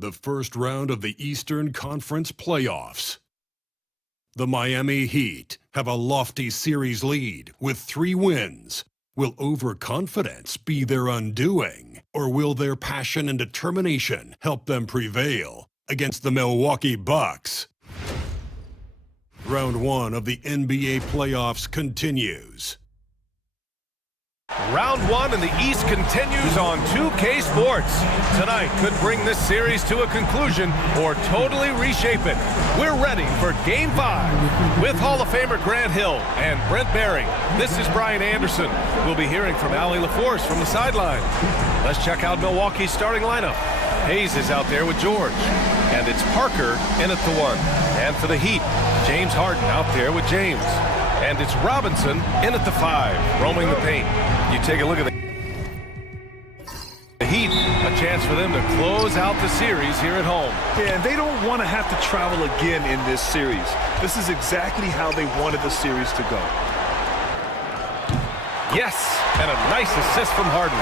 the first round of the Eastern Conference playoffs. The Miami Heat have a lofty series lead with 3 wins. Will overconfidence be their undoing, or will their passion and determination help them prevail against the Milwaukee Bucks? Round 1 of the NBA playoffs continues. Round 1 in the East continues on 2K Sports. Tonight could bring this series to a conclusion or totally reshape it. We're ready for Game 5 with Hall of Famer Grant Hill and Brent Barry. This is Brian Anderson. We'll be hearing from Allie LaForce from the sideline. Let's check out Milwaukee's starting lineup. Hayes is out there with George, and it's Parker in at the 1. And for the Heat, James Harden out there with James. And it's Robinson in at the 5, roaming the paint. You take a look at the Heat, a chance for them to close out the series here at home. Yeah, and they don't want to have to travel again in this series. This is exactly how they wanted the series to go. Yes, and a nice assist from Harden.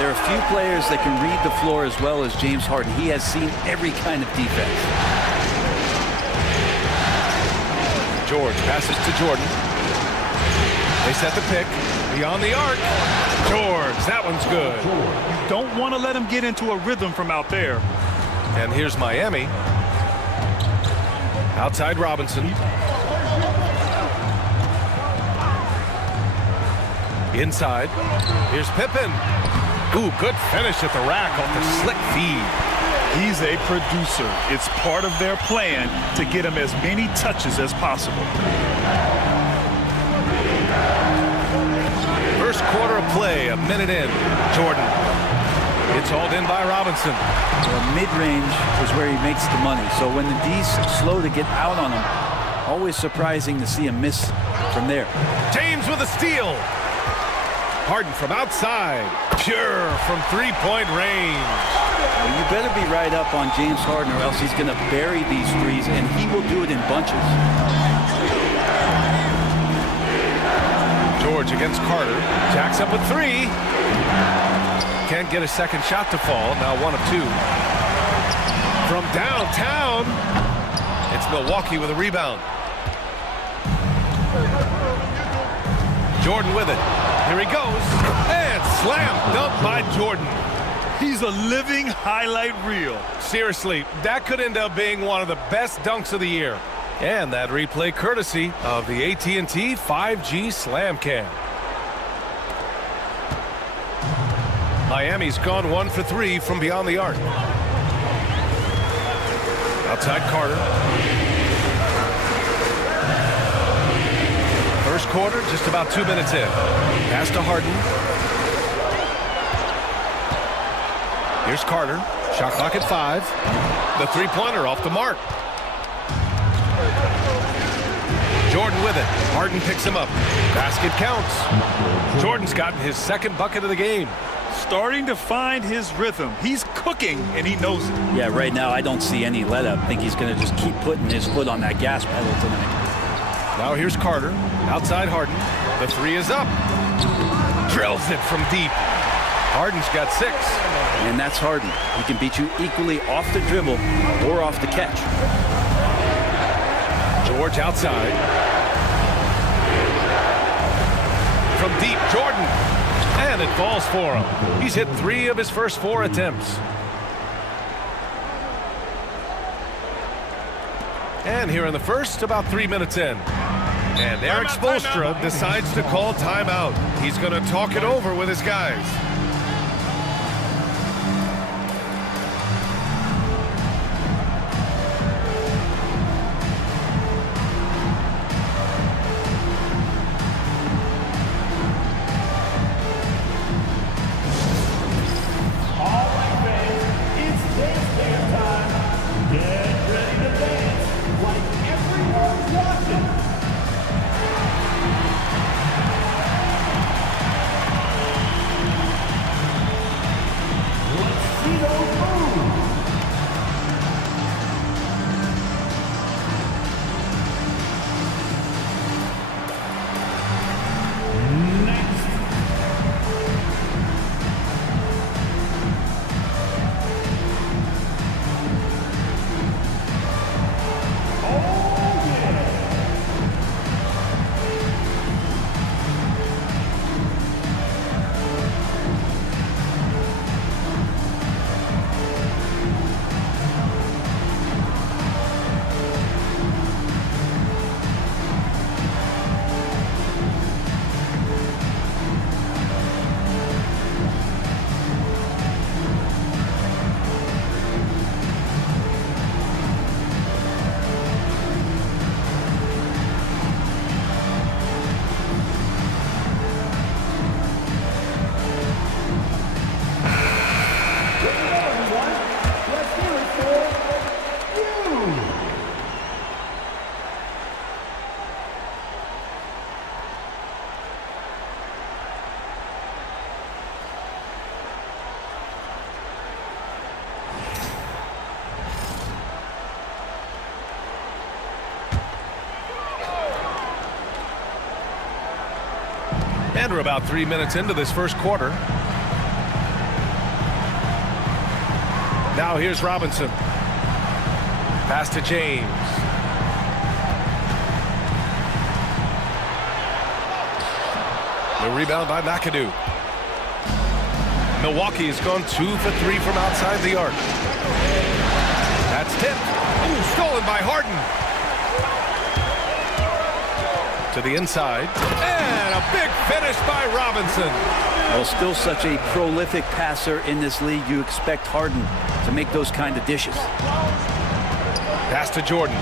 There are a few players that can read the floor as well as James Harden. He has seen every kind of defense. George passes to Jordan. They set the pick. Beyond the arc. George, that one's good. You don't want to let him get into a rhythm from out there. And here's Miami. Outside Robinson. Inside. Here's Pippen. Ooh, good finish at the rack off the slick feed. He's a producer. It's part of their plan to get him as many touches as possible. First quarter of play, a minute in. Jordan. It's hauled in by Robinson. Well, mid-range is where he makes the money. So when the D's slow to get out on him, always surprising to see him miss from there. James with a steal. Harden from outside. Pure from three-point range. Well, you better be right up on James Harden or else he's going to bury these threes, and he will do it in bunches. George against Carter. Jacks up with 3. Can't get a second shot to fall. Now 1 of 2. From downtown, it's Milwaukee with a rebound. Jordan with it. Here he goes. And slam dunk by Jordan. He's a living highlight reel. Seriously, that could end up being one of the best dunks of the year. And that replay courtesy of the AT&T 5G Slam Cam. Miami's gone 1 for 3 from beyond the arc. Outside Carter. First quarter, just about 2 minutes in. Pass to Harden. Here's Carter. Shot clock at 5. The three-pointer off the mark. Jordan with it. Harden picks him up. Basket counts. Jordan's gotten his second bucket of the game. Starting to find his rhythm. He's cooking, and he knows it. Yeah, right now I don't see any let-up. I think he's going to just keep putting his foot on that gas pedal tonight. Now here's Carter. Outside Harden. The 3 is up. Drills it from deep. Harden's got 6. And that's Harden. He can beat you equally off the dribble or off the catch. George outside. From deep, Jordan. And it falls for him. He's hit 3 of his first 4 attempts. And here in the first, about 3 minutes in. And Eric Spoelstra decides to call timeout. He's going to talk it over with his guys. And we're about 3 minutes into this first quarter. Now here's Robinson. Pass to James. The rebound by McAdoo. Milwaukee has gone 2 for 3 from outside the arc. That's tipped. Ooh, stolen by Harden. To the inside. And a big finish by Robinson. Well, still such a prolific passer in this league. You expect Harden to make those kind of dishes. Pass to Jordan.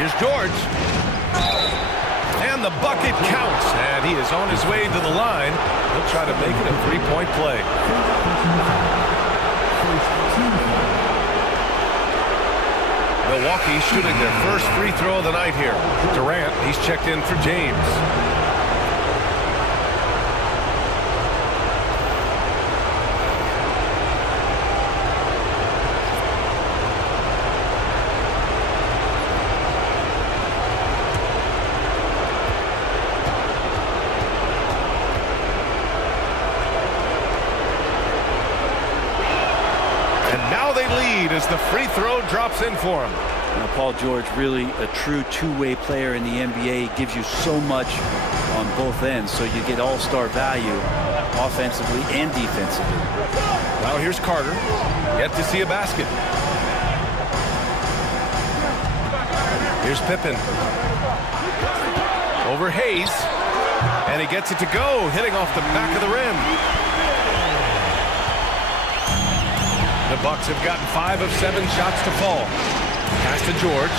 Here's George. And the bucket counts. And he is on his way to the line. He'll try to make it a three-point play. Milwaukee shooting their first free throw of the night here. Durant, he's checked in for James. As the free throw drops in for him. Now, Paul George, really a true two-way player in the NBA, gives you so much on both ends, so you get all-star value offensively and defensively. Now here's Carter. Yet to see a basket. Here's Pippen. Over Hayes. And he gets it to go, hitting off the back of the rim. The Bucks have gotten 5 of 7 shots to fall. Pass to George.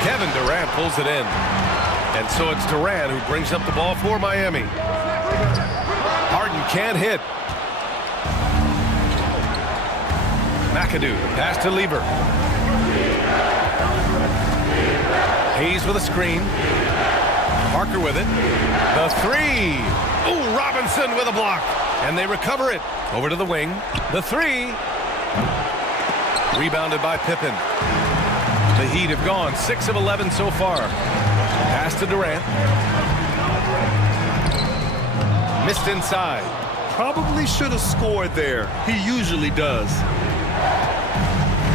Kevin Durant pulls it in. And so it's Durant who brings up the ball for Miami. Harden can't hit. McAdoo, pass to Lieber. Hayes with a screen. Parker with it. The three. Ooh, Robinson with a block. And they recover it. Over to the wing. The three. Rebounded by Pippen. The Heat have gone 6 of 11 so far. Pass to Durant. Missed inside. Probably should have scored there. He usually does.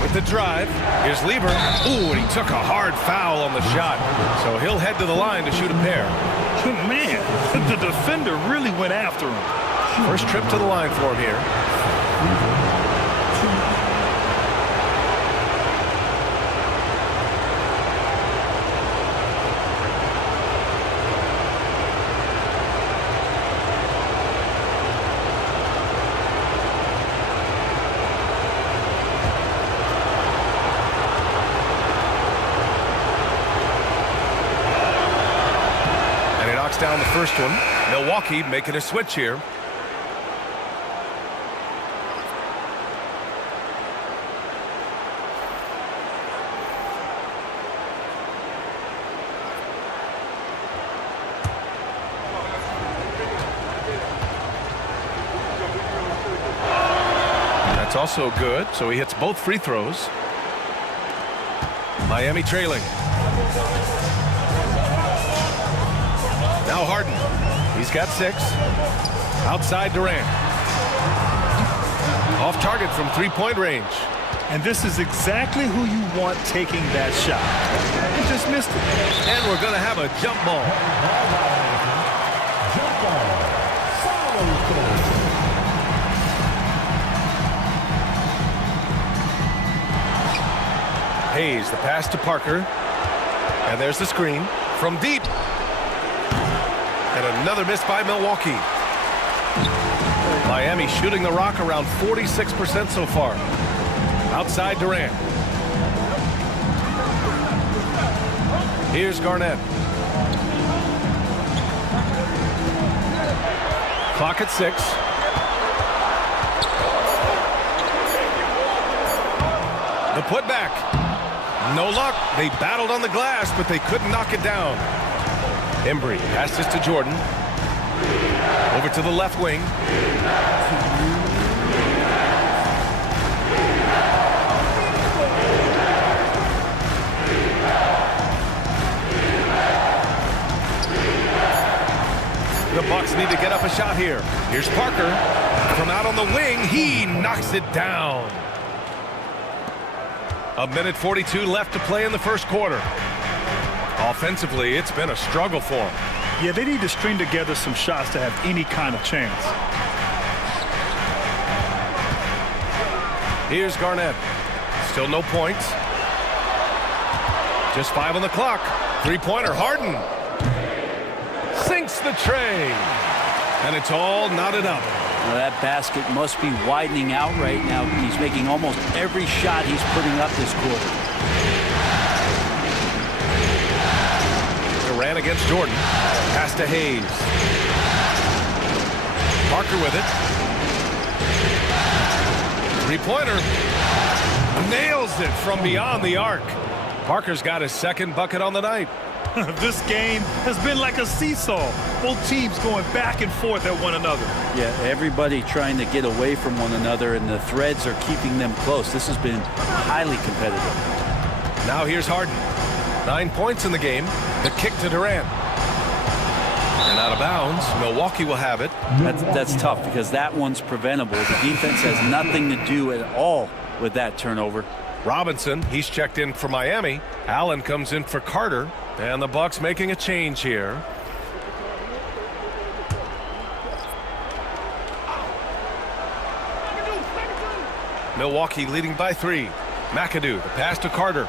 With the drive, here's Lieber. Ooh, and he took a hard foul on the shot. So he'll head to the line to shoot a pair. Man, the defender really went after him. First trip to the line for him here. Down the first one. Milwaukee making a switch here. That's also good, so he hits both free throws. Miami trailing. Now Harden. He's got 6. Outside Durant. Off target from three-point range. And this is exactly who you want taking that shot. He just missed it. And we're going to have a jump ball. Hayes, the pass to Parker. And there's the screen from deep. And another miss by Milwaukee. Miami shooting the rock around 46% so far. Outside Durant. Here's Garnett. Clock at 6. The putback. No luck. They battled on the glass, but they couldn't knock it down. Embry passes to Jordan. Over to the left wing. to get up a shot here. Here's Parker. From out on the wing, he knocks it down. 1:42 left to play in the first quarter. Offensively, it's been a struggle for them. Yeah, they need to string together some shots to have any kind of chance. Here's Garnett. Still no points. Just 5 on the clock. Three-pointer, Harden. Sinks the tray. And it's all knotted up. Now that basket must be widening out right now. He's making almost every shot he's putting up this quarter. Durant against Jordan. Pass to Hayes. Parker with it. Three-pointer. Nails it from beyond the arc. Parker's got his second bucket on the night. This game has been like a seesaw. Both teams going back and forth at one another. Yeah, everybody trying to get away from one another, and the threads are keeping them close. This has been highly competitive. Now here's Harden. 9 points in the game. The kick to Durant. And out of bounds. Milwaukee will have it. That's tough because that one's preventable. The defense has nothing to do at all with that turnover. Robinson, he's checked in for Miami. Allen comes in for Carter. And the Bucks making a change here. Milwaukee leading by 3. McAdoo, the pass to Carter.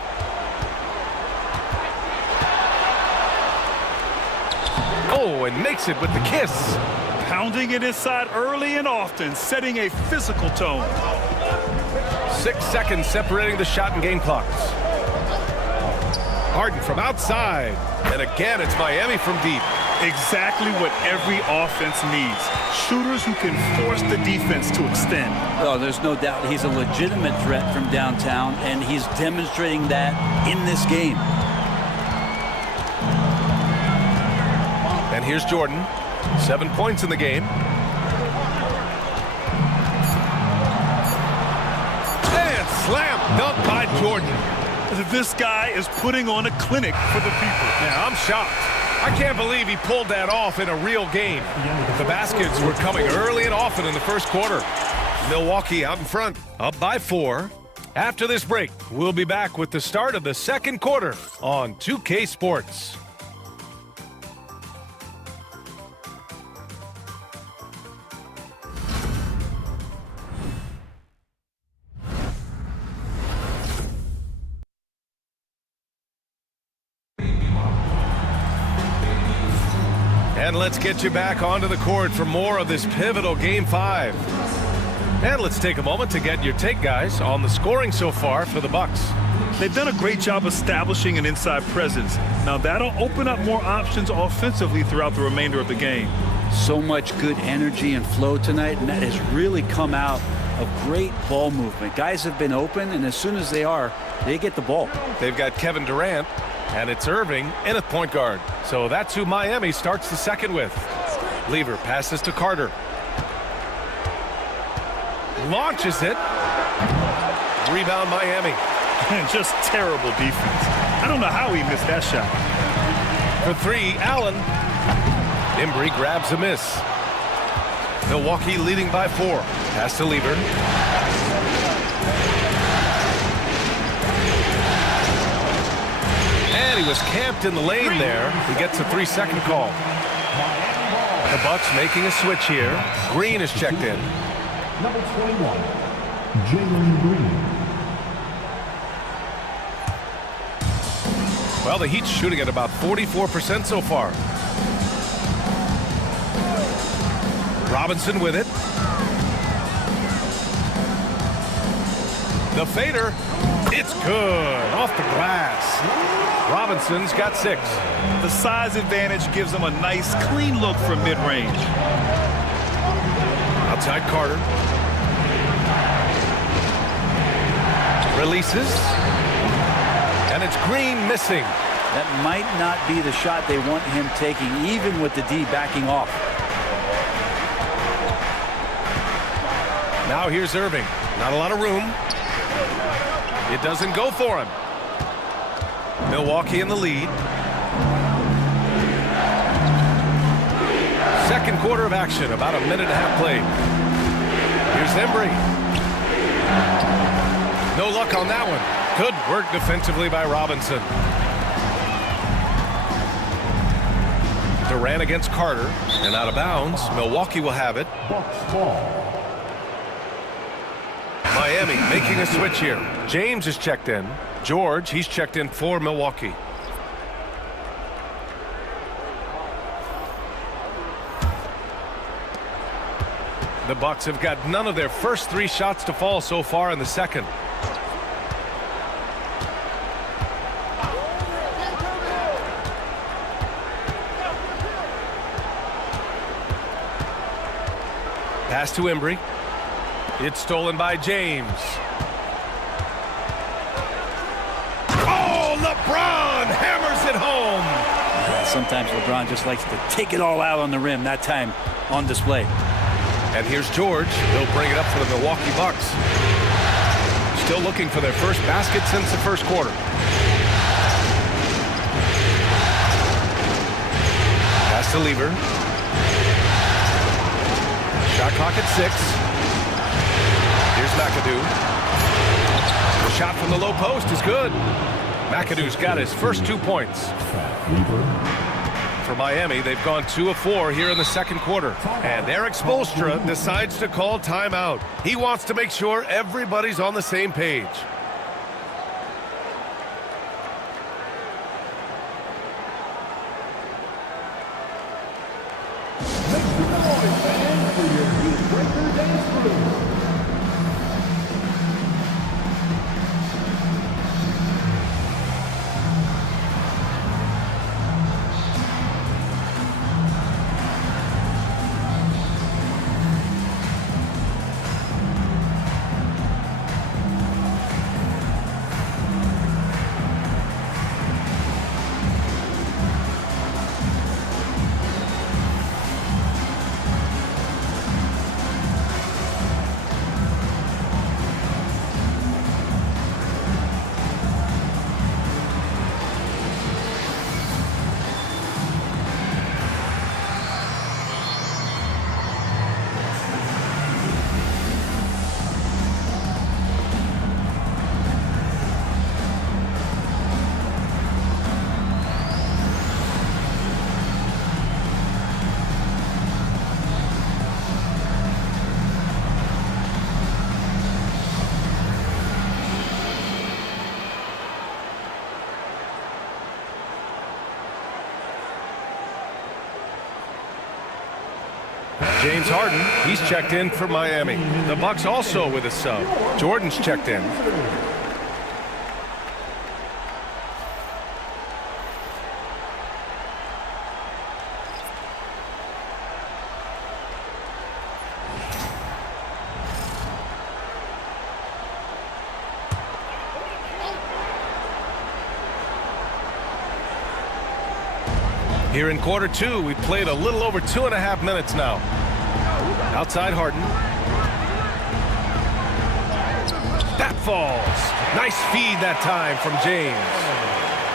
Oh, and makes it with the kiss. Pounding it inside early and often, setting a physical tone. 6 seconds separating the shot and game clocks. Harden from outside. And again, it's Miami from deep. Exactly what every offense needs. Shooters who can force the defense to extend. Oh, there's no doubt he's a legitimate threat from downtown, and he's demonstrating that in this game. And here's Jordan. 7 points in the game. And slam dunk by Jordan. This guy is putting on a clinic for the people. Yeah, I'm shocked. I can't believe he pulled that off in a real game. The baskets were coming early and often in the first quarter. Milwaukee out in front, up by 4. After this break, we'll be back with the start of the second quarter on 2K Sports. And let's get you back onto the court for more of this pivotal Game 5. And let's take a moment to get your take, guys, on the scoring so far for the Bucks. They've done a great job establishing an inside presence. Now that'll open up more options offensively throughout the remainder of the game. So much good energy and flow tonight, and that has really come out of great ball movement. Guys have been open, and as soon as they are, they get the ball. They've got Kevin Durant, and it's Irving in at point guard. So that's who Miami starts the second with. Lever passes to Carter. Launches it. Rebound Miami. Just terrible defense. I don't know how he missed that shot. For 3, Allen. Embry grabs a miss. Milwaukee leading by 4. Pass to Lever. And he was camped in the lane there. He gets a 3-second call. The Bucks making a switch here. Green is checked in. Number 21, Jalen Green. Well, the Heat's shooting at about 44% so far. Robinson with it. The fader. It's good. Off the glass. Robinson's got 6. The size advantage gives them a nice, clean look from mid-range. Outside Carter. Releases. And it's Green missing. That might not be the shot they want him taking, even with the D backing off. Now here's Irving. Not a lot of room. It doesn't go for him. Milwaukee in the lead. Second quarter of action, about a minute and a half played. Here's Embry. No luck on that one. Good work defensively by Robinson. Durant against Carter, and out of bounds. Milwaukee will have it. Bucks ball. Miami making a switch here. James is checked in. George, he's checked in for Milwaukee. The Bucks have got none of their first 3 shots to fall so far in the second. Pass to Embry. It's stolen by James. Oh, LeBron hammers it home. Sometimes LeBron just likes to take it all out on the rim, that time on display. And here's George. He'll bring it up for the Milwaukee Bucks. Still looking for their first basket since the first quarter. Pass to Lever. Shot clock at 6. Here's McAdoo. The shot from the low post is good. McAdoo's got his first 2 points. For Miami, they've gone 2 of 4 here in the second quarter. And Eric Spoelstra decides to call timeout. He wants to make sure everybody's on the same page. Make some noise, fans, for your Heat Breaker dance crew. James Harden, he's checked in for Miami. The Bucks also with a sub. Jordan's checked in. Here in quarter 2, we've played a little over 2.5 minutes now. Outside Harden. That falls. Nice feed that time from James.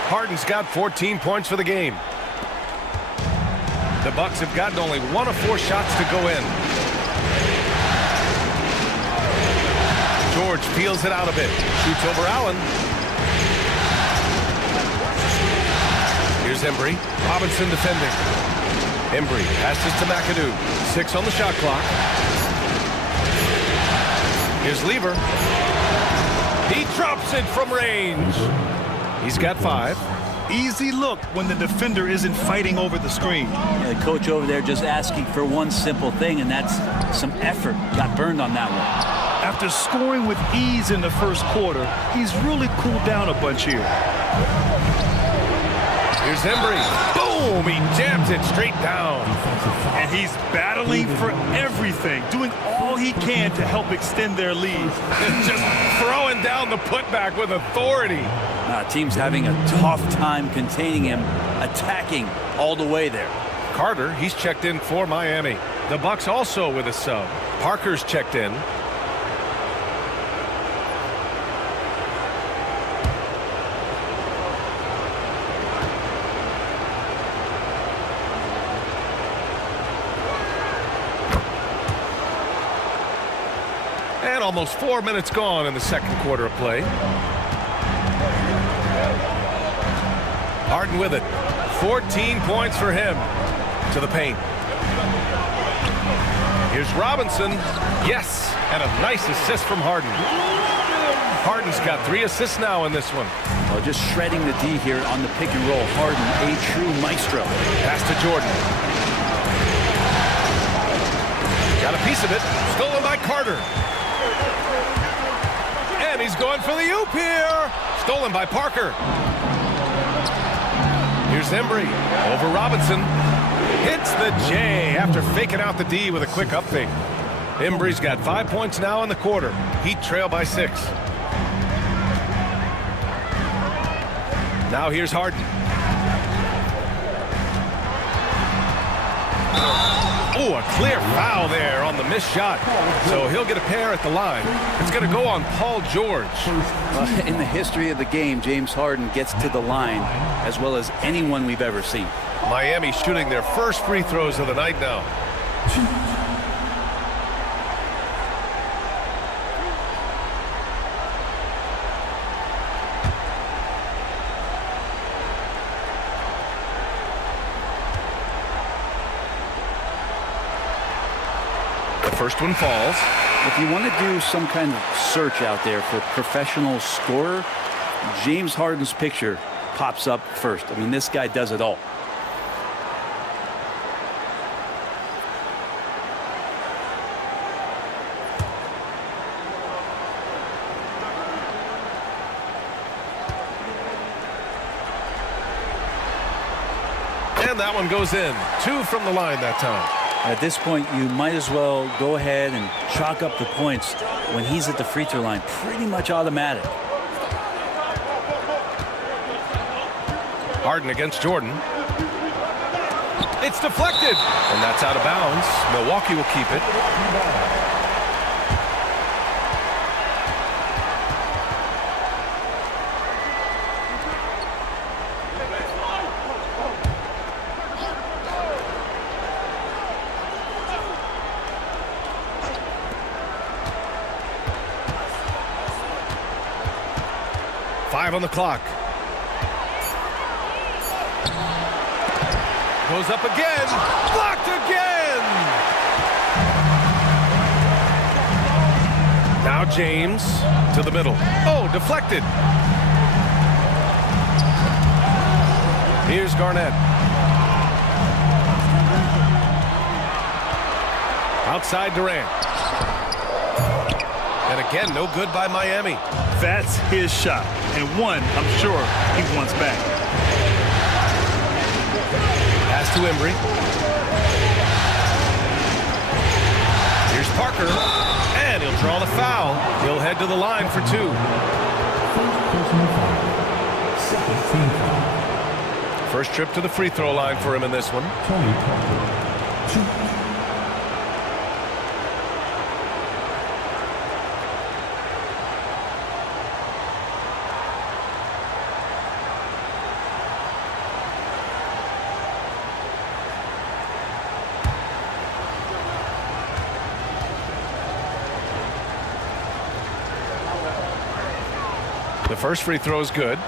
Harden's got 14 points for the game. The Bucks have gotten only 1 of 4 shots to go in. George peels it out a bit. Shoots over Allen. Here's Embry. Robinson defending. Embry passes to McAdoo. 6 on the shot clock. Here's Lever. He drops it from range. He's got 5. Easy look when the defender isn't fighting over the screen. Yeah, the coach over there just asking for one simple thing, and that's some effort. Got burned on that one. After scoring with ease in the first quarter, he's really cooled down a bunch here. Here's Embry. Boom! He jams it straight down. And he's battling for everything, doing all he can to help extend their lead. Just throwing down the putback with authority. Team's having a tough time containing him, attacking all the way there. Carter, he's checked in for Miami. The Bucks also with a sub. Parker's checked in. almost 4 minutes gone in the second quarter of play. Harden with it. 14 points for him. To the paint. Here's Robinson. Yes, and a nice assist from Harden. Harden's got 3 assists now in this one. Well, just shredding the D here on the pick and roll. Harden, a true maestro. Pass to Jordan. Got a piece of it. Stolen by Carter. And he's going for the oop here. Stolen by Parker. Here's Embry. Over Robinson. Hits the J after faking out the D with a quick up fake. Embry's got 5 points now in the quarter. Heat trail by 6. Now here's Harden. Oh, a clear foul there on the missed shot. So he'll get a pair at the line. It's going to go on Paul George. In the history of the game, James Harden gets to the line as well as anyone we've ever seen. Miami shooting their first free throws of the night now. The first one falls. If you want to do some kind of search out there for professional scorer, James Harden's picture pops up first. I mean, this guy does it all. And that one goes in. 2 from the line that time. At this point, you might as well go ahead and chalk up the points when he's at the free throw line. Pretty much automatic. Harden against Jordan. It's deflected. And that's out of bounds. Milwaukee will keep it. On the clock. Goes up again. Blocked again. Now James to the middle. Oh, deflected. Here's Garnett. Outside Durant. And again, no good by Miami. That's his shot, and one I'm sure he wants back. Pass to Embry. Here's Parker, and he'll draw the foul. He'll head to the line for 2. First trip to the free throw line for him in this one. The first free throw is good.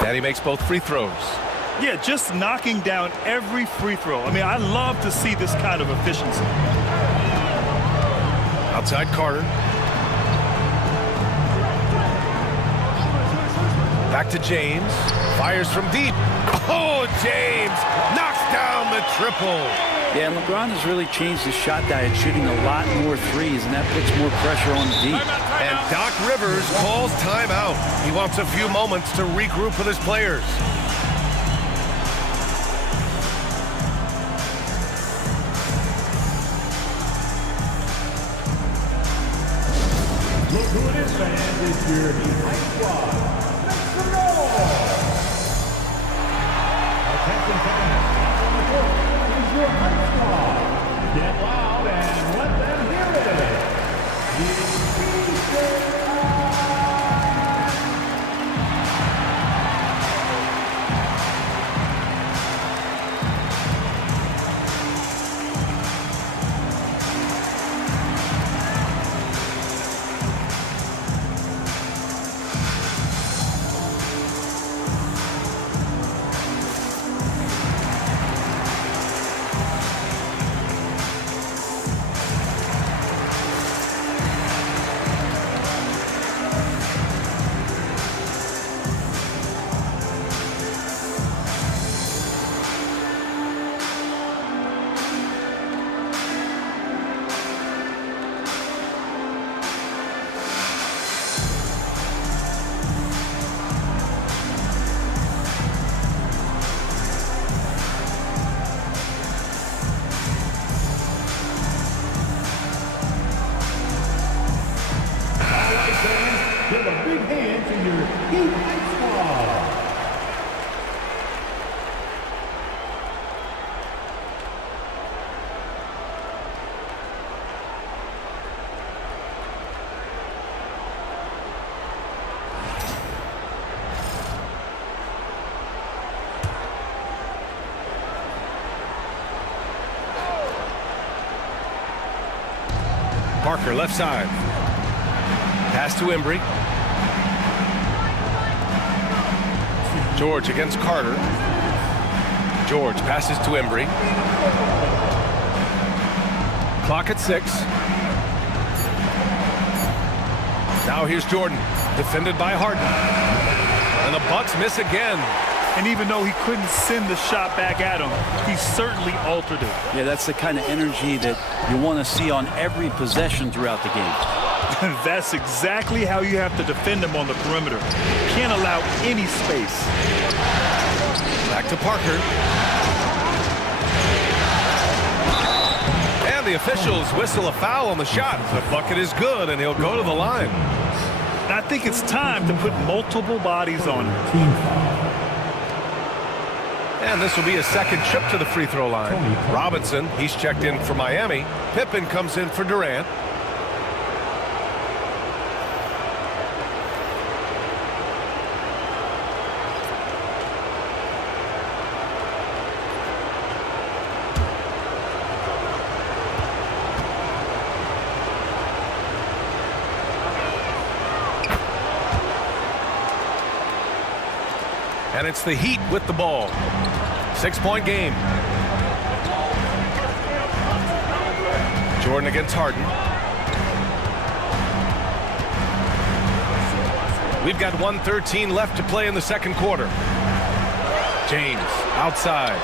And he makes both free throws. Yeah, just knocking down every free throw. I mean, I love to see this kind of efficiency. Outside Carter. Back to James. Fires from deep. Oh, James knocks down the triple. Yeah, LeBron has really changed his shot diet, shooting a lot more threes, and that puts more pressure on the D. And Doc Rivers calls timeout. He wants a few moments to regroup with his players. Look who it is, fans. It's your Heat Squad. Let's go! a big hand to your Heat Squad. Parker, left side. Pass to Embry. George against Carter. George passes to Embry. Clock at 6. Now here's Jordan, defended by Harden. And the Bucks miss again. And even though he couldn't send the shot back at him, he certainly altered it. Yeah, that's the kind of energy that you want to see on every possession throughout the game. That's exactly how you have to defend him on the perimeter. Can't allow any space. Back to Parker. And the officials whistle a foul on the shot. The bucket is good, and he'll go to the line. And I think it's time to put multiple bodies on him. Team foul. And this will be a second trip to the free throw line. Robinson, he's checked in for Miami. Pippen comes in for Durant. And it's the Heat with the ball. 6-point game. Jordan against Harden. We've got 1:13 left to play in the second quarter. James outside.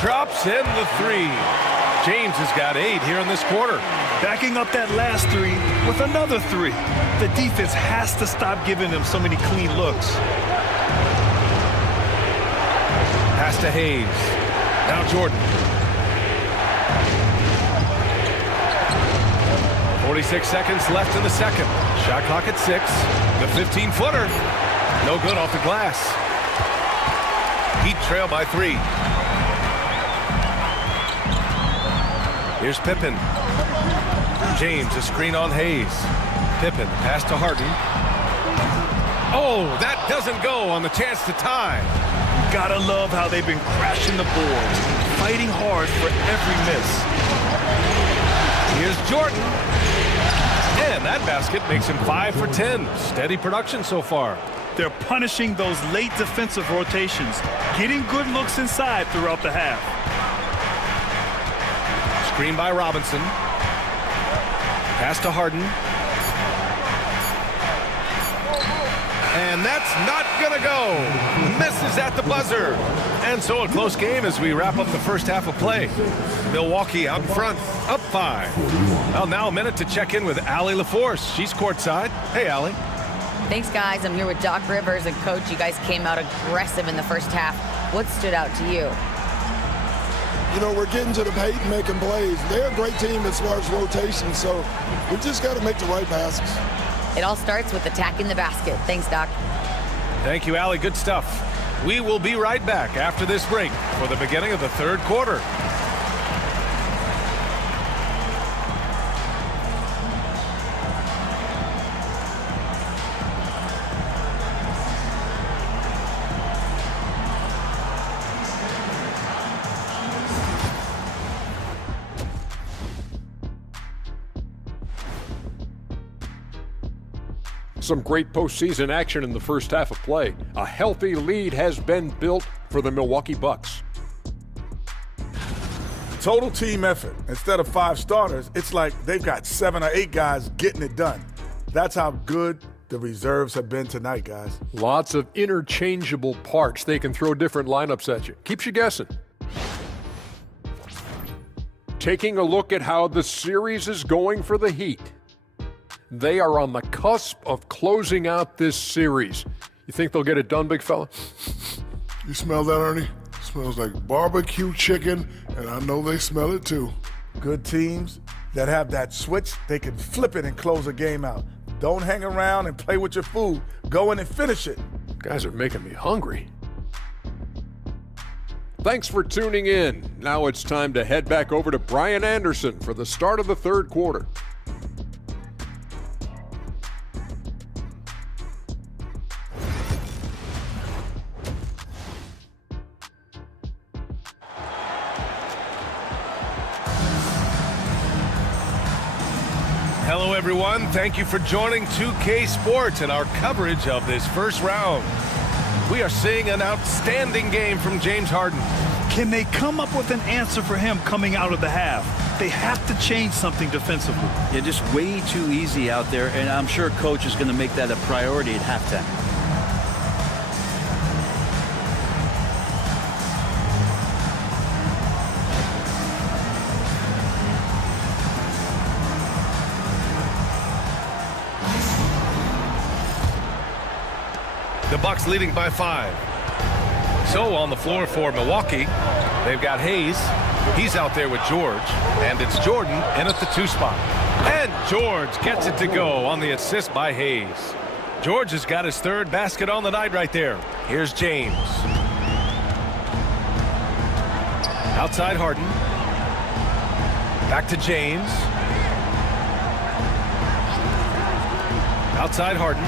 Drops in the 3. James has got 8 here in this quarter. Backing up that last 3 with another 3. The defense has to stop giving them so many clean looks. Pass to Hayes. Now Jordan. 46 seconds left in the second. Shot clock at 6. The 15-footer. No good off the glass. Heat trail by 3. Here's Pippen. James, a screen on Hayes. Pippen, pass to Harden. Oh, that doesn't go on the chance to tie. Gotta love how they've been crashing the boards, fighting hard for every miss. Here's Jordan. And that basket makes him 5 for 10. Steady production so far. They're punishing those late defensive rotations, getting good looks inside throughout the half. Screen by Robinson. Pass to Harden. And that's not going to go. Misses at the buzzer. And so a close game as we wrap up the first half of play. Milwaukee out in front, up 5. Well, now a minute to check in with Allie LaForce. She's courtside. Hey, Allie. Thanks, guys. I'm here with Doc Rivers and Coach. You guys came out aggressive in the first half. What stood out to you? You know, we're getting to the paint and making plays. They're a great team as far as rotation, so we just got to make the right passes. It all starts with attacking the basket. Thanks, Doc. Thank you, Allie. Good stuff. We will be right back after this break for the beginning of the third quarter. Some great postseason action in the first half of play. A healthy lead has been built for the Milwaukee Bucks. Total team effort. Instead of 5 starters, it's like they've got 7 or 8 guys getting it done. That's how good the reserves have been tonight, guys. Lots of interchangeable parts. They can throw different lineups at you. Keeps you guessing. Taking a look at how the series is going for the Heat. They are on the cusp of closing out this series. You think they'll get it done, big fella? You smell that, Ernie? It smells like barbecue chicken, and I know they smell it too. Good teams that have that switch, they can flip it and close a game out. Don't hang around and play with your food. Go in and finish it. Guys are making me hungry. Thanks for tuning in. Now it's time to head back over to Brian Anderson for the start of the third quarter. Hello, everyone. Thank you for joining 2K Sports and our coverage of this first round. We are seeing an outstanding game from James Harden. Can they come up with an answer for him coming out of the half? They have to change something defensively. Yeah, just way too easy out there, and I'm sure coach is going to make that a priority at halftime. The Bucks leading by 5. So on the floor for Milwaukee, they've got Hayes. He's out there with George, and it's Jordan in at the 2 spot. And George gets it to go on the assist by Hayes. George has got his 3rd basket on the night right there. Here's James. Outside Harden. Back to James. Outside Harden.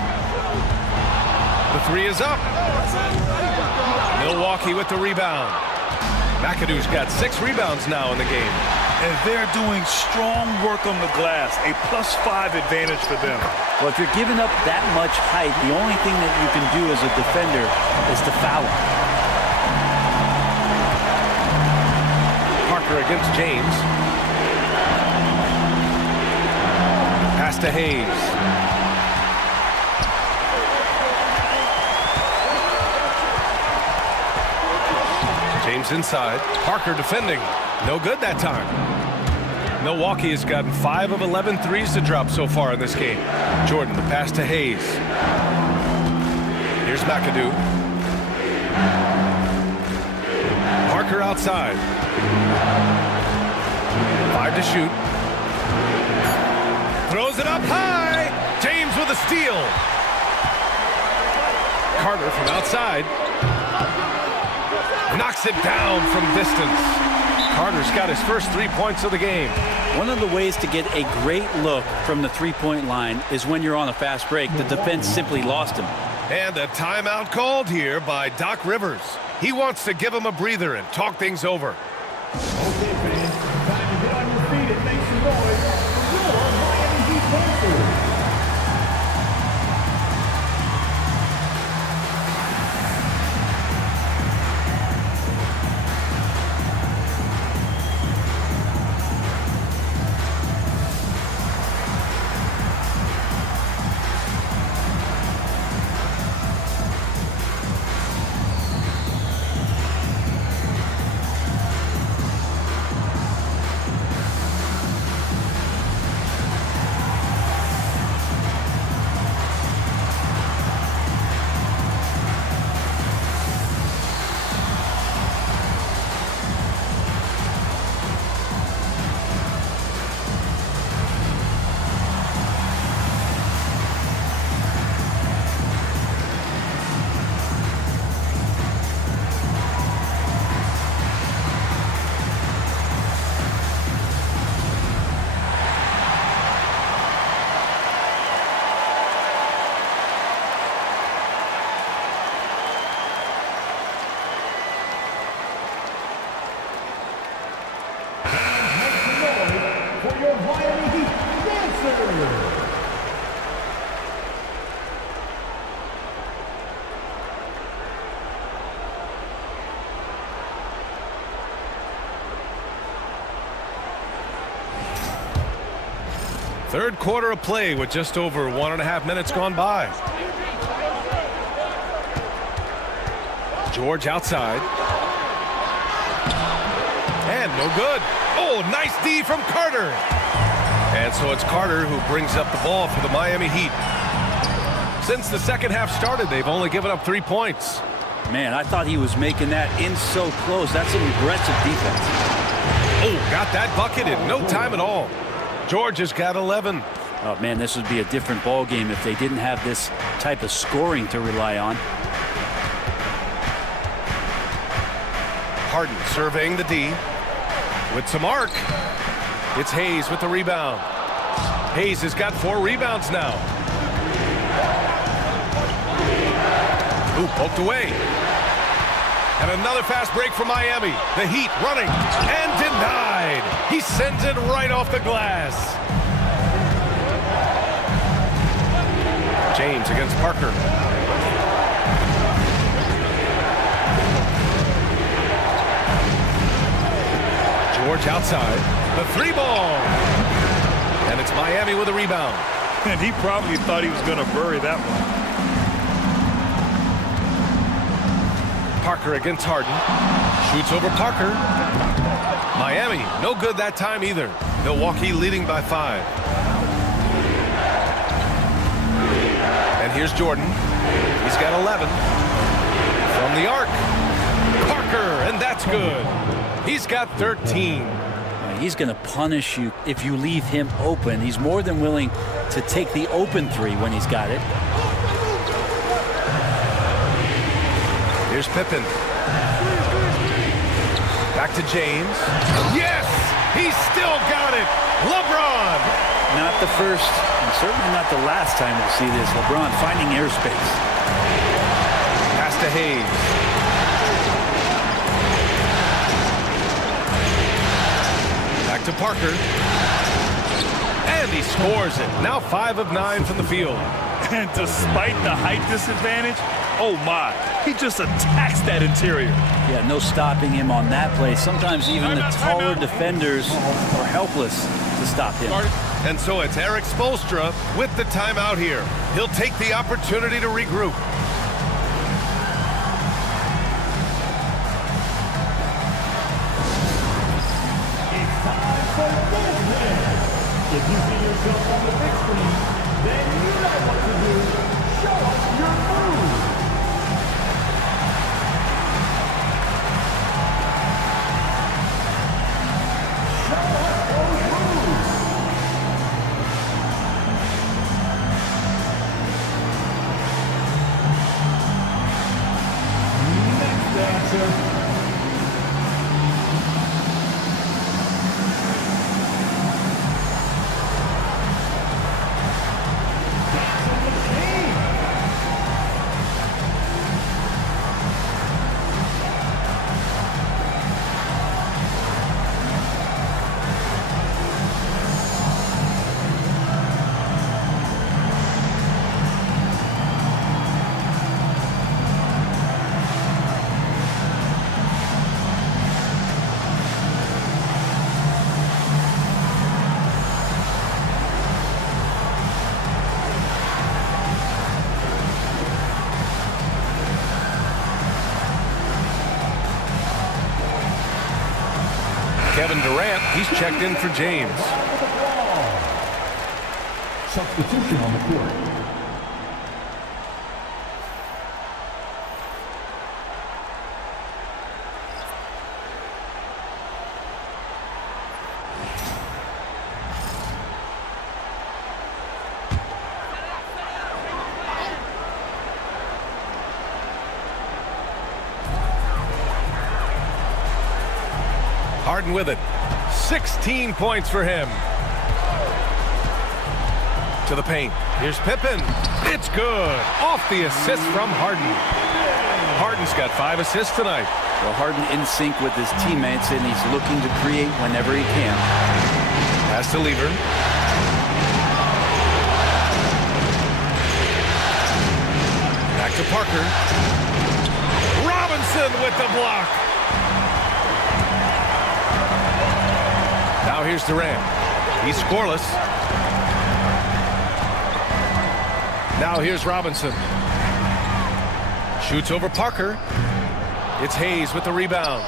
The 3 is up. Milwaukee with the rebound. McAdoo's got 6 rebounds now in the game. And they're doing strong work on the glass, a +5 advantage for them. Well, if you're giving up that much height, the only thing that you can do as a defender is to foul him. Parker against James. Pass to Hayes. James inside. Parker defending. No good that time. Milwaukee has gotten 5 of 11 threes to drop so far in this game. Jordan, the pass to Hayes. Here's McAdoo. Parker outside. 5 to shoot. Throws it up high. James with a steal. Carter from outside. Knocks it down from distance. Carter's got his first 3 points of the game. One of the ways to get a great look from the 3-point line is when you're on a fast break. The defense simply lost him. And a timeout called here by Doc Rivers. He wants to give him a breather and talk things over. Okay, fans, time to get on your feet and make some noise for your Miami Heat Panthers. Third quarter of play with just over 1.5 minutes gone by. George outside. And no good. Oh, nice D from Carter. And so it's Carter who brings up the ball for the Miami Heat. Since the second half started, they've only given up 3 points. Man, I thought he was making that in so close. That's some aggressive defense. Oh, got that bucket in no time at all. George has got 11. Oh, man, this would be a different ball game if they didn't have this type of scoring to rely on. Harden surveying the D with some arc. It's Hayes with the rebound. Hayes has got 4 rebounds now. Ooh, poked away. And another fast break for Miami. The Heat running and denied. He sends it right off the glass. James against Parker. George outside. The 3-ball. And it's Miami with a rebound. And he probably thought he was going to bury that one. Parker against Harden. Shoots over Parker. Miami, no good that time either. Milwaukee leading by 5. And here's Jordan. He's got 11. From the arc. Parker, and that's good. He's got 13. He's going to punish you if you leave him open. He's more than willing to take the open 3 when he's got it. Here's Pippen. Back to James. Yes! He's still got it! LeBron! Not the first, and certainly not the last time we'll see this. LeBron finding airspace. Pass to Hayes. Back to Parker. And he scores it. Now 5 of 9 from the field. And despite the height disadvantage, oh my, he just attacks that interior. Yeah, no stopping him on that play. Sometimes even the taller defenders are helpless to stop him. And so it's Eric Spoelstra with the timeout here. He'll take the opportunity to regroup. It's time for business. If you see yourself on the big screen, then you know what to do. Show us your move. Show us those moves. Next dancer. Kevin Durant, he's checked in for James. Substitution on the court. Harden with it. 16 points for him. To the paint. Here's Pippen. It's good. Off the assist from Harden. Harden's got 5 assists tonight. Well, Harden in sync with his teammates, and he's looking to create whenever he can. Pass to Lever. Back to Parker. Robinson with the block. Now here's Durant. He's scoreless. Now here's Robinson. Shoots over Parker. It's Hayes with the rebound.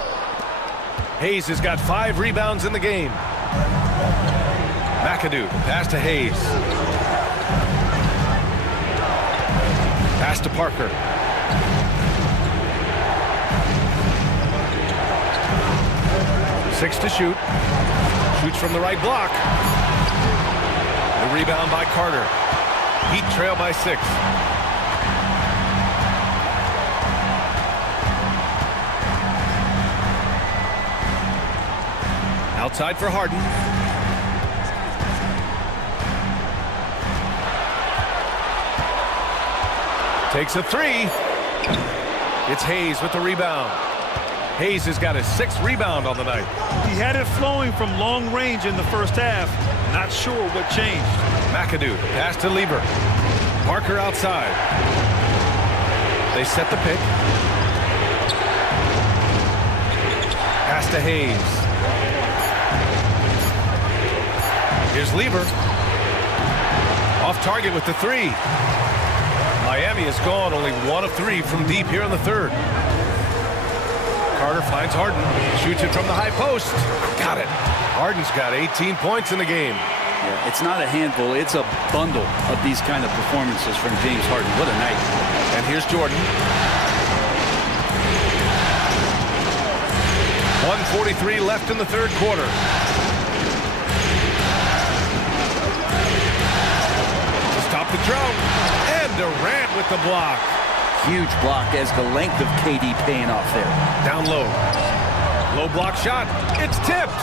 Hayes has got 5 rebounds in the game. McAdoo, pass to Hayes. Pass to Parker. Six to shoot. Shoots from the right block. The rebound by Carter. Heat trail by 6. Outside for Harden. Takes a 3. It's Hayes with the rebound. Hayes has got his 6th rebound on the night. He had it flowing from long range in the first half. Not sure what changed. McAdoo, pass to Lieber. Parker outside. They set the pick. Pass to Hayes. Here's Lieber. Off target with the 3. Miami has gone only 1 of 3 from deep here in the 3rd. Carter finds Harden. Shoots it from the high post. Got it. Harden's got 18 points in the game. Yeah, it's not a handful. It's a bundle of these kind of performances from James Harden. What a night. And here's Jordan. 1:43 left in the 3rd quarter. To stop the drought. And Durant with the block. Huge block as the length of KD paying off there. Down low. Low block shot. It's tipped.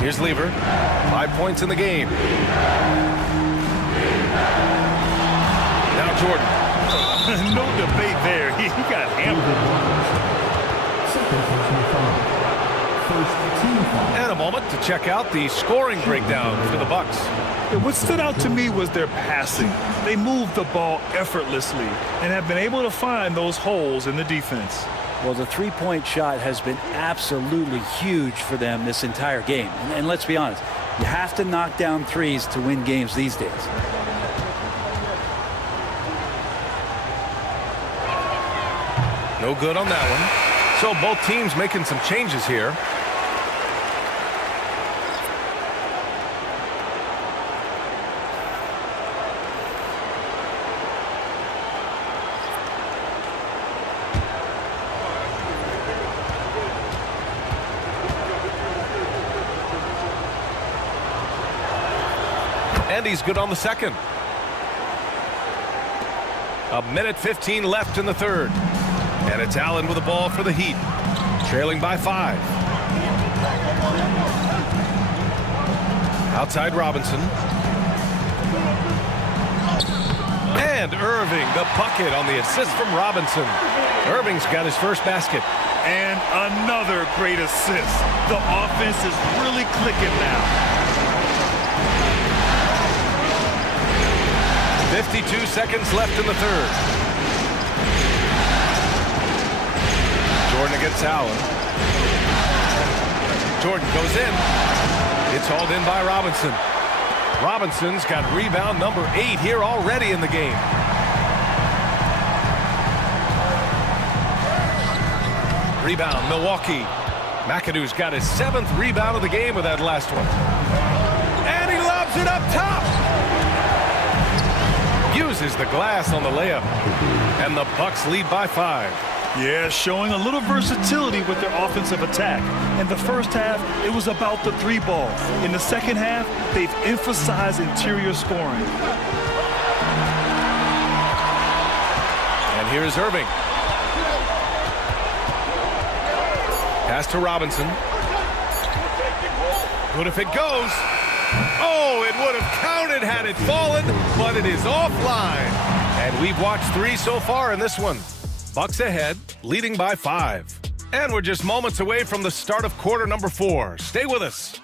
Here's Lieber. 5 points in the game. Now Jordan. No debate there. He got hammered. And a moment to check out the scoring breakdown for the Bucks. Yeah, what stood out to me was their passing. They moved the ball effortlessly and have been able to find those holes in the defense. Well, the three-point shot has been absolutely huge for them this entire game. And let's be honest, you have to knock down threes to win games these days. No good on that one. So both teams making some changes here. And he's good on the second. 1:15 left in the 3rd. And it's Allen with the ball for the Heat. Trailing by 5. Outside Robinson. And Irving, the bucket on the assist from Robinson. Irving's got his first basket. And another great assist. The offense is really clicking now. 52 seconds left in the 3rd. Jordan against Allen. Jordan goes in. It's hauled in by Robinson. Robinson's got rebound number 8 here already in the game. Rebound, Milwaukee. McAdoo's got his 7th rebound of the game with that last one. And he lobs it up top. Uses the glass on the layup. And the Bucks lead by 5. Yeah, showing a little versatility with their offensive attack. In the first half, it was about the 3 ball. In the second half, they've emphasized interior scoring. And here's Irving. Pass to Robinson. Good if it goes. Oh, it would have counted had it fallen, but it is offline. And we've watched 3 so far in this one. Bucks ahead, leading by 5. And we're just moments away from the start of quarter number 4. Stay with us.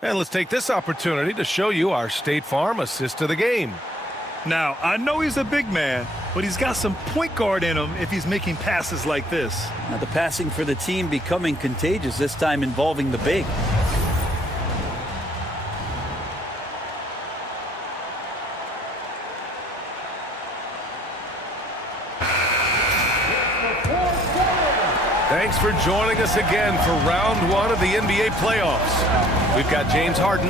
And let's take this opportunity to show you our State Farm assist of the game. Now, I know he's a big man, but he's got some point guard in him if he's making passes like this. Now the passing for the team becoming contagious, this time involving the big. Thank thanks for joining us again for round one of the NBA playoffs. We've got James Harden.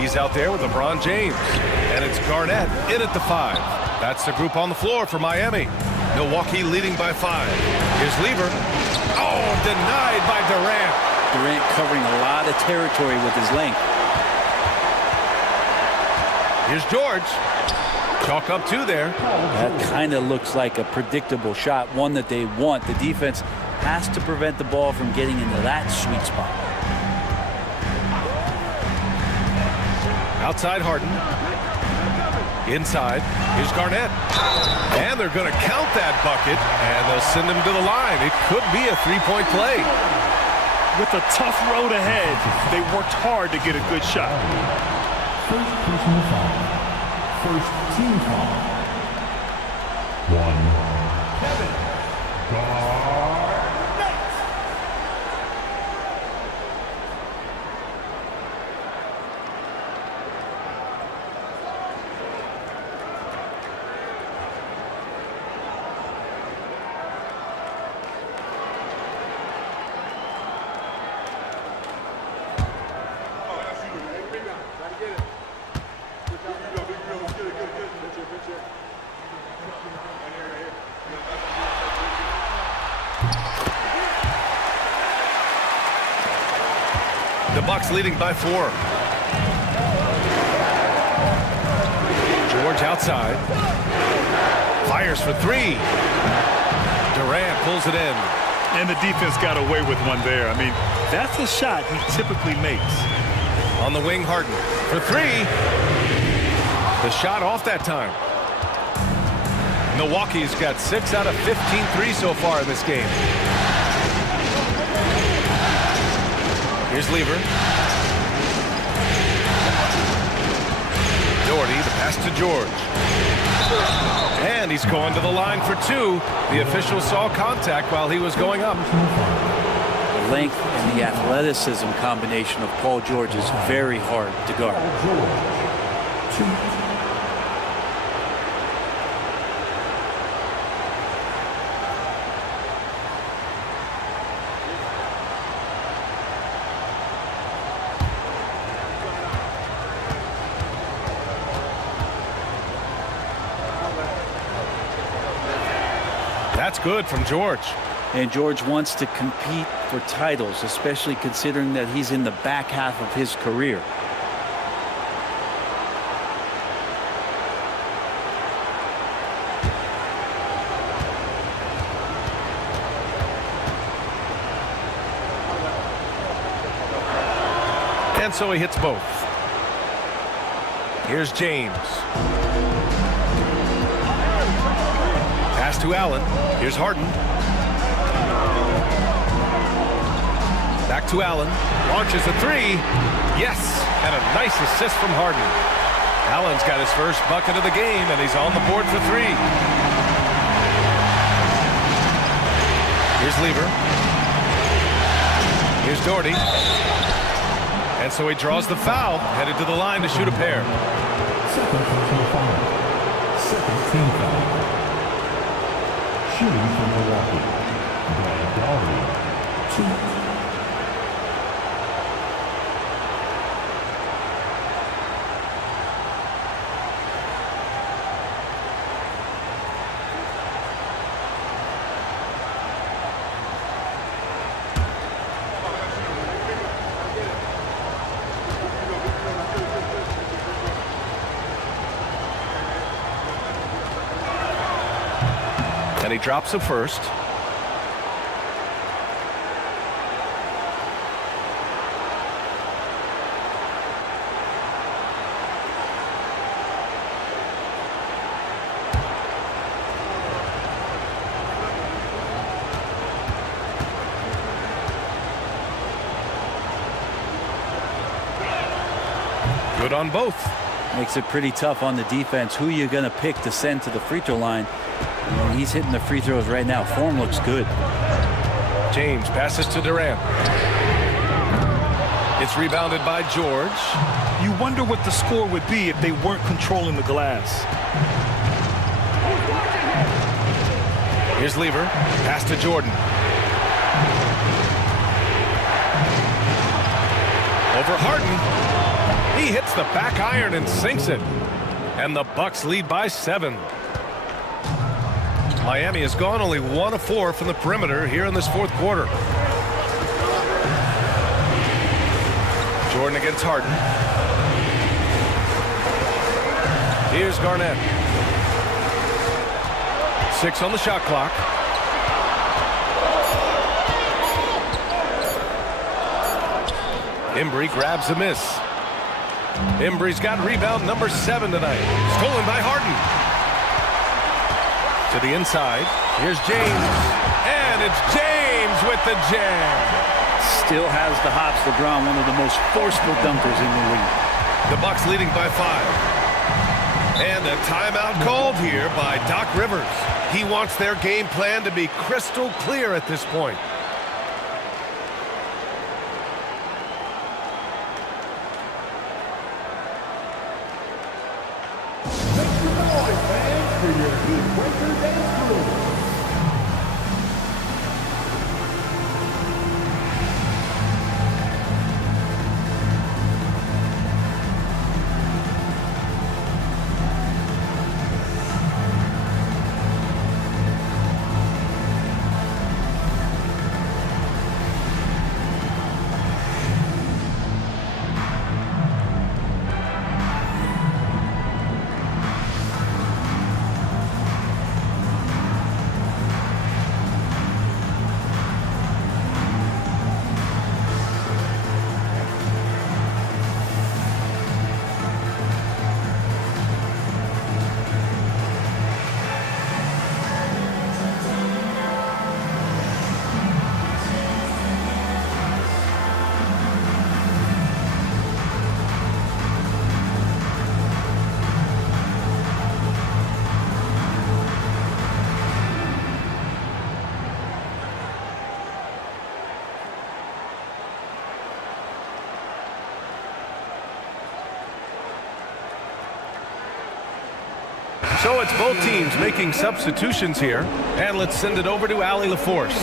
He's out there with LeBron James. And it's Garnett in at the 5. That's the group on the floor for Miami. Milwaukee leading by 5. Here's Lever. Oh, denied by Durant. Durant covering a lot of territory with his length. Here's George. Chalk up 2 there. That kind of looks like a predictable shot, one that they want. The defense has to prevent the ball from getting into that sweet spot. Outside Harden. Inside. Here's Garnett. And they're going to count that bucket, and they'll send him to the line. It could be a 3-point play. With a tough road ahead, they worked hard to get a good shot. First personal foul. First team foul. 1. Kevin Garnett. The Bucks leading by 4. George outside. Fires for 3. Durant pulls it in. And the defense got away with one there. I mean, that's a shot he typically makes. On the wing, Harden for 3. The shot off that time. Milwaukee's got 6 out of 15 threes so far in this game. Here's Lever. Doherty, the pass to George. And he's going to the line for 2. The official saw contact while he was going up. The length and the athleticism combination of Paul George is very hard to guard. That's good from George. And George wants to compete for titles, especially considering that he's in the back half of his career. And so he hits both. Here's James. Pass to Allen. Here's Harden. Back to Allen. Launches a 3. Yes! And a nice assist from Harden. Allen's got his first bucket of the game, and he's on the board for 3. Here's Lever. Here's Doherty. And so he draws the foul, headed to the line to shoot a pair. Second personal foul. Second team foul. Shooting from Milwaukee. Brad Doherty. 2. And he drops it first. Good on both. Makes it pretty tough on the defense. Who you going to pick to send to the free throw line? And he's hitting the free throws right now. Form looks good. James passes to Durant. It's rebounded by George. You wonder what the score would be if they weren't controlling the glass. Here's Lever. Pass to Jordan. Over Harden. He hits the back iron and sinks it. And the Bucks lead by 7. Miami has gone only 1 of 4 from the perimeter here in this fourth quarter. Jordan against Harden. Here's Garnett. 6 on the shot clock. Embry grabs a miss. Embry's got rebound number 7 tonight. Stolen by Harden. To the inside. Here's James. And it's James with the jam. Still has the hops. LeBron, one of the most forceful dunkers in the league. The Bucks leading by 5. And a timeout called here by Doc Rivers. He wants their game plan to be crystal clear at this point. Make some noise, fans, for your Heat Breaker dance crew. So it's both teams making substitutions here. And let's send it over to Allie LaForce.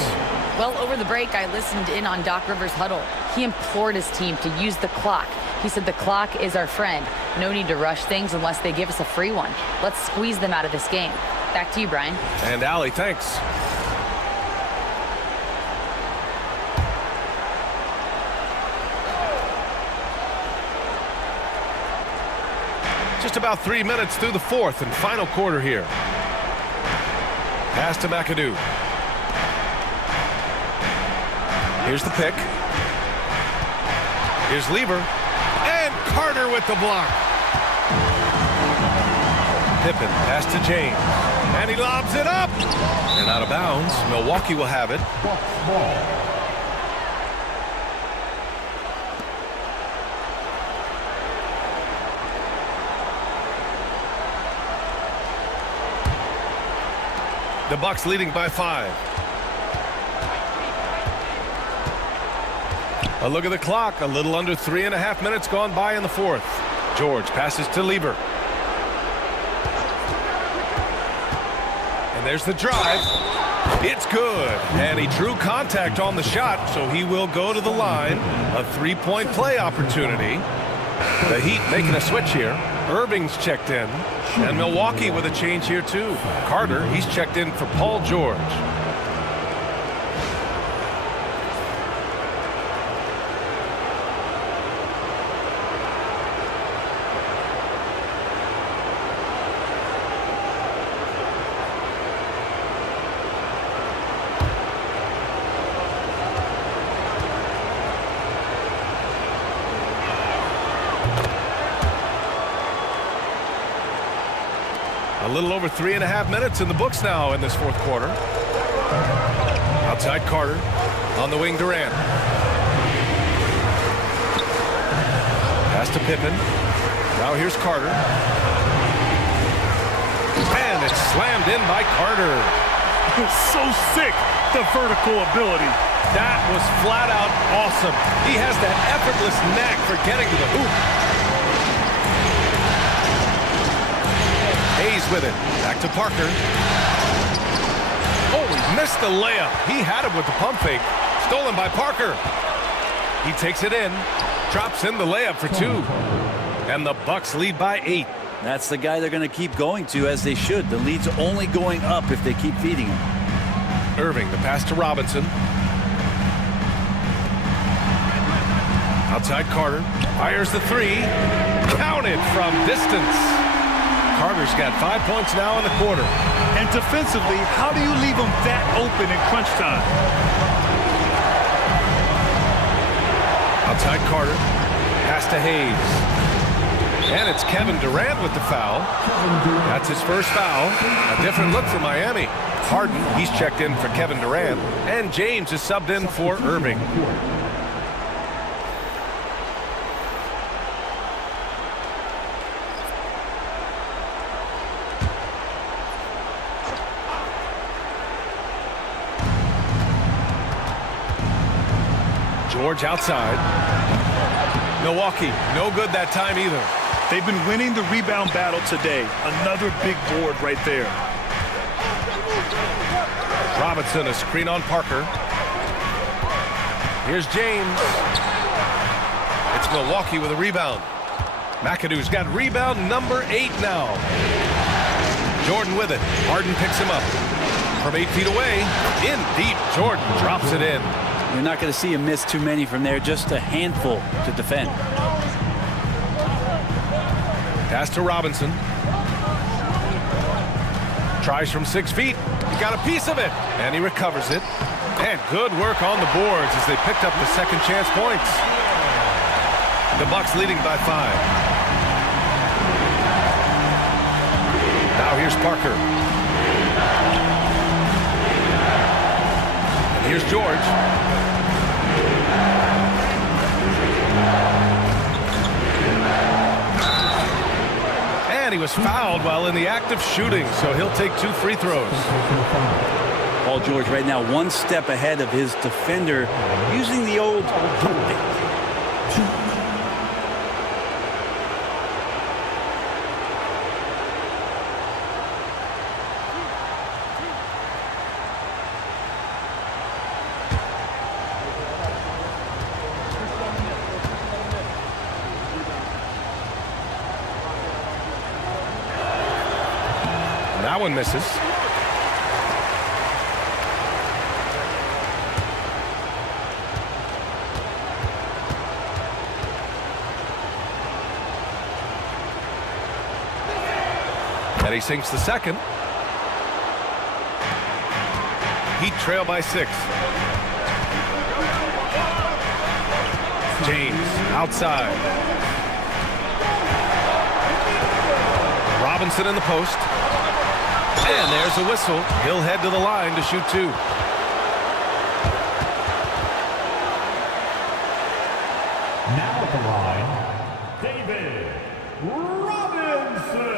Well, over the break, I listened in on Doc Rivers' huddle. He implored his team to use the clock. He said the clock is our friend. No need to rush things unless they give us a free one. Let's squeeze them out of this game. Back to you, Brian. And Allie, thanks. Just about 3 minutes through the fourth and final quarter here. Pass to McAdoo. Here's the pick. Here's Lever. And Carter with the block. Pippen, pass to James. And he lobs it up. And out of bounds. Milwaukee will have it. Bucks ball. The Bucks leading by 5. A look at the clock. A little under 3.5 minutes gone by in the fourth. George passes to Lever. And there's the drive. It's good. And he drew contact on the shot, so he will go to the line. A three-point play opportunity. The Heat making a switch here. Irving's checked in. And Milwaukee with a change here, too. Carter, he's checked in for Paul George. A little over 3.5 minutes in the books now in this fourth quarter. Outside Carter. On the wing, Durant. Pass to Pippen. Now here's Carter. And it's slammed in by Carter. So sick, the vertical ability. That was flat out awesome. He has that effortless knack for getting to the hoop. Hayes with it. Back to Parker. Oh, he missed the layup. He had it with the pump fake. Stolen by Parker. He takes it in. Drops in the layup for 2. And the Bucks lead by 8. That's the guy they're going to keep going to, as they should. The lead's only going up if they keep feeding him. Irving, the pass to Robinson. Outside Carter. Fires the 3. Counted from distance. Carter's got 5 points now in the quarter. And defensively, how do you leave them that open in crunch time? Outside Carter. Pass to Hayes. And it's Kevin Durant with the foul. That's his first foul. A different look for Miami. Harden, he's checked in for Kevin Durant. And James is subbed in for Irving. George outside. Milwaukee, no good that time either. They've been winning the rebound battle today. Another big board right there. Robinson, a screen on Parker. Here's James. It's Milwaukee with a rebound. McAdoo's got rebound number 8 now. Jordan with it. Harden picks him up. From 8 feet away, in deep, Jordan drops it in. You're not going to see him miss too many from there, just a handful to defend. Pass to Robinson. Tries from 6 feet. He got a piece of it, and he recovers it. And good work on the boards as they picked up the second chance points. The Bucks leading by 5. Now here's Parker. And here's George. And he was fouled while in the act of shooting, so he'll take 2 free throws. Paul George right now 1 step ahead of his defender, using the old pump fake. That one misses. And he sinks the second. Heat trail by 6. James outside. Robinson in the post. And there's a whistle. He'll head to the line to shoot 2. Now at the line, David Robinson.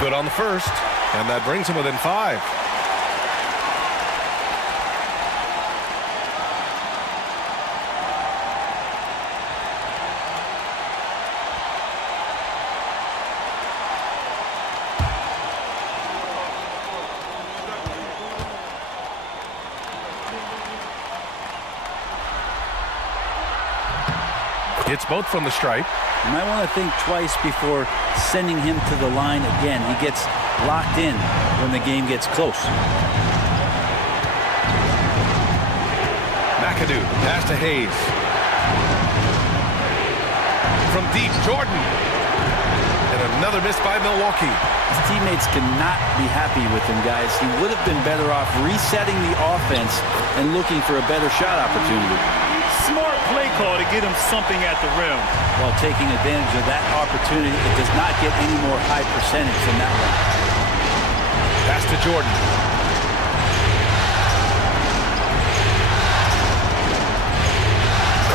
Good on the first, and that brings him within 5. It's both from the stripe. You might want to think twice before sending him to the line again. He gets locked in when the game gets close. McAdoo, pass to Hayes. From deep, Jordan. And another miss by Milwaukee. His teammates cannot be happy with him, guys. He would have been better off resetting the offense and looking for a better shot opportunity. Smart play call to get him something at the rim. While taking advantage of that opportunity, it does not get any more high percentage than that one. Pass to Jordan.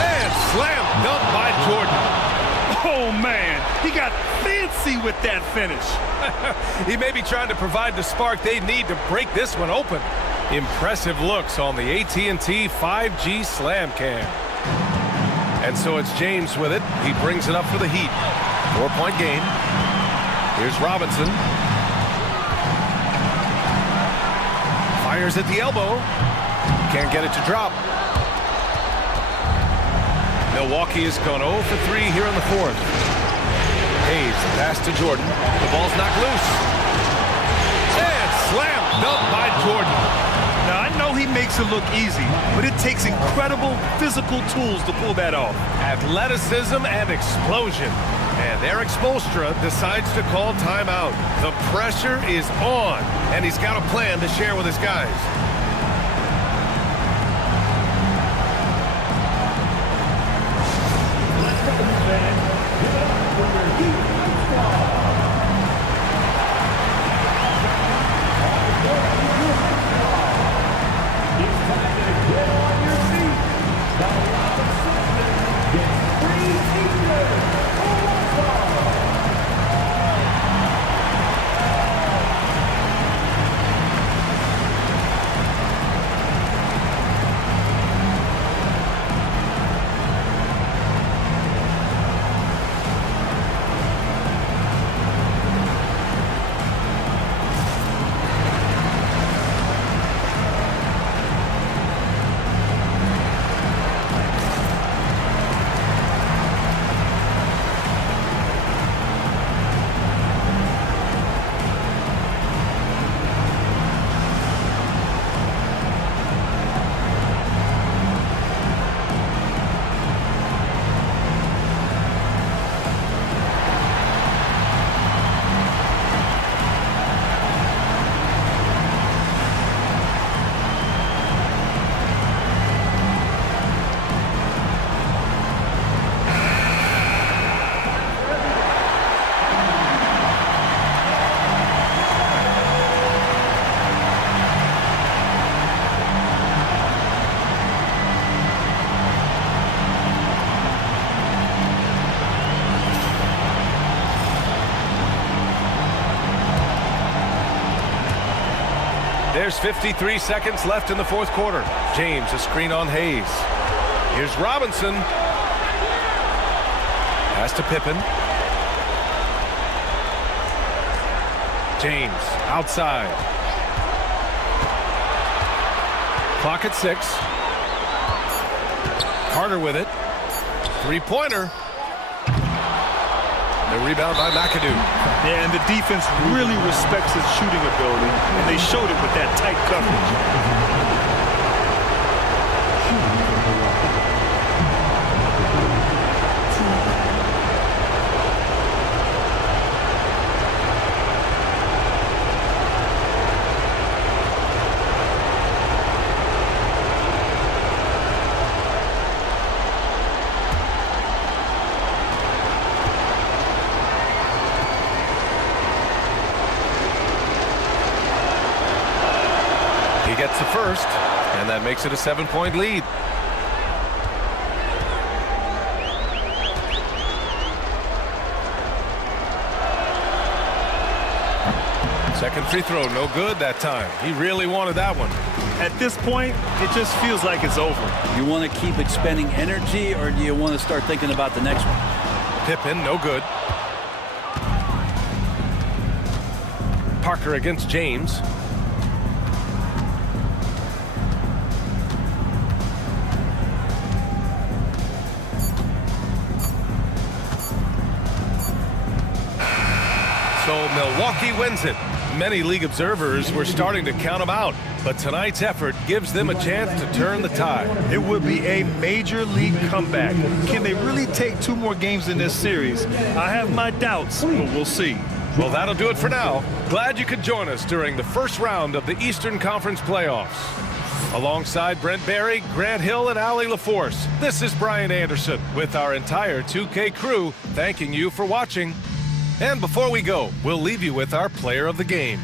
And slam dunk by Jordan. Oh, man, he got fancy with that finish. He may be trying to provide the spark they need to break this one open. Impressive looks on the AT&T 5G Slam Cam. And so it's James with it. He brings it up for the Heat. 4-point game. Here's Robinson. Fires at the elbow. Can't get it to drop. Milwaukee has gone 0 for 3 here in the fourth. Hayes, pass to Jordan. The ball's knocked loose. And slam dunked by Jordan. Now, I know he makes it look easy, but it takes incredible physical tools to pull that off. Athleticism and explosion. And Eric Spoelstra decides to call timeout. The pressure is on, and he's got a plan to share with his guys. There's 53 seconds left in the fourth quarter. James, a screen on Hayes. Here's Robinson. Pass to Pippen. James, outside. Clock at 6. Carter with it. Three-pointer. The rebound by McAdoo. Yeah, and the defense really respects his shooting ability, and they showed it with that tight coverage. He gets the first, and that makes it a 7-point lead. Second free throw, no good that time. He really wanted that one. At this point, it just feels like it's over. You want to keep expending energy, or do you want to start thinking about the next one? Pippen, no good. Parker against James. So Milwaukee wins it. Many league observers were starting to count them out, but tonight's effort gives them a chance to turn the tide. It would be a major league comeback. Can they really take 2 more games in this series? I have my doubts, but we'll see. Well, that'll do it for now. Glad you could join us during the first round of the Eastern Conference playoffs. Alongside Brent Barry, Grant Hill, and Allie LaForce, this is Brian Anderson with our entire 2K crew thanking you for watching. And before we go, we'll leave you with our player of the game.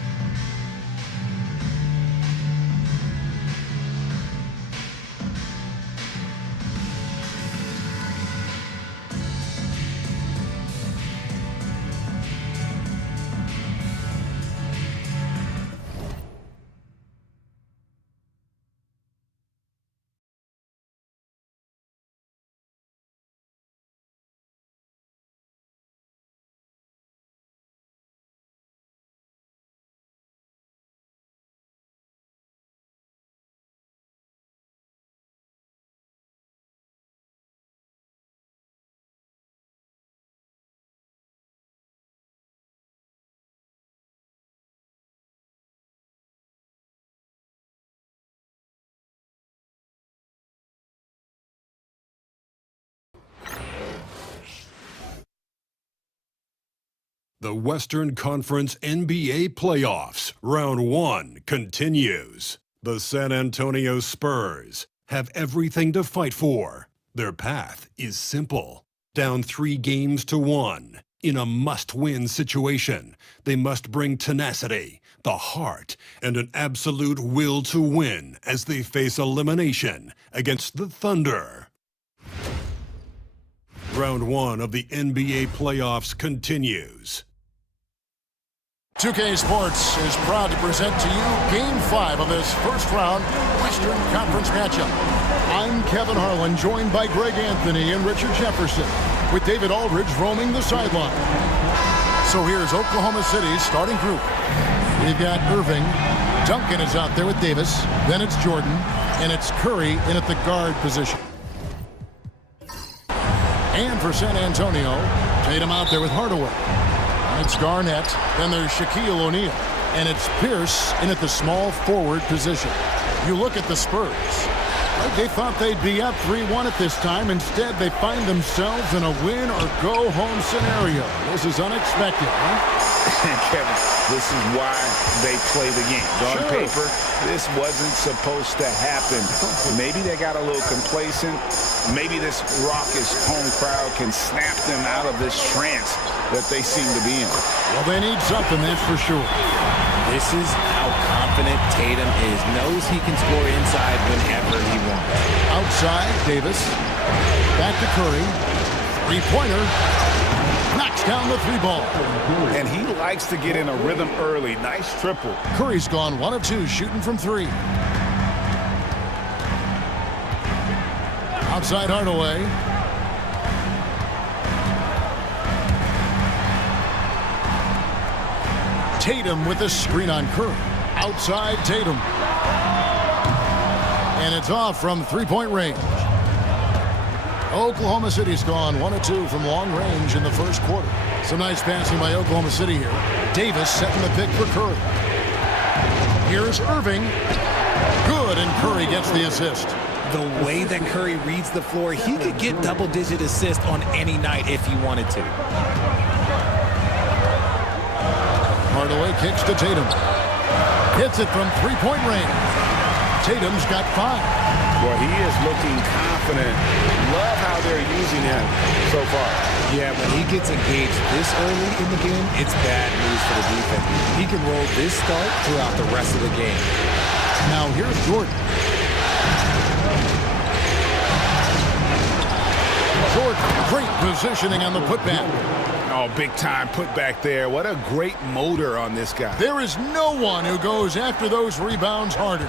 The Western Conference NBA playoffs, round 1 continues. The San Antonio Spurs have everything to fight for. Their path is simple. Down 3 games to 1. In a must-win situation, they must bring tenacity, the heart, and an absolute will to win as they face elimination against the Thunder. Round 1 of the NBA playoffs continues. 2K Sports is proud to present to you Game 5 of this first-round Western Conference matchup. I'm Kevin Harlan, joined by Greg Anthony and Richard Jefferson, with David Aldridge roaming the sideline. So here's Oklahoma City's starting group. We've got Irving. Duncan is out there with Davis. Then it's Jordan. And it's Curry in at the guard position. And for San Antonio, Tatum out there with Hardaway. It's Garnett, then there's Shaquille O'Neal, and it's Pierce in at the small forward position. You look at the Spurs. They thought they'd be up 3-1 at this time. Instead, they find themselves in a win-or-go-home scenario. This is unexpected, huh? Kevin, this is why they play the game. On paper, this wasn't supposed to happen. Maybe they got a little complacent. Maybe this raucous home crowd can snap them out of this trance that they seem to be in. Well, they need something, that's for sure. This is how confident Tatum is. Knows he can score inside whenever he wants. Outside, Davis. Back to Curry. Three-pointer. Knocks down the 3-ball. And he likes to get in a rhythm early. Nice triple. Curry's gone 1 of 2 shooting from 3. Outside Hardaway. Tatum with a screen on Curry. Outside Tatum. And it's off from 3-point range. Oklahoma City's gone 1 of 2 from long range in the first quarter. Some nice passing by Oklahoma City here. Davis setting the pick for Curry. Here's Irving. Good, and Curry gets the assist. The way that Curry reads the floor, he could get double-digit assists on any night if he wanted to. Hardaway kicks to Tatum. Hits it from 3-point range. Tatum's got 5. Well, he is looking confident. Love how they're using him so far. Yeah, when he gets engaged this early in the game, it's bad news for the defense. He can roll this start throughout the rest of the game. Now here's Jordan. Jordan, great positioning on the putback. Oh, big time putback there. What a great motor on this guy. There is no one who goes after those rebounds harder.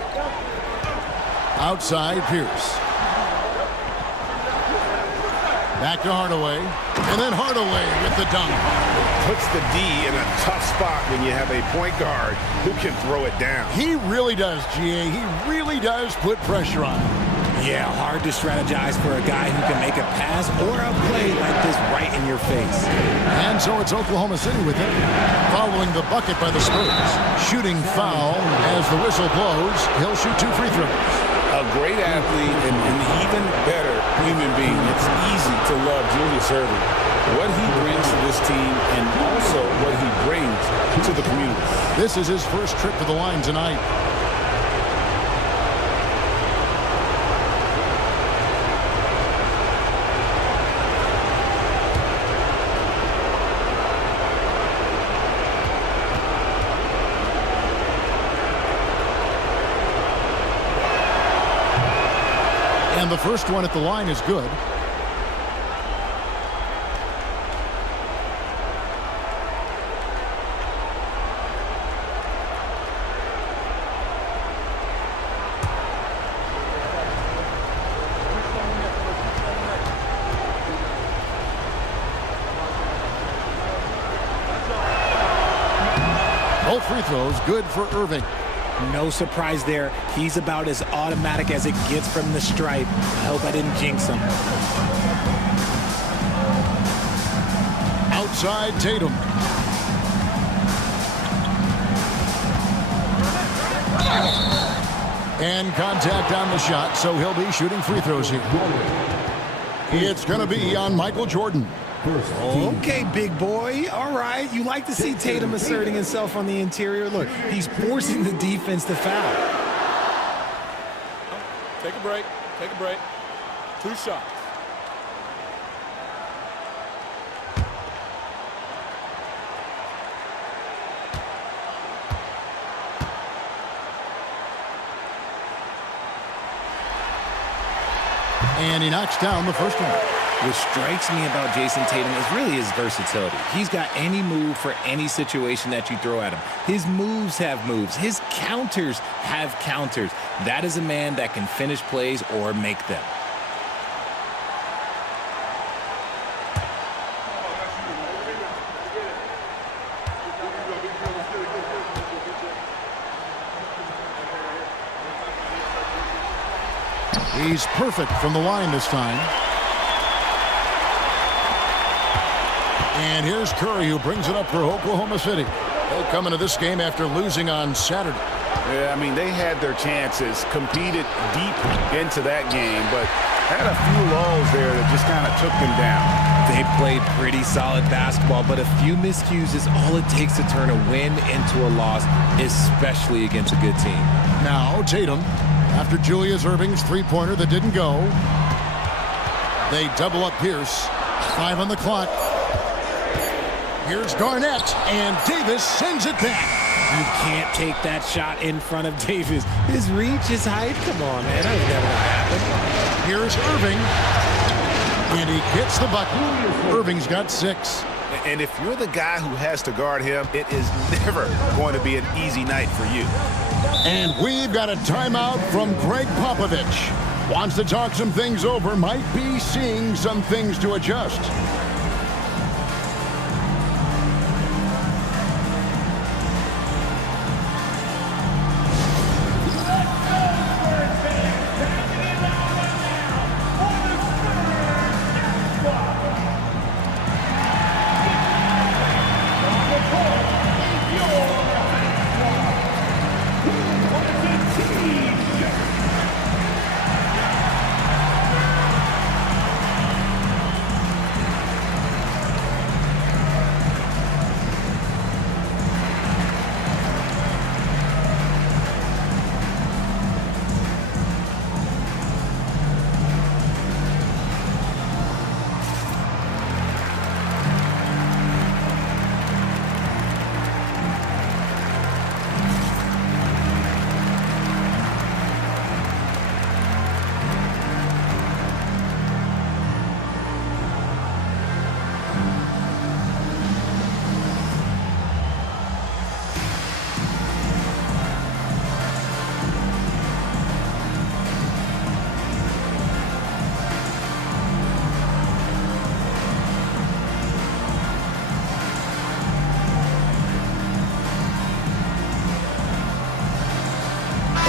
Outside Pierce. Back to Hardaway. And then Hardaway with the dunk. Puts the D in a tough spot when you have a point guard who can throw it down. He really does, GA. He really does put pressure on him. Yeah, hard to strategize for a guy who can make a pass or a play like this right in your face. And so it's Oklahoma City with it, following the bucket by the Spurs. Shooting foul as the whistle blows. He'll shoot 2 free throws. A great athlete and an even better human being. It's easy to love Julius Erving. What he brings to this team and also what he brings to the community. This is his first trip to the line tonight. And the first one at the line is good. Both free throws good for Irving. No surprise there. He's about as automatic as it gets from the stripe. I hope I didn't jinx him. Outside Tatum. And contact on the shot, so he'll be shooting free throws here. It's going to be on Michael Jordan. First team. Okay, big boy. All right. You like to see Tatum asserting himself on the interior. Look, he's forcing the defense to foul. Take a break. Take a break. 2 shots. And he knocks down the first one. What strikes me about Jason Tatum is really his versatility. He's got any move for any situation that you throw at him. His moves have moves. His counters have counters. That is a man that can finish plays or make them. He's perfect from the line this time. And here's Curry, who brings it up for Oklahoma City. They'll come into this game after losing on Saturday. Yeah, I mean, they had their chances, competed deep into that game, but had a few lulls there that just kind of took them down. They played pretty solid basketball, but a few miscues is all it takes to turn a win into a loss, especially against a good team. Now Tatum, after Julius Erving's three-pointer that didn't go. They double up Pierce. 5 on the clock. Here's Garnett, and Davis sends it back. You can't take that shot in front of Davis. His reach, his height, come on, man. That was never going to happen. Here's Irving, and he gets the bucket. Irving's got 6. And if you're the guy who has to guard him, it is never going to be an easy night for you. And we've got a timeout from Greg Popovich. Wants to talk some things over, might be seeing some things to adjust.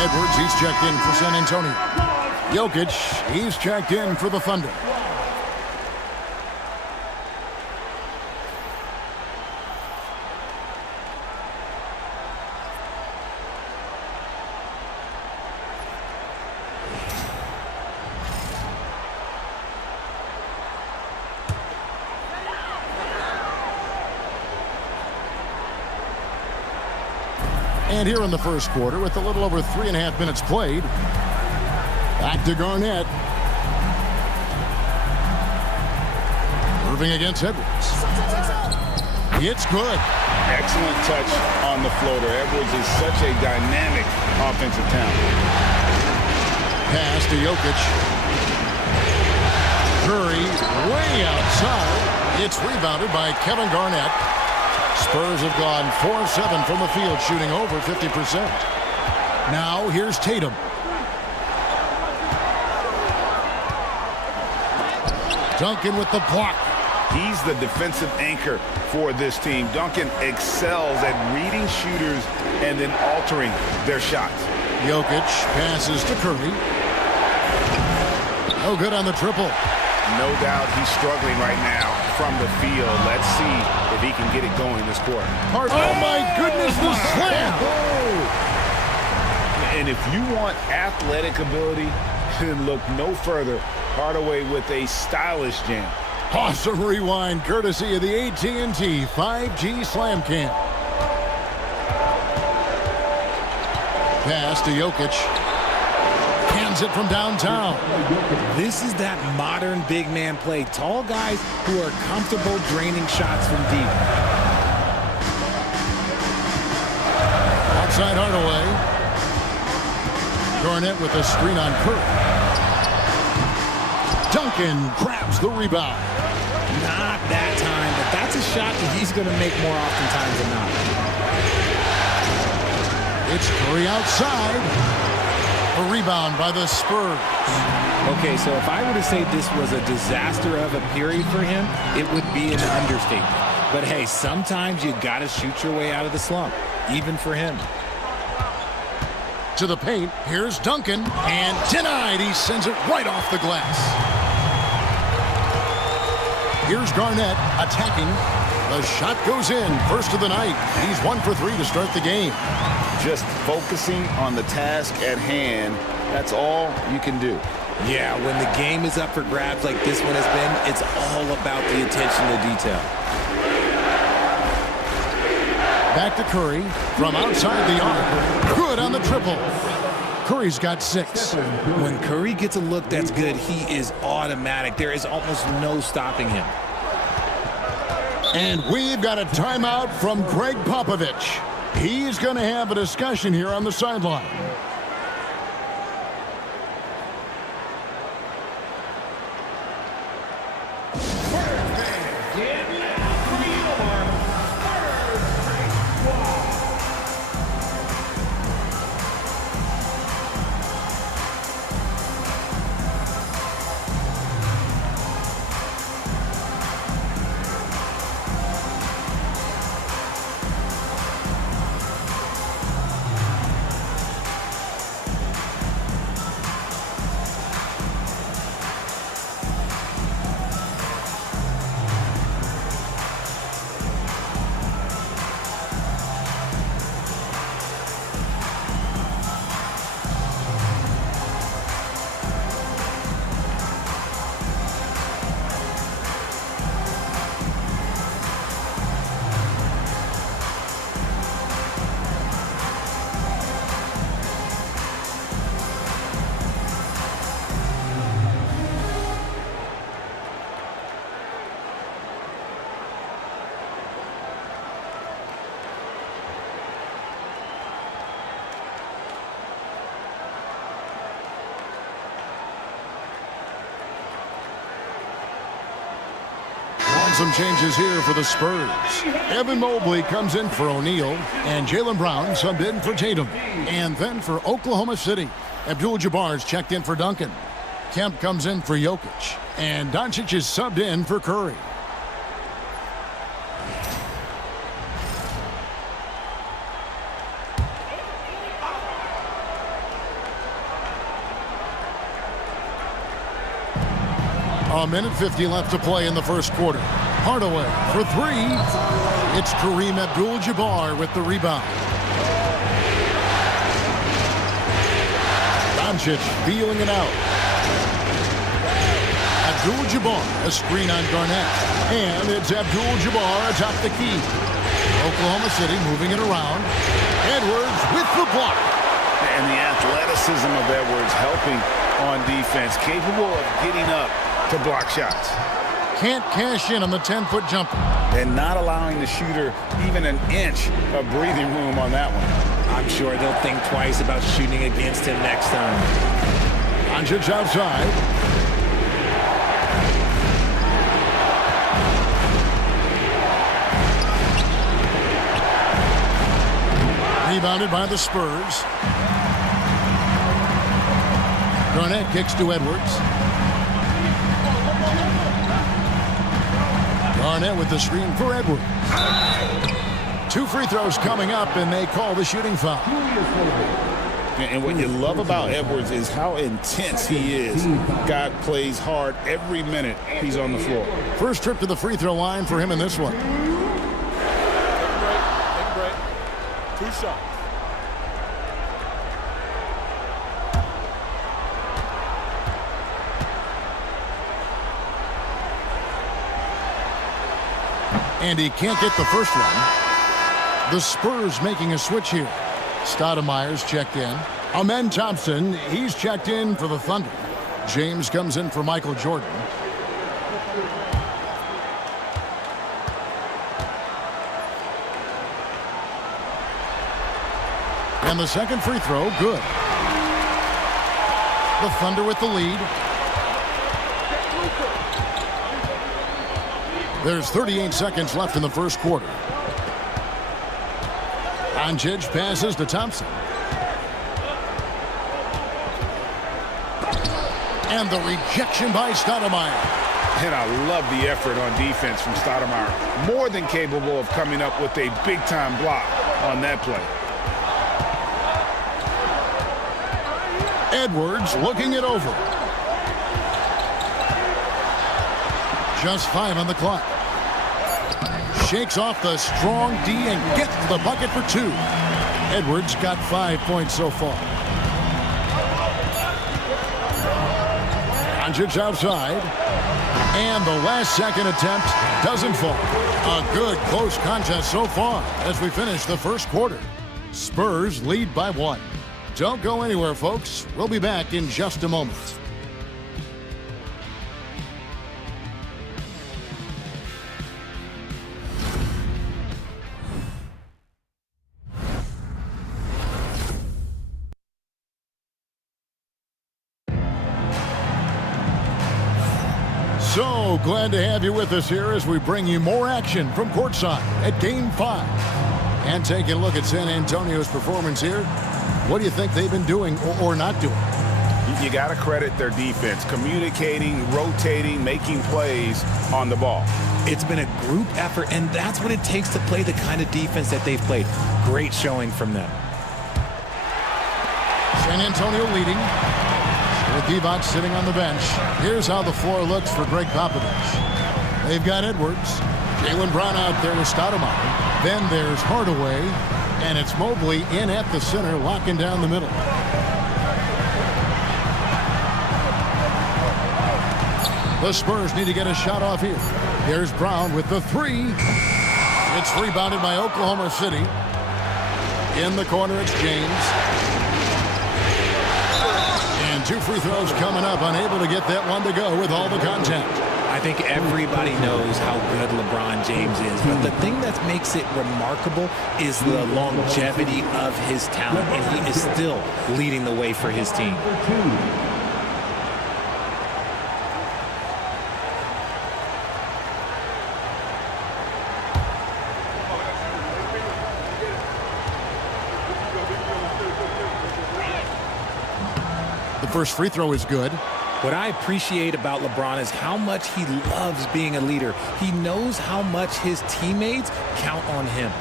Edwards, he's checked in for San Antonio. Jokic, he's checked in for the Thunder. And here in the first quarter, with a little over 3.5 minutes played, back to Garnett. Irving against Edwards. It's good. Excellent touch on the floater. Edwards is such a dynamic offensive talent. Pass to Jokic. Curry way outside. It's rebounded by Kevin Garnett. Spurs have gone 4-7 from the field, shooting over 50%. Now here's Tatum. Duncan with the block. He's the defensive anchor for this team. Duncan excels at reading shooters and then altering their shots. Jokic passes to Curry. No good on the triple. No doubt he's struggling right now from the field. Let's see if he can get it going this quarter. Oh my goodness, the slam! And if you want athletic ability, then look no further. Hardaway with a stylish jam. Awesome rewind courtesy of the AT&T 5G Slam Cam. Pass to Jokic. Hands it from downtown. This is that modern big man play. Tall guys who are comfortable draining shots from deep. Outside Hardaway. Garnett with a screen on Curry. Duncan grabs the rebound. Not that time, but that's a shot that he's going to make more oftentimes than not. It's Curry outside. A rebound by the Spurs. Okay, so if I were to say this was a disaster of a period for him, it would be an understatement. But hey, sometimes you got to shoot your way out of the slump, even for him. To the paint, here's Duncan, and denied. He sends it right off the glass. Here's Garnett attacking. The shot goes in, first of the night. He's 1 for 3 to start the game. Just focusing on the task at hand, that's all you can do. Yeah, when the game is up for grabs like this one has been, it's all about the attention to detail. Back to Curry from outside the arc. Good on the triple. Curry's got 6. When Curry gets a look that's good, he is automatic. There is almost no stopping him. And we've got a timeout from Greg Popovich. He's going to have a discussion here on the sideline. Some changes here for the Spurs. Evan Mobley comes in for O'Neal, and Jaylen Brown subbed in for Tatum. And then for Oklahoma City, Abdul-Jabbar's checked in for Duncan. Kemp comes in for Jokic, and Doncic is subbed in for Curry. A minute 50 left to play in the first quarter. Hardaway for 3. It's Kareem Abdul-Jabbar with the rebound. Doncic feeling it out. Abdul-Jabbar, a screen on Garnett. And it's Abdul-Jabbar atop the key. Oklahoma City moving it around. Edwards with the block. And the athleticism of Edwards helping on defense, capable of getting up to block shots. Can't cash in on the 10-foot jumper. And not allowing the shooter even an inch of breathing room on that one. I'm sure they'll think twice about shooting against him next time. Doncic outside. Rebounded by the Spurs. Garnett kicks to Edwards. Garnett with the screen for Edwards. 2 free throws coming up, and they call the shooting foul. And what you love about Edwards is how intense he is. God plays hard every minute he's on the floor. First trip to the free throw line for him in this one. Take a break. 2 shots. And he can't get the first one. The Spurs making a switch here. Stoudemire's checked in. Amen Thompson, he's checked in for the Thunder. James comes in for Michael Jordan. And the second free throw, good. The Thunder with the lead. There's 38 seconds left in the first quarter. Doncic passes to Thompson. And the rejection by Stoudemire. And I love the effort on defense from Stoudemire. More than capable of coming up with a big-time block on that play. Edwards looking it over. Just 5 on the clock. Shakes off the strong D and gets the bucket for 2. Edwards got 5 points so far. Doncic outside. And the last second attempt doesn't fall. A good close contest so far as we finish the first quarter. Spurs lead by 1. Don't go anywhere, folks. We'll be back in just a moment. So glad to have you with us here as we bring you more action from courtside at Game 5. And taking a look at San Antonio's performance here. What do you think they've been doing or not doing? You got to credit their defense, communicating, rotating, making plays on the ball. It's been a group effort, and that's what it takes to play the kind of defense that they've played. Great showing from them. San Antonio leading. With Divac sitting on the bench. Here's how the floor looks for Greg Popovich. They've got Edwards. Jaylen Brown out there with Stoudemire. Then there's Hardaway. And it's Mobley in at the center, locking down the middle. The Spurs need to get a shot off here. Here's Brown with the 3. It's rebounded by Oklahoma City. In the corner, it's James. And 2 free throws coming up, unable to get that one to go with all the contact. I think everybody knows how good LeBron James is, but the thing that makes it remarkable is the longevity of his talent, and he is still leading the way for his team. The first free throw is good. What I appreciate about LeBron is how much he loves being a leader. He knows how much his teammates count on him.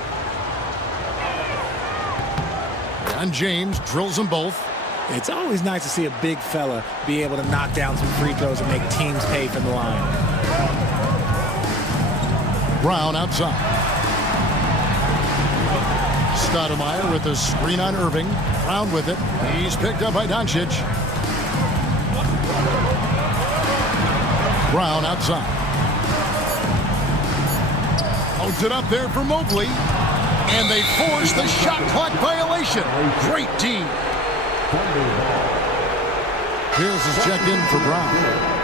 And James drills them both. It's always nice to see a big fella be able to knock down some free throws and make teams pay from the line. Brown outside. Stoudemire with the screen on Irving. Brown with it. He's picked up by Doncic. Brown outside. Holds it up there for Mobley. And they force the shot clock violation. Great team. Hills is checked in for Brown.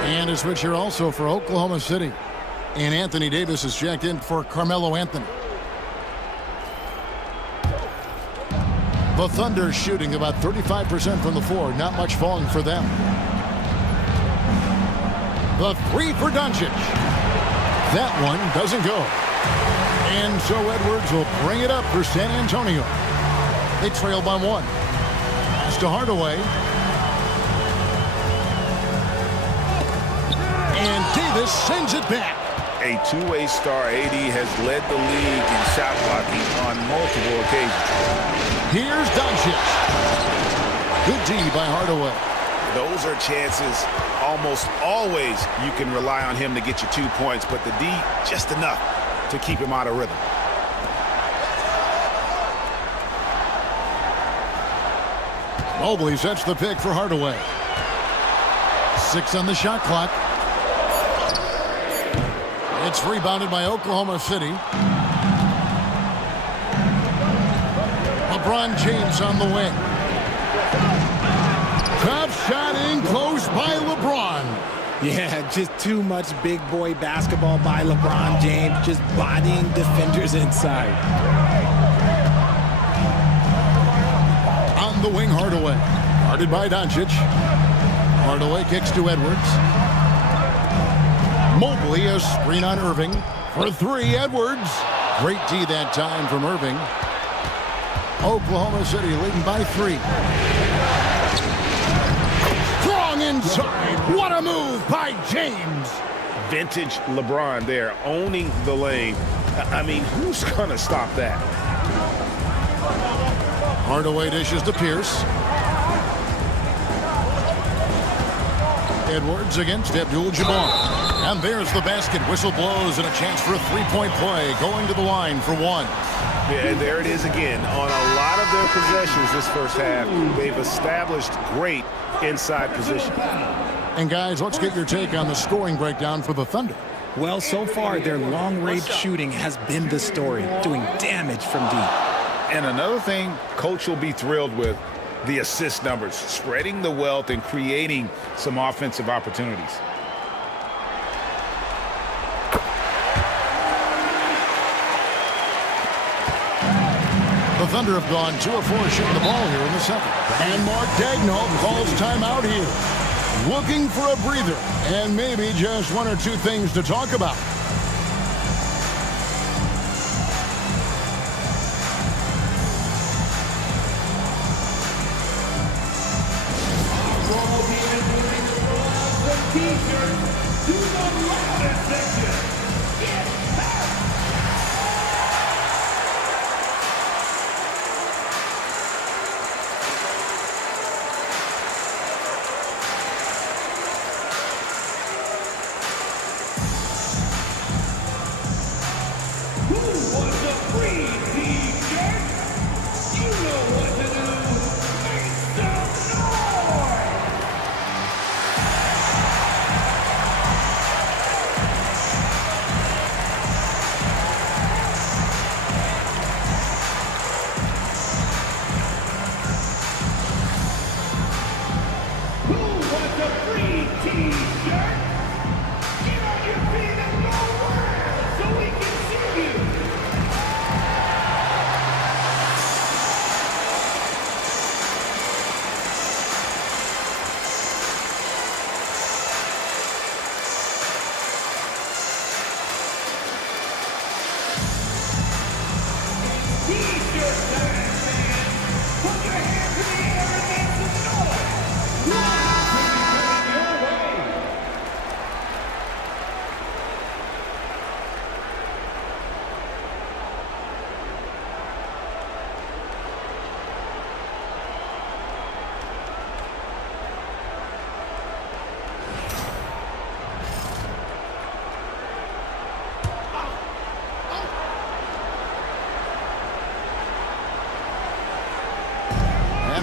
And a switch here also for Oklahoma City. And Anthony Davis is checked in for Carmelo Anthony. The Thunder shooting about 35% from the floor. Not much falling for them. The 3 for Doncic. That one doesn't go. And so Edwards will bring it up for San Antonio. They trail by 1. It's to Hardaway. And Davis sends it back. A two-way star, AD has led the league in shot blocking on multiple occasions. Here's Doncic. Good D by Hardaway. Those are chances almost always you can rely on him to get you 2 points, but the D just enough to keep him out of rhythm. Mobley sets the pick for Hardaway. 6 on the shot clock. It's rebounded by Oklahoma City. LeBron James on the wing. Tough shot in close by LeBron. Yeah, just too much big boy basketball by LeBron James, just bodying defenders inside. On the wing, Hardaway. Guarded by Doncic. Hardaway kicks to Edwards. Mobley, a screen on Irving. For three, Edwards. Great D that time from Irving. Oklahoma City leading by 3. Strong inside. What a move by James. Vintage LeBron there, owning the lane. I mean, who's going to stop that? Hardaway dishes to Pierce. Edwards against Abdul-Jabbar. And there's the basket. Whistle blows and a chance for a three-point play. Going to the line for 1. Yeah, and there it is again. On a lot of their possessions this first half, they've established great inside position. And guys, let's get your take on the scoring breakdown for the Thunder. Well, so far, their long-range shooting has been the story, doing damage from deep. And another thing Coach will be thrilled with, the assist numbers, spreading the wealth and creating some offensive opportunities. The Thunder have gone 2 of 4 shooting the ball here in the second. And Mark Daigneault calls timeout here. Looking for a breather and maybe just 1 or 2 things to talk about.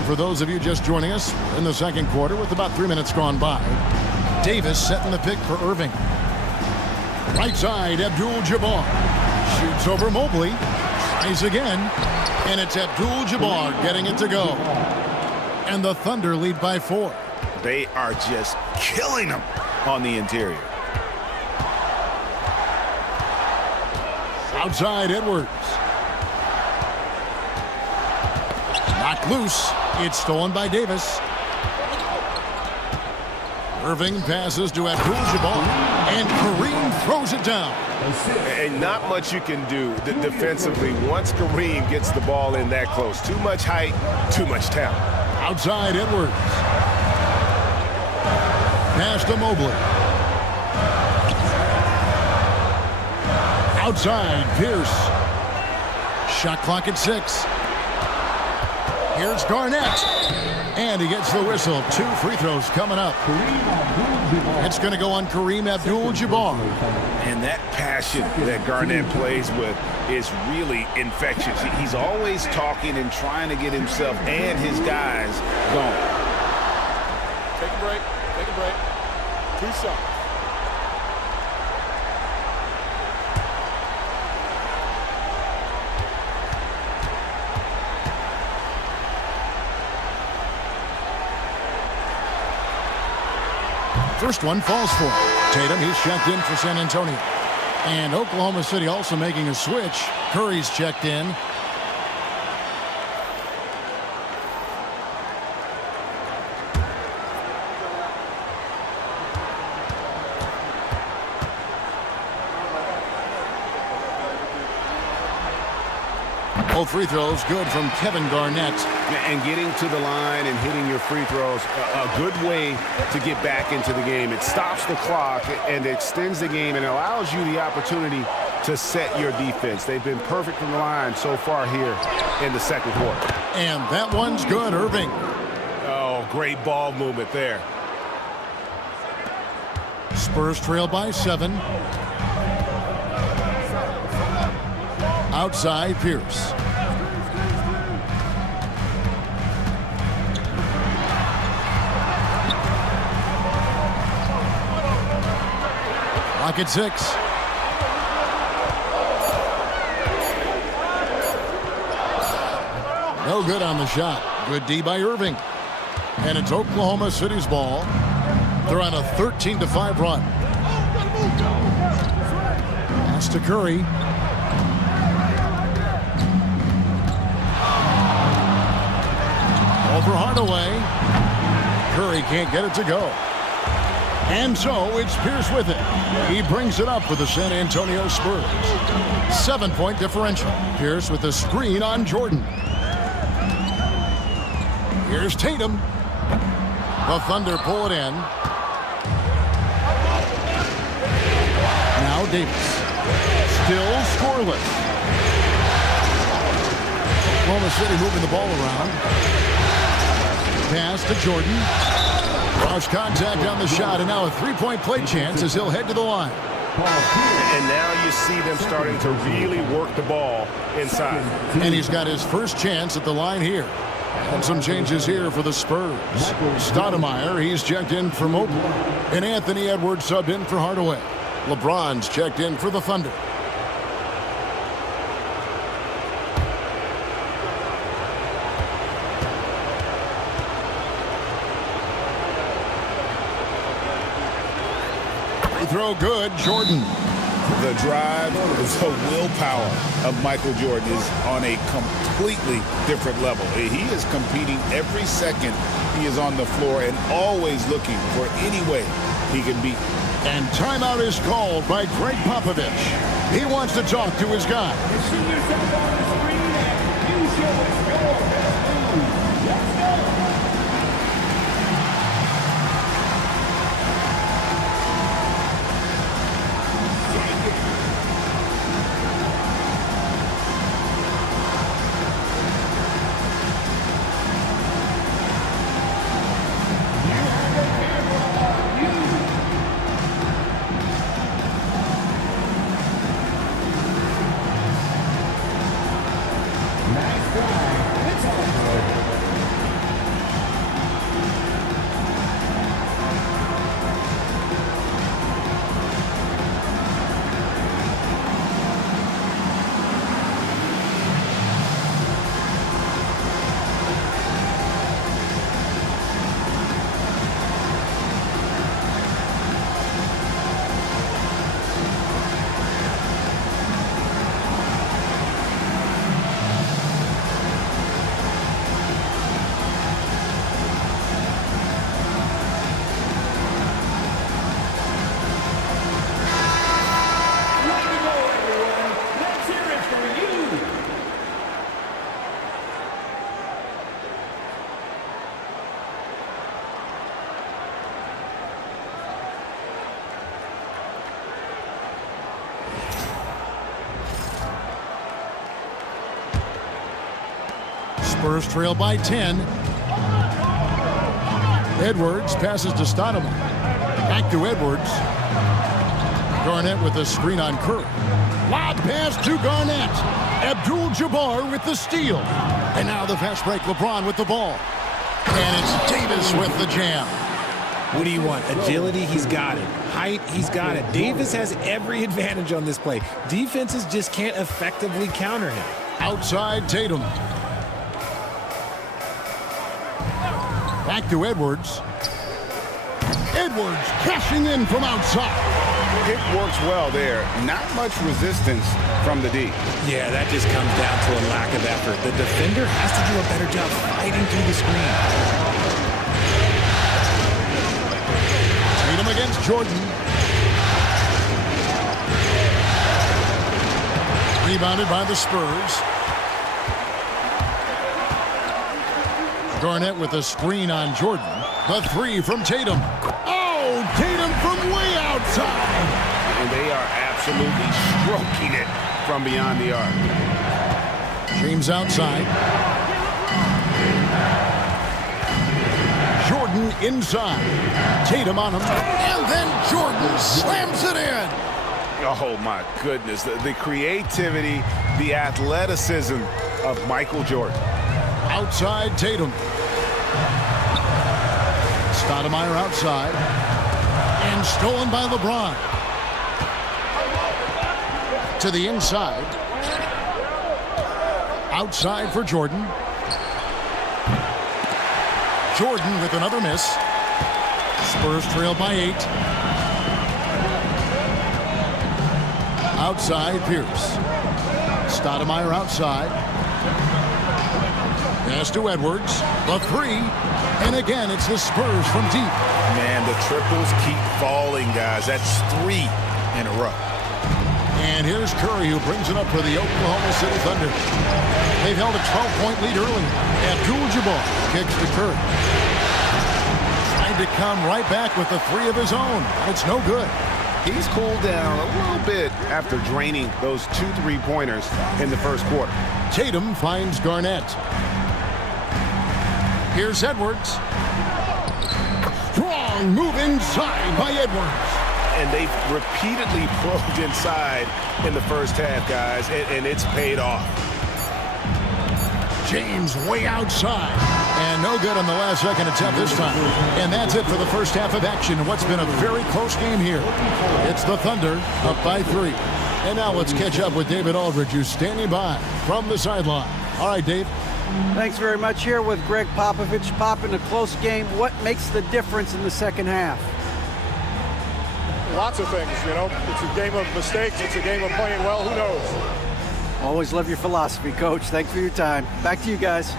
For those of you just joining us, we're in the second quarter with about 3 minutes gone by. Davis setting the pick for Irving. Right side, Abdul-Jabbar. Shoots over Mobley. Tries again. And it's Abdul-Jabbar getting it to go. And the Thunder lead by 4. They are just killing them on the interior. Outside, Edwards. Knocked loose. It's stolen by Davis. Irving passes to Abdul-Jabbar, and Kareem throws it down. And not much you can do defensively once Kareem gets the ball in that close. Too much height, too much talent. Outside, Edwards. Pass to Mobley. Outside, Pierce. Shot clock at 6. Here's Garnett. And he gets the whistle. 2 free throws coming up. It's going to go on Kareem Abdul-Jabbar. And that passion that Garnett plays with is really infectious. He's always talking and trying to get himself and his guys going. Take a break. Take a break. 2 shots. First one falls for him. Tatum, he's checked in for San Antonio. And Oklahoma City also making a switch. Curry's checked in. Both free throws good from Kevin Garnett. And getting to the line and hitting your free throws, a good way to get back into the game. It stops the clock and extends the game and allows you the opportunity to set your defense. They've been perfect from the line so far here in the second quarter. And that one's good, Irving. Oh, great ball movement there. Spurs trail by 7. Outside, Pierce. Lock at 6. No good on the shot. Good D by Irving. And it's Oklahoma City's ball. They're on a 13-5 run. Pass to Curry. Over Hardaway. Curry can't get it to go. And so it's Pierce with it. He brings it up for the San Antonio Spurs. 7-point differential. Pierce with a screen on Jordan. Here's Tatum. The Thunder pull it in. Now Davis. Still scoreless. Oklahoma City moving the ball around. Pass to Jordan. Lost contact on the shot, and now a three-point play chance as he'll head to the line. And now you see them starting to really work the ball inside. And he's got his first chance at the line here. And some changes here for the Spurs. Stoudemire, he's checked in for Mobley. And Anthony Edwards subbed in for Hardaway. LeBron's checked in for the Thunder. Throw good, Jordan. The drive, the willpower of Michael Jordan is on a completely different level. He is competing every second he is on the floor and always looking for any way he can beat. And timeout is called by Greg Popovich. He wants to talk to his guy. Spurs trail by 10. Edwards passes to Stoudemire. Back to Edwards. Garnett with a screen on Curry. Lob pass to Garnett. Abdul-Jabbar with the steal. And now the fast break. LeBron with the ball. And it's Davis with the jam. What do you want? Agility, he's got it. Height, he's got it. Davis has every advantage on this play. Defenses just can't effectively counter him. Outside Tatum. Back to Edwards. Edwards cashing in from outside. It works well there. Not much resistance from the D. Yeah, that just comes down to a lack of effort. The defender has to do a better job fighting through the screen. Tatum against Jordan. Rebounded by the Spurs. Garnett with a screen on Jordan. The three from Tatum. Oh, Tatum from way outside. And they are absolutely stroking it from beyond the arc. James outside. Jordan inside. Tatum on him. And then Jordan slams it in. Oh, my goodness. The creativity, the athleticism of Michael Jordan. Outside Tatum. Stoudemire outside. And stolen by LeBron. To the inside. Outside for Jordan. Jordan with another miss. Spurs trail by 8. Outside Pierce. Stoudemire outside. Pass to Edwards. The three. And again, it's the Spurs from deep. Man, the triples keep falling, guys. That's 3 in a row. And here's Curry, who brings it up for the Oklahoma City Thunder. They've held a 12-point lead early. Abdul-Jabbar kicks to Curry. Trying to come right back with the 3 of his own. It's no good. He's cooled down a little bit after draining those 2 3-pointers in the first quarter. Tatum finds Garnett. Here's Edwards. Strong move inside by Edwards. And they've repeatedly probed inside in the first half, guys, and it's paid off. James way outside. And no good on the last second attempt this time. And that's it for the first half of action in what's been a very close game here. It's the Thunder up by 3. And now let's catch up with David Aldridge, who's standing by from the sideline. All right, Dave. Thanks very much. Here with Greg Popovich. Pop, in a close game, what makes the difference in the second half? Lots of things, you know. It's a game of mistakes. It's a game of playing well. Who knows? Always love your philosophy, Coach. Thanks for your time. Back to you guys.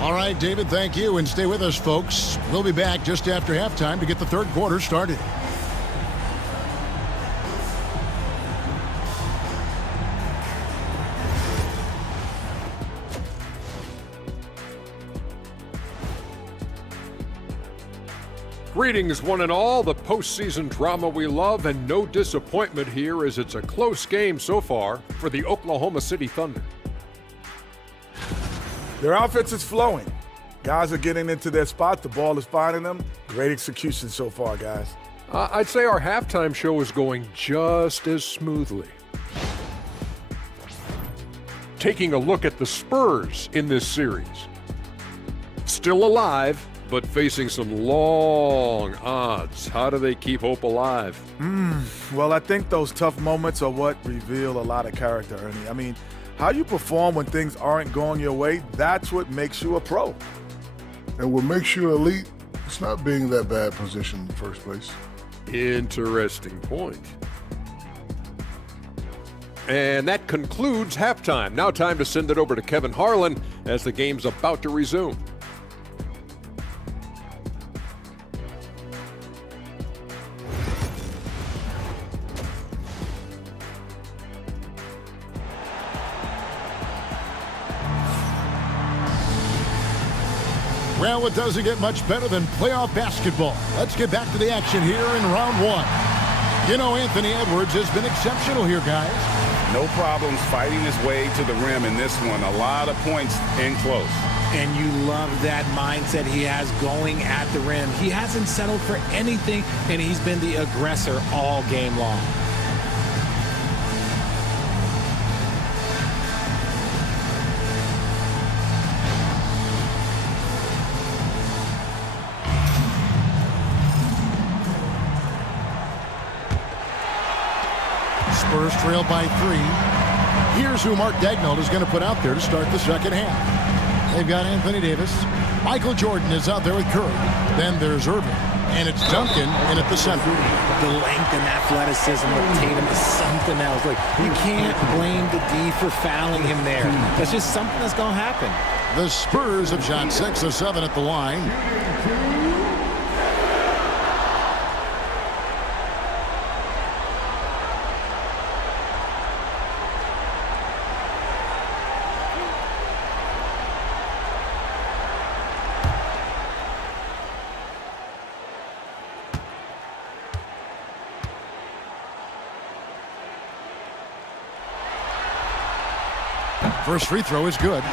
All right, David, thank you. And stay with us, folks. We'll be back just after halftime to get the third quarter started. Greetings, one and all. The postseason drama we love, and no disappointment here as it's a close game so far for the Oklahoma City Thunder. Their offense is flowing. Guys are getting into their spot. The ball is finding them. Great execution so far, guys. I'd say our halftime show is going just as smoothly. Taking a look at the Spurs in this series. Still alive, but facing some long odds. How do they keep hope alive? Well, I think those tough moments are what reveal a lot of character, Ernie. I mean, how you perform when things aren't going your way, that's what makes you a pro. And what makes you elite, it's not being in that bad position in the first place. Interesting point. And that concludes halftime. Now time to send it over to Kevin Harlan as the game's about to resume. Well, it doesn't get much better than playoff basketball. Let's get back to the action here in round 1. You know, Anthony Edwards has been exceptional here, guys. No problems fighting his way to the rim in this one. A lot of points in close. And you love that mindset he has going at the rim. He hasn't settled for anything, and he's been the aggressor all game long. Spurs trail by 3. Here's who Mark Daigneault is going to put out there to start the second half. They've got Anthony Davis. Michael Jordan is out there with Curry. Then there's Irving. And it's Duncan in at the center. The length and athleticism of Tatum is something else. Like, you can't blame the D for fouling him there. That's just something that's going to happen. The Spurs have shot 6 of 7 at the line. First free throw is good.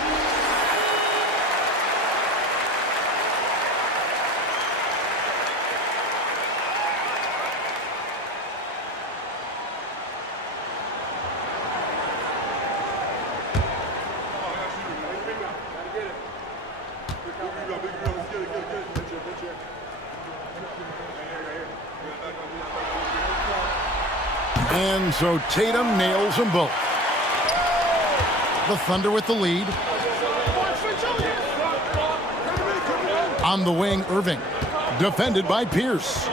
And so Tatum nails them both. The Thunder with the lead. On the wing, Irving. Defended by Pierce.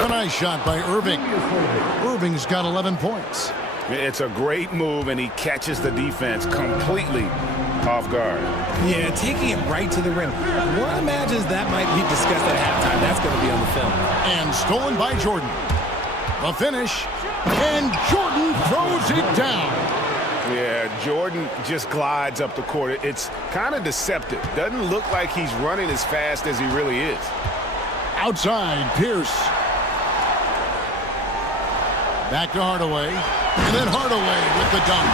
A nice shot by Irving. Irving's got 11 points. It's a great move, and he catches the defense completely off guard. Yeah, taking it right to the rim. One imagines that might be discussed at halftime. That's going to be on the film. And stolen by Jordan. The finish. And Jordan throws it down. Yeah, Jordan just glides up the court. It's kind of deceptive. Doesn't look like he's running as fast as he really is. Outside, Pierce. Back to Hardaway. And then Hardaway with the dunk.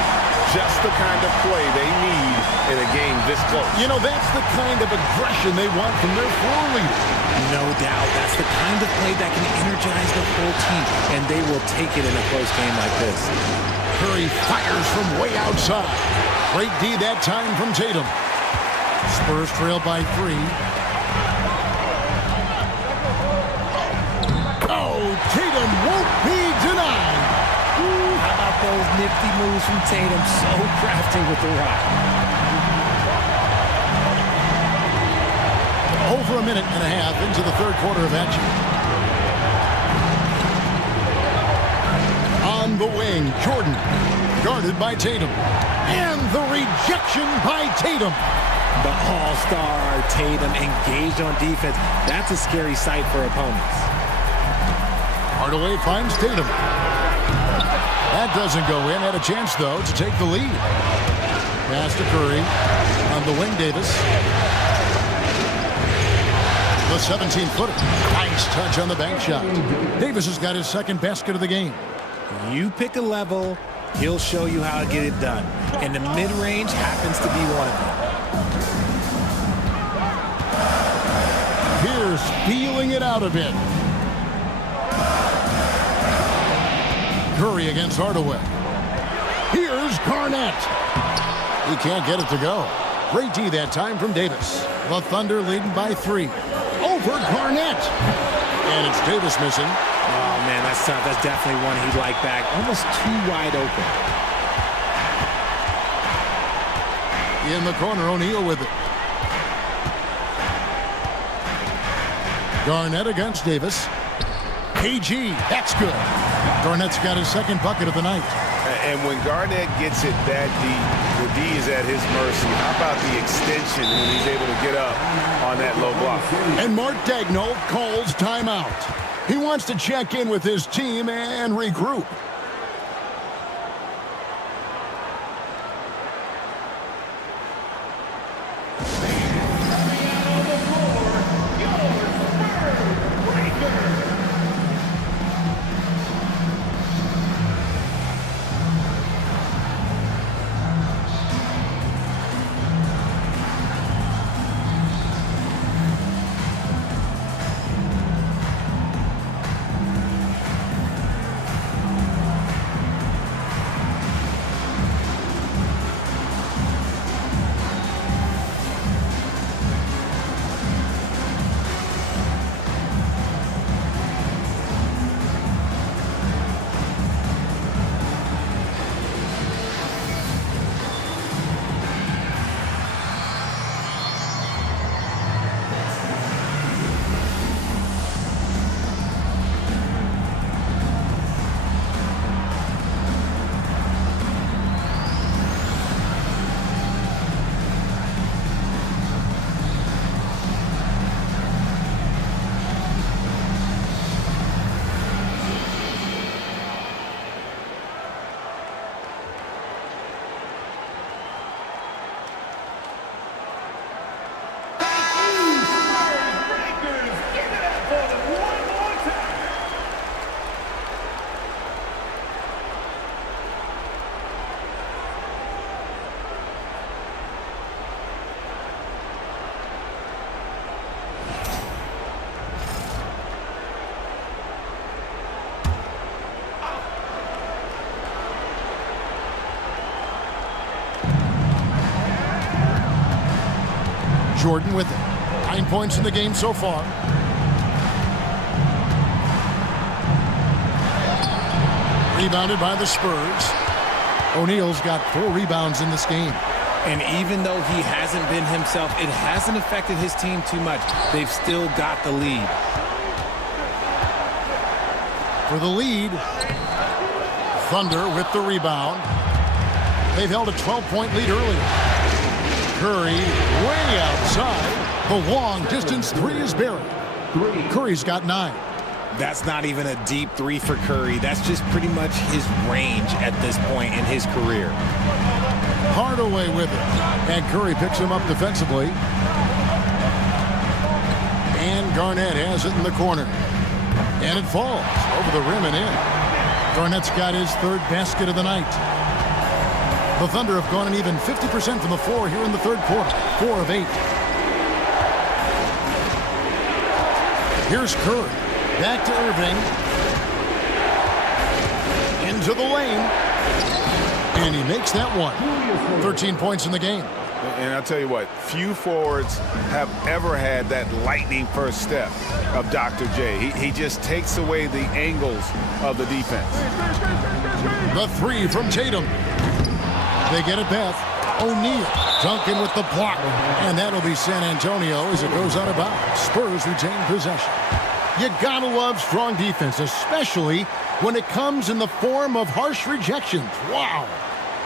Just the kind of play they need in a game this close. You know, that's the kind of aggression they want from their floor leader. No doubt. That's the kind of play that can energize the whole team, and they will take it in a close game like this. Curry fires from way outside. Great D that time from Tatum. Spurs trail by 3. Oh, Tatum won't be denied. Ooh, how about those nifty moves from Tatum? So crafty with the rock. Over a minute and a half into the third quarter of action. On the wing, Jordan, guarded by Tatum. And the rejection by Tatum. The all-star Tatum engaged on defense. That's a scary sight for opponents. Hardaway finds Tatum. That doesn't go in. Had a chance, though, to take the lead. Pass to Curry. On the wing, Davis. The 17-footer. Nice touch on the bank shot. Davis has got his second basket of the game. You pick a level, he'll show you how to get it done. And the mid-range happens to be one of them. Pierce feeling it out a bit. Curry against Hardaway. Here's Garnett. He can't get it to go. Great D that time from Davis. The Thunder leading by 3. Over Garnett. And it's Davis missing. Oh, man, that's tough. That's definitely one he'd like back. Almost too wide open. In the corner, O'Neal with it. Garnett against Davis. KG, that's good. Garnett's got his second bucket of the night. And when Garnett gets it that deep, the D is at his mercy. How about the extension when he's able to get up on that low block? And Mark Daigneault calls timeout. He wants to check in with his team and regroup. Jordan with it. 9 points in the game so far. Rebounded by the Spurs. O'Neal's got 4 rebounds in this game. And even though he hasn't been himself, it hasn't affected his team too much. They've still got the lead. For the lead, Thunder with the rebound. They've held a 12-point lead earlier. Curry way outside. The long distance three is buried. Curry's got 9. That's not even a deep three for Curry. That's just pretty much his range at this point in his career. Hardaway with it. And Curry picks him up defensively. And Garnett has it in the corner. And it falls over the rim and in. Garnett's got his 3rd basket of the night. The Thunder have gone an even 50% from the floor here in the 3rd quarter. 4 of 8. Here's Curry. Back to Irving. Into the lane. And he makes that one. 13 points in the game. And I'll tell you what, few forwards have ever had that lightning first step of Dr. J. He just takes away the angles of the defense. The 3 from Tatum. They get it back. O'Neal. Duncan with the block. And that'll be San Antonio as it goes out of bounds. Spurs retain possession. You gotta love strong defense, especially when it comes in the form of harsh rejections. Wow.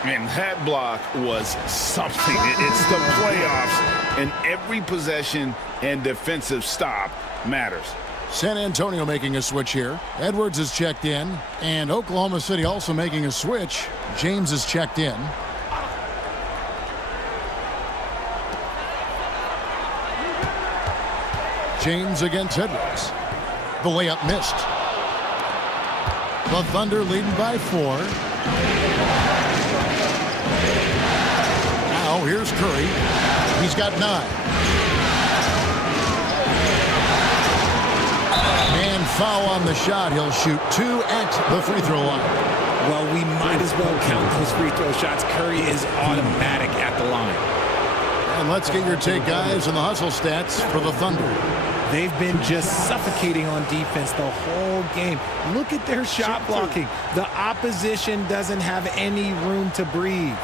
And that block was something. It's the playoffs, and every possession and defensive stop matters. San Antonio making a switch here. Edwards is checked in, and Oklahoma City also making a switch. James is checked in. James against Edwards. The layup missed. The Thunder leading by 4. Now here's Curry. He's got 9. And foul on the shot. He'll shoot 2 at the free throw line. Well, we might as well count those free throw shots. Curry is automatic at the line. And let's get your take, guys, on the hustle stats for the Thunder. They've been just suffocating on defense the whole game. Look at their shot blocking. The opposition doesn't have any room to breathe.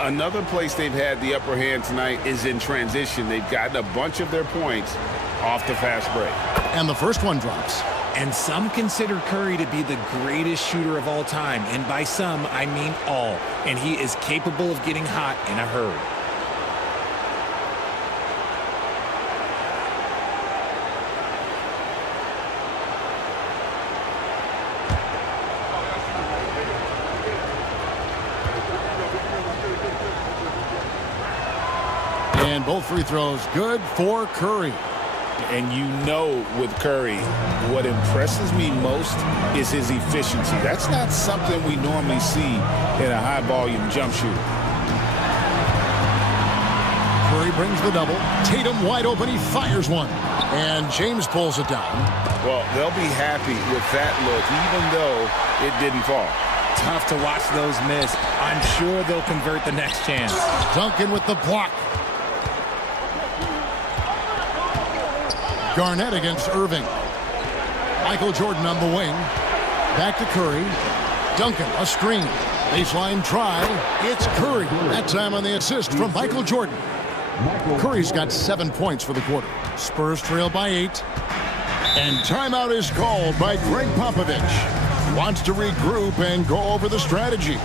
Another place they've had the upper hand tonight is in transition. They've gotten a bunch of their points off the fast break. And the first one drops. And some consider Curry to be the greatest shooter of all time. And by some, I mean all. And he is capable of getting hot in a hurry. And both free throws good for Curry. And you know with Curry, what impresses me most is his efficiency. That's not something we normally see in a high-volume jump shooter. Curry brings the double. Tatum wide open. He fires one. And James pulls it down. Well, they'll be happy with that look, even though it didn't fall. Tough to watch those miss. I'm sure they'll convert the next chance. Duncan with the block. Garnett against Irving. Michael Jordan on the wing. Back to Curry. Duncan, a screen. Baseline try. It's Curry. That time on the assist from Michael Jordan. Curry's got 7 points for the quarter. Spurs trail by 8. And timeout is called by Greg Popovich. Wants to regroup and go over the strategy.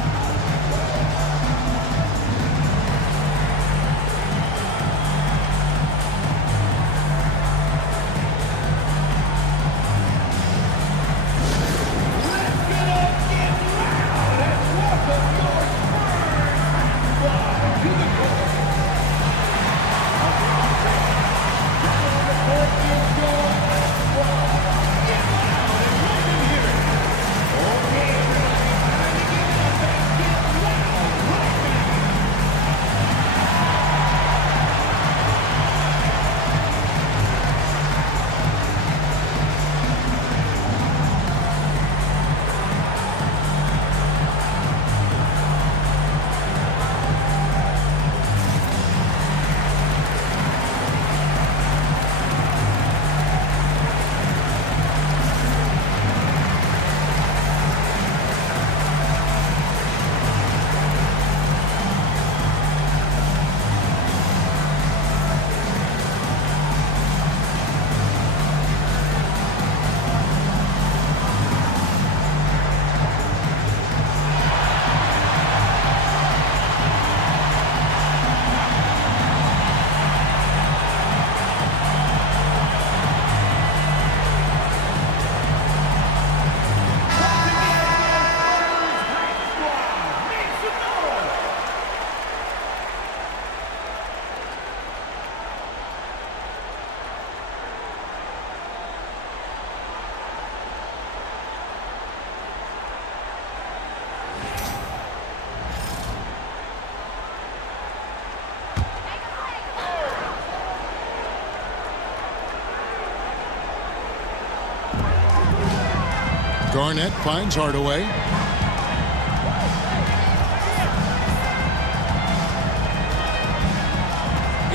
Garnett finds Hardaway.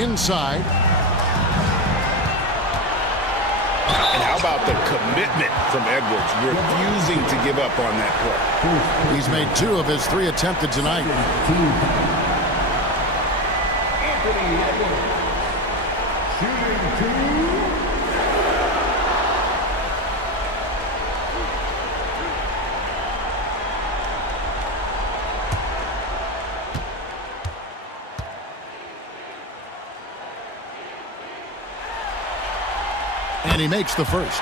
Inside. And how about the commitment from Edwards, refusing to give up on that play? He's made 2 of his 3 attempted tonight. Anthony Edwards, shooting 2. And he makes the first.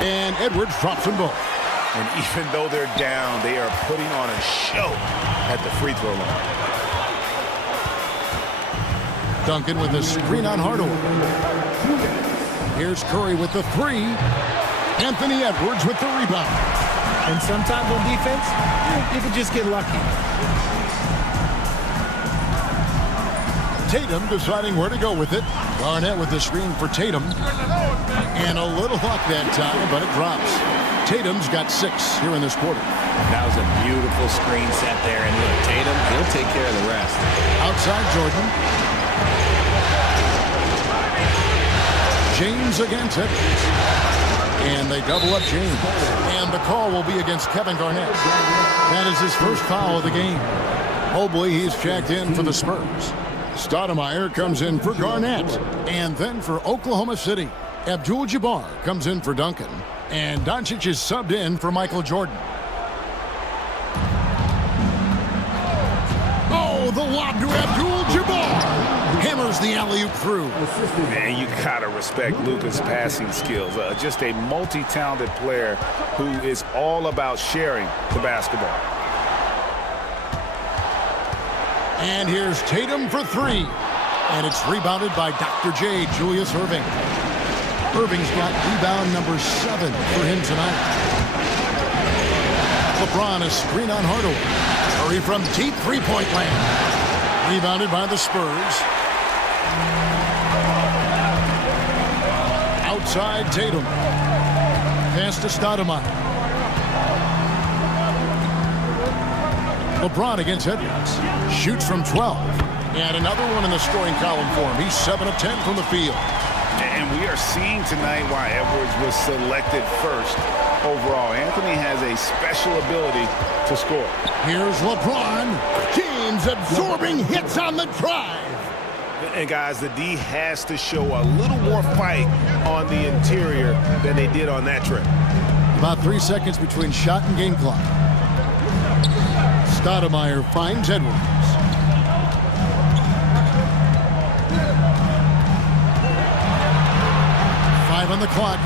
And Edwards drops them both. And even though they're down, they are putting on a show at the free throw line. Duncan with a screen on Hardaway. Here's Curry with the 3. Anthony Edwards with the rebound. And sometimes on defense, you can just get lucky. Tatum deciding where to go with it. Garnett with the screen for Tatum. And a little luck that time, but it drops. Tatum's got 6 here in this quarter. That was a beautiful screen set there. And look, Tatum, he'll take care of the rest. Outside Jordan. James against it. And they double up James. And the call will be against Kevin Garnett. That is his first foul of the game. Mobley, he's checked in for the Spurs. Stoudemire comes in for Garnett. And then for Oklahoma City, Abdul-Jabbar comes in for Duncan. And Doncic is subbed in for Michael Jordan. Oh, the lob to Abdul-Jabbar. Hammers the alley-oop through. Man, you gotta respect Luka's passing skills. Just a multi-talented player who is all about sharing the basketball. And here's Tatum for 3. And it's rebounded by Dr. J, Julius Erving. Irving's got rebound number 7 for him tonight. LeBron a screen on Hardaway. Curry from deep three-point land. Rebounded by the Spurs. Outside Tatum. Pass to Stoudemire. LeBron against Edwards. Shoots from 12. And another one in the scoring column for him. He's 7 of 10 from the field. And we are seeing tonight why Edwards was selected first overall. Anthony has a special ability to score. Here's LeBron. James absorbing hits on the drive. And guys, the D has to show a little more fight on the interior than they did on that trip. About 3 seconds between shot and game clock. Stoudemire finds Edwards. On the clock.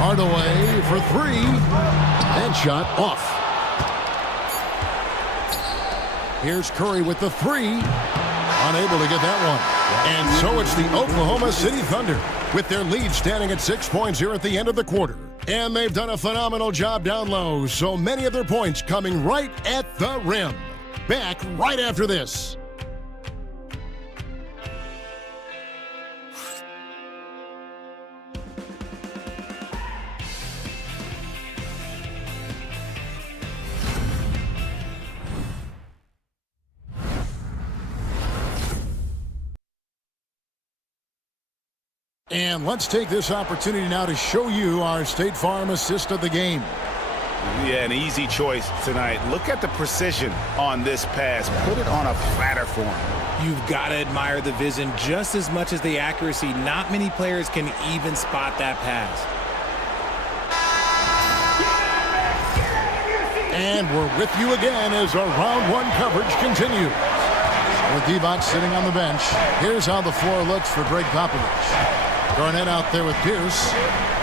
Hardaway for 3. And shot off. Here's Curry with the 3. Unable to get that one. And so it's the Oklahoma City Thunder with their lead standing at 6 points here at the end of the quarter. And they've done a phenomenal job down low. So many of their points coming right at the rim. Back right after this. And let's take this opportunity now to show you our State Farm assist of the game. Yeah, an easy choice tonight. Look at the precision on this pass. Put it on a flatter form. You've got to admire the vision just as much as the accuracy. Not many players can even spot that pass. And we're with you again as our round 1 coverage continues. With Divac sitting on the bench, here's how the floor looks for Greg Popovich. Garnett out there with Pierce.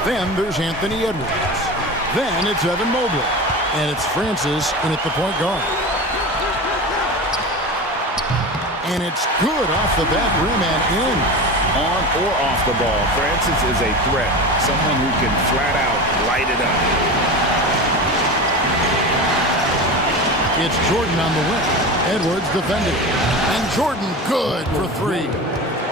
Then there's Anthony Edwards. Then it's Evan Mobley. And it's Francis in at the point guard. And it's good off the back rim and in. on or off the ball, Francis is a threat. Someone who can flat out light it up. It's Jordan on the wing. Edwards defending. And Jordan good for three.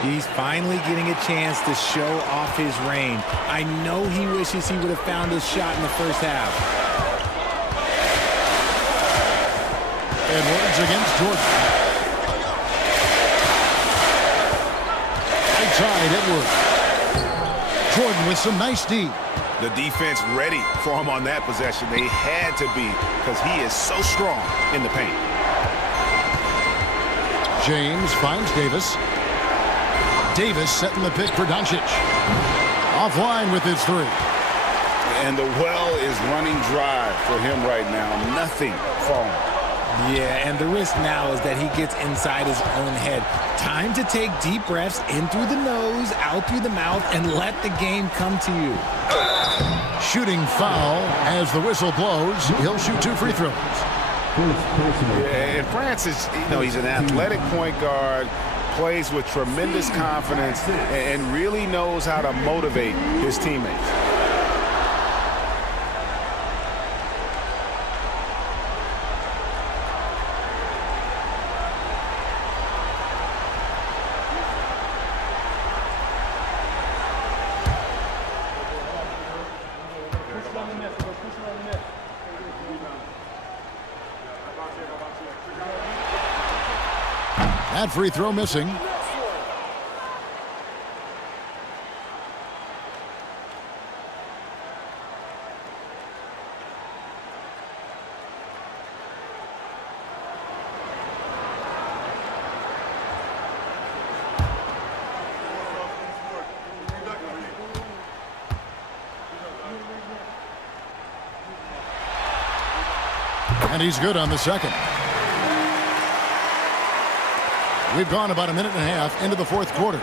He's finally getting a chance to show off his range. I know he wishes he would have found his shot in the first half. Edwards against Jordan. Right side, Edwards. Jordan with some nice D. The defense ready for him on that possession. They had to be because he is so strong in the paint. James finds Davis. Davis setting the pick for Doncic. Offline with his three. And the well is running dry for him right now. Nothing falling. Yeah, and the risk now is that he gets inside his own head. Time to take deep breaths in through the nose, out through the mouth, and let the game come to you. Shooting foul as the whistle blows. He'll shoot 2 free throws. Yeah, and Francis, he's an athletic point guard, plays with tremendous confidence, and really knows how to motivate his teammates. That free throw missing. And he's good on the second. We've gone about a minute and a half into the fourth quarter.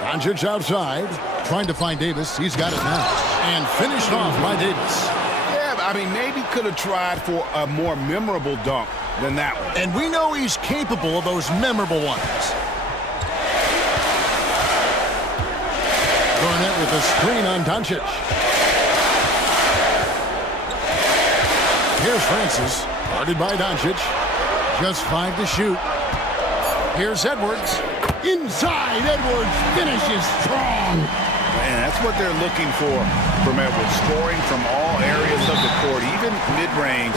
Doncic outside, trying to find Davis. He's got it now. And finished off by Davis. Yeah, I mean, maybe could have tried for a more memorable dunk than that one. And we know he's capable of those memorable ones. Garnett with a screen on Doncic. Here's Francis. Guarded by Doncic. Just 5 to shoot. Here's Edwards. Inside, Edwards finishes strong. Man, that's what they're looking for from Edwards. Scoring from all areas of the court, even mid-range,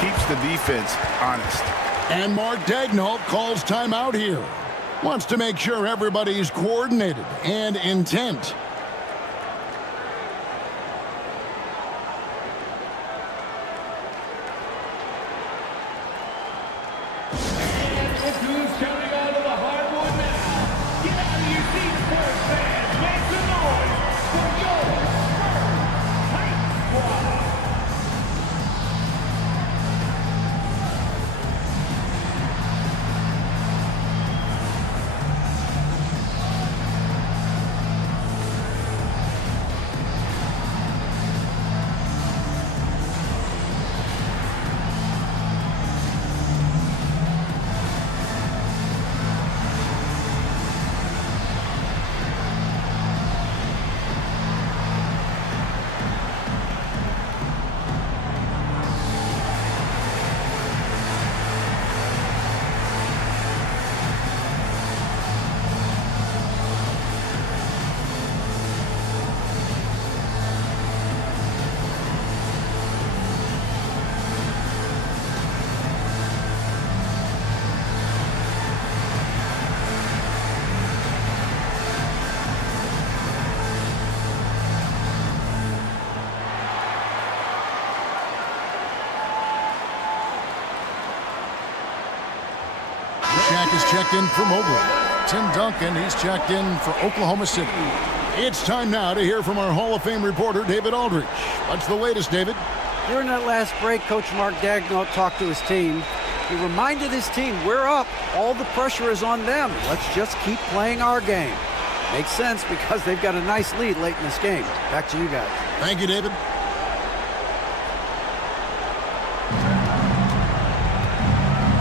keeps the defense honest. And Mark Daigneault calls timeout here. Wants to make sure everybody's coordinated and intent. Shaq is checked in for Mobley. Tim Duncan, he's checked in for Oklahoma City. It's time now to hear from our Hall of Fame reporter, David Aldridge. What's the latest, David? During that last break, Coach Mark Daigneault talked to his team. He reminded his team, we're up. All the pressure is on them. Let's just keep playing our game. Makes sense because they've got a nice lead late in this game. Back to you guys. Thank you, David.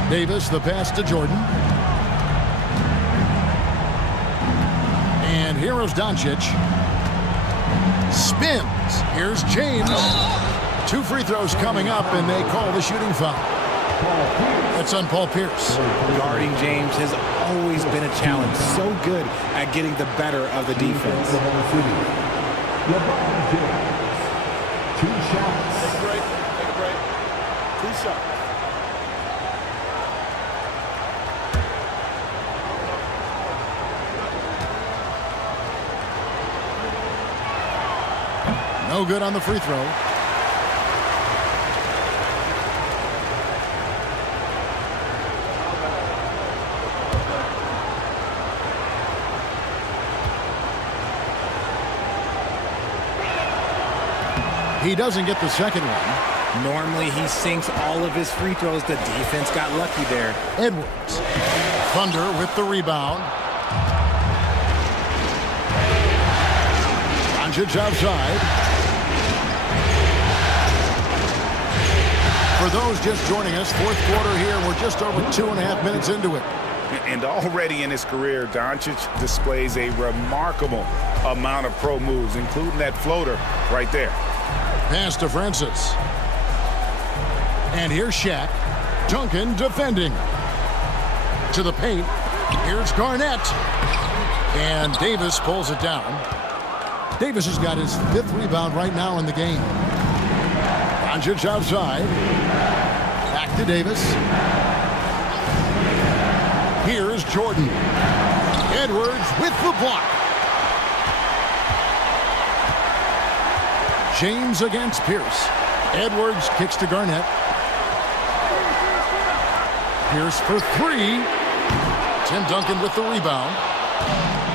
Davis, the pass to Jordan. throws Doncic. Spins. Here's James. 2 free throws coming up, and they call the shooting foul. That's on Paul Pierce. Guarding James has always been a challenge. So good at getting the better of the defense. LeBron James. 2 shots. Take a break. 2 shots. No good on the free throw. He doesn't get the second one. Normally he sinks all of his free throws. The defense got lucky there. Edwards. Thunder with the rebound. Doncic outside. For those just joining us, fourth quarter here. We're just over 2.5 minutes into it. And already in his career, Doncic displays a remarkable amount of pro moves, including that floater right there. Pass to Francis. And here's Shaq. Duncan defending. To the paint. Here's Garnett. And Davis pulls it down. Davis has got his 5th rebound right now in the game. Doncic outside. Back to Davis. Here's Jordan. Edwards with the block. James against Pierce. Edwards kicks to Garnett. Pierce for 3. Tim Duncan with the rebound.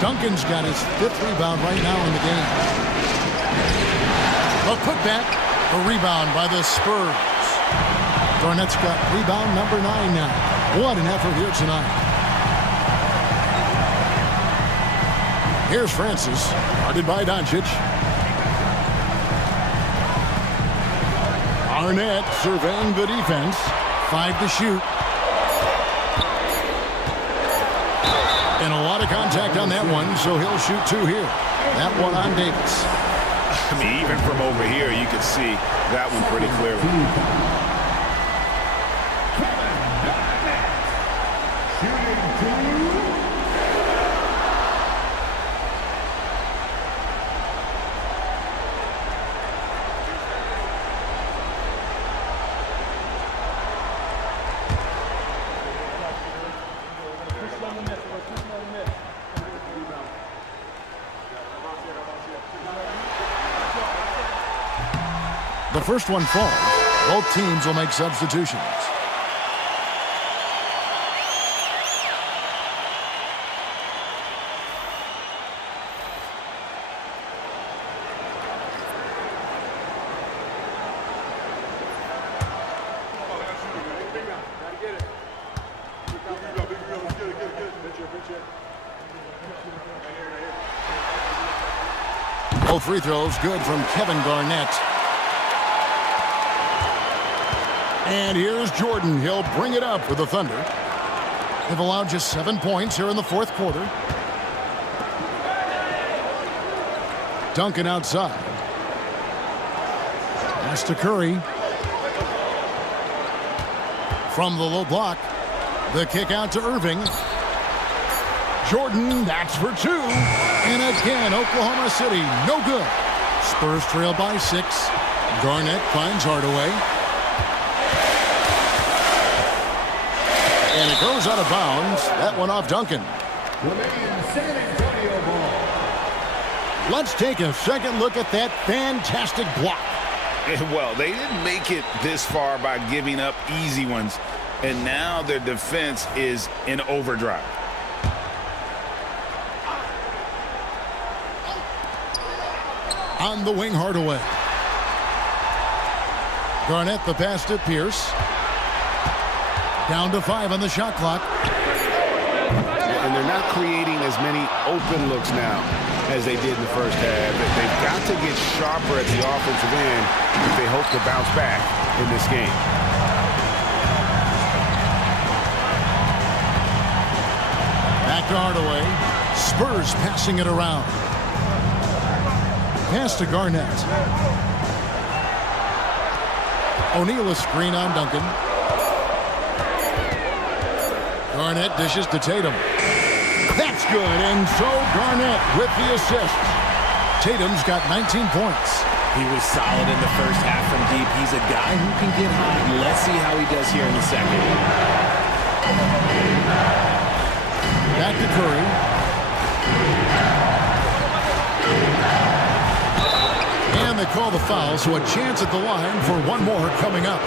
Duncan's got his 5th rebound right now in the game. A putback. A rebound by the Spurs. Garnett's got rebound number 9 now. What an effort here tonight. Here's Francis. Guarded by Doncic. Arnett surveying the defense. 5 to shoot. And a lot of contact on that one, so he'll shoot 2 here. That one on Davis. I mean, even from over here, you could see that one pretty clearly. The first one falls. Both teams will make substitutions. Both free throws good from Kevin Garnett. And here's Jordan. He'll bring it up for the Thunder. They've allowed just 7 points here in the fourth quarter. Duncan outside. Pass to Curry. From the low block. The kick out to Irving. Jordan, that's for 2. And again, Oklahoma City, no good. Spurs trail by 6. Garnett finds Hardaway. And it goes out of bounds. That one off Duncan. San Antonio ball. Let's take a second look at that fantastic block. Well, they didn't make it this far by giving up easy ones. And now their defense is in overdrive. On the wing, Hardaway. Garnett the pass to Pierce. Down to 5 on the shot clock. And they're not creating as many open looks now as they did in the first half. They've got to get sharper at the offensive end if they hope to bounce back in this game. Back to Hardaway. Spurs passing it around. pass to Garnett. O'Neal a screen on Duncan. Garnett dishes to Tatum. That's good, and so Garnett with the assist. Tatum's got 19 points. He was solid in the first half from deep. He's a guy who can get hot. Let's see how he does here in the second. Back to Curry. And they call the foul, so a chance at the line for one more coming up.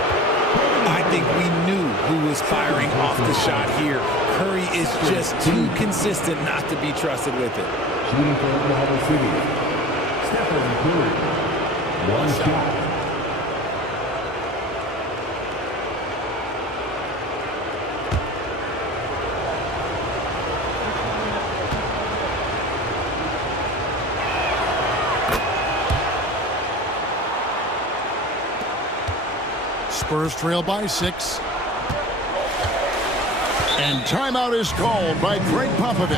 I think we knew who was firing off the shot here. Curry is just too consistent not to be trusted with it. Shooting for Oklahoma City, Stephen Curry. One shot. Spurs trail by 6. And timeout is called by Greg Popovich.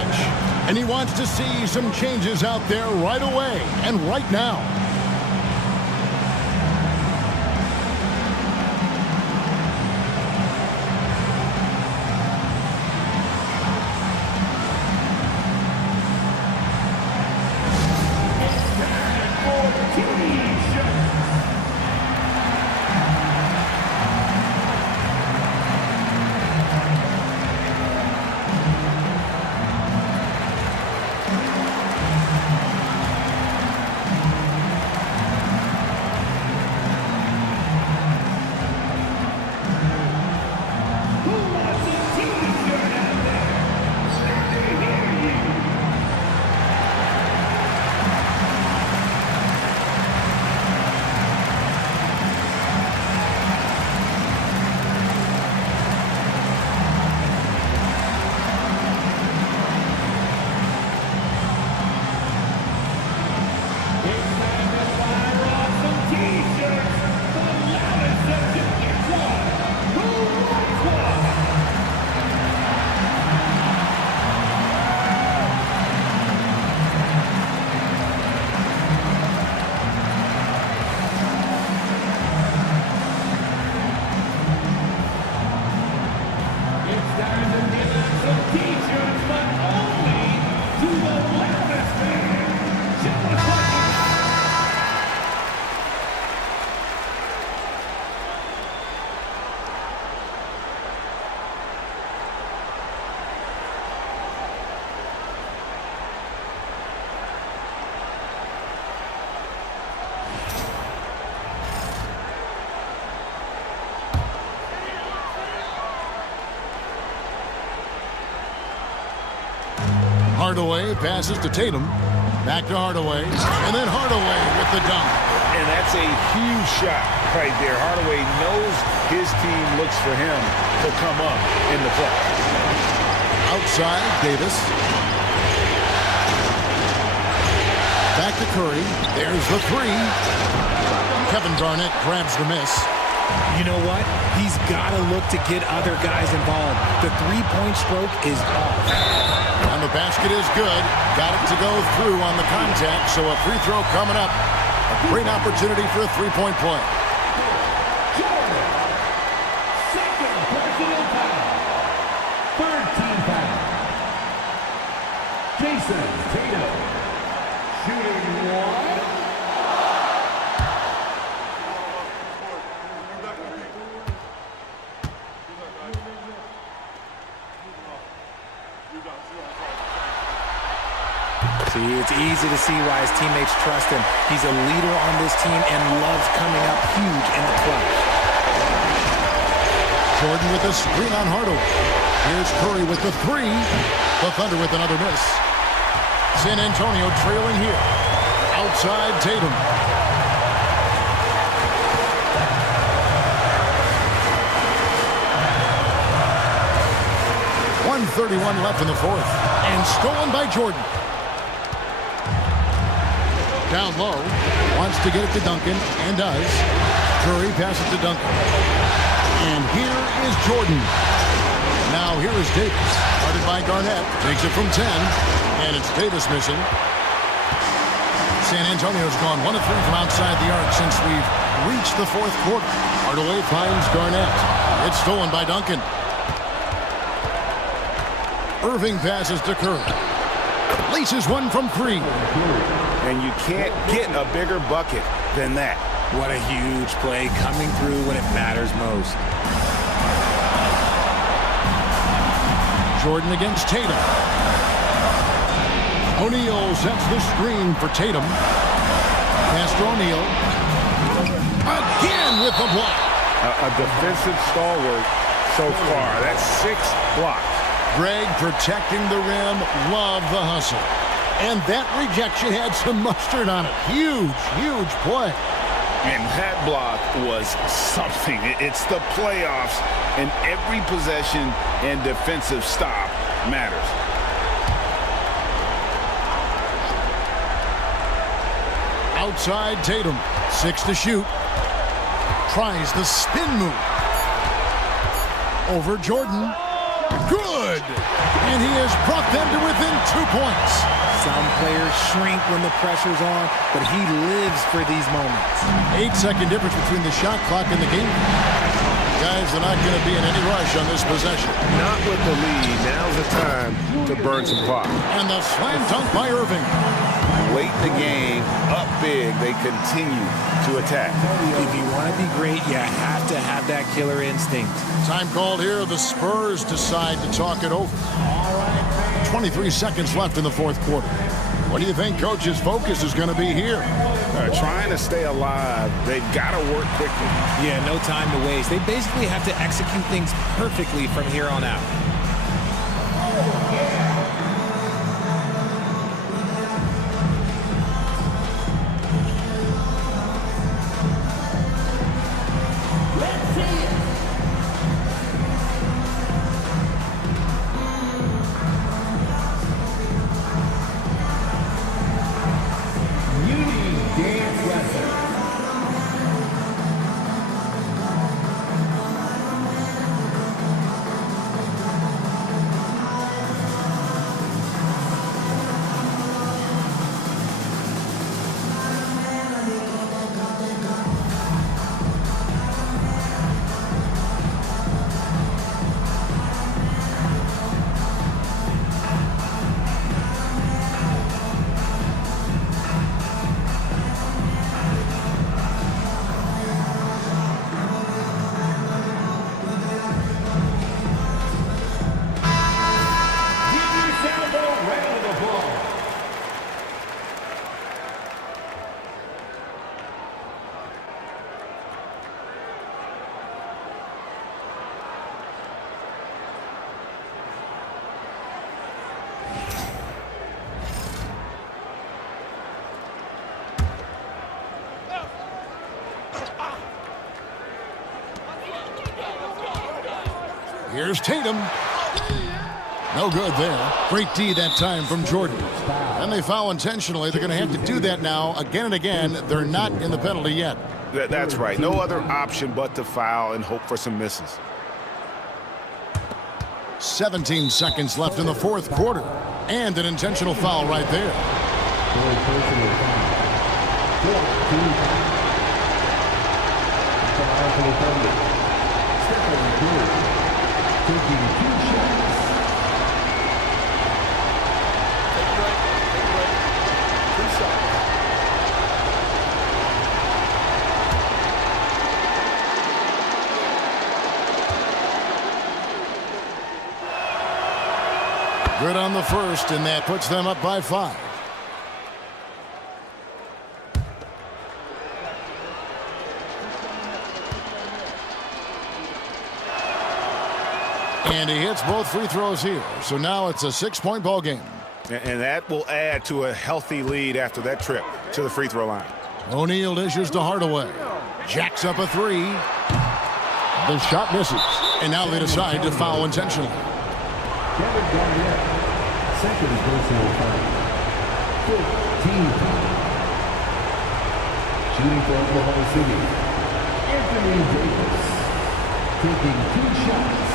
And he wants to see some changes out there right away and right now. Hardaway passes to Tatum. Back to Hardaway. And then Hardaway with the dunk. And that's a huge shot right there. Hardaway knows his team looks for him to come up in the play. Outside, Davis. Back to Curry. There's the three. Kevin Garnett grabs the miss. You know what? He's got to look to get other guys involved. The three-point stroke is off. And the basket is good. Got it to go through on the contact, so a free throw coming up. A great opportunity for a three-point play. Second personal foul. Third team foul. Jason Tatum. Shooting one. See, it's easy to see why his teammates trust him. He's a leader on this team and loves coming up huge in the clutch. Jordan with a screen on Hardaway. Here's Curry with the three. The Thunder with another miss. San Antonio trailing here. Outside Tatum. .131 left in the fourth. And stolen by Jordan. Down low, wants to get it to Duncan, and does. Curry passes to Duncan. And here is Jordan. Now here is Davis. Guarded by Garnett. Takes it from 10. And it's Davis missing. San Antonio's gone 1 of 3 from outside the arc since we've reached the fourth quarter. Hardaway finds Garnett. It's stolen by Duncan. Irving passes to Curry. Laces one from Creed. And you can't get a bigger bucket than that. What a huge play coming through when it matters most. Jordan against Tatum. O'Neal sets the screen for Tatum. Pass to O'Neal. Again with the block. A defensive stalwart so far. That's 6 blocks. Greg protecting the rim. Love the hustle. And that rejection had some mustard on it. Huge, huge play. And that block was something. It's the playoffs, and every possession and defensive stop matters. Outside Tatum. 6 to shoot. Tries the spin move. Over Jordan. Good! And he has brought them to within 2 points. Some players shrink when the pressure's on, but he lives for these moments. 8-second difference between the shot clock and the game. Guys are not going to be in any rush on this possession. Not with the lead. Now's the time to burn some clock. And the slam dunk by Irving. Late in the game, up big, they continue to attack. If you want to be great, you have to have that killer instinct. Time called here. The Spurs decide to talk it over. 23 seconds left in the fourth quarter. What do you think Coach's focus is going to be here? Trying to stay alive. They've got to work quickly. Yeah, no time to waste. They basically have to execute things perfectly from here on out. Here's Tatum. No good there. Great D that time from Jordan. And they foul intentionally. They're going to have to do that now again and again. They're not in the penalty yet. That's right. No other option but to foul and hope for some misses. 17 seconds left in the fourth quarter. And an intentional foul right there. Taking 2 shots. Good on the first, and that puts them up by 5. And he hits both free throws here. So now it's a 6-point ball game. And that will add to a healthy lead after that trip to the free throw line. O'Neal dishes to Hardaway. Jacks up a 3. The shot misses. And now they decide to foul intentionally. Kevin Garnett, second personal foul. 15 foul. Shooting for Oklahoma City, Anthony Davis, taking 2 shots.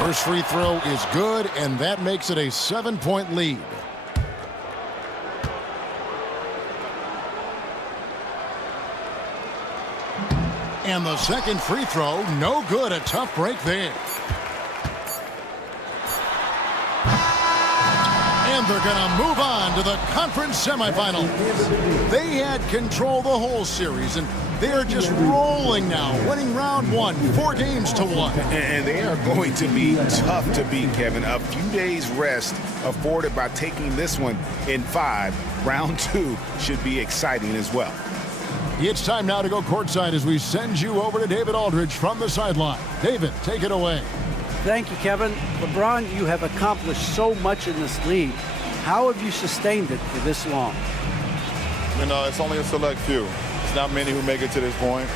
First free throw is good, and that makes it a 7-point lead. And the second free throw, no good. A tough break there. And they're going to move on to the conference semifinals. They had control the whole series, and they are just rolling now, winning round 1, 4-1. And they are going to be tough to beat, Kevin. A few days rest afforded by taking this one in 5. Round 2 should be exciting as well. It's time now to go courtside as we send you over to David Aldridge from the sideline. David, take it away. Thank you, Kevin. LeBron, you have accomplished so much in this league. How have you sustained it for this long? You know, it's only a select few. It's not many who make it to this point,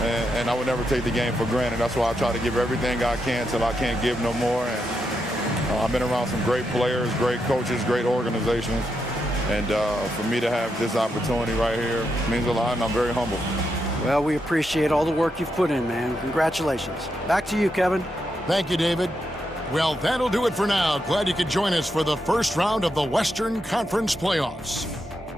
and I would never take the game for granted. That's why I try to give everything I can till I can't give no more. And I've been around some great players, great coaches, great organizations. And for me to have this opportunity right here means a lot, and I'm very humble. Well, we appreciate all the work you've put in, man. Congratulations. Back to you, Kevin. Thank you, David. Well, that'll do it for now. Glad you could join us for the first round of the Western Conference playoffs.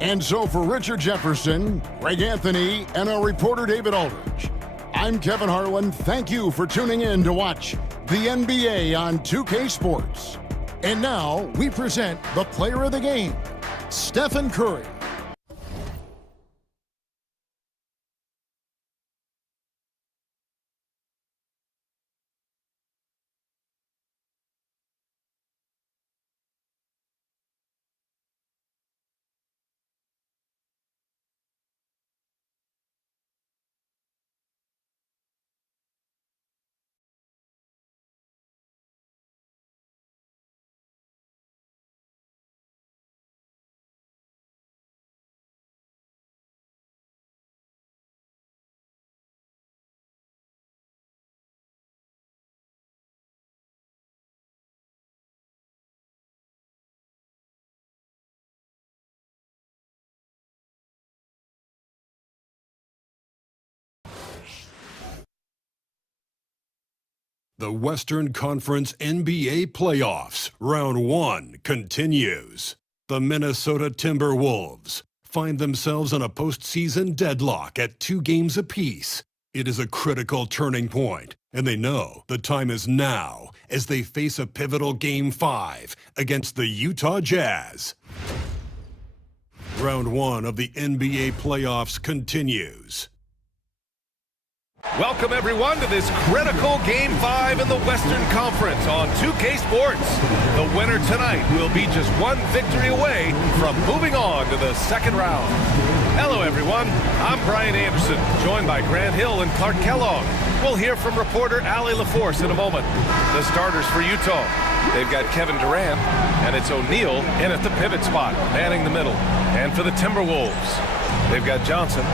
And so for Richard Jefferson, Greg Anthony, and our reporter David Aldridge, I'm Kevin Harlan. Thank you for tuning in to watch the NBA on 2K Sports. And now we present the player of the game, Stephen Curry. The Western Conference NBA playoffs, round 1 continues. The Minnesota Timberwolves find themselves in a postseason deadlock at 2 games apiece. It is a critical turning point, and they know the time is now as they face a pivotal Game 5 against the Utah Jazz. Round 1 of the NBA playoffs continues. Welcome, everyone, to this critical Game 5 in the Western Conference on 2K Sports. The winner tonight will be just one victory away from moving on to the second round. Hello, everyone. I'm Brian Anderson, joined by Grant Hill and Clark Kellogg. We'll hear from reporter Allie LaForce in a moment. The starters for Utah. They've got Kevin Durant, and it's O'Neal in at the pivot spot, manning the middle. And for the Timberwolves, they've got Johnson.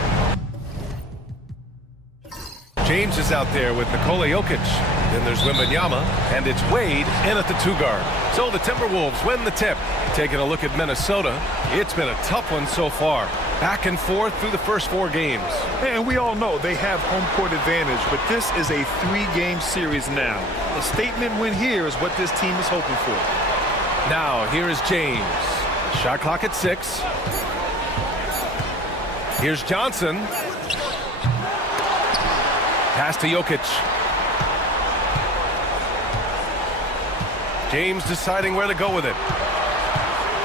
James is out there with Nikola Jokic. Then there's Wembanyama, and it's Wade in at the 2 guard. So the Timberwolves win the tip. Taking a look at Minnesota, it's been a tough one so far. Back and forth through the first 4 games. And we all know they have home court advantage, but this is a 3-game series now. A statement win here is what this team is hoping for. Now, here is James. Shot clock at 6. Here's Johnson. Pass to Jokic. James deciding where to go with it.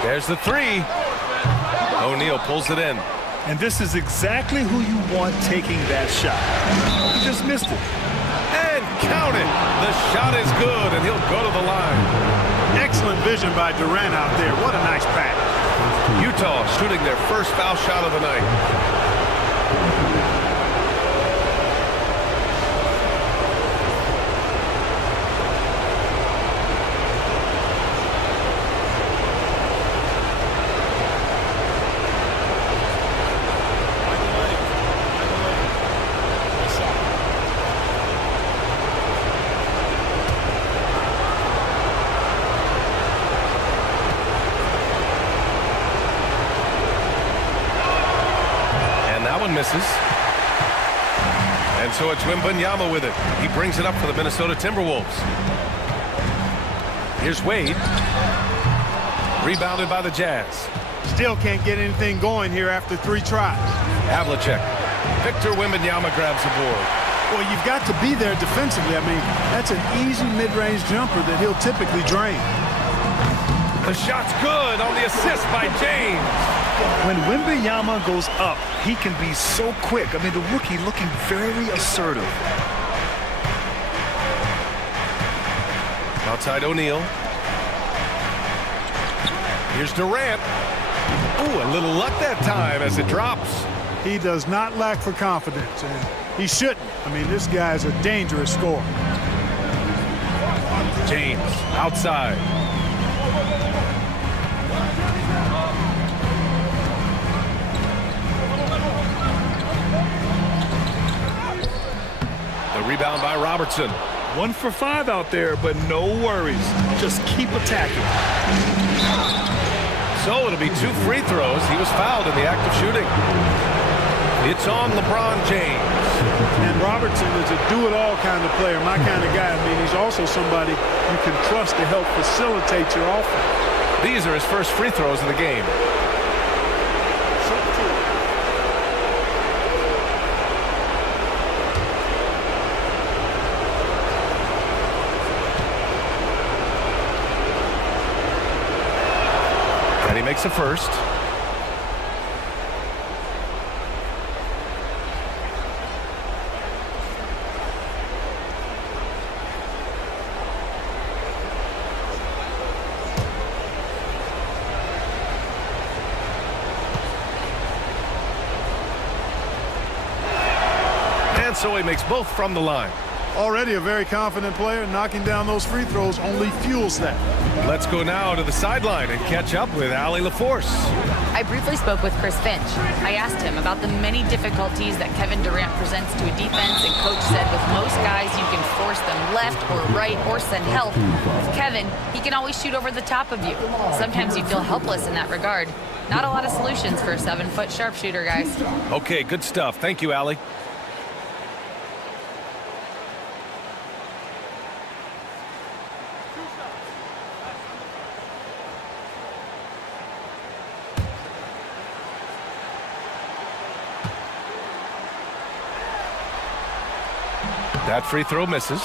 There's the 3. O'Neal pulls it in. And this is exactly who you want taking that shot. He just missed it. And count it. The shot is good, and he'll go to the line. Excellent vision by Durant out there. What a nice pass. Utah shooting their first foul shot of the night. Misses. And so it's Wembanyama with it. He brings it up for the Minnesota Timberwolves. Here's Wade. Rebounded by the Jazz. Still can't get anything going here after 3 tries. Havlicek. Victor Wembanyama grabs the board. Well, you've got to be there defensively. I mean, that's an easy mid-range jumper that he'll typically drain. The shot's good on the assist by James. When Wembanyama goes up, he can be so quick. I mean, the rookie looking very assertive. Outside O'Neal. Here's Durant. Ooh, a little luck that time as it drops. He does not lack for confidence, and he shouldn't. I mean, this guy's a dangerous scorer. James outside. The rebound by Robertson. 1 for 5 out there, but no worries. Just keep attacking. So it'll be 2 free throws. He was fouled in the act of shooting. It's on LeBron James. And Robertson is a do-it-all kind of player, my kind of guy. I mean, he's also somebody you can trust to help facilitate your offense. These are his first free throws of the game. And he makes the first. And so he makes both from the line. Already a very confident player. Knocking down those free throws only fuels that. Let's go now to the sideline and catch up with Allie LaForce. I briefly spoke with Chris Finch. I asked him about the many difficulties that Kevin Durant presents to a defense, and Coach said with most guys you can force them left or right or send help. With Kevin, he can always shoot over the top of you. Sometimes you feel helpless in that regard. Not a lot of solutions for a 7-foot sharpshooter, guys. Okay, good stuff. Thank you, Allie. That free throw misses.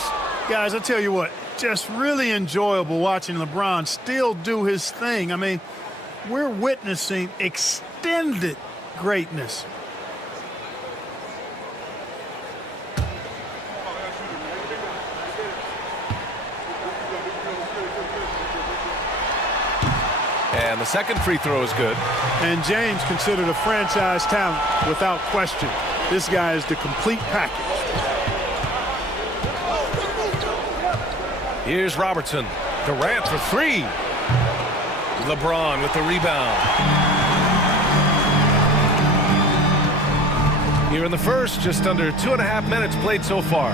Guys, I tell you what, just really enjoyable watching LeBron still do his thing. I mean, we're witnessing extended greatness. And the second free throw is good. And James considered a franchise talent without question. This guy is the complete package. Here's Robertson. Durant for 3. LeBron with the rebound. Here in the first, just under 2.5 minutes played so far.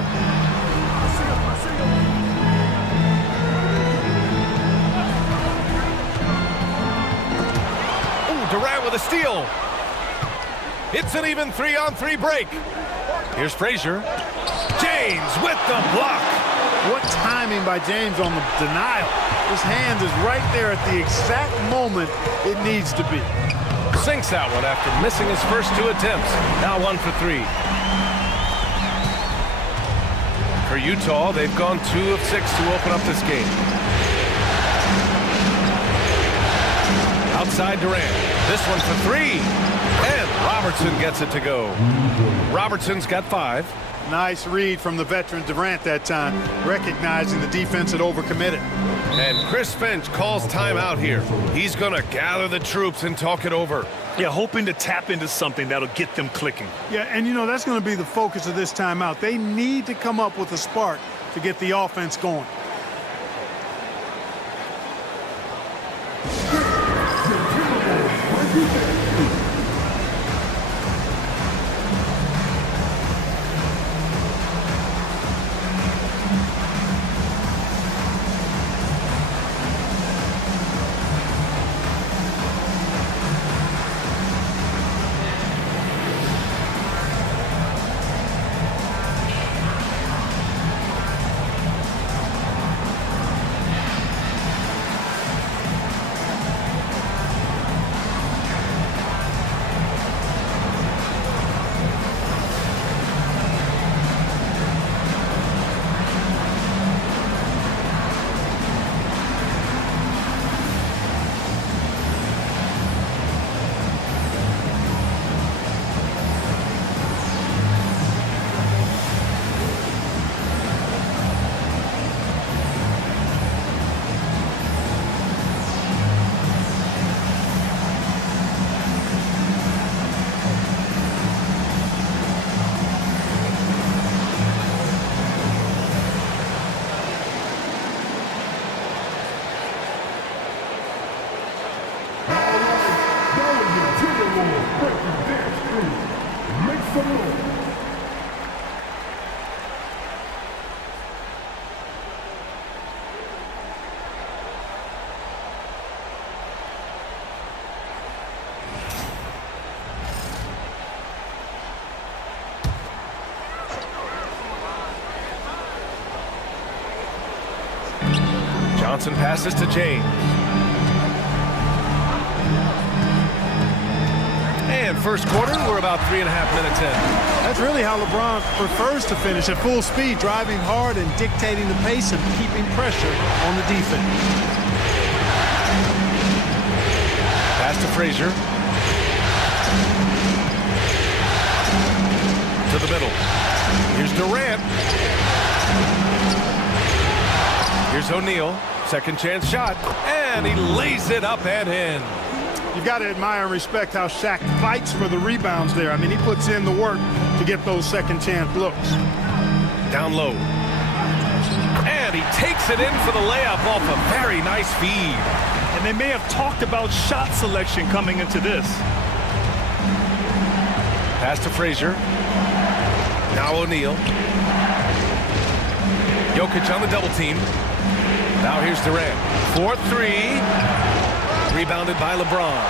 Ooh, Durant with a steal. It's an even 3-on-3 break. Here's Frazier. James with the block. What timing by James on the denial. His hand is right there at the exact moment it needs to be. Sinks that one after missing his first 2 attempts. Now 1 for 3. For Utah, they've gone 2 of 6 to open up this game. Outside Durant. This one for 3. And Robertson gets it to go. Robertson's got 5. Nice read from the veteran Durant that time, recognizing the defense had overcommitted. And Chris Finch calls timeout here. He's going to gather the troops and talk it over. Yeah, hoping to tap into something that'll get them clicking. Yeah, and you know, that's going to be the focus of this timeout. They need to come up with a spark to get the offense going. Johnson passes to James. And first quarter, we're about 3.5 minutes in. That's really how LeBron prefers to finish, at full speed, driving hard and dictating the pace and keeping pressure on the defense. Pass to Frazier. To the middle. Here's Durant. Here's O'Neal. Second chance shot. And he lays it up and in. You've got to admire and respect how Shaq fights for the rebounds there. I mean, he puts in the work to get those second chance looks. Down low. And he takes it in for the layup off a very nice feed. And they may have talked about shot selection coming into this. Pass to Frazier. Now O'Neal. Jokic on the double team. Now here's Durant. 4-3. Rebounded by LeBron.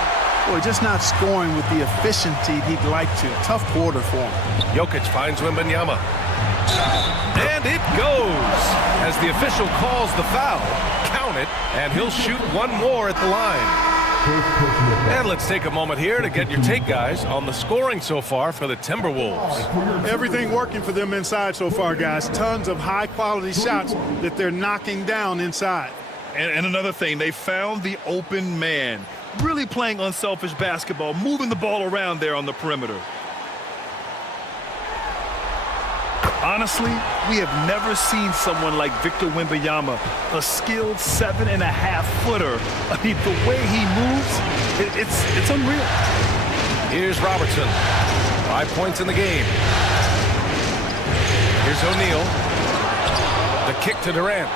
Boy, just not scoring with the efficiency he'd like to. Tough quarter for him. Jokic finds Wembanyama. And it goes. As the official calls the foul, count it, and he'll shoot one more at the line. And let's take a moment here to get your take, guys, on the scoring so far for the Timberwolves. Everything working for them inside so far, guys. Tons of high-quality shots that they're knocking down inside. And another thing, they found the open man. Really playing unselfish basketball, moving the ball around there on the perimeter. Honestly, we have never seen someone like Victor Wembanyama, a skilled 7.5-footer. I mean, the way he moves, it's unreal. Here's Robertson. 5 points in the game. Here's O'Neal. The kick to Durant.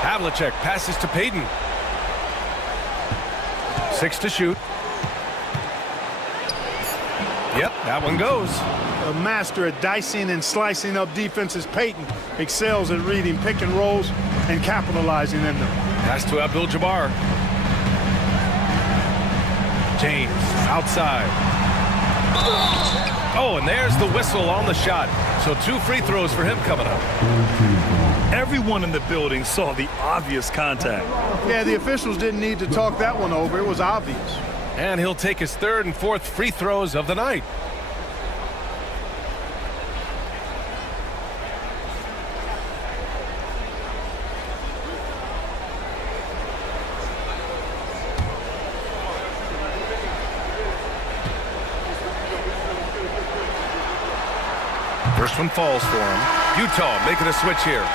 Havlicek passes to Payton. 6 to shoot. Yep, that one goes. A master at dicing and slicing up defenses, Payton excels at reading pick and rolls and capitalizing in them. Pass to Abdul-Jabbar. James outside. Oh, and there's the whistle on the shot. So 2 free throws for him coming up. Everyone in the building saw the obvious contact. Yeah, the officials didn't need to talk that one over. It was obvious. And he'll take his 3rd and 4th free throws of the night. First one falls for him. Utah making a switch here.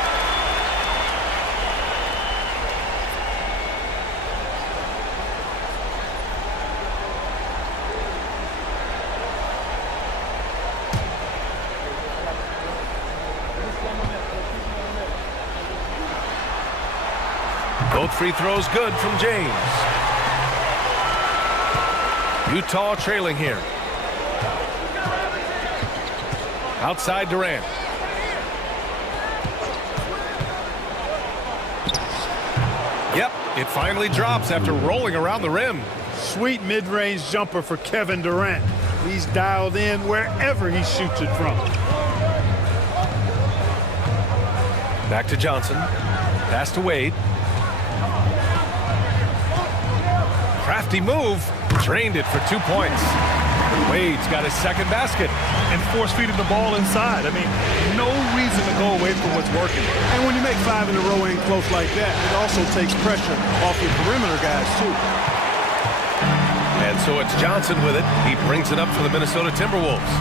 Both free throws good from James. Utah trailing here. Outside Durant. Yep, it finally drops after rolling around the rim. Sweet mid-range jumper for Kevin Durant. He's dialed in wherever he shoots it from. Back to Johnson. Pass to Wade. Crafty move. Drained it for 2 points. Wade's got his 2nd basket. And force-feeding the ball inside. I mean, no reason to go away from what's working. And when you make 5 in a row in close like that, it also takes pressure off your perimeter guys, too. And so it's Johnson with it. He brings it up for the Minnesota Timberwolves.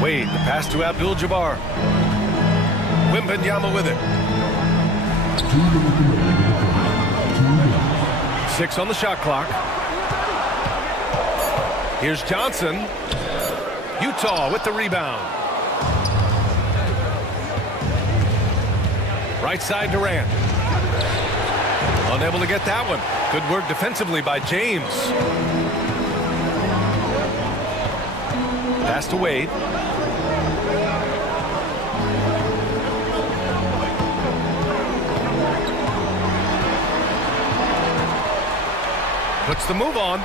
Wade, the pass to Abdul-Jabbar. Wembanyama with it. 6 on the shot clock. Here's Johnson. Utah with the rebound. Right side Durant. Unable to get that one. Good work defensively by James. Pass to Wade. Puts the move on,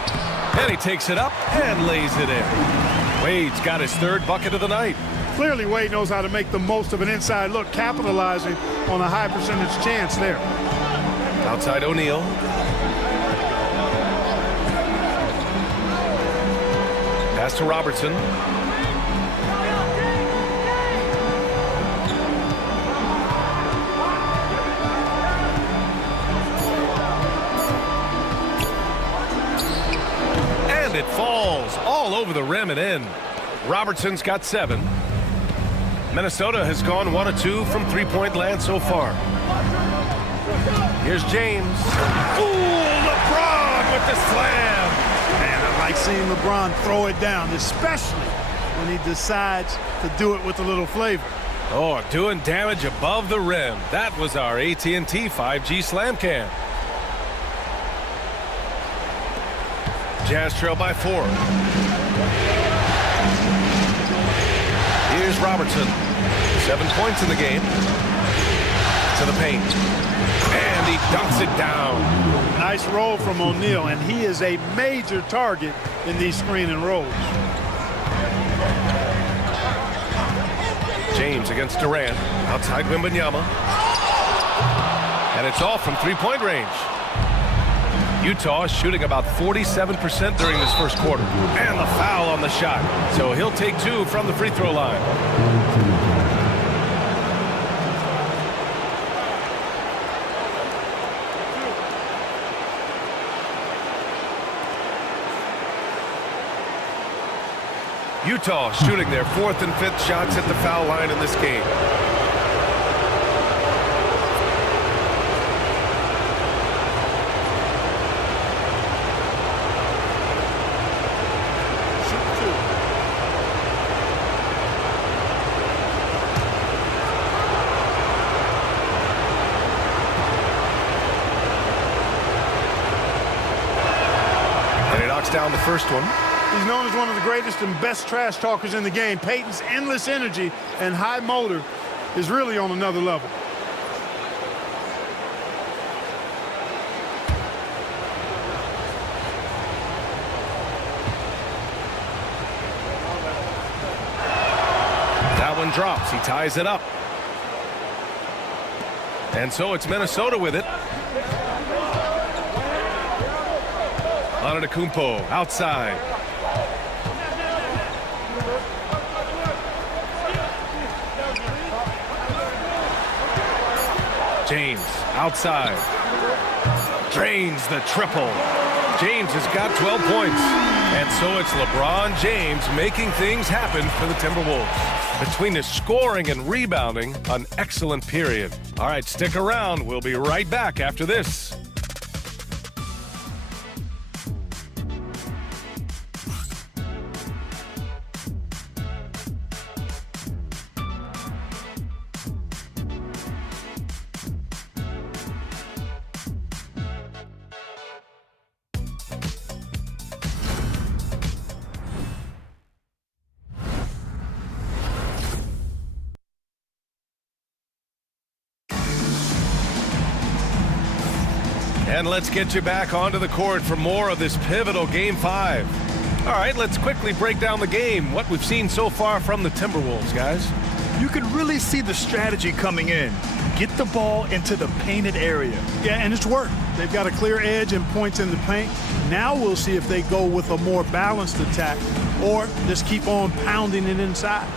and he takes it up and lays it in. Wade's got his third bucket of the night. Clearly, Wade knows how to make the most of an inside look, capitalizing on a high percentage chance there. Outside O'Neal. Pass to Robertson. And it falls all over the rim and in. Robertson's got 7. Minnesota has gone 1 of 2 from three-point land so far. Here's James. Ooh, LeBron with the slam. Man, I like seeing LeBron throw it down, especially when he decides to do it with a little flavor. Oh, doing damage above the rim. That was our AT&T 5G slam cam. Jazz trail by 4. Here's Robertson. 7 points in the game. To the paint. And he dunks it down. Nice roll from O'Neal, and he is a major target in these screen and rolls. James against Durant. Outside Wembanyama. And it's all from three-point range. Utah is shooting about 47% during this first quarter. And the foul on the shot. So he'll take 2 from the free throw line. Utah shooting their 4th and 5th shots at the foul line in this game. And he knocks down the first one. He's known as one of the greatest and best trash talkers in the game. Payton's endless energy and high motor is really on another level. That one drops. He ties it up. And so it's Minnesota with it. Antetokounmpo outside. James outside. Drains the triple. James has got 12 points. And so it's LeBron James making things happen for the Timberwolves. Between the scoring and rebounding, an excellent period. All right, stick around. We'll be right back after this. And let's get you back onto the court for more of this pivotal Game 5. All right, let's quickly break down the game, what we've seen so far from the Timberwolves, guys. You can really see the strategy coming in. Get the ball into the painted area. Yeah, and it's worked. They've got a clear edge and points in the paint. Now we'll see if they go with a more balanced attack or just keep on pounding it inside.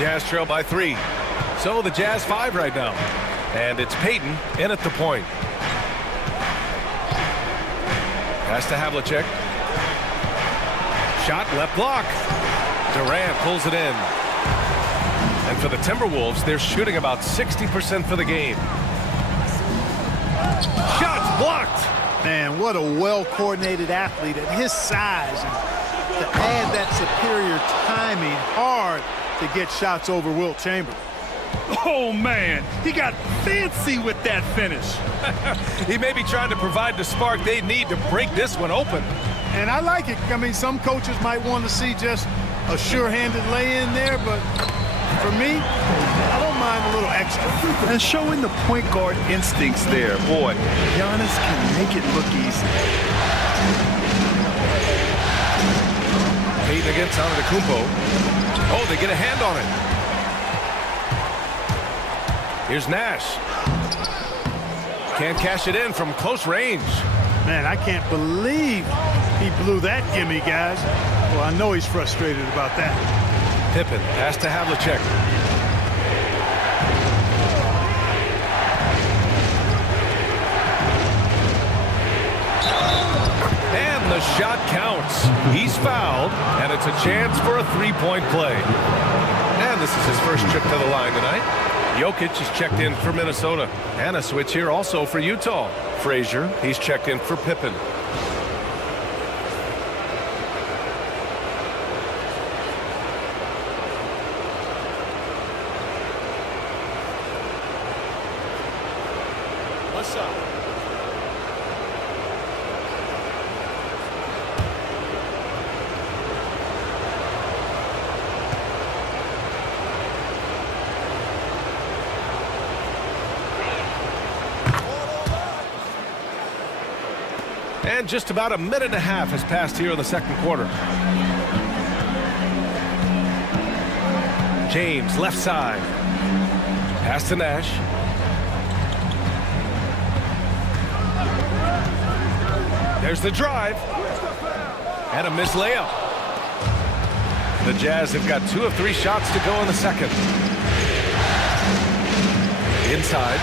Jazz trail by 3. So the Jazz 5 right now. And it's Payton in at the point. Pass to Havlicek. Shot left block. Durant pulls it in. And for the Timberwolves, they're shooting about 60% for the game. Shots blocked. Man, what a well-coordinated athlete at his size. And to add that superior timing, hard to get shots over Wilt Chamberlain. Oh, man, he got fancy with that finish. He may be trying to provide the spark they need to break this one open. And I like it. I mean, some coaches might want to see just a sure-handed lay-in there, but for me, I don't mind a little extra. And showing the point guard instincts there. Boy, Giannis can make it look easy. Payton against Antetokounmpo. Oh, they get a hand on it. Here's Nash. Can't cash it in from close range. Man, I can't believe he blew that gimme, guys. Well, I know he's frustrated about that. Pippen, pass to Havlicek. And the shot counts. He's fouled, and it's a chance for a three-point play. And this is his first trip to the line tonight. Jokic is checked in for Minnesota. And a switch here also for Utah. Frazier, he's checked in for Pippen. What's up? And just about a minute and a half has passed here in the second quarter. James, left side. Pass to Nash. There's the drive. And a missed layup. The Jazz have got 2 of 3 shots to go in the second. Inside.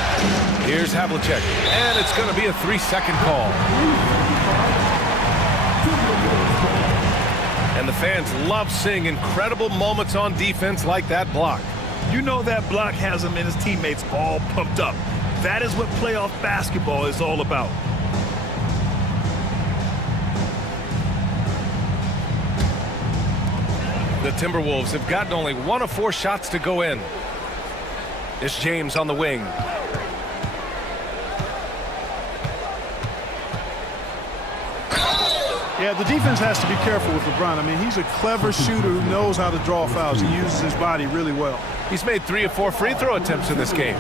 Here's Havlicek. And it's going to be a 3-second call. And the fans love seeing incredible moments on defense like that block. You know that block has him and his teammates all pumped up. That is what playoff basketball is all about. The Timberwolves have gotten only 1 of 4 shots to go in. It's James on the wing. Yeah, the defense has to be careful with LeBron. I mean, he's a clever shooter who knows how to draw fouls. He uses his body really well. He's made 3 of 4 free throw attempts in this game.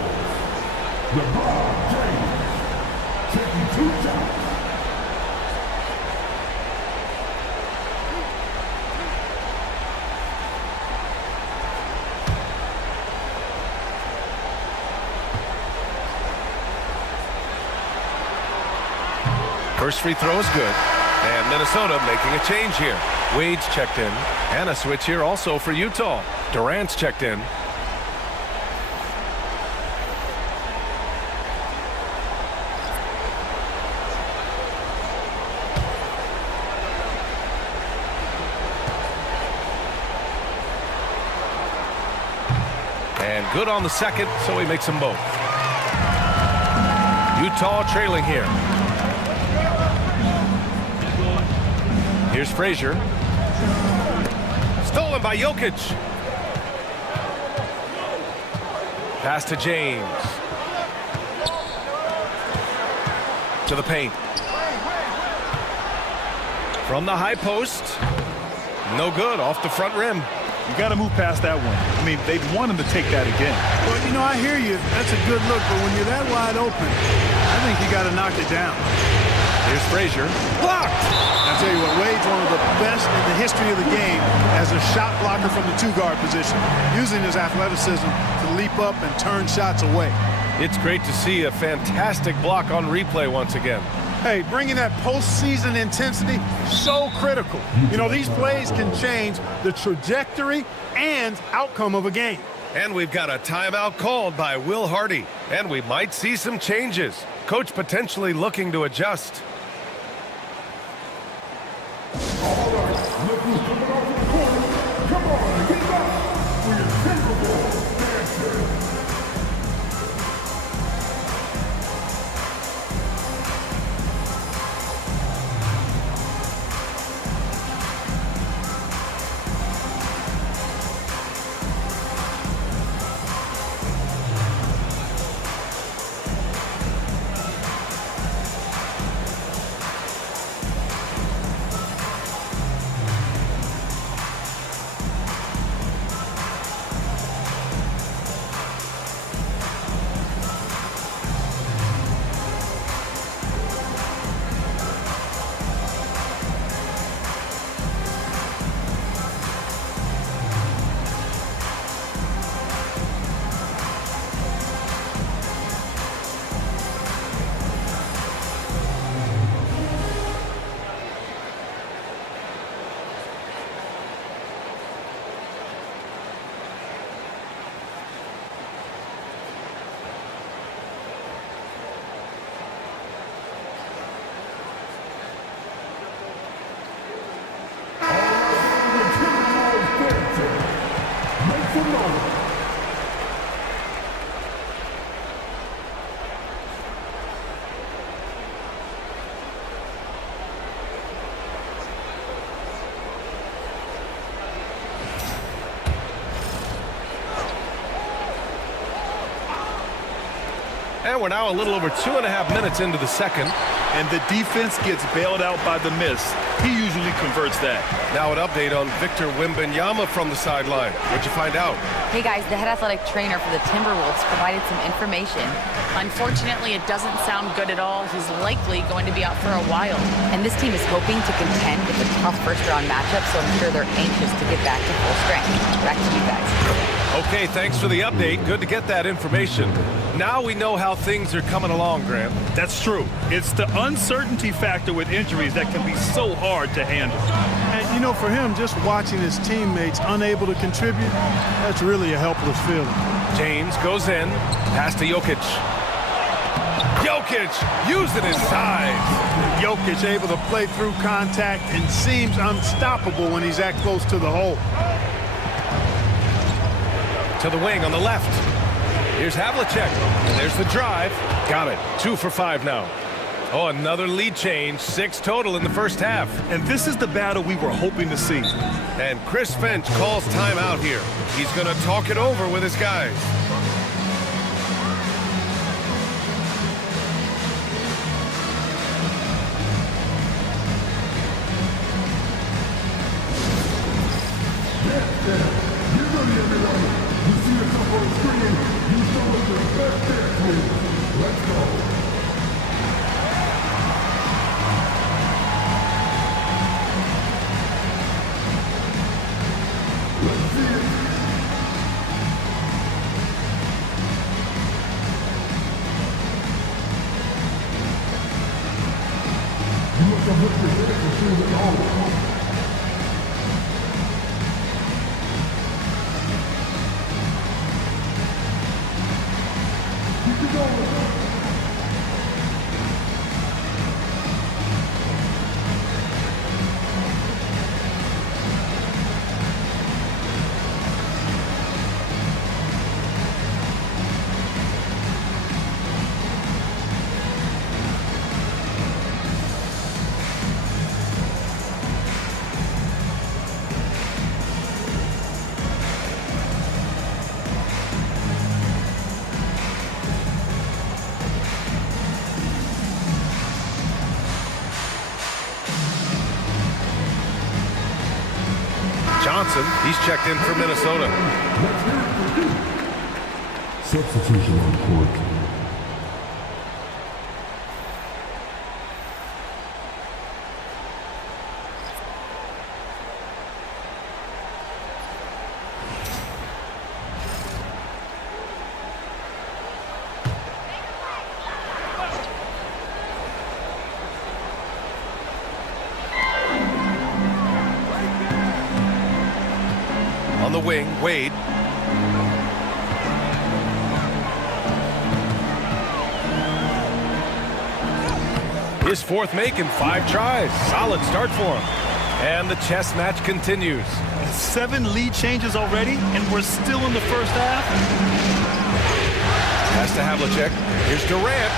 First free throw is good. And Minnesota making a change here. Wade's checked in. And a switch here also for Utah. Durant's checked in. And good on the second, so he makes them both. Utah trailing here. Here's Frazier. Stolen by Jokic. Pass to James. To the paint. From the high post. No good, off the front rim. You got to move past that one. I mean, they'd want him to take that again. Well, you know, I hear you. That's a good look, but when you're that wide open, I think you got to knock it down. Here's Frazier. Blocked! I'll tell you what, Wade's one of the best in the history of the game as a shot blocker from the 2-guard position, using his athleticism to leap up and turn shots away. It's great to see a fantastic block on replay once again. Hey, bringing that postseason intensity, so critical. You know, these plays can change the trajectory and outcome of a game. And we've got a timeout called by Will Hardy. And we might see some changes. Coach potentially looking to adjust. moment. And we're now a little over 2.5 minutes into the second. And the defense gets bailed out by the miss. He usually converts that. Now an update on Victor Wembanyama from the sideline. What'd you find out? Hey guys, the head athletic trainer for the Timberwolves provided some information. Unfortunately, it doesn't sound good at all. He's likely going to be out for a while. And this team is hoping to contend with a tough first-round matchup, so I'm sure they're anxious to get back to full strength. Back to you guys. Okay, thanks for the update. Good to get that information. Now we know how things are coming along, Grant. That's true. It's the uncertainty factor with injuries that can be so hard to handle. And, you know, for him, just watching his teammates unable to contribute, that's really a helpless feeling. James goes in, pass to Jokic. Jokic using his size. Jokic able to play through contact and seems unstoppable when he's that close to the hole. To the wing on the left. Here's Havlicek. And there's the drive. Got it. 2 for 5 now. Oh, another lead change. 6 total in the first half. And this is the battle we were hoping to see. And Chris Finch calls timeout here. He's going to talk it over with his guys. Johnson, he's checked in for Minnesota. Substitution on court. On the wing, Wade. His fourth make in 5 tries. Solid start for him. And the chess match continues. 7 lead changes already, and we're still in the first half. Pass to Havlicek. Here's Durant.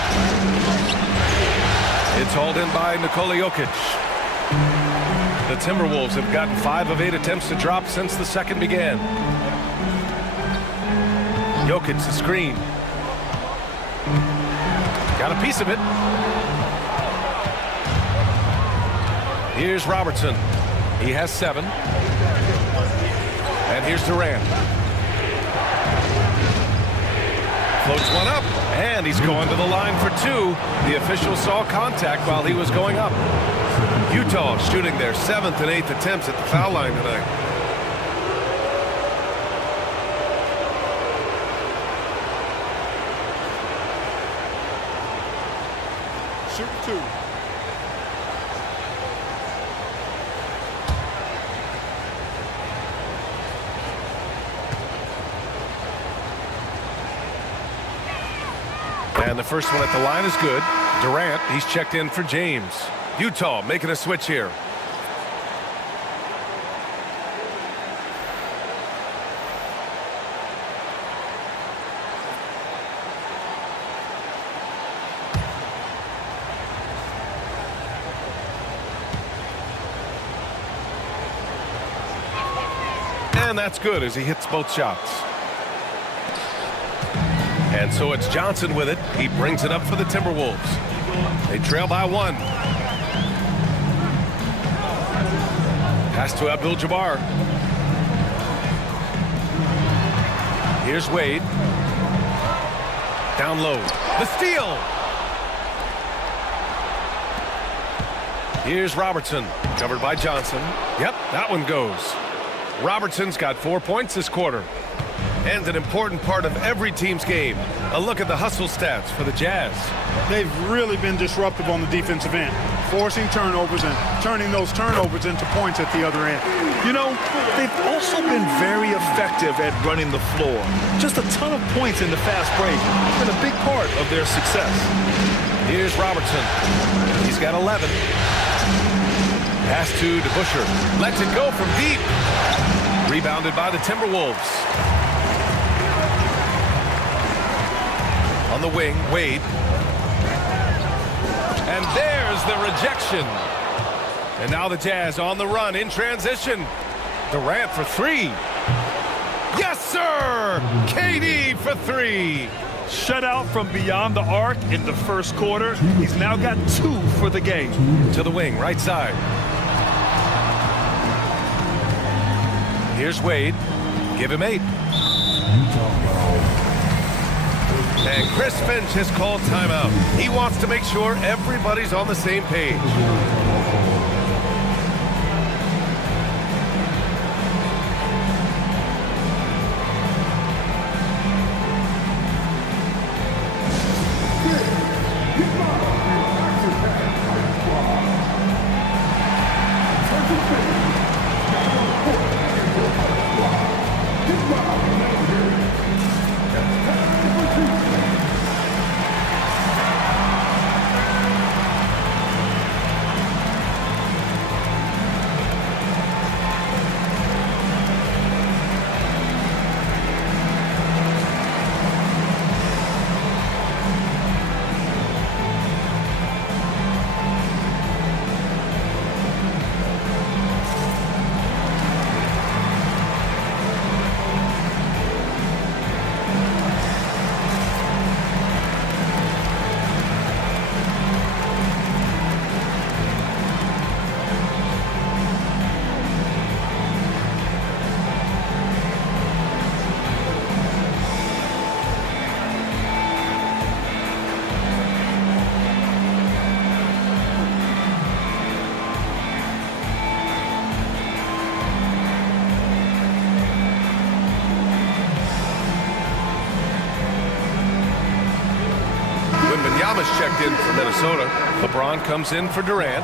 It's hauled in by Nikola Jokic. The Timberwolves have gotten 5 of 8 attempts to drop since the second began. Jokic, the screen. Got a piece of it. Here's Robertson. He has 7. And here's Durant. Floats one up, and he's going to the line for 2. The official saw contact while he was going up. Utah shooting their 7th and 8th attempts at the foul line tonight. Shoot 2. And the first one at the line is good. Durant, he's checked in for James. Utah making a switch here. And that's good as he hits both shots. And so it's Johnson with it. He brings it up for the Timberwolves. They trail by 1. Pass to Abdul-Jabbar. Here's Wade. Down low. The steal. Here's Robertson. Covered by Johnson. Yep, that one goes. Robertson's got 4 points this quarter. And an important part of every team's game. A look at the hustle stats for the Jazz. They've really been disruptive on the defensive end, forcing turnovers and turning those turnovers into points at the other end. You know, they've also been very effective at running the floor. Just a ton of points in the fast break. It's been a big part of their success. Here's Robertson. He's got 11. Pass to DeBusschere. Lets it go from deep. Rebounded by the Timberwolves. On the wing, Wade. And there's the rejection. And now the Jazz on the run in transition. Durant for 3. Yes, sir! KD for 3. Shutout from beyond the arc in the first quarter. He's now got 2 for the game. To the wing, right side. Here's Wade. Give him 8. And Chris Finch has called timeout. He wants to make sure everybody's on the same page. Thomas checked in for Minnesota. LeBron comes in for Durant.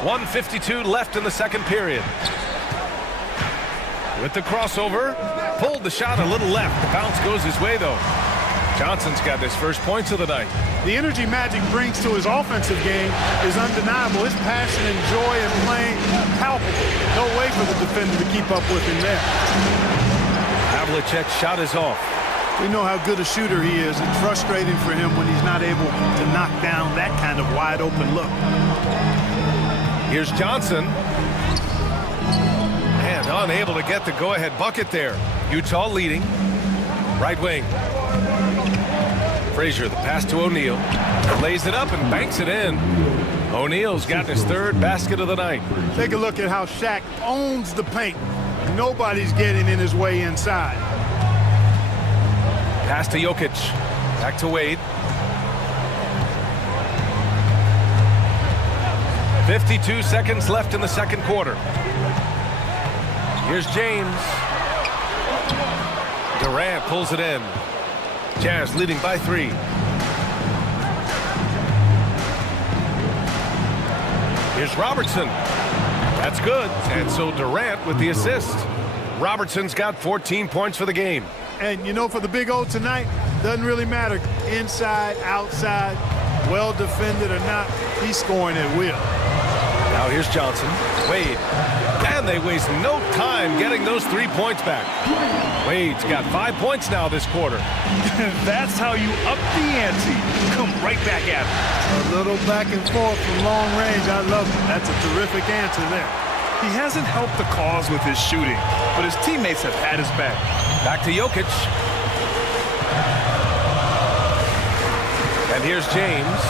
.152 left in the second period. With the crossover, pulled the shot a little left. The bounce goes his way, though. Johnson's got his first points of the night. The energy Magic brings to his offensive game is undeniable. His passion and joy in playing, palpable. No way for the defender to keep up with him there. Havlicek's shot is off. We know how good a shooter he is. It's frustrating for him when he's not able to knock down that kind of wide-open look. Here's Johnson. And unable to get the go-ahead bucket there. Utah leading. Right wing. Frazier, the pass to O'Neal. Lays it up and banks it in. O'Neal's got his third basket of the night. Take a look at how Shaq owns the paint. Nobody's getting in his way inside. Pass to Jokic. Back to Wade. 52 seconds left in the second quarter. Here's James. Durant pulls it in. Jazz leading by 3. Here's Robertson. That's good. And so Durant with the assist. Robertson's got 14 points for the game. And, you know, for the Big O tonight, doesn't really matter inside, outside. well defended or not, he's scoring at will. Now here's Johnson, Wade, and they waste no time getting those 3 points back. Wade's got 5 points now this quarter. That's how you up the ante. Come right back at him. A little back and forth from long range. I love it. That's a terrific answer there. He hasn't helped the cause with his shooting, but his teammates have had his back. Back to Jokic. And here's James.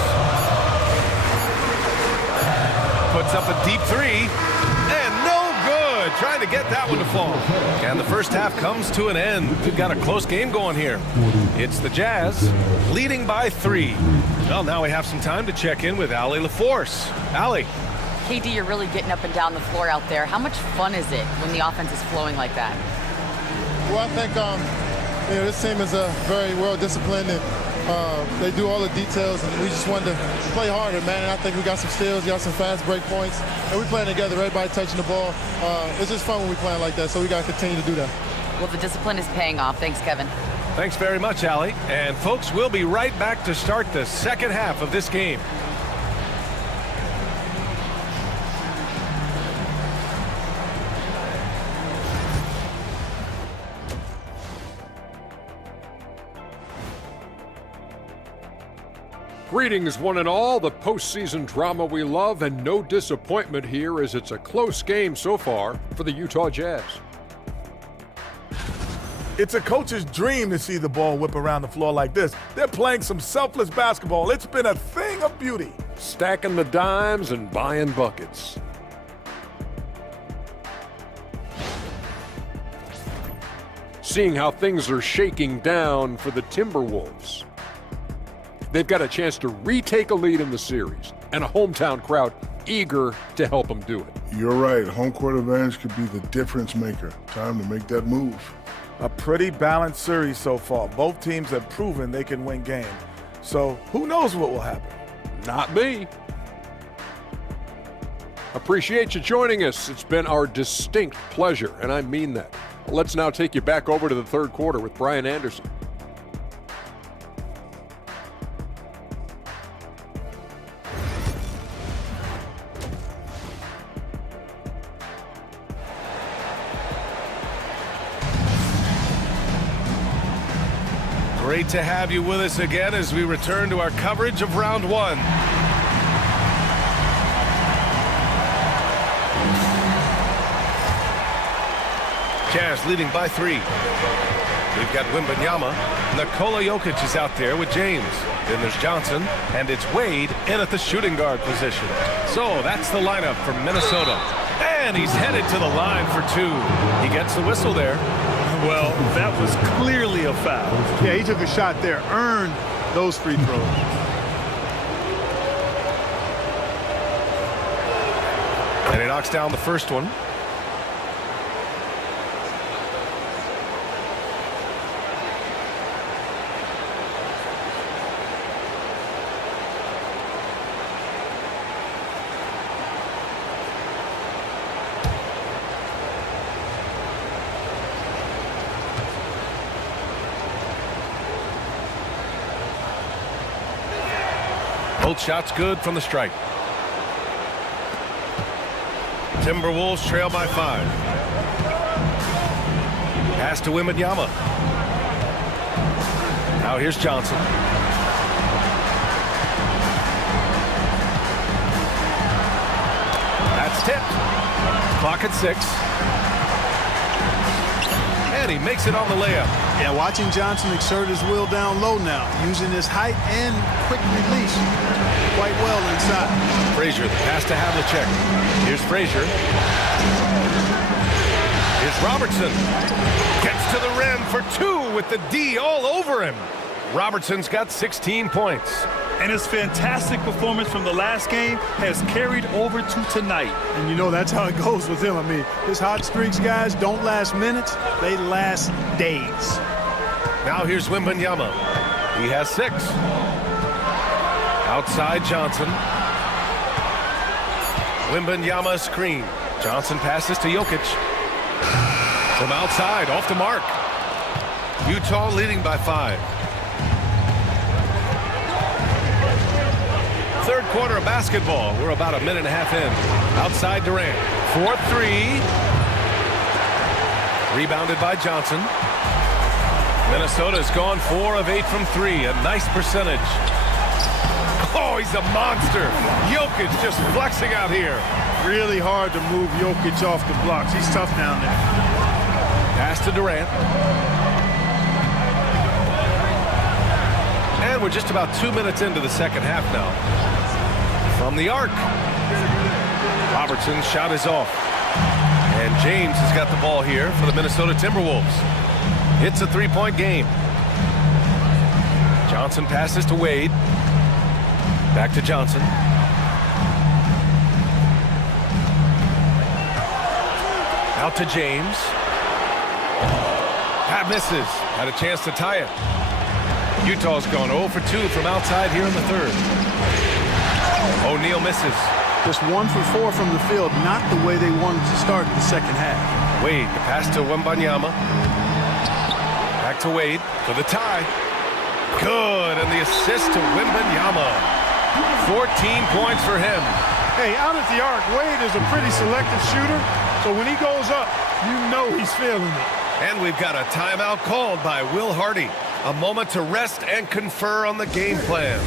Puts up a deep three. And no good. Trying to get that one to fall. And the first half comes to an end. We've got a close game going here. It's the Jazz leading by 3. Well, now we have some time to check in with Allie LaForce. Allie. KD, you're really getting up and down the floor out there. How much fun is it when the offense is flowing like that? Well, I think this team is very well disciplined, and they do all the details, and we just wanted to play harder, man. And I think we got some steals, got some fast break points, and we playing together, everybody touching the ball. It's just fun when we playing like that, so we got to continue to do that. Well, the discipline is paying off. Thanks, Kevin. Thanks very much, Allie. And folks, we'll be right back to start the second half of this game. Greetings, one and all. The postseason drama we love, and no disappointment here as it's a close game so far for the Utah Jazz. It's a coach's dream to see the ball whip around the floor like this. They're playing some selfless basketball. It's been a thing of beauty. Stacking the dimes and buying buckets. Seeing how things are shaking down for the Timberwolves. They've got a chance to retake a lead in the series, and a hometown crowd eager to help them do it. You're right. Home court advantage could be the difference maker. Time to make that move. A pretty balanced series so far. Both teams have proven they can win games. So who knows what will happen? Not me. Appreciate you joining us. It's been our distinct pleasure, and I mean that. Let's now take you back over to the third quarter with Brian Anderson. Great to have you with us again as we return to our coverage of round 1. Jazz leading by 3. We've got Wembanyama. Nikola Jokic is out there with James. Then there's Johnson, and it's Wade in at the shooting guard position. So that's the lineup for Minnesota. And he's headed to the line for 2. He gets the whistle there. Well, that was clearly a foul. Yeah, he took a shot there, earned those free throws. And he knocks down the first one. Both shots good from the stripe. Timberwolves trail by 5. Pass to Wembanyama. Now here's Johnson. That's tipped. Clock at 6. And he makes it on the layup. Yeah, watching Johnson exert his will down low now, using his height and quick release quite well inside. Frazier, the pass to Havlicek. Here's Frazier. Here's Robertson. Gets to the rim for 2 with the D all over him. Robertson's got 16 points. And his fantastic performance from the last game has carried over to tonight. And you know that's how it goes with him. I mean, his hot streaks, guys, don't last minutes. They last days. Now here's Wembanyama. He has 6. Outside Johnson. Wembanyama screen. Johnson passes to Jokic. From outside, off the mark. Utah leading by 5. Third quarter of basketball. We're about a minute and a half in. Outside Durant. 4-3. Rebounded by Johnson. Minnesota's gone 4 of 8 from 3. A nice percentage. Oh, he's a monster. Jokic just flexing out here. Really hard to move Jokic off the blocks. He's tough down there. Pass to Durant. And we're just about 2 minutes into the second half now. From the arc. Robertson's shot is off. And James has got the ball here for the Minnesota Timberwolves. It's a three-point game. Johnson passes to Wade. Back to Johnson. Out to James. That misses. Had a chance to tie it. Utah's gone 0 for 2 from outside here in the third. O'Neal misses. Just 1 for 4 from the field, not the way they wanted to start the second half. Wade, the pass to Wembanyama. Back to Wade for the tie. Good, and the assist to Wembanyama. 14 points for him. Hey, out at the arc, Wade is a pretty selective shooter, so when he goes up, you know he's feeling it. And we've got a timeout called by Will Hardy. A moment to rest and confer on the game plan.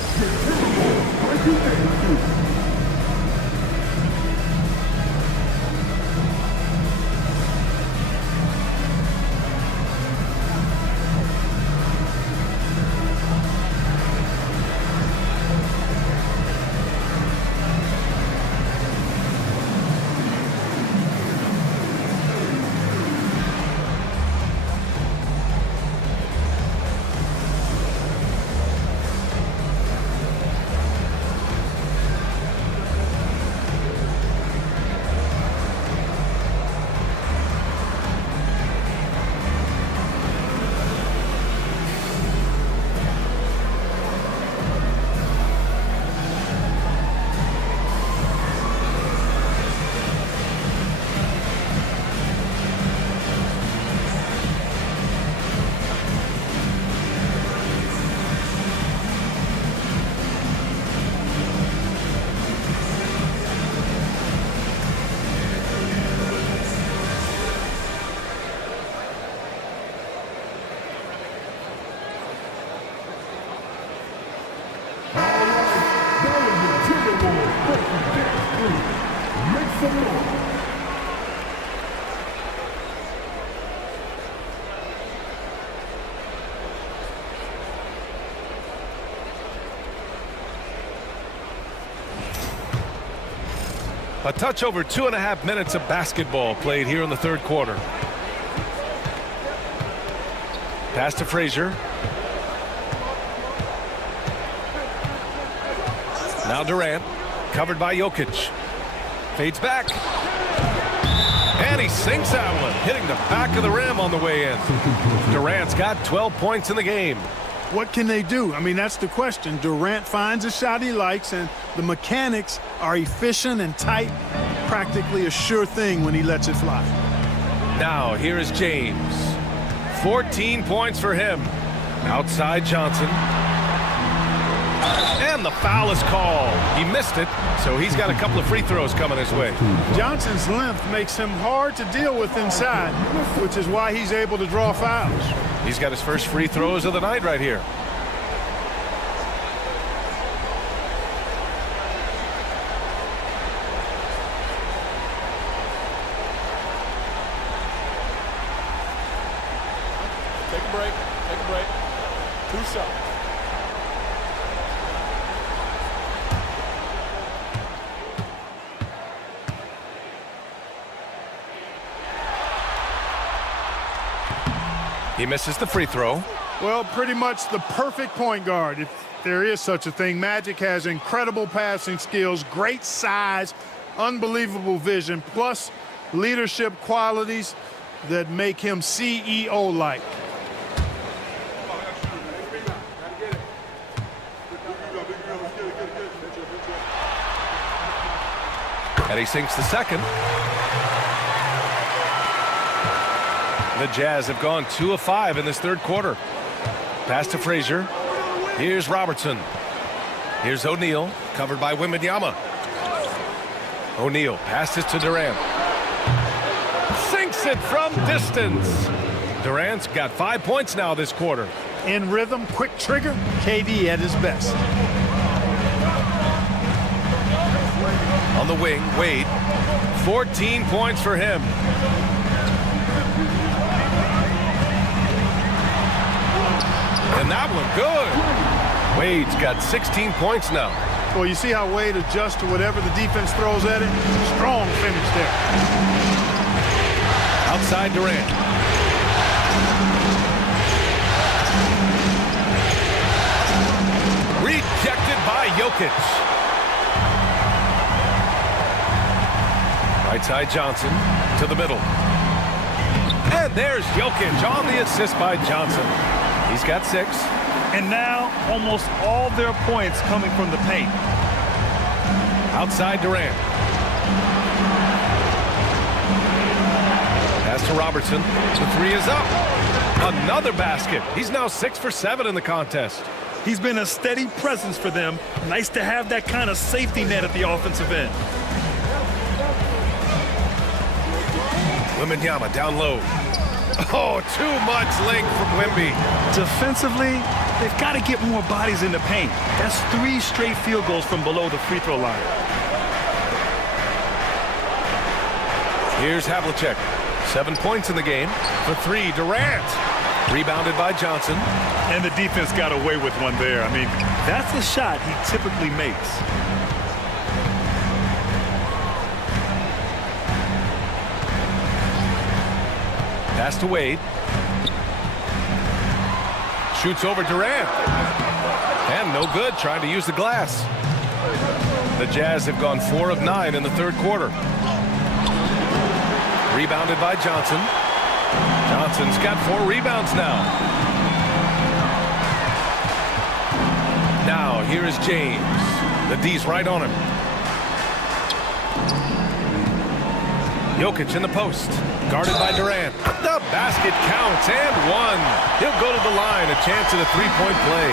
A touch over 2.5 minutes of basketball played here in the third quarter. Pass to Frazier. Now Durant, covered by Jokic. Fades back. And he sinks that one, hitting the back of the rim on the way in. Durant's got 12 points in the game. What can they do? I mean, that's the question. Durant finds a shot he likes, and the mechanics are efficient and tight. Practically a sure thing when he lets it fly. Now, here is James. 14 points for him. Outside Johnson. And the foul is called. He missed it, so he's got a couple of free throws coming his way. Johnson's length makes him hard to deal with inside, which is why he's able to draw fouls. He's got his first free throws of the night right here. Take a break. Take a break. 2 shots. He misses the free throw. Well, pretty much the perfect point guard, if there is such a thing. Magic has incredible passing skills, great size, unbelievable vision, plus leadership qualities that make him CEO-like. And he sinks the second. The Jazz have gone 2 of 5 in this third quarter. Pass to Frazier. Here's Robertson. Here's O'Neal, covered by Wembanyama. O'Neal passes to Durant. Sinks it from distance. Durant's got 5 points now this quarter. In rhythm, quick trigger, KD at his best. On the wing, Wade. 14 points for him. And that one good. Wade's got 16 points now. Well, you see how Wade adjusts to whatever the defense throws at him? Strong finish there. Outside Durant. Rejected by Jokic. Right side Johnson to the middle. And there's Jokic on the assist by Johnson. He's got 6. And now almost all their points coming from the paint. Outside Durant. Pass to Robertson. The 3 is up. Another basket. He's now 6 for 7 in the contest. He's been a steady presence for them. Nice to have that kind of safety net at the offensive end. Wembanyama down low. Oh, too much length from Wemby. Defensively, they've got to get more bodies in the paint. That's 3 straight field goals from below the free throw line. Here's Havlicek. 7 points in the game. For 3, Durant. Rebounded by Johnson. And the defense got away with one there. I mean, that's a shot he typically makes. Pass to Wade. Shoots over Durant. And no good, trying to use the glass. The Jazz have gone 4 of 9 in the third quarter. Rebounded by Johnson. Johnson's got 4 rebounds now. Now, here is James. The D's right on him. Jokic in the post. Guarded by Durant. The basket counts and 1. He'll go to the line. A chance at a 3-point play.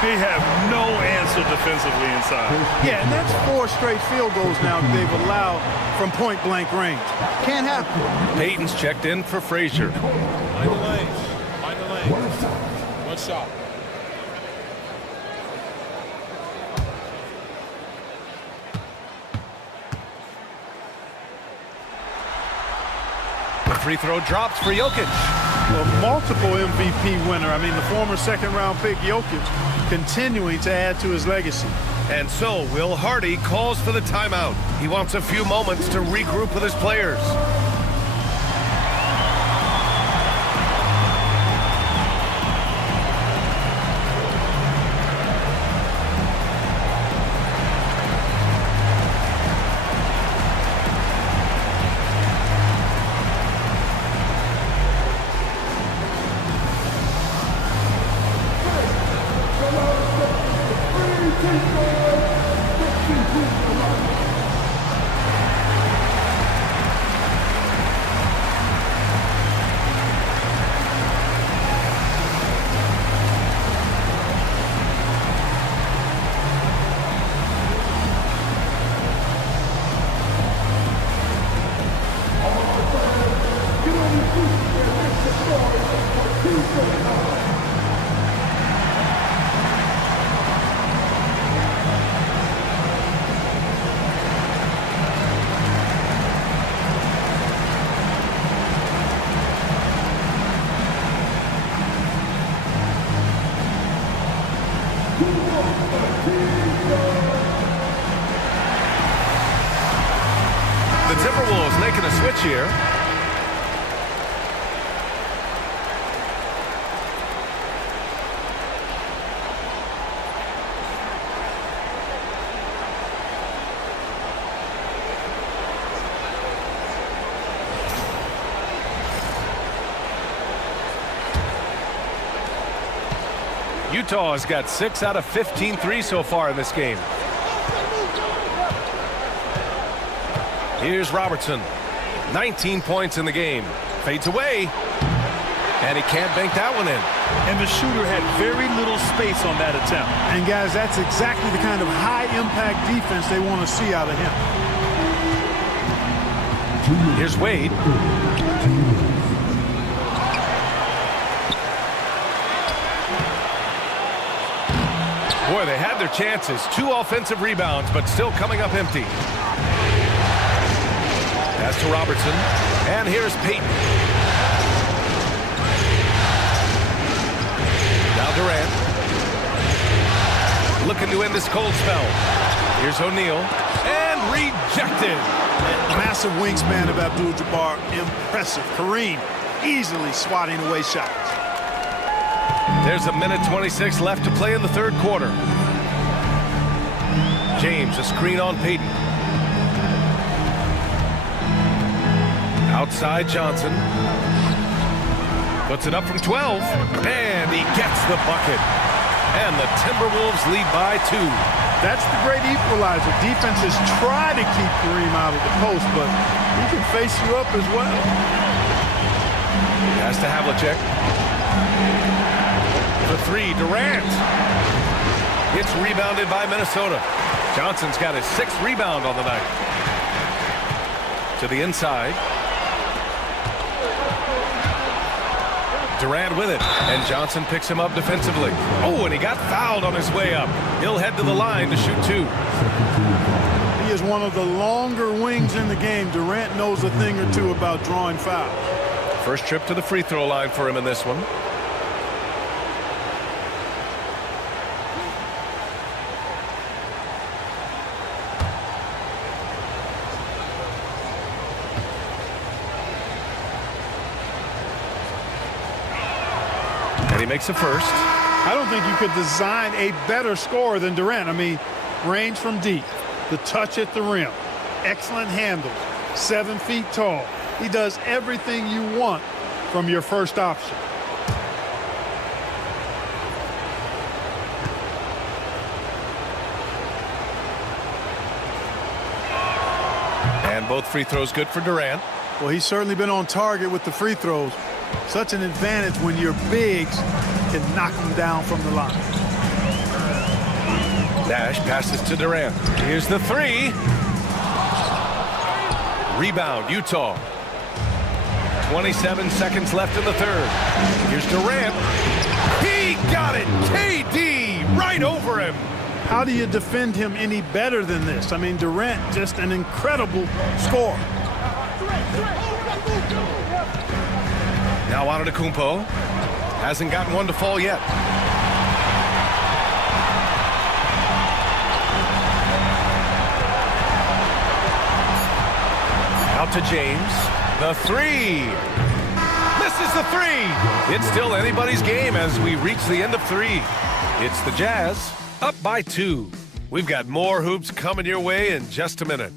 They have no answer defensively inside. Yeah, and that's 4 straight field goals now that they've allowed from point-blank range. Can't happen. Payton's checked in for Frazier. Mind the lanes. Mind the lanes. One shot. The free throw drops for Jokic. A multiple MVP winner. I mean, the former second-round pick Jokic continuing to add to his legacy. And so Will Hardy calls for the timeout. He wants a few moments to regroup with his players. The Timberwolves making a switch here. Utah has got 6 out of 15 threes so far in this game. Here's Robertson. 19 points in the game. Fades away. And he can't bank that one in. And the shooter had very little space on that attempt. And guys, that's exactly the kind of high-impact defense they want to see out of him. Here's Wade. Boy, they had their chances. 2 offensive rebounds, but still coming up empty. Pass to Robertson. And here's Payton. Now Durant. Looking to end this cold spell. Here's O'Neal. And rejected. Massive wingspan of Abdul-Jabbar. Impressive. Kareem easily swatting away shots. There's 1:26 left to play in the third quarter. James, a screen on Payton. Outside Johnson. Puts it up from 12. And he gets the bucket. And the Timberwolves lead by 2. That's the great equalizer. Defenses try to keep Kareem out of the post, but he can face you up as well. Pass to Havlicek. For 3, Durant. It's rebounded by Minnesota. Johnson's got his 6th rebound on the night. To the inside. Durant with it, and Johnson picks him up defensively. Oh, and he got fouled on his way up. He'll head to the line to shoot 2. He is one of the longer wings in the game. Durant knows a thing or two about drawing fouls. First trip to the free throw line for him in this one. And he makes a first. I don't think you could design a better scorer than Durant. I mean, range from deep, the touch at the rim, excellent handles, 7 feet tall. He does everything you want from your first option. And both free throws good for Durant. Well, he's certainly been on target with the free throws. Such an advantage when your bigs can knock them down from the line. Nash passes to Durant. Here's the 3. Rebound, Utah. 27 seconds left in the third. Here's Durant. He got it. KD right over him. How do you defend him any better than this? I mean, Durant, just an incredible scorer. Now Antetokounmpo. Hasn't gotten one to fall yet. Out to James. The 3. Misses the 3. It's still anybody's game as we reach the end of 3. It's the Jazz up by 2. We've got more hoops coming your way in just a minute.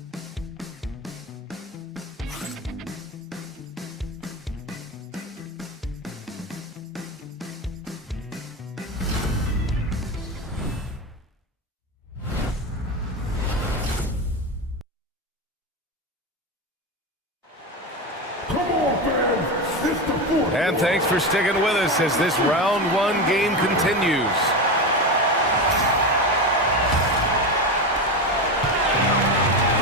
And thanks for sticking with us as this round 1 game continues.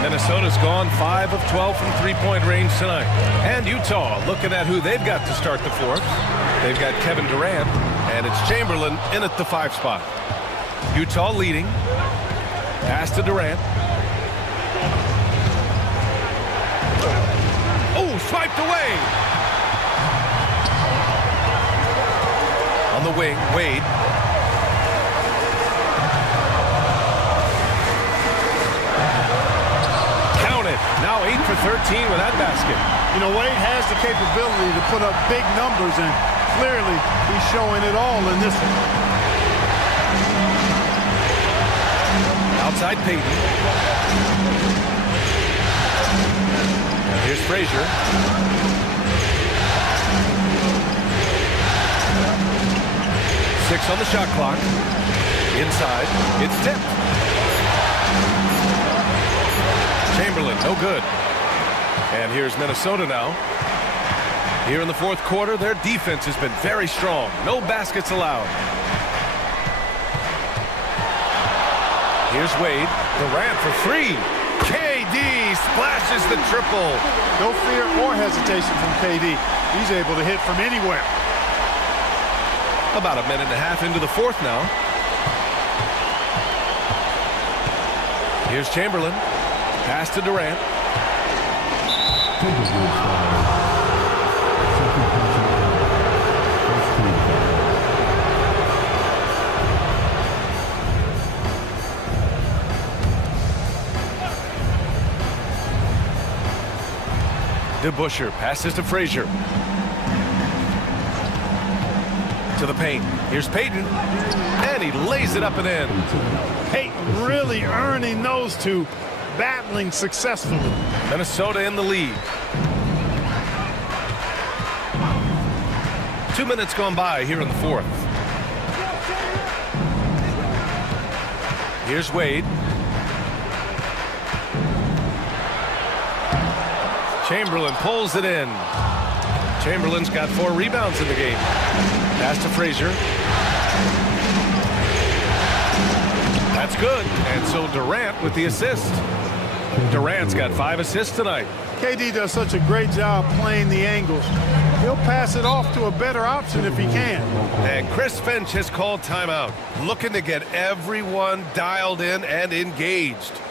Minnesota's gone 5 of 12 from three-point range tonight. And Utah looking at who they've got to start the 4th. They've got Kevin Durant, and it's Chamberlain in at the 5 spot. Utah leading. Pass to Durant. Oh, swiped away. On the wing, Wade. Count it. Now 8 for 13 with that basket. You know, Wade has the capability to put up big numbers, and clearly he's showing it all in this one. Outside Payton. And here's Frazier. Six on the shot clock. Inside. It's tipped. Chamberlain, no good. And here's Minnesota now. Here in the fourth quarter, their defense has been very strong. No baskets allowed. Here's Wade. Durant for three. KD splashes the triple. No fear or hesitation from KD. He's able to hit from anywhere. About a minute and a half into the fourth now. Here's Chamberlain. Pass to Durant. DeBusschere passes to Frazier. To the paint. Here's Payton. And he lays it up and in. Payton really earning those two, battling successfully. Minnesota in the lead. 2 minutes gone by here in the fourth. Here's Wade. Chamberlain pulls it in. Chamberlain's got 4 rebounds in the game. Pass to Frazier. That's good. And so Durant with the assist. Durant's got 5 assists tonight. KD does such a great job playing the angles. He'll pass it off to a better option if he can. And Chris Finch has called timeout, looking to get everyone dialed in and engaged.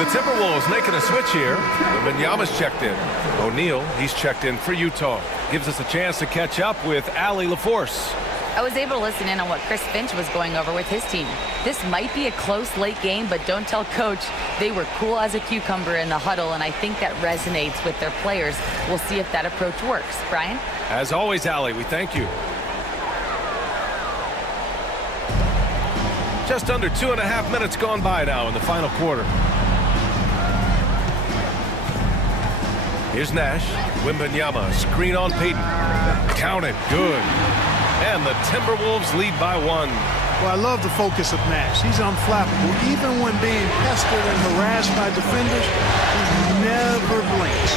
The Timberwolves making a switch here. Wembanyama's checked in. O'Neal, he's checked in for Utah. Gives us a chance to catch up with Allie LaForce. I was able to listen in on what Chris Finch was going over with his team. This might be a close late game, but don't tell Coach. They were cool as a cucumber in the huddle, and I think that resonates with their players. We'll see if that approach works. Brian? As always, Allie, we thank you. Just under 2.5 minutes gone by now in the final quarter. Here's Nash. Wembanyama, screen on Payton. Count it, good. And the Timberwolves lead by 1. Well, I love the focus of Nash. He's unflappable. Even when being pestered and harassed by defenders, he never blinks.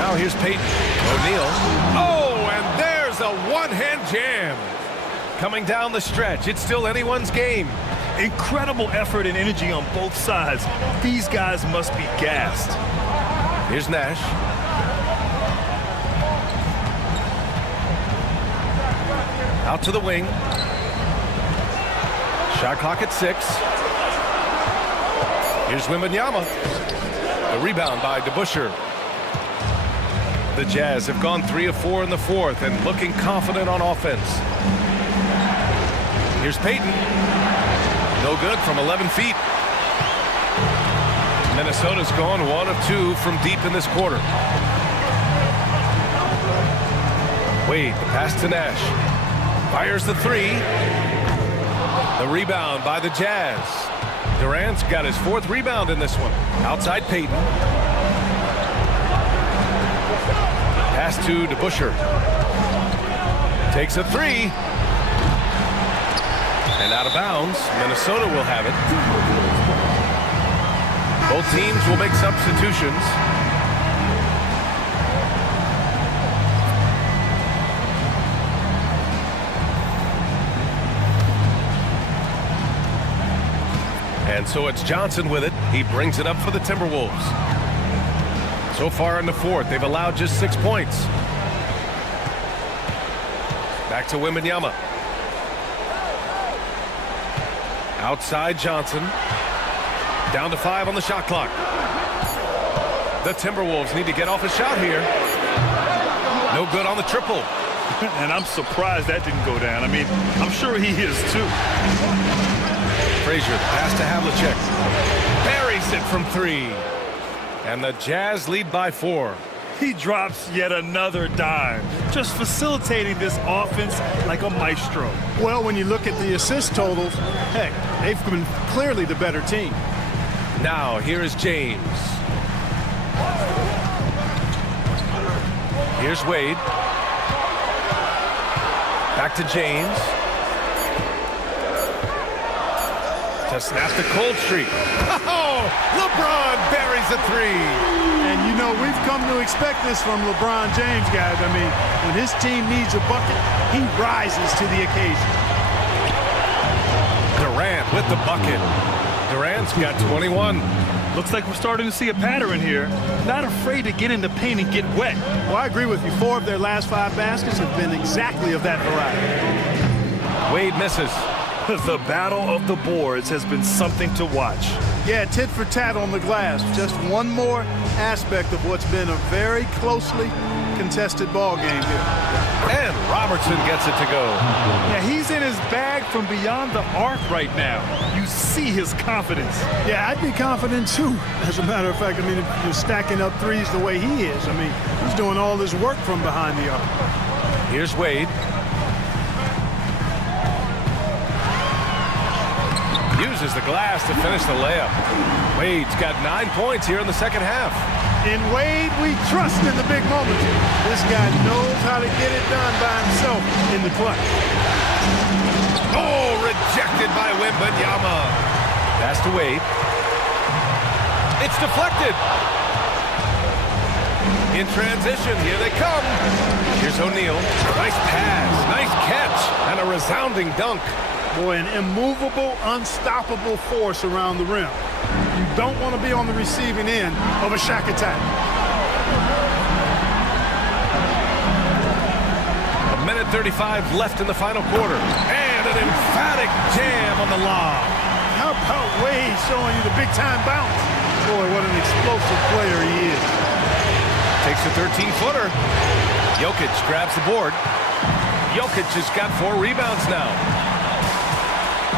Now here's Payton. O'Neal. Oh, and there's a one-hand jam. Coming down the stretch, it's still anyone's game. Incredible effort and energy on both sides. These guys must be gassed. Here's Nash. Out to the wing. Shot clock at 6. Here's Wembanyama. The rebound by DeBusschere. The Jazz have gone 3 of 4 in the fourth and looking confident on offense. Here's Payton. No good from 11 feet. Minnesota's gone 1 of 2 from deep in this quarter. Wade, the pass to Nash. Fires the 3. The rebound by the Jazz. Durant's got his 4th rebound in this one. Outside Payton. Pass to DeBusschere. Takes a 3. And out of bounds. Minnesota will have it. Both teams will make substitutions. And so it's Johnson with it. He brings it up for the Timberwolves. So far in the fourth, they've allowed just 6 points. Back to Wembanyama. Outside Johnson. Down to 5 on the shot clock. The Timberwolves need to get off a shot here. No good on the triple. And I'm surprised that didn't go down. I mean, I'm sure he is too. Frazier, the pass to Havlicek. Buries it from 3. And the Jazz lead by 4. He drops yet another dime, just facilitating this offense like a maestro. Well, when you look at the assist totals, heck, they've been clearly the better team. Now, here is James. Here's Wade. Back to James. To snap the cold streak. Oh, LeBron buries a 3. And you know, we've come to expect this from LeBron James, guys. I mean, when his team needs a bucket, he rises to the occasion. Durant with the bucket. Durant's got 21. Looks like we're starting to see a pattern here. Not afraid to get in the paint and get wet. Well, I agree with you. 4 of their last 5 baskets have been exactly of that variety. Wade misses. The battle of the boards has been something to watch. Yeah, tit for tat on the glass. Just one more aspect of what's been a very closely contested ball game here. And Robertson gets it to go. Yeah, he's in his bag from beyond the arc right now. You see his confidence. Yeah, I'd be confident too. As a matter of fact, I mean, if you're stacking up threes the way he is, I mean, he's doing all this work from behind the arc. Here's Wade. Uses the glass to finish the layup. Wade's got 9 points here in the second half. In Wade, we trust in the big moments. This guy knows how to get it done by himself in the clutch. Oh, rejected by Wembanyama. Pass to Wade. It's deflected. In transition, here they come. Here's O'Neal. Nice pass, nice catch, and a resounding dunk. Boy, an immovable, unstoppable force around the rim. You don't want to be on the receiving end of a Shaq attack. 1:35 left in the final quarter. And an emphatic jam on the lob. How about Wade showing you the big-time bounce? Boy, what an explosive player he is. Takes a 13-footer. Jokic grabs the board. Jokic has got 4 rebounds now.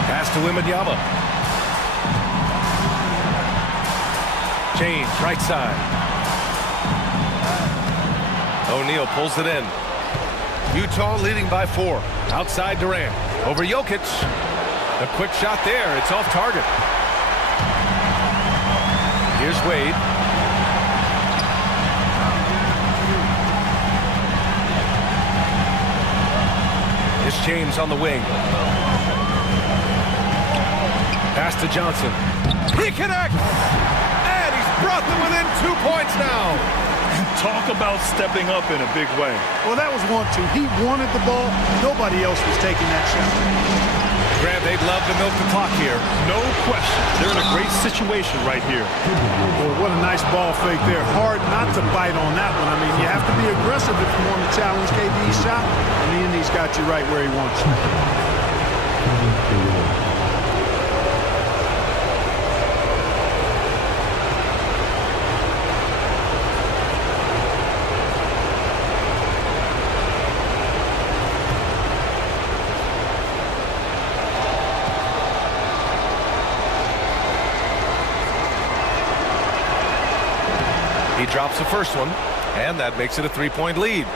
Pass to Wembanyama. James, right side. O'Neal pulls it in. Utah leading by 4. Outside Durant. Over Jokic. A quick shot there. It's off target. Here's Wade. Here's James on the wing. Pass to Johnson. He connects! And he's brought them within 2 points now. Talk about stepping up in a big way. Well, that was 1-2. He wanted the ball. Nobody else was taking that shot. Grant, they'd love to milk the clock here. No question. They're in a great situation right here. Boy, what a nice ball fake there. Hard not to bite on that one. I mean, you have to be aggressive if you want to challenge KD's shot. And he's got you right where he wants you. He drops the first one, and that makes it a 3-point lead.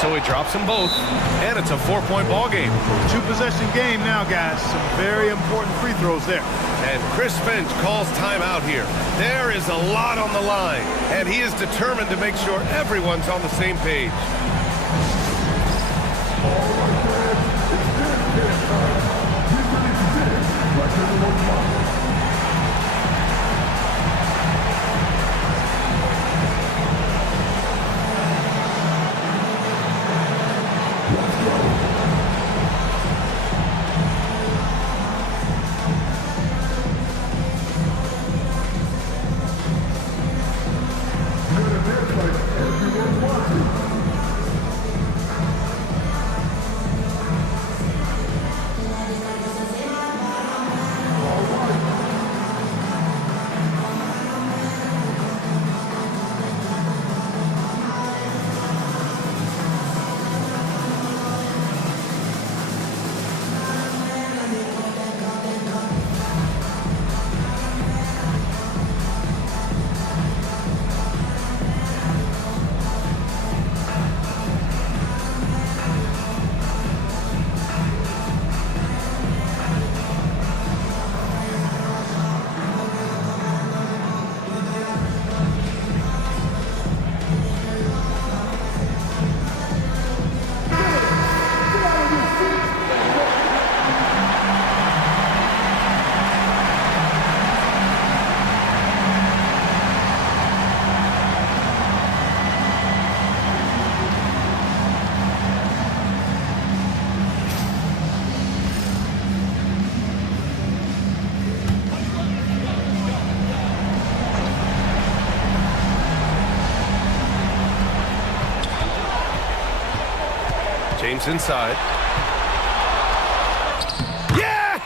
So So he drops them both, and it's a 4-point ball game. 2-possession game now, guys. Some very important free throws there. And Chris Finch calls timeout here. There is a lot on the line, and he is determined to make sure everyone's on the same page. James inside. Yes!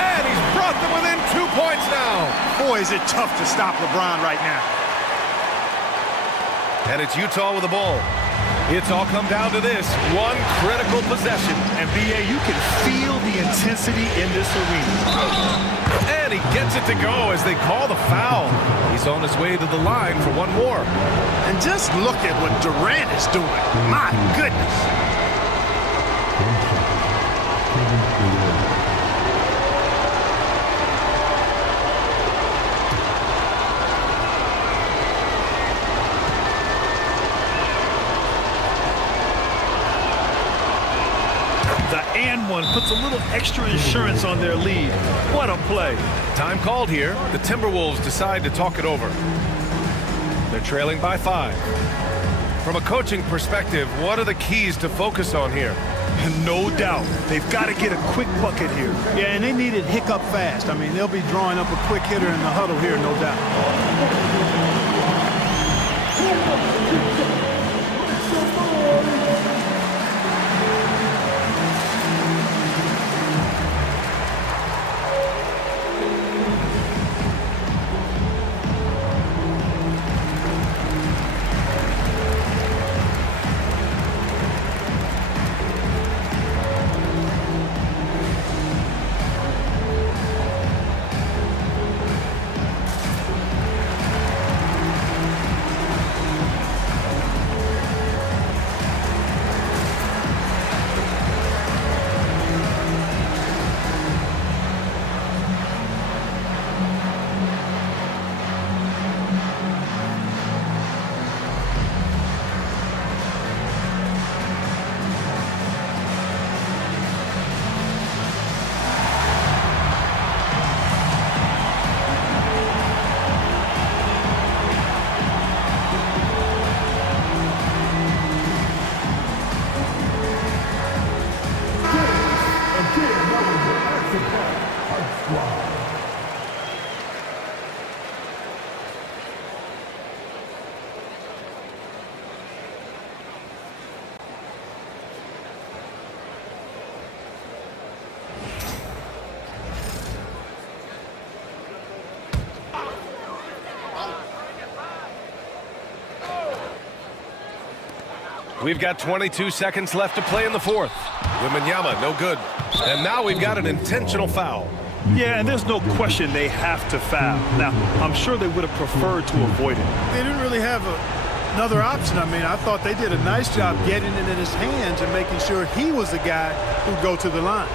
And he's brought them within 2 points now. Boy, is it tough to stop LeBron right now. And it's Utah with the ball. It's all come down to this one critical possession. And BA, you can feel the intensity in this arena. And he gets it to go as they call the foul. He's on his way to the line for one more. And just look at what Durant is doing. My goodness. The and one puts a little extra insurance on their lead. What a play. Time called here. The Timberwolves decide to talk it over. They're trailing by 5. From a coaching perspective, what are the keys to focus on here? No doubt. They've got to get a quick bucket here. Yeah, and they need it hiccup fast. I mean, they'll be drawing up a quick hitter in the huddle here, no doubt. We've got 22 seconds left to play in the fourth. Wembanyama, no good. And now we've got an intentional foul. Yeah, and there's no question they have to foul. Now, I'm sure they would have preferred to avoid it. They didn't really have Another option, I mean, I thought they did a nice job getting it in his hands and making sure he was the guy who'd go to the line.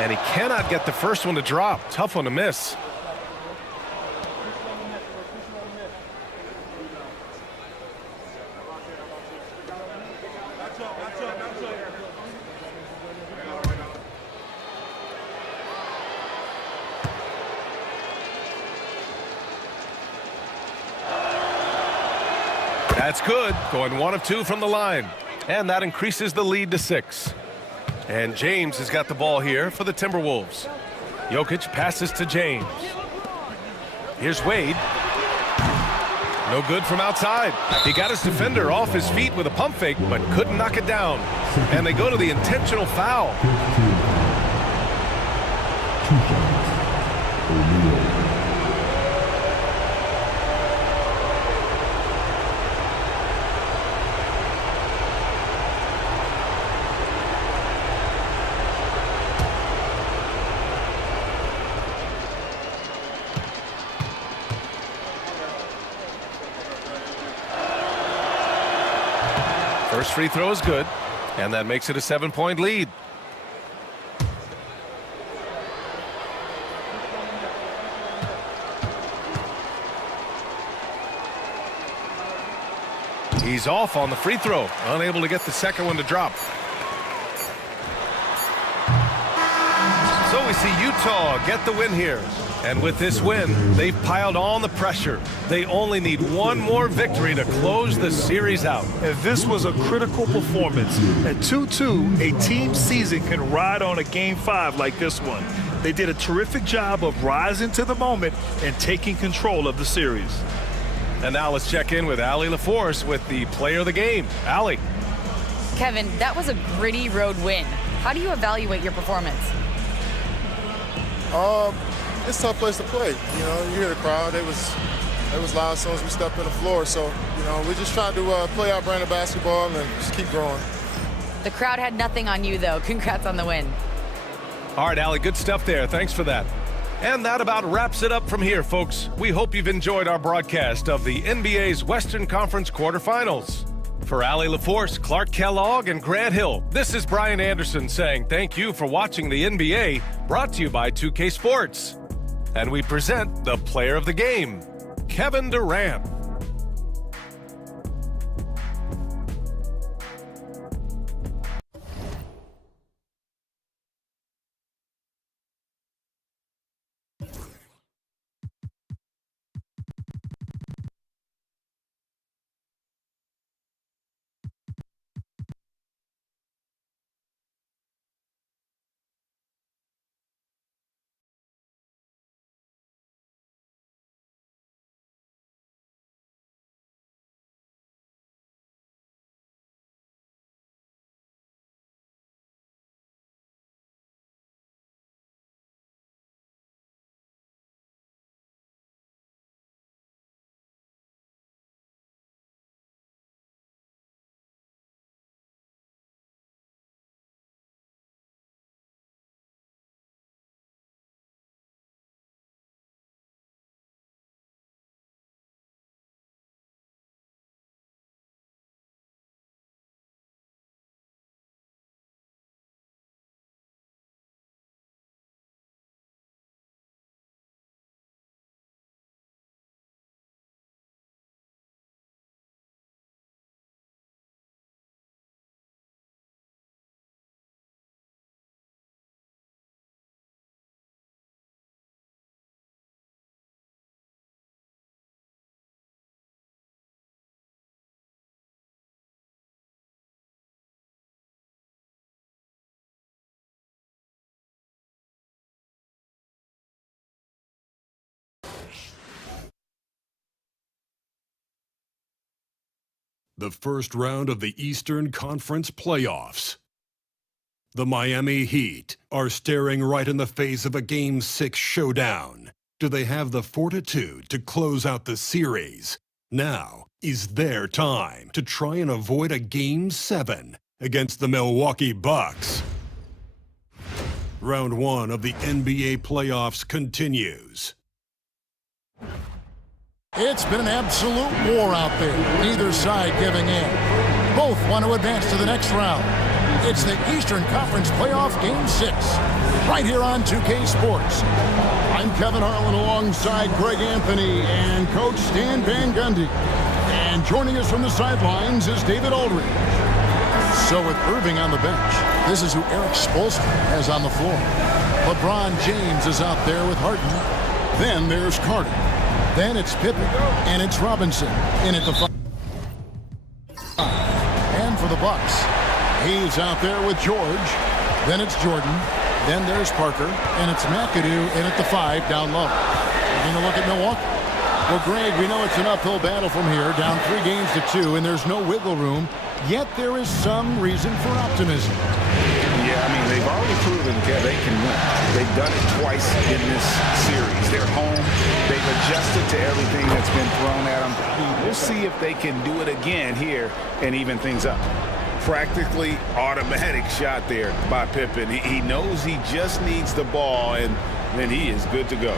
And he cannot get the first one to drop. Tough one to miss. That's good. Going 1 of 2 from the line. And that increases the lead to 6. And James has got the ball here for the Timberwolves. Jokic passes to James. Here's Wade. No good from outside. He got his defender off his feet with a pump fake, but couldn't knock it down. And they go to the intentional foul. First free throw is good, and that makes it a 7-point lead. He's off on the free throw, unable to get the second one to drop. So we see Utah get the win here. And with this win, they've piled on the pressure. They only need one more victory to close the series out. And this was a critical performance. At 2-2, a team season can ride on a Game 5 like this one. They did a terrific job of rising to the moment and taking control of the series. And now let's check in with Allie LaForce with the player of the game. Allie. Kevin, that was a gritty road win. How do you evaluate your performance? It's a tough place to play. You know, you hear the crowd. It was loud as soon as we stepped on the floor. So, you know, we just tried to play our brand of basketball and just keep growing. The crowd had nothing on you, though. Congrats on the win. All right, Allie, good stuff there. Thanks for that. And that about wraps it up from here, folks. We hope you've enjoyed our broadcast of the NBA's Western Conference quarterfinals. For Allie LaForce, Clark Kellogg, and Grant Hill, this is Brian Anderson saying thank you for watching the NBA, brought to you by 2K Sports. And we present the player of the game, Kevin Durant. The first round of the Eastern Conference playoffs. The Miami Heat are staring right in the face of a Game 6 showdown. Do they have the fortitude to close out the series? Now is their time to try and avoid a Game 7 against the Milwaukee Bucks. Round 1 of the NBA playoffs continues. It's been an absolute war out there. Neither side giving in. Both want to advance to the next round. It's the Eastern Conference Playoff Game 6, right here on 2K Sports. I'm Kevin Harlan alongside Greg Anthony and Coach Stan Van Gundy. And joining us from the sidelines is David Aldridge. So with Irving on the bench, this is who Eric Spoelstra has on the floor. LeBron James is out there with Harden. Then there's Carter. Then it's Pippen, and it's Robinson in at the 5. And for the Bucks, he's out there with George. Then it's Jordan. Then there's Parker, and it's McAdoo in at the 5 down low. Taking a look at Milwaukee. Well, Greg, we know it's an uphill battle from here, down 3 games to 2, and there's no wiggle room. Yet there is some reason for optimism. Yeah, I mean, they've already proven they can win. They've done it twice in this series. They're home. They've adjusted to everything that's been thrown at them. We'll see if they can do it again here and even things up. Practically automatic shot there by Pippen. He knows he just needs the ball, and then he is good to go.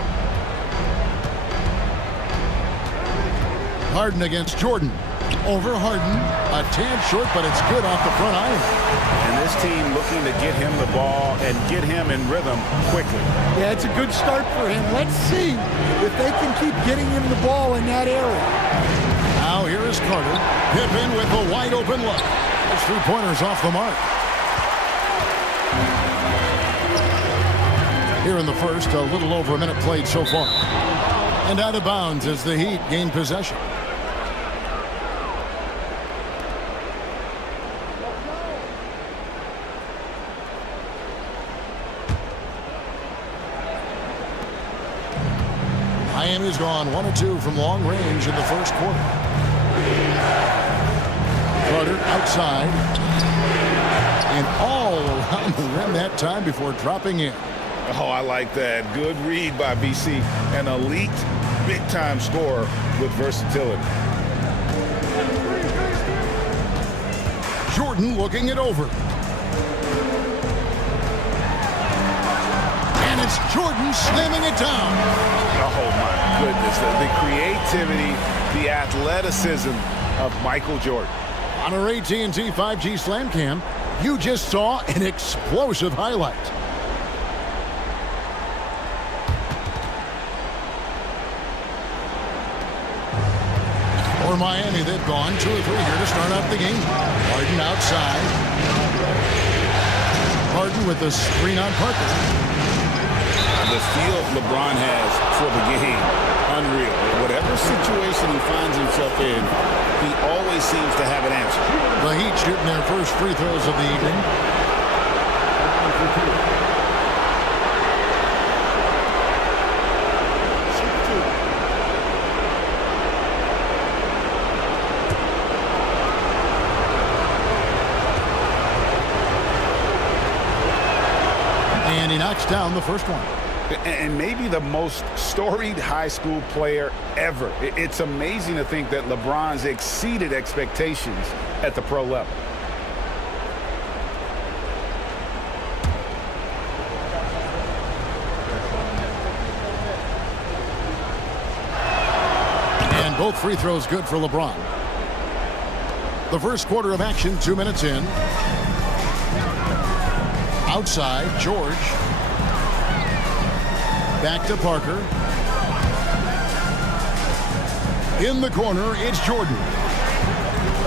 Harden against Jordan. Over Harden. A tad short, but it's good off the front iron. And this team looking to get him the ball and get him in rhythm quickly. Yeah, it's a good start for him. Let's see if they can keep getting him the ball in that area. Now here is Carter. Pippen with a wide open look. His 3-pointers off the mark. Here in the first, a little over a minute played so far. And out of bounds as the Heat gain possession. Miami's gone 1 of 2 from long range in the first quarter. Carter outside. And all around the rim that time before dropping in. Oh, I like that. Good read by BC. An elite, big-time scorer with versatility. Jordan looking it over. And it's Jordan slamming it down. Oh, my goodness. The creativity, the athleticism of Michael Jordan. On our AT&T 5G Slam Cam, you just saw an explosive highlight. For Miami, they've gone 2 or 3 here to start out the game. Harden outside. Harden with the screen on Parker. The feel LeBron has for the game, unreal. Whatever situation he finds himself in, he always seems to have an answer. The Heat shooting their first free throws of the evening. And he knocks down the first one. And maybe the most storied high school player ever. It's amazing to think that LeBron's exceeded expectations at the pro level. And both free throws good for LeBron. The first quarter of action, 2 minutes in. Outside, George. Back to Parker. In the corner, it's Jordan.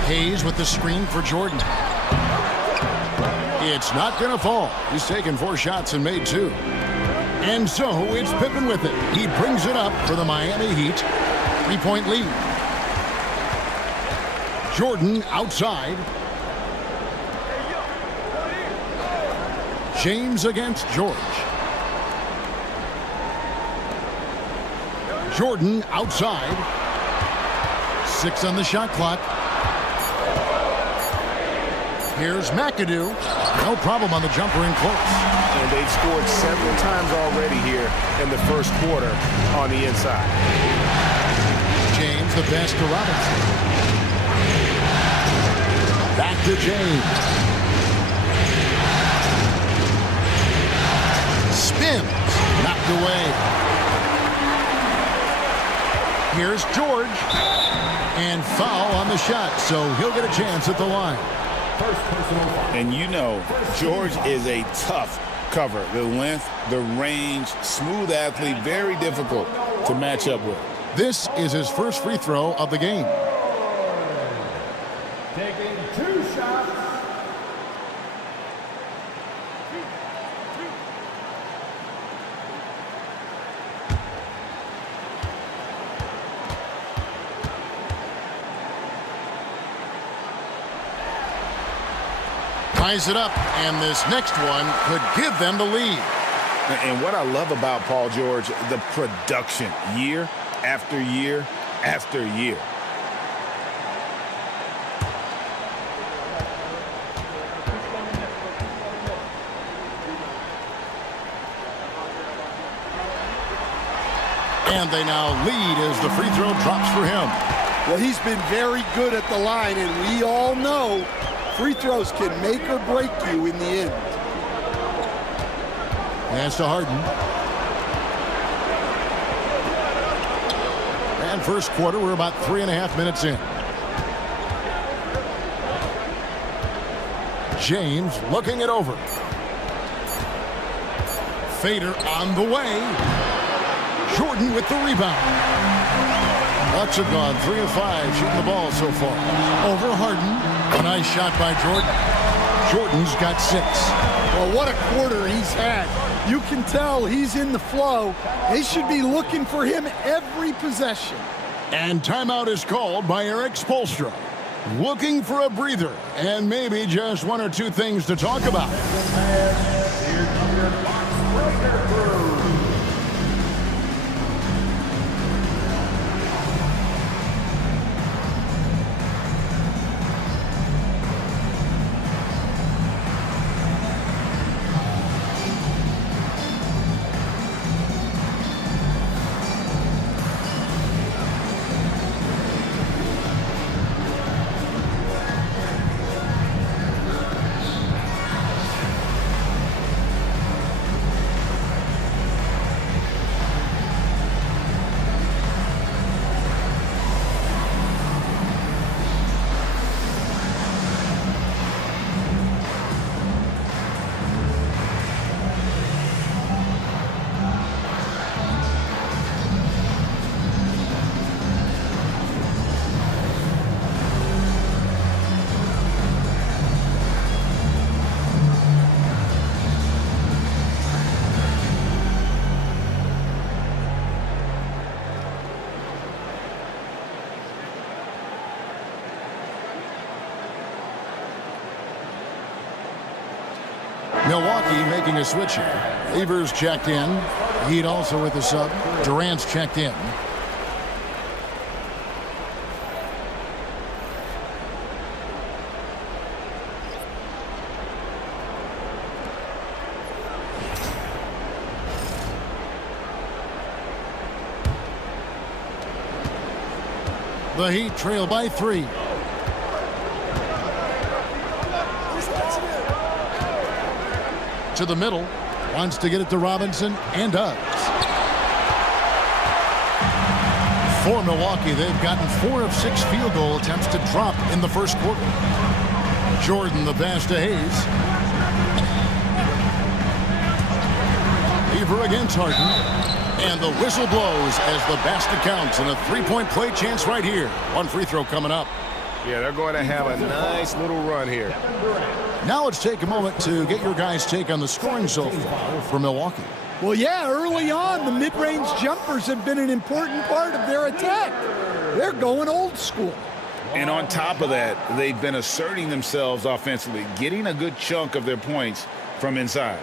Hayes with the screen for Jordan. It's not going to fall. He's taken 4 shots and made 2. And so it's Pippen with it. He brings it up for the Miami Heat. 3-point lead. Jordan outside. James against George. Jordan outside. 6 on the shot clock. Here's McAdoo. No problem on the jumper in close. And they've scored several times already here in the first quarter on the inside. James, the pass to Robinson. Back to James. Spins. Knocked away. Here's George. And foul on the shot, so he'll get a chance at the line. And you know, George is a tough cover. The length, the range, smooth athlete, very difficult to match up with. This is his first free throw of the game. Taking 2 shots. Ties it up, and this next one could give them the lead. And what I love about Paul George, the production, year after year after year. And they now lead as the free throw drops for him. Well, he's been very good at the line, and we all know free throws can make or break you in the end. Pass to Harden. And first quarter, we're about 3.5 minutes in. James looking it over. Fader on the way. Jordan with the rebound. Bucks have gone 3 of 5 shooting the ball so far. Over Harden. A nice shot by Jordan. Jordan's got 6. Well, what a quarter he's had. You can tell he's in the flow. They should be looking for him every possession. And timeout is called by Eric Spoelstra. Looking for a breather and maybe just 1 or 2 things to talk about. Milwaukee making a switch here. Evers checked in. Heat also with the sub. Durant's checked in. The Heat trail by 3. To the middle, wants to get it to Robinson, and does. For Milwaukee, they've gotten 4 of 6 field goal attempts to drop in the first quarter. Jordan the pass to Hayes. Weaver against Harden. And the whistle blows as the basket counts, and a 3-point play chance right here. 1 free throw coming up. Yeah, they're going to have a nice little run here. Now let's take a moment to get your guys' take on the scoring so far for Milwaukee. Well, yeah, early on, the mid-range jumpers have been an important part of their attack. They're going old school. And on top of that, they've been asserting themselves offensively, getting a good chunk of their points from inside.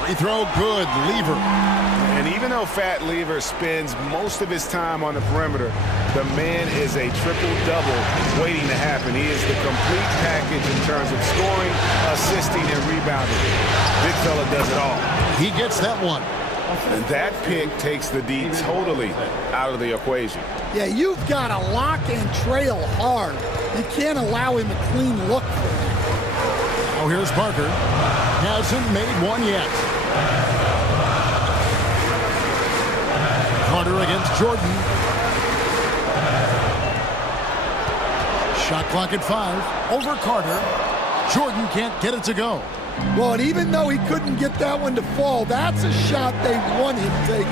Free throw good. Lever. And even though Fat Lever spends most of his time on the perimeter, the man is a triple-double waiting to happen. He is the complete package in terms of scoring, assisting, and rebounding. Big fella does it all. He gets that one. And that pick takes the D totally out of the equation. Yeah, you've got to lock and trail hard. You can't allow him a clean look for that. Oh, here's Parker. Hasn't made one yet. Carter against Jordan. Shot clock at 5. Over Carter. Jordan can't get it to go. Well, and even though he couldn't get that one to fall, that's a shot they want him taking.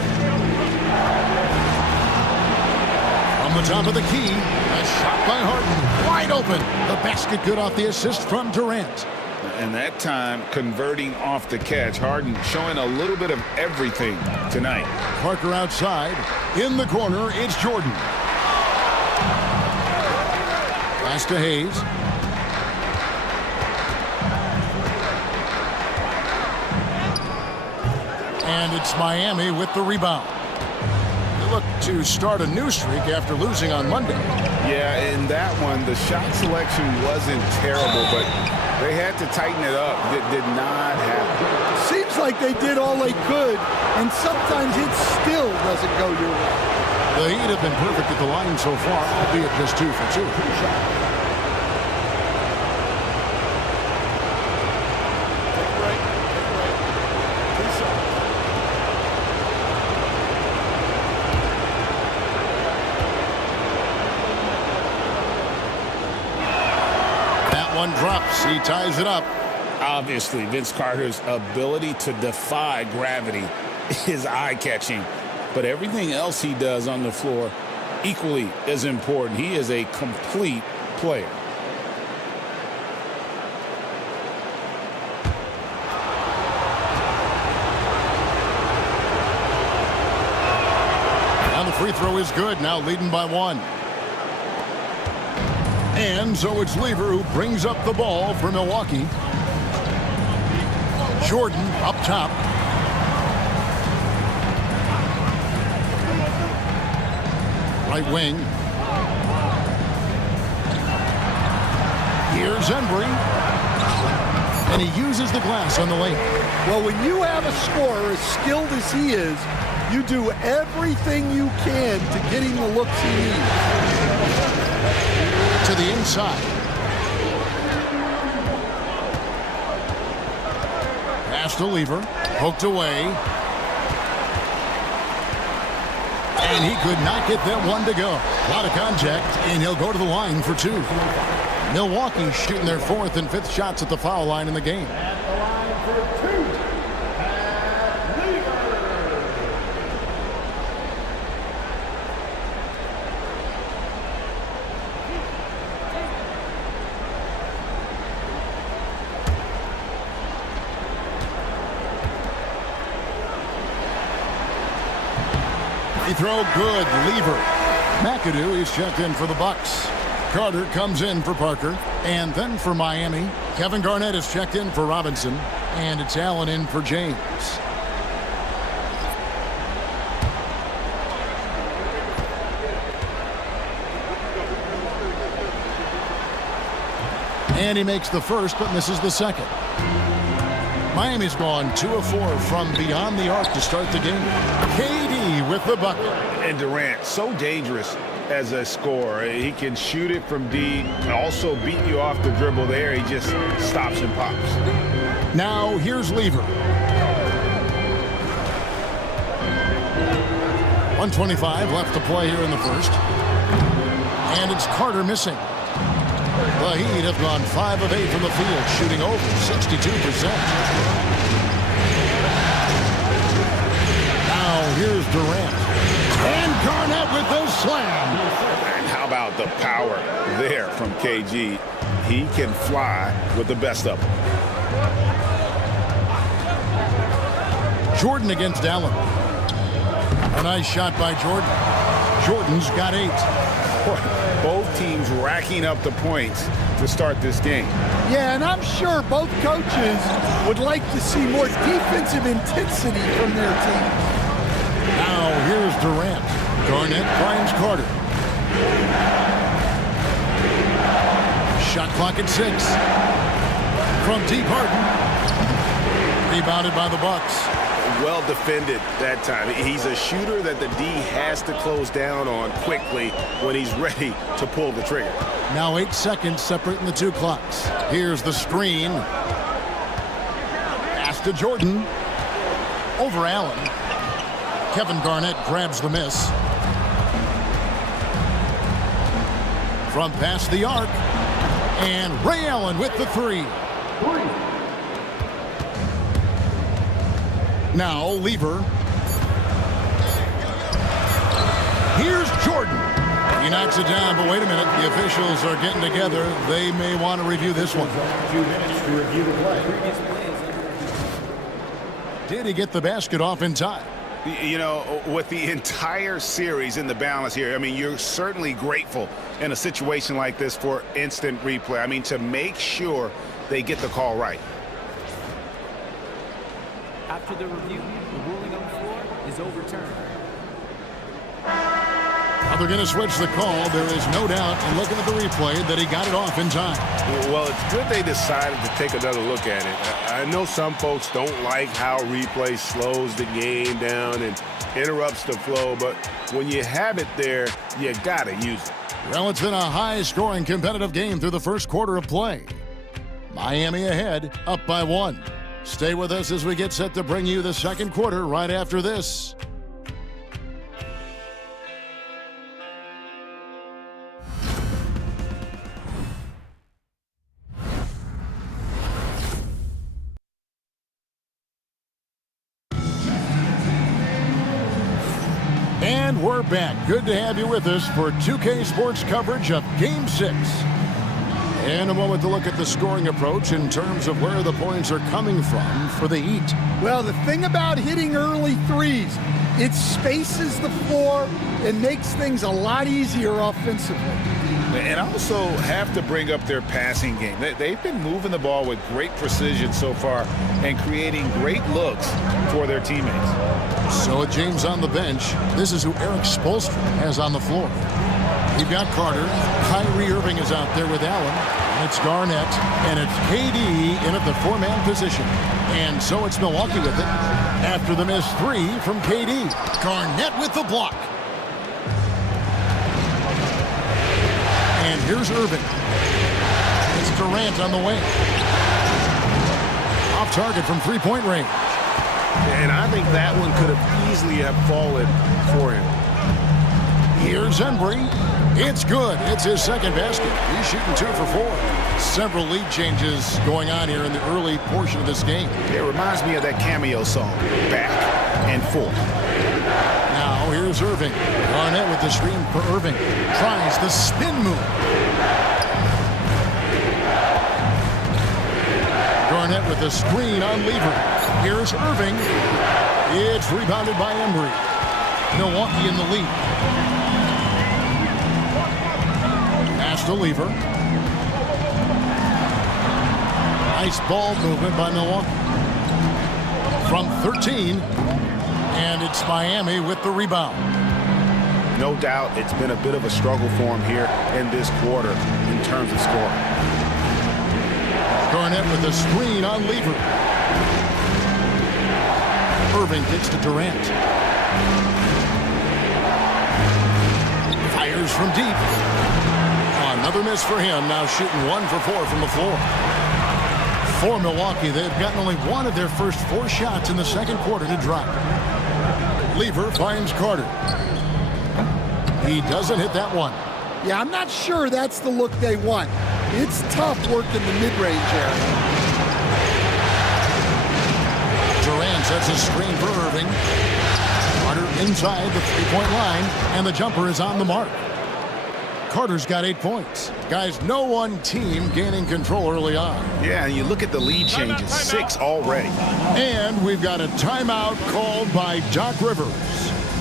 From the top of the key, a shot by Harden. Wide open. The basket good off the assist from Durant. And that time, converting off the catch. Harden showing a little bit of everything tonight. Parker outside. In the corner, it's Jordan. Pass to Hayes. And it's Miami with the rebound. They look to start a new streak after losing on Monday. Yeah, in that one, the shot selection wasn't terrible, but they had to tighten it up. It did not happen. Seems like they did all they could, and sometimes it still doesn't go your way. The Heat have been perfect at the line so far, albeit just 2 for 2. One drops. He ties it up. Obviously, Vince Carter's ability to defy gravity is eye-catching. But everything else he does on the floor equally as important. He is a complete player. Now the free throw is good. Now leading by 1. And so it's Lever who brings up the ball for Milwaukee. Jordan up top. Right wing. Here's Embry. And he uses the glass on the lane. Well, when you have a scorer as skilled as he is, you do everything you can to get him the looks he needs. To the inside. Pass to Lever. Poked away. And he could not get that one to go. A lot of contact, and he'll go to the line for 2. Milwaukee shooting their 4th and 5th shots at the foul line in the game. Throw good. Lever. McAdoo is checked in for the Bucks. Carter comes in for Parker. And then for Miami, Kevin Garnett is checked in for Robinson. And it's Allen in for James. And he makes the first but misses the second. Miami's gone 2 of 4 from beyond the arc to start the game. KD with the bucket. And Durant, so dangerous as a scorer. He can shoot it from deep, also beat you off the dribble there. He just stops and pops. Now here's Lever. 1:25 left to play here in the first. And it's Carter missing. The Heat have gone 5 of 8 from the field, shooting over 62%. Now here's Durant. And Garnett with the slam. And how about the power there from KG? He can fly with the best of them. Jordan against Allen. A nice shot by Jordan. Jordan's got 8. Both teams racking up the points to start this game. Yeah, and I'm sure both coaches would like to see more defensive intensity from their team. Durant. Garnett finds Carter. Shot clock at 6. From deep, Harden. Rebounded by the Bucks. Well defended that time. He's a shooter that the D has to close down on quickly when he's ready to pull the trigger. Now 8 seconds separating the two clocks. Here's the screen. Pass to Jordan. Over Allen. Kevin Garnett grabs the miss. From past the arc. And Ray Allen with the 3. Now Lever. Here's Jordan. He knocks it down, but wait a minute. The officials are getting together. They may want to review this one. 2 minutes to review the play. Did he get the basket off in time? You know, with the entire series in the balance here, I mean, you're certainly grateful in a situation like this for instant replay. I mean, to make sure they get the call right. After the review, the ruling on the floor is overturned. They're going to switch the call. There is no doubt in looking at the replay that he got it off in time. Well, it's good they decided to take another look at it. I know some folks don't like how replay slows the game down and interrupts the flow, but when you have it there, you got to use it. Well, it's been a high-scoring competitive game through the first quarter of play. Miami ahead, up by 1. Stay with us as we get set to bring you the second quarter right after this. And we're back. Good to have you with us for 2K Sports coverage of Game 6. In a moment to look at the scoring approach in terms of where the points are coming from for the Heat. Well, the thing about hitting early threes, it spaces the floor and makes things a lot easier offensively. And also have to bring up their passing game. They've been moving the ball with great precision so far and creating great looks for their teammates. So with James on the bench, this is who Eric Spoelstra has on the floor. You've got Carter. Kyrie Irving is out there with Allen. And it's Garnett. And it's KD in at the 4-man position. And so it's Milwaukee with it after the missed 3 from KD. Garnett with the block. And here's Irving. It's Durant on the wing. Off target from three-point range. And I think that one could have easily have fallen for him. Here's Embry. It's good. It's his second basket. He's shooting 2 for 4. Several lead changes going on here in the early portion of this game. It reminds me of that cameo song, Back and Forth. Now here's Irving. Garnett with the screen for Irving. Tries the spin move. Garnett with the screen on Lever. Here's Irving. It's rebounded by Embry. Milwaukee in the lead. Pass to Lever. Nice ball movement by Milwaukee. From 13. And it's Miami with the rebound. No doubt it's been a bit of a struggle for him here in this quarter in terms of scoring. Garnett with the screen on Lever. Irving gets to Durant. Fires from deep. Another miss for him. Now shooting 1 for 4 from the floor. For Milwaukee, they've gotten only 1 of their first 4 shots in the second quarter to drop. Lever finds Carter. He doesn't hit that one. Yeah, I'm not sure that's the look they want. It's tough working the mid-range area. Durant sets a screen for Irving. Carter inside the three-point line, and the jumper is on the mark. Carter's got 8 points. Guys, no one team gaining control early on. Yeah, and you look at the lead changes, 6 already. And we've got a timeout called by Doc Rivers.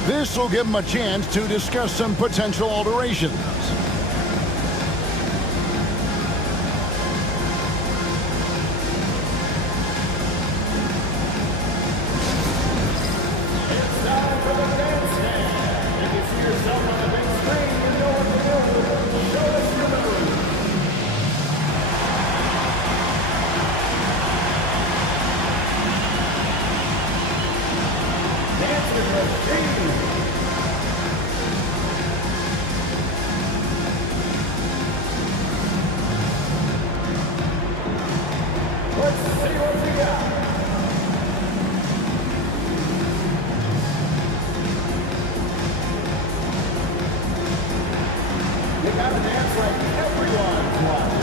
This will give him a chance to discuss some potential alterations. dance like everyone's watching.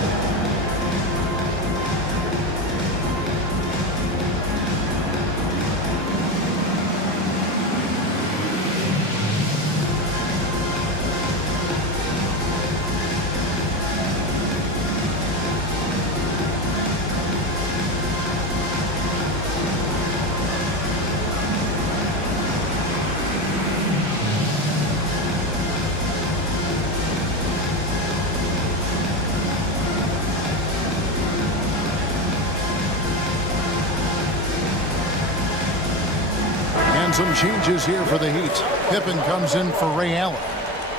And some changes here for the Heat. Pippen comes in for Ray Allen.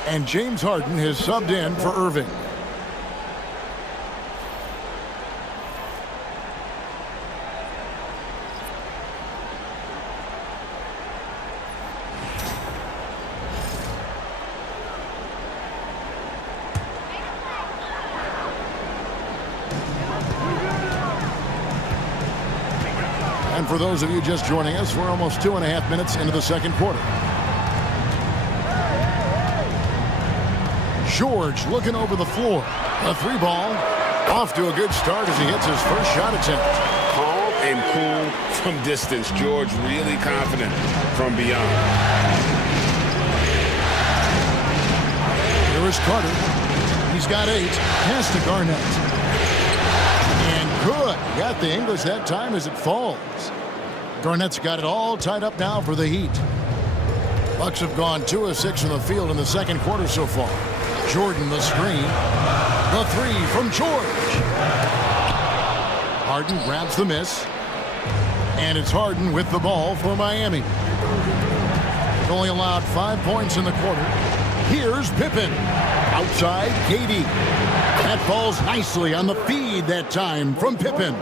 And James Harden has subbed in for Irving. And for those of you just joining us, we're almost 2.5 minutes into the second quarter. George looking over the floor. A 3-ball. Off to a good start as he hits his first shot attempt. Calm and cool from distance. George really confident from beyond. Here is Carter. He's got 8. Pass to Garnett. Good. Got the English that time as it falls. Garnett's got it all tied up now for the Heat. Bucks have gone 2 of 6 from the field in the second quarter so far. Jordan the screen. The 3 from George. Harden grabs the miss. And it's Harden with the ball for Miami. Only allowed 5 points in the quarter. Here's Pippen. Outside, KD. That falls nicely on the feed that time from Pippen.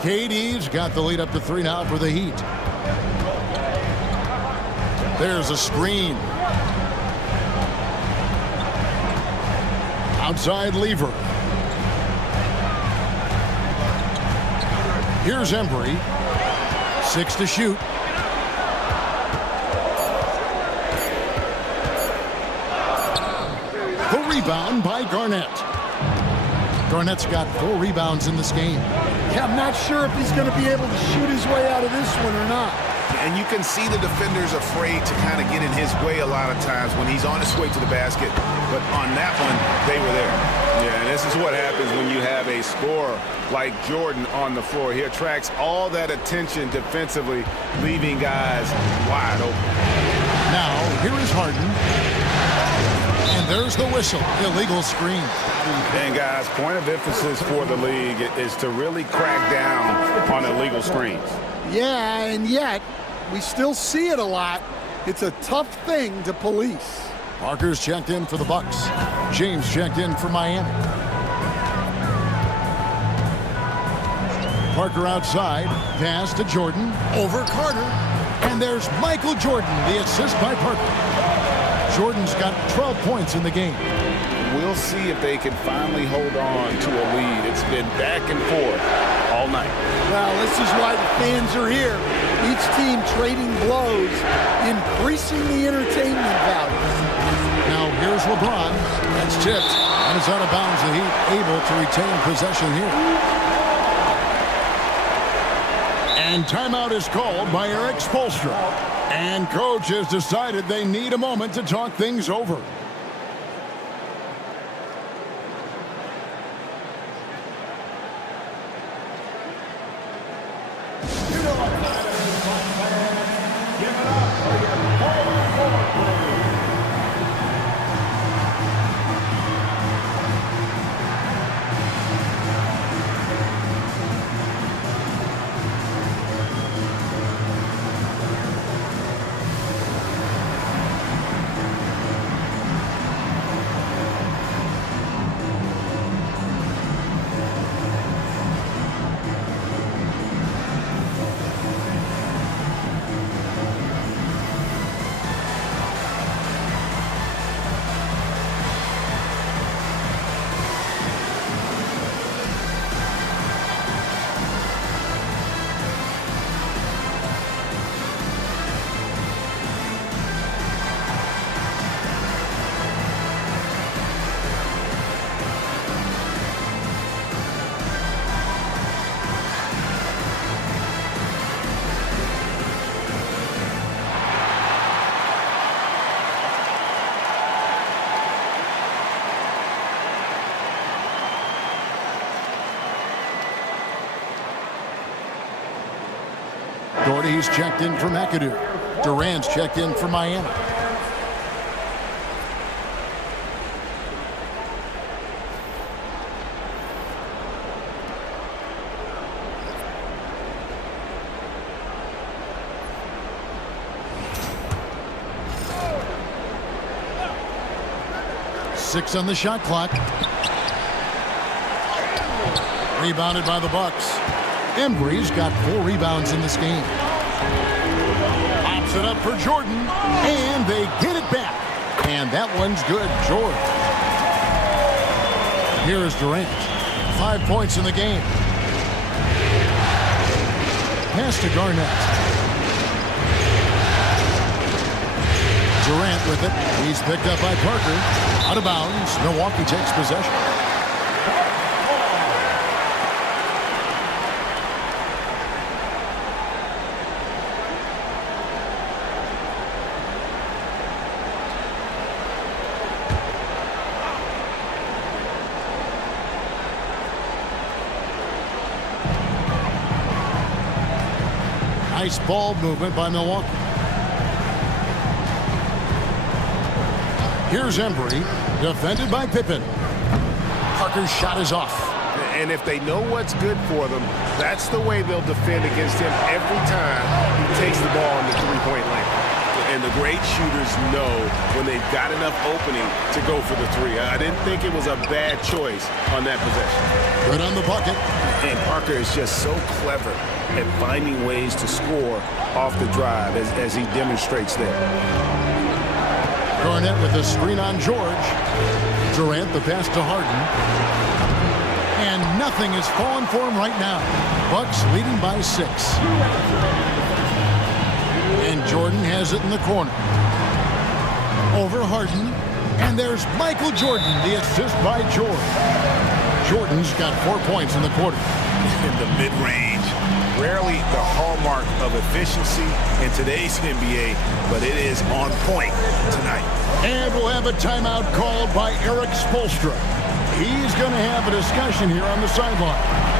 KD's got the lead up to 3 now for the Heat. There's a screen. Outside Lever. Here's Embry. 6 to shoot. The rebound by Garnett. Garnett's got 4 rebounds in this game. Yeah, I'm not sure if he's going to be able to shoot his way out of this one or not. And you can see the defenders afraid to kind of get in his way a lot of times when he's on his way to the basket. But on that one, they were there. Yeah, and this is what happens when you have a scorer like Jordan on the floor. He attracts all that attention defensively, leaving guys wide open. Now, here is Harden. And there's the whistle. Illegal screen. And guys, point of emphasis for the league is to really crack down on illegal screens. Yeah, and yet we still see it a lot. It's a tough thing to police. Parker's checked in for the Bucks. James checked in for Miami. Parker outside. Pass to Jordan. Over Carter. And there's Michael Jordan, the assist by Parker. Jordan's got 12 points in the game. We'll see if they can finally hold on to a lead. It's been back and forth all night. Well, this is why the fans are here. Each team trading blows, increasing the entertainment value. Now here's LeBron. That's tipped. And it's out of bounds. The Heat able to retain possession here. And timeout is called by Eric Spoelstra. And coach has decided they need a moment to talk things over. Doherty's checked in for McAdoo. Durant's checked in for Miami. Six on the shot clock. Rebounded by the Bucks. Embry's got 4 rebounds in this game. Pops it up for Jordan, and they get it back. And that one's good, Jordan. Here is Durant. 5 points in the game. Pass to Garnett. Durant with it. He's picked up by Parker. Out of bounds. Milwaukee takes possession. Nice ball movement by Milwaukee. Here's Embry, defended by Pippen. Parker's shot is off. And if they know what's good for them, that's the way they'll defend against him every time he takes the ball in the three-point lane. And the great shooters know when they've got enough opening to go for the three. I didn't think it was a bad choice on that possession. Good on the bucket. And Parker is just so clever at finding ways to score off the drive as he demonstrates there. Garnett with a screen on George. Durant the pass to Harden. And nothing is falling for him right now. Bucks leading by 6. And Jordan has it in the corner. Over Harden. And there's Michael Jordan, the assist by George. Jordan's got 4 points in the quarter. In the mid-range, rarely the hallmark of efficiency in today's NBA, but it is on point tonight. And we'll have a timeout called by Eric Spoelstra. He's going to have a discussion here on the sideline.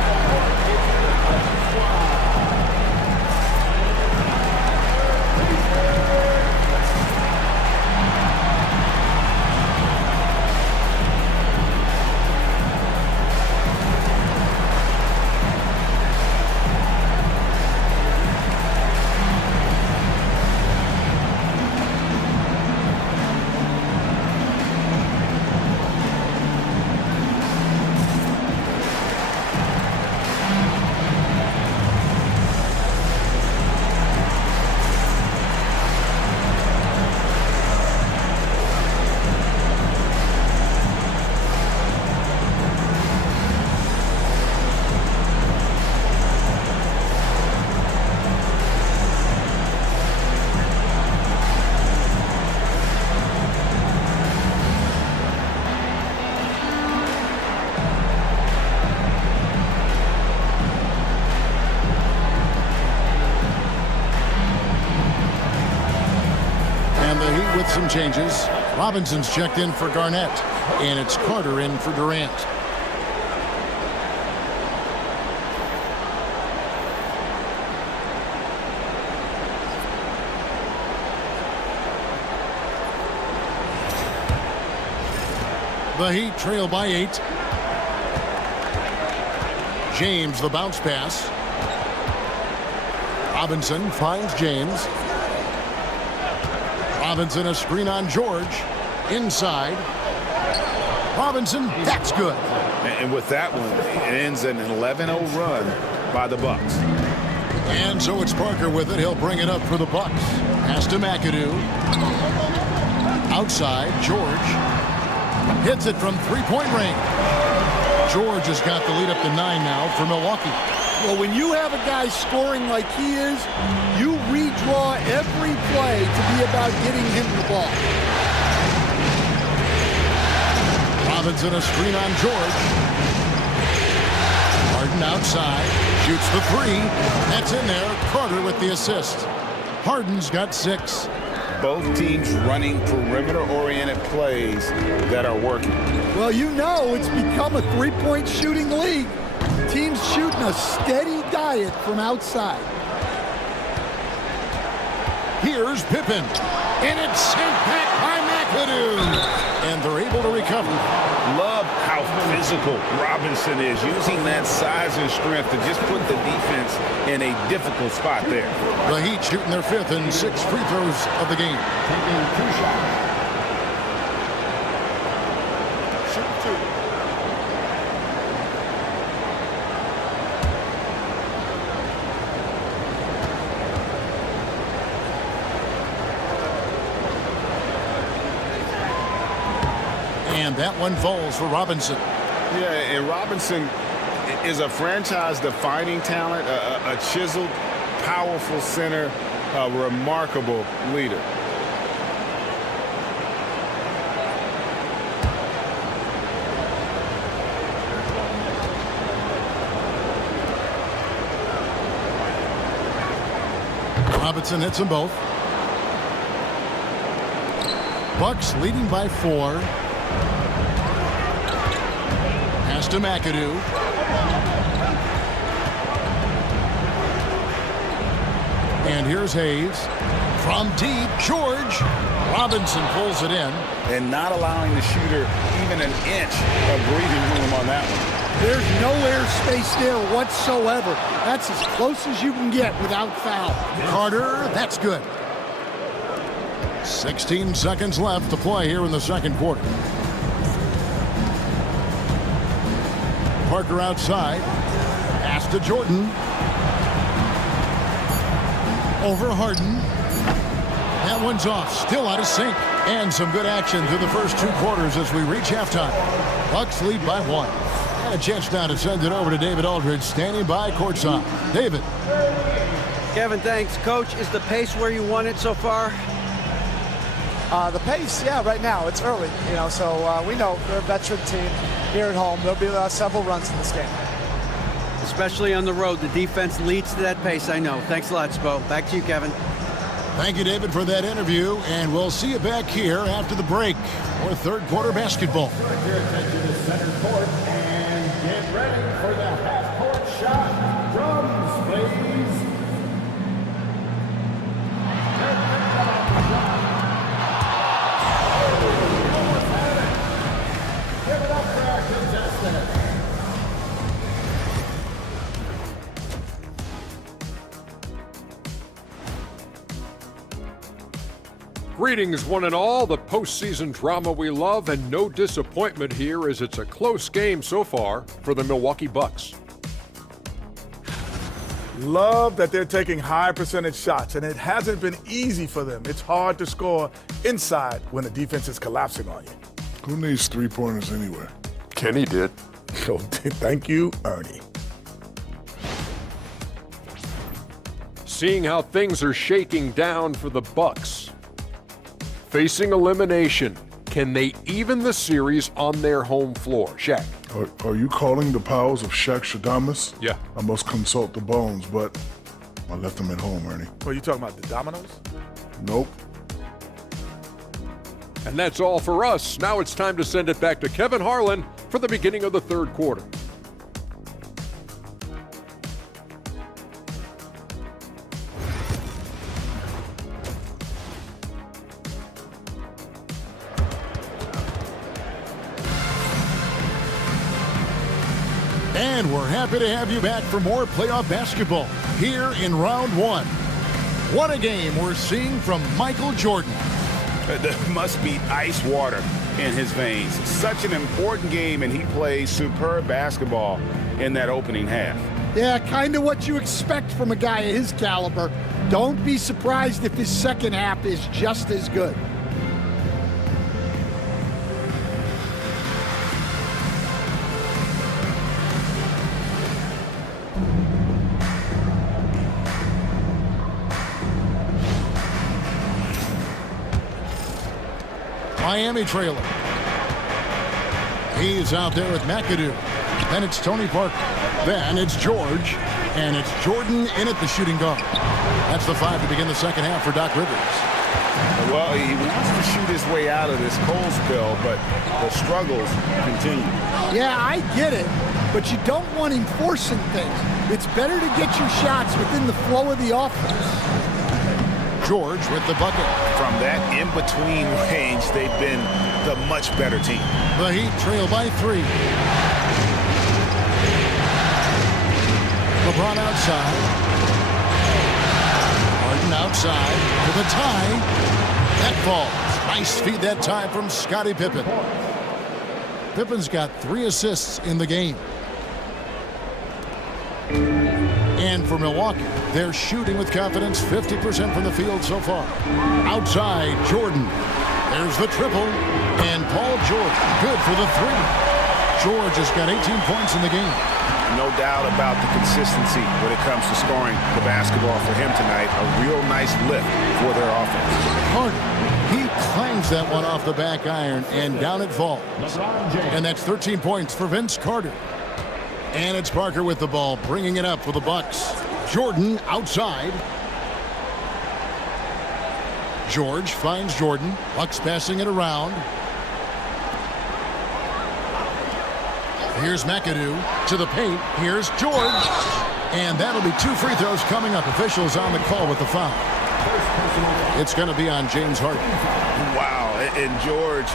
With some changes, Robinson's checked in for Garnett, and it's Carter in for Durant. The Heat trail by 8. James the bounce pass. Robinson finds James. Robinson a screen on George. Inside. Robinson, that's good. And with that one, it ends an 11-0 run by the Bucks. And so it's Parker with it. He'll bring it up for the Bucks. Pass to McAdoo. Outside, George. Hits it from three-point range. George has got the lead up to 9 now for Milwaukee. Well, when you have a guy scoring like he is, you redraw every play to be about getting him the ball. Robinson a screen on George. Harden outside. Shoots the 3. That's in there. Carter with the assist. Harden's got 6. Both teams running perimeter-oriented plays that are working. Well, you know it's become a three-point shooting league. Teams shooting a steady diet from outside. Here's Pippen. And it's sent back by McAdoo. And they're able to recover. Love how physical Robinson is, using that size and strength to just put the defense in a difficult spot there. The Heat shooting their 5th and 6th free throws of the game. Taking 2 shots. Shoot 2. And that one falls for Robinson. Yeah, and Robinson is a franchise-defining talent, a chiseled, powerful center, a remarkable leader. Robinson hits them both. Bucks leading by 4. Pass to McAdoo. And here's Hayes. From deep, George. Robinson pulls it in. And not allowing the shooter even an inch of breathing room on that one. There's no air space there whatsoever. That's as close as you can get without foul. Carter, that's good. 16 seconds left to play here in the second quarter. Parker outside. Pass to Jordan. Over Harden. That one's off. Still out of sync. And some good action through the first 2 quarters as we reach halftime. Bucks lead by 1. And a chance now to send it over to David Aldridge, standing by courtside. David. Kevin, thanks. Coach, is the pace where you want it so far? The pace, yeah, right now. It's early, so we know they're a veteran team here at home. There'll be several runs in this game. Especially on the road. The defense leads to that pace, I know. Thanks a lot, Spo. Back to you, Kevin. Thank you, David, for that interview, and we'll see you back here after the break for third quarter basketball. Direct your attention to center court and get ready for the half-court shot. Drums, please. Give it up for our contestants. Greetings, one and all. The postseason drama we love, and no disappointment here as it's a close game so far for the Milwaukee Bucks. Love that they're taking high percentage shots, and it hasn't been easy for them. It's hard to score inside when the defense is collapsing on you. Who needs 3-pointers anyway? Kenny did. So, thank you, Ernie. Seeing how things are shaking down for the Bucks. Facing elimination, can they even the series on their home floor? Shaq. Are you calling the powers of Shaq Shadamas? Yeah. I must consult the bones, but I left them at home, Ernie. Are you talking about the dominoes? Nope. And that's all for us. Now it's time to send it back to Kevin Harlan for the beginning of the third quarter. And we're happy to have you back for more playoff basketball here in round 1. What a game we're seeing from Michael Jordan. There must be ice water in his veins. Such an important game, and he plays superb basketball in that opening half. Yeah, kind of what you expect from a guy of his caliber. Don't be surprised if his second half is just as good. Miami trailer. He's out there with McAdoo. Then it's Tony Parker. Then it's George. And it's Jordan in at the shooting guard. That's the 5 to begin the second half for Doc Rivers. Well, he wants to shoot his way out of this cold spell, but the struggles continue. Yeah, I get it, but you don't want him forcing things. It's better to get your shots within the flow of the offense. George with the bucket. From that in-between range, they've been the much better team. The Heat trail by 3. LeBron outside. Harden outside to the tie. That falls. Nice feed that time from Scottie Pippen. Pippen's got 3 assists in the game. And for Milwaukee, they're shooting with confidence, 50% from the field so far. Outside, Jordan. There's the triple. And Paul George, good for the 3. George has got 18 points in the game. No doubt about the consistency when it comes to scoring the basketball for him tonight. A real nice lift for their offense. Harden, he clangs that one off the back iron, and down it falls. And that's 13 points for Vince Carter. And it's Parker with the ball, bringing it up for the Bucks. Jordan outside. George finds Jordan. Bucks passing it around. Here's McAdoo to the paint. Here's George. And that'll be 2 free throws coming up. Officials on the call with the foul. It's going to be on James Harden. Wow, and George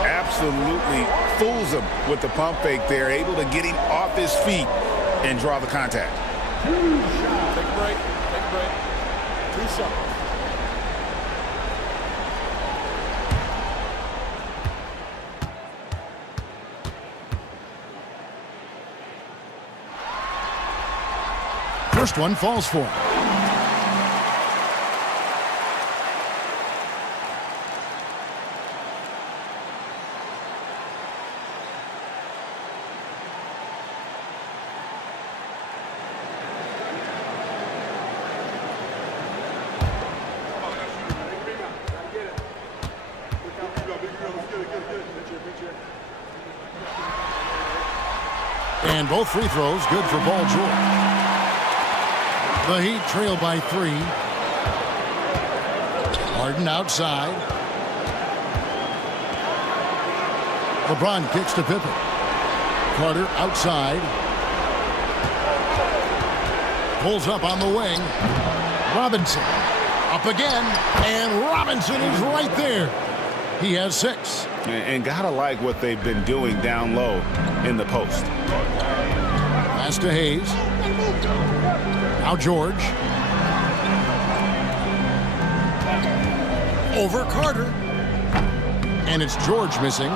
absolutely fools him with the pump fake there, able to get him off his feet and draw the contact. Take a break. Take a break. 2 shots. First one falls for him. And both free throws good for Paul George. The Heat trail by 3. Harden outside. LeBron kicks to Pippen. Carter outside. Pulls up on the wing. Robinson up again. And Robinson is right there. He has 6. And gotta like what they've been doing down low in the post. Pass to Hayes. Now George. Over Carter. And it's George missing.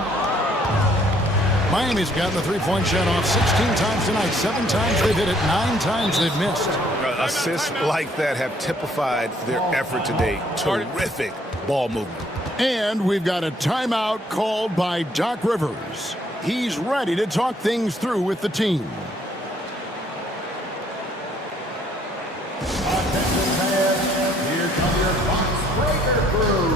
Miami's gotten the three-point shot off 16 times tonight. 7 times they've hit it. 9 times they've missed. Assists like that have typified their effort today. Terrific ball movement. And we've got a timeout called by Doc Rivers. He's ready to talk things through with the team. Attention fans, here come your box breaker crew.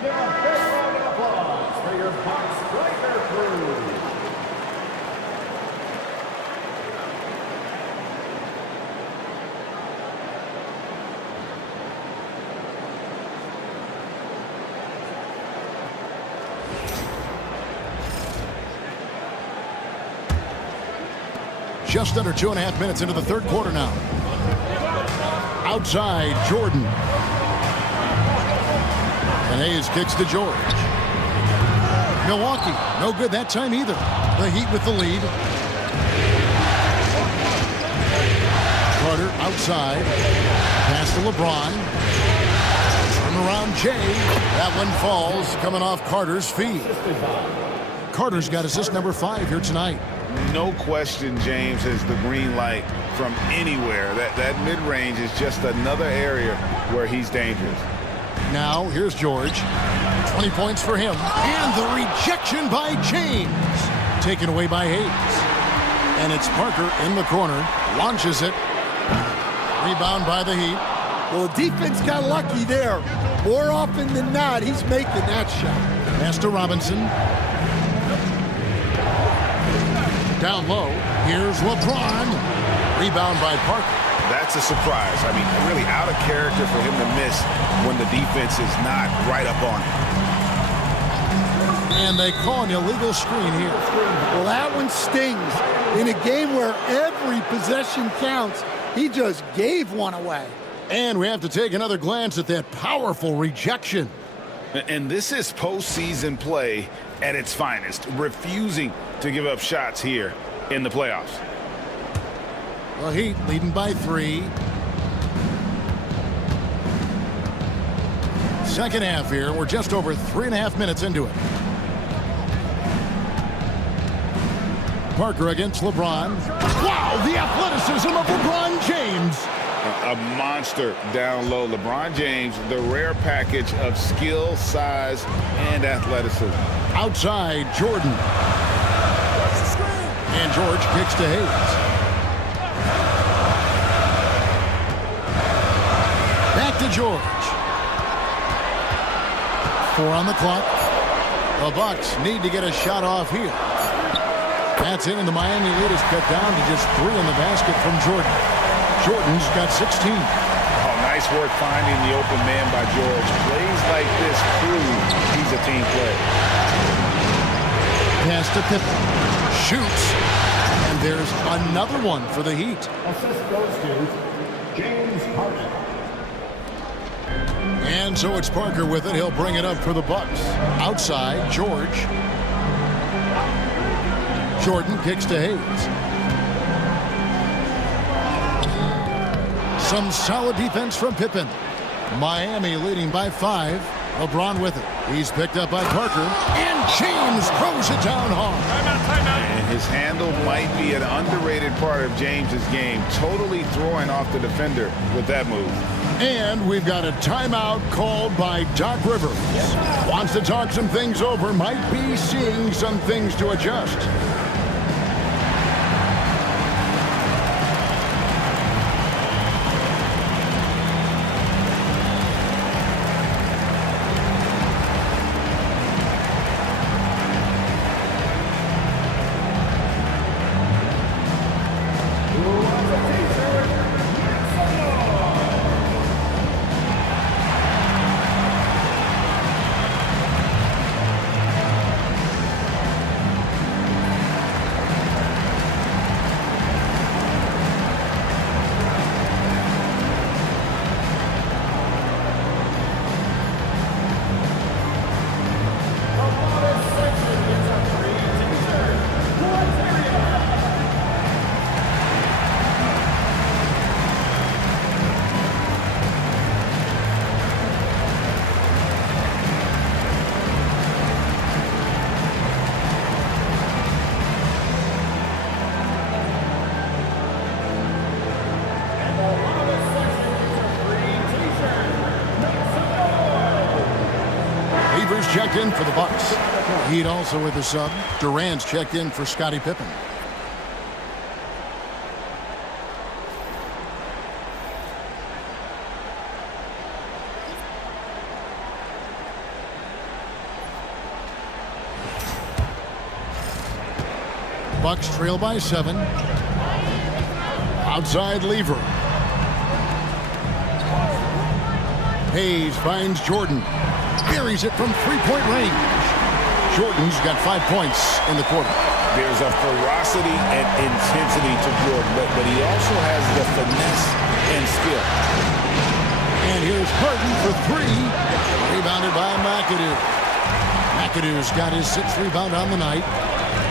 Give a big round of applause for your box breaker crew. Just under 2.5 minutes into the third quarter now. Outside, Jordan. And Hayes kicks to George. Milwaukee, no good that time either. The Heat with the lead. Carter outside. Pass to LeBron. Turn around Jay. That one falls, coming off Carter's feet. Carter's got assist number 5 here tonight. No question James has the green light from anywhere. That mid-range is just another area where he's dangerous. Now, here's George. 20 points for him. And the rejection by James. Taken away by Hayes. And it's Parker in the corner. Launches it. Rebound by the Heat. Well, the defense got lucky there. More often than not, he's making that shot. Pass to Robinson. Down low. Here's LeBron. Rebound by Parker. That's a surprise. I mean, really out of character for him to miss when the defense is not right up on him. And they call an illegal screen here. Well, that one stings. In a game where every possession counts, he just gave one away. And we have to take another glance at that powerful rejection. And this is postseason play at its finest, refusing to give up shots here in the playoffs. The Heat leading by 3. Second half here. We're just over 3.5 minutes into it. Parker against LeBron. Wow, the athleticism of LeBron James. A monster down low. LeBron James, the rare package of skill, size, and athleticism. Outside, Jordan. And George kicks to Hayes. Back to George. 4 on the clock. The Bucks need to get a shot off here. That's in, and the Miami lead is cut down to just 3 in the basket from Jordan. Jordan's got 16. Oh, nice work finding the open man by George. Plays like this prove he's a team player. Pass to Pippen. Shoots. And there's another one for the Heat. Assist goes to James Harden. And so it's Parker with it. He'll bring it up for the Bucks. Outside, George. Jordan kicks to Hayes. Some solid defense from Pippen. Miami leading by 5. LeBron with it. He's picked up by Parker. And James throws it down hard. And his handle might be an underrated part of James's game. Totally throwing off the defender with that move. And we've got a timeout called by Doc Rivers. Wants to talk some things over. Might be seeing some things to adjust. Checked in for the Bucks. Heat also with a sub. Durant's checked in for Scottie Pippen. Bucks trail by 7. Outside Lever. Hayes finds Jordan. Buries it from 3-point range. Jordan's got 5 points in the quarter. There's a ferocity and intensity to Jordan, but he also has the finesse and skill. And here's Harden for 3. Rebounded by McAdoo. McAdoo's got his 6th rebound on the night.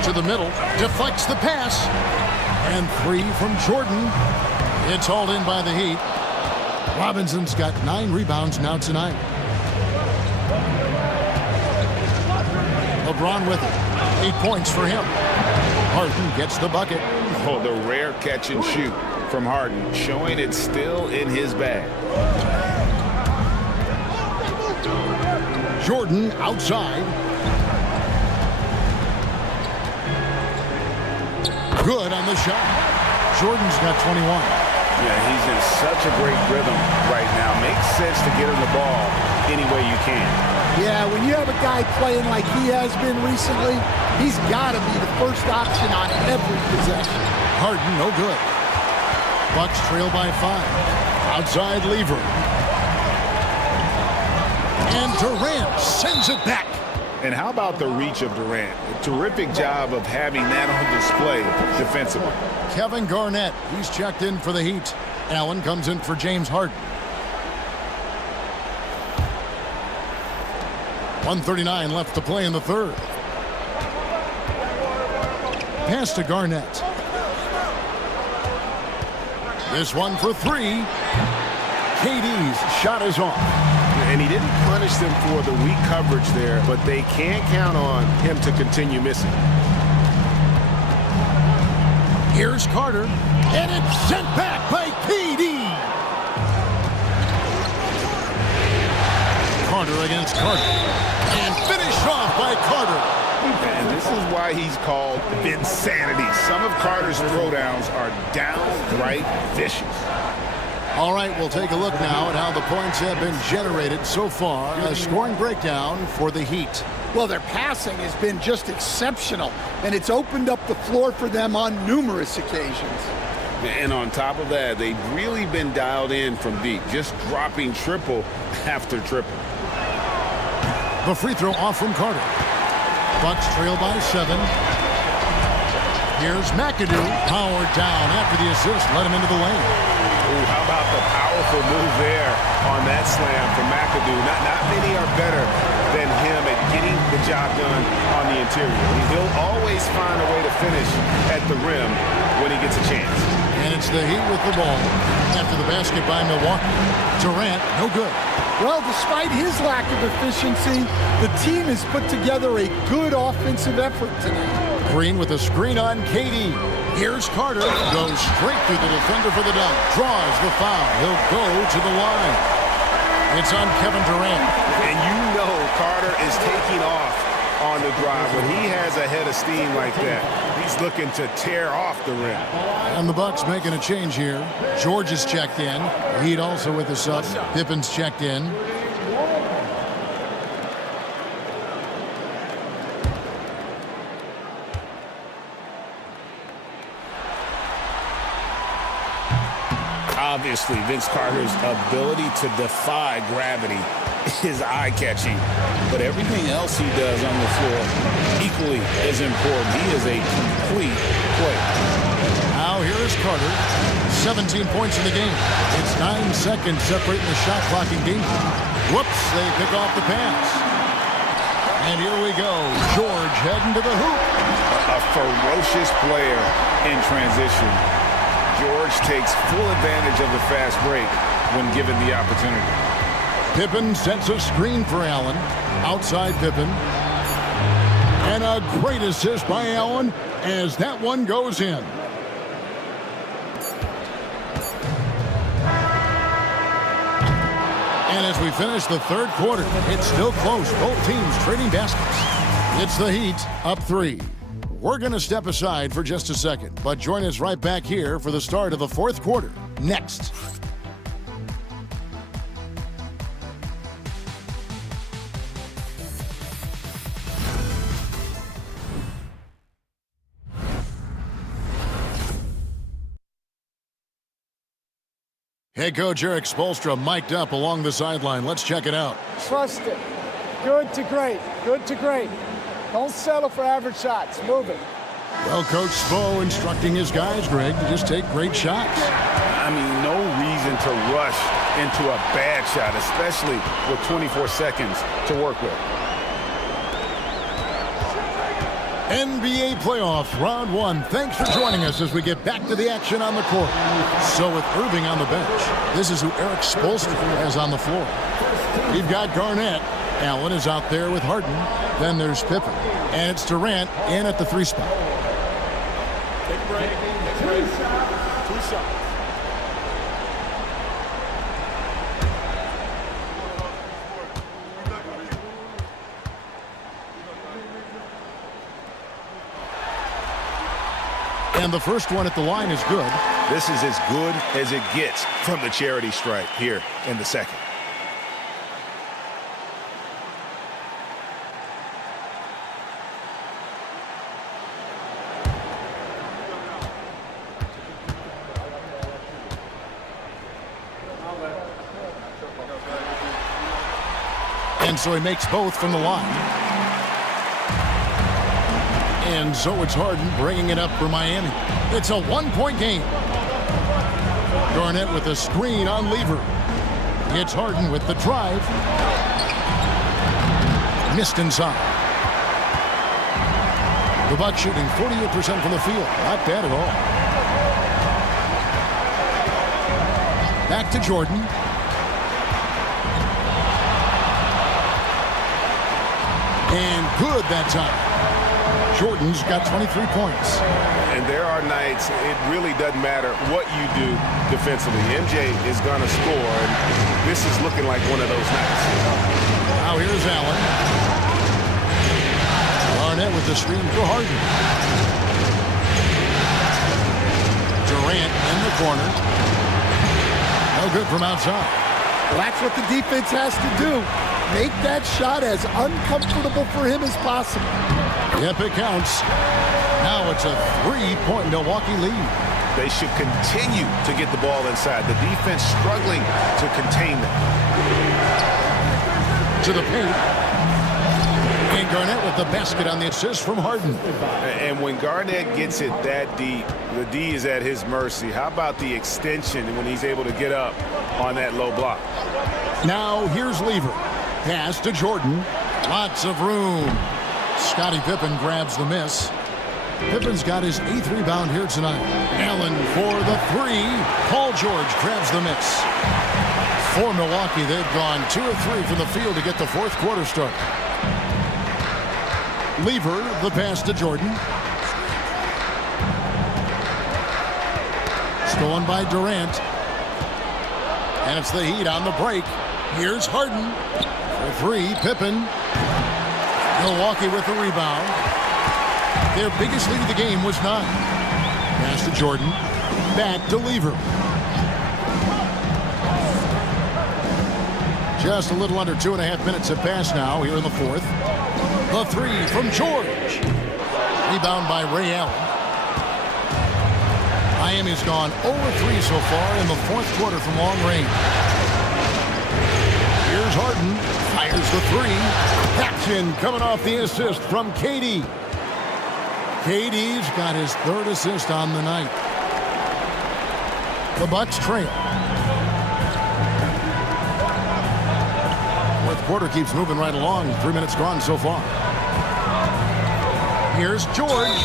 To the middle, deflects the pass. And 3 from Jordan. It's hauled in by the Heat. Robinson's got 9 rebounds now tonight. LeBron with it. 8 points for him. Harden gets the bucket. Oh, the rare catch and shoot from Harden, showing it's still in his bag. Jordan outside. Good on the shot. Jordan's got 21. Yeah, he's in such a great rhythm right now. Makes sense to get him the ball any way you can. Yeah, when you have a guy playing like he has been recently, he's got to be the first option on every possession. Harden, no good. Bucks trail by 5. Outside Lever. And Durant sends it back. And how about the reach of Durant? A terrific job of having that on display defensively. Kevin Garnett, he's checked in for the Heat. Allen comes in for James Harden. 1:39 left to play in the third. Pass to Garnett. This one for 3. KD's shot is off. And he didn't punish them for the weak coverage there, but they can't count on him to continue missing. Here's Carter, and it's sent back by KD. Carter against Carter, and finished off by Carter. And this is why he's called Vinsanity. Some of Carter's throwdowns are downright vicious. All right, we'll take a look now at how the points have been generated so far. A scoring breakdown for the Heat. Well, their passing has been just exceptional, and it's opened up the floor for them on numerous occasions. And on top of that, they've really been dialed in from deep, just dropping triple after triple. The free throw off from Carter. Bucks trail by 7. Here's McAdoo, powered down after the assist, let him into the lane. Ooh, how about the powerful move there on that slam from McAdoo? Not many are better than him at getting the job done on the interior. He'll always find a way to finish at the rim when he gets a chance. And it's the Heat with the ball after the basket by Milwaukee. Durant, no good. Well, despite his lack of efficiency, the team has put together a good offensive effort tonight. Green with a screen on KD. Here's Carter. Goes straight through the defender for the dunk. Draws the foul. He'll go to the line. It's on Kevin Durant. And you know Carter is taking off on the drive. When he has a head of steam like that, he's looking to tear off the rim. And the Bucks making a change here. George is checked in. Heat also with the sub. Pippen's checked in. Obviously, Vince Carter's ability to defy gravity is eye-catching, but everything else he does on the floor equally is important. He is a complete player. Now here is Carter. 17 points in the game. It's 9 seconds separating the shot clock in game. Whoops, they pick off the pass. And here we go. George heading to the hoop. A ferocious player in transition. George takes full advantage of the fast break when given the opportunity. Pippen sets a screen for Allen. Outside Pippen. And a great assist by Allen as that one goes in. And as we finish the third quarter, it's still close. Both teams trading baskets. It's the Heat up 3. We're going to step aside for just a second, but join us right back here for the start of the fourth quarter. Next. Head coach Eric Spoelstra mic'd up along the sideline. Let's check it out. Trust it. Good to great. Good to great. Don't settle for average shots. Move it. Well, Coach Spo instructing his guys, Greg, to just take great shots. I mean, no reason to rush into a bad shot, especially with 24 seconds to work with. NBA playoffs, round one. Thanks for joining us as we get back to the action on the court. So with Irving on the bench, this is who Eric Spoelstra has on the floor. We've got Garnett. Allen is out there with Harden. Then there's Pippen. And it's Durant in at the 3 spot. Take a break. Take a break. 2 shots. And the first one at the line is good. This is as good as it gets from the charity stripe here in the second. And so he makes both from the line. And so it's Harden bringing it up for Miami. It's a 1-point game. Garnett with a screen on Lever. It's Harden with the drive. Missed inside. The Bucks shooting 48% from the field. Not bad at all. Back to Jordan. And good that time. Jordan's got 23 points. And there are nights it really doesn't matter what you do defensively. MJ is going to score, and this is looking like one of those nights. Now here's Allen. Garnett with the screen for Harden. Durant in the corner. No good from outside. Well, that's what the defense has to do. Make that shot as uncomfortable for him as possible. Yep, it counts. Now it's a 3-point Milwaukee lead. They should continue to get the ball inside. The defense struggling to contain them. To the paint. And Garnett with the basket on the assist from Harden. And when Garnett gets it that deep, the D is at his mercy. How about the extension when he's able to get up on that low block? Now here's Lever. Pass to Jordan. Lots of room. Scottie Pippen grabs the miss. Pippen's got his 8th rebound here tonight. Allen for the 3. Paul George grabs the miss. For Milwaukee, they've gone 2 of 3 from the field to get the 4th quarter start. Lever, the pass to Jordan. Stolen by Durant. And it's the Heat on the break. Here's Harden. For 3, Pippen. Milwaukee with the rebound. Their biggest lead of the game was 9. Pass to Jordan. Back to Lever. Just a little under 2.5 minutes have passed now here in the 4th. The 3 from George. Rebound by Ray Allen. Miami's gone 0-3 so far in the 4th quarter from long range. Here's Harden. Fires the 3. Action coming off the assist from KD. KD's got his 3rd assist on the night. The Bucks trail. 4th quarter keeps moving right along. 3 minutes gone so far. Here's George.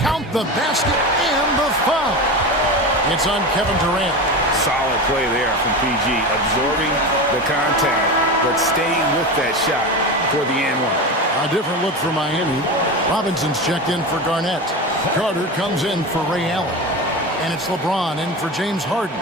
Count the basket and the foul. It's on Kevin Durant. Solid play there from PG. Absorbing the contact, but staying with that shot for the and one. A different look for Miami. Robinson's checked in for Garnett. Carter comes in for Ray Allen. And it's LeBron in for James Harden.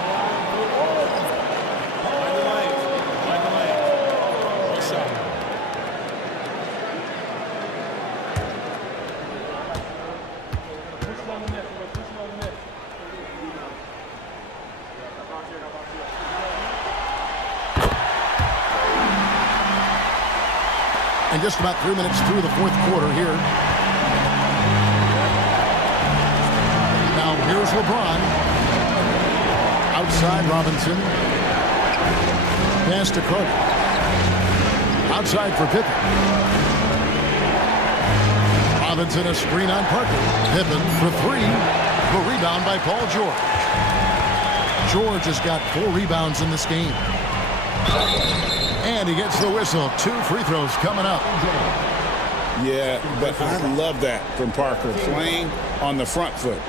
And just about 3 minutes through the 4th quarter here. Now here's LeBron. Outside Robinson. Pass to Carter. Outside for Pippen. Robinson a screen on Parker. Pippen for 3. The rebound by Paul George. George has got 4 rebounds in this game. And he gets the whistle. 2 free throws coming up. Yeah, but I love that from Parker, playing on the front foot.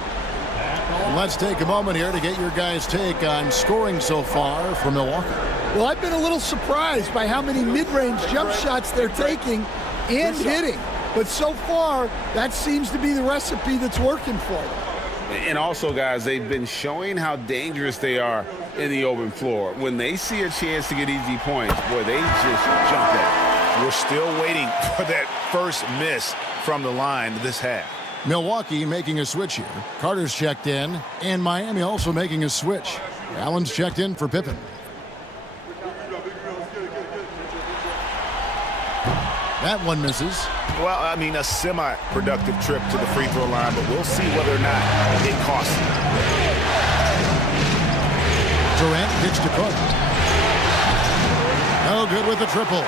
Let's take a moment here to get your guys' take on scoring so far for Milwaukee. Well, I've been a little surprised by how many mid-range jump shots they're taking and hitting. But so far, that seems to be the recipe that's working for them. And also, guys, they've been showing how dangerous they are in the open floor. When they see a chance to get easy points, boy, they just jump at it. We're still waiting for that first miss from the line this half. Milwaukee making a switch here. Carter's checked in, and Miami also making a switch. Allen's checked in for Pippen. That one misses. Well, I mean, a semi-productive trip to the free throw line, but we'll see whether or not it costs him. Durant gets to Cook. No good with the triple.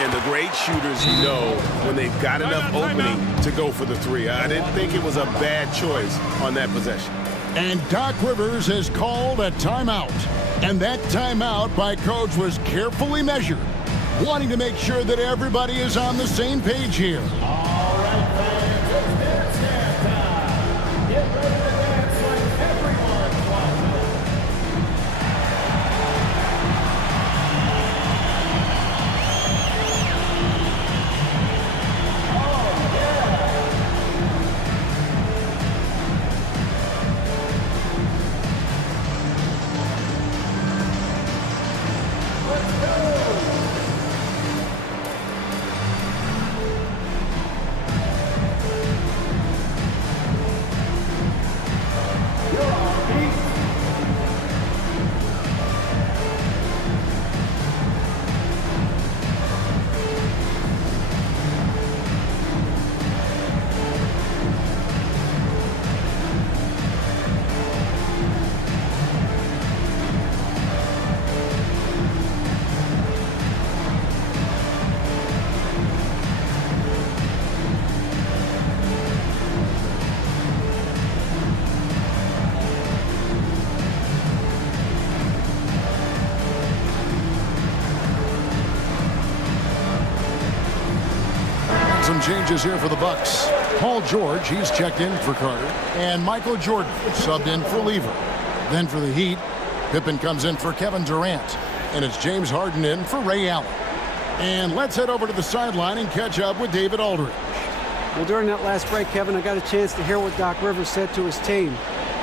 And the great shooters know when they've got enough opening to go for the three. I didn't think it was a bad choice on that possession. And Doc Rivers has called a timeout. And that timeout by Coach was carefully measured, wanting to make sure that everybody is on the same page here. All right, fans, it's dance time. Get ready to dance like everyone's watching. Some changes here for the Bucks. Paul George, he's checked in for Carter. And Michael Jordan subbed in for Lever. Then for the Heat, Pippen comes in for Kevin Durant. And it's James Harden in for Ray Allen. And let's head over to the sideline and catch up with David Aldridge. Well, during that last break, Kevin, I got a chance to hear what Doc Rivers said to his team.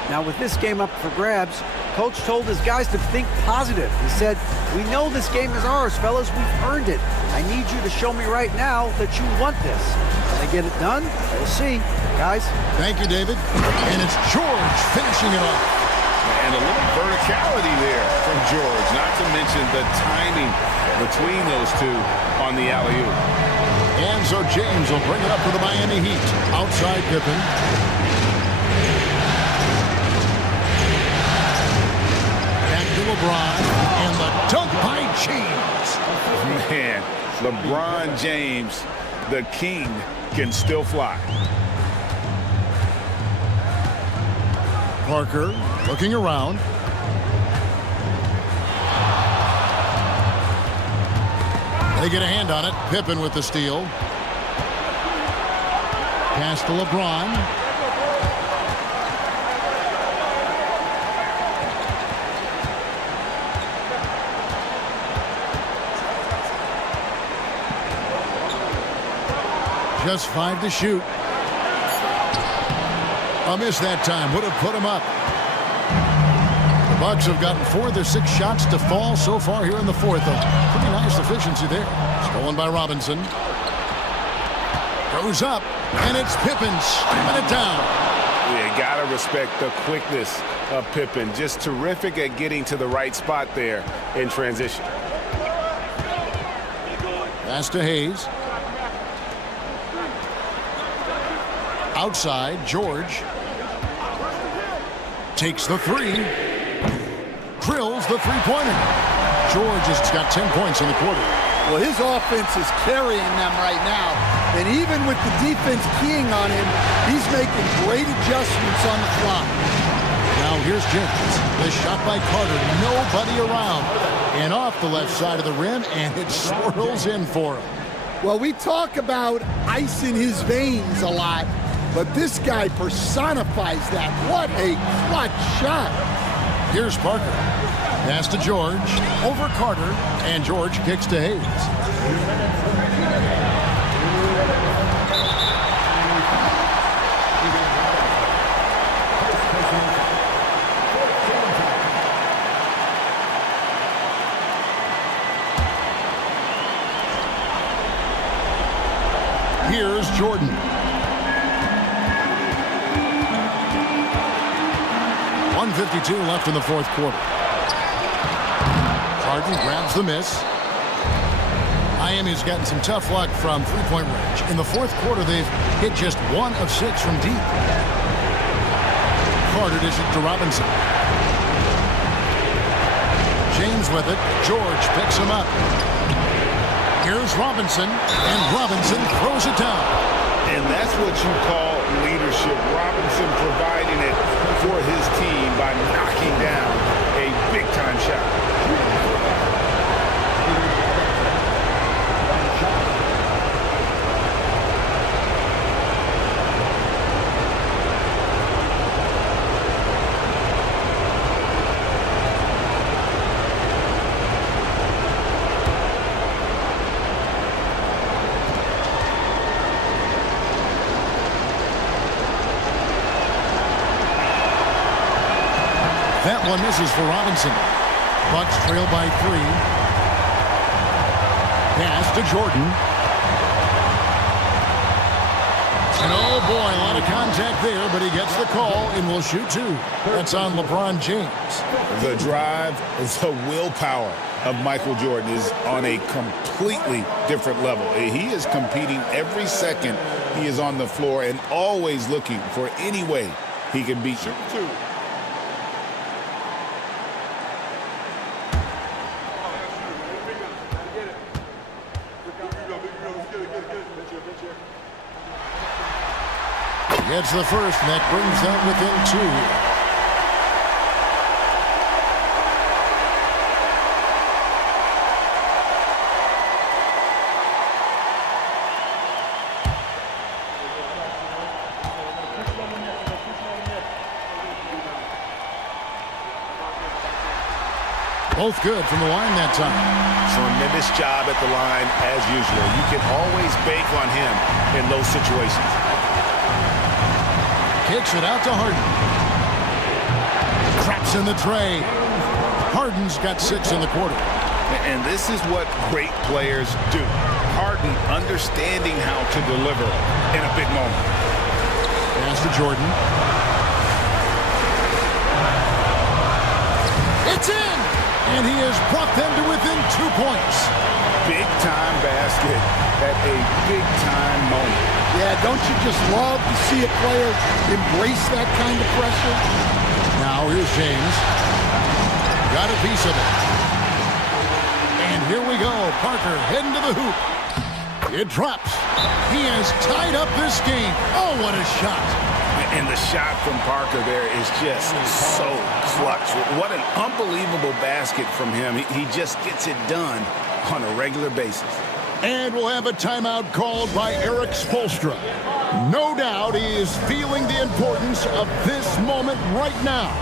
Now, with this game up for grabs, Coach told his guys to think positive. He said, "We know this game is ours, fellas. We've earned it. I need you to show me right now that you want this." Will they get it done? We'll see. Guys. Thank you, David. And it's George finishing it off. And a little verticality there from George, not to mention the timing between those two on the alley-oop. And so James will bring it up for the Miami Heat. Outside Pippen. Back to LeBron. And the dunk by James. Man, LeBron James, the king, can still fly. Parker looking around. They get a hand on it. Pippen with the steal. Pass to LeBron. Just 5 to shoot. A miss that time. Would have put him up. The Bucks have gotten 4 of their 6 shots to fall so far here in the fourth. A pretty nice efficiency there. Stolen by Robinson. Goes up, and it's Pippen slamming it down. You gotta respect the quickness of Pippen. Just terrific at getting to the right spot there in transition. Pass to Hayes. Outside, George takes the 3. Drills the three-pointer. George has got 10 points in the quarter. Well, his offense is carrying them right now. And even with the defense keying on him, he's making great adjustments on the fly. Now here's James. The shot by Carter. Nobody around. And off the left side of the rim, and it swirls in for him. Well, we talk about ice in his veins a lot, but this guy personifies that. What a clutch shot. Here's Parker. Pass to George. Over Carter. And George kicks to Hayes. Here's Jordan. .152 left in the fourth quarter. Harden grabs the miss. Miami's gotten some tough luck from three-point range. In the fourth quarter, they've hit just 1 of 6 from deep. Carter dishes to Robinson. James with it. George picks him up. Here's Robinson, and Robinson throws it down. And that's what you call leadership. Robinson providing it for his team by knocking down a big-time shot. That one misses for Robinson. Bucks trail by 3. Pass to Jordan. And oh boy, a lot of contact there, but he gets the call and will shoot 2. That's on LeBron James. The drive, the willpower of Michael Jordan is on a completely different level. He is competing every second he is on the floor and always looking for any way he can beat you. Shoot 2. Gets the first, and that brings them within 2. Both good from the line that time. Tremendous job at the line as usual. You can always bank on him in those situations. Kicks it out to Harden. Traps in the tray. Harden's got 6 in the quarter. And this is what great players do. Harden understanding how to deliver in a big moment. Pass to Jordan. It's in! And he has brought them to within 2 points. Big-time basket at a big-time moment. Yeah, don't you just love to see a player embrace that kind of pressure? Now here's James. Got a piece of it. And here we go. Parker heading to the hoop. It drops. He has tied up this game. Oh, what a shot. And the shot from Parker there is just so clutch. What an unbelievable basket from him. He just gets it done on a regular basis. And we'll have a timeout called by Eric Spoelstra. No doubt he is feeling the importance of this moment right now.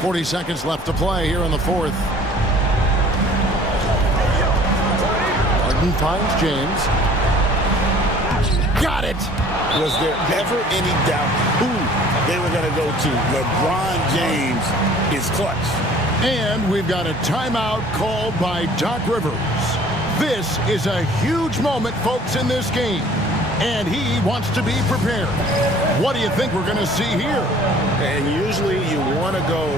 40 seconds left to play here in the fourth. Harden finds James. Got it! Was there ever any doubt who they were going to go to? LeBron James is clutch. And we've got a timeout called by Doc Rivers. This is a huge moment, folks, in this game. And he wants to be prepared. What do you think we're going to see here? And usually you want to go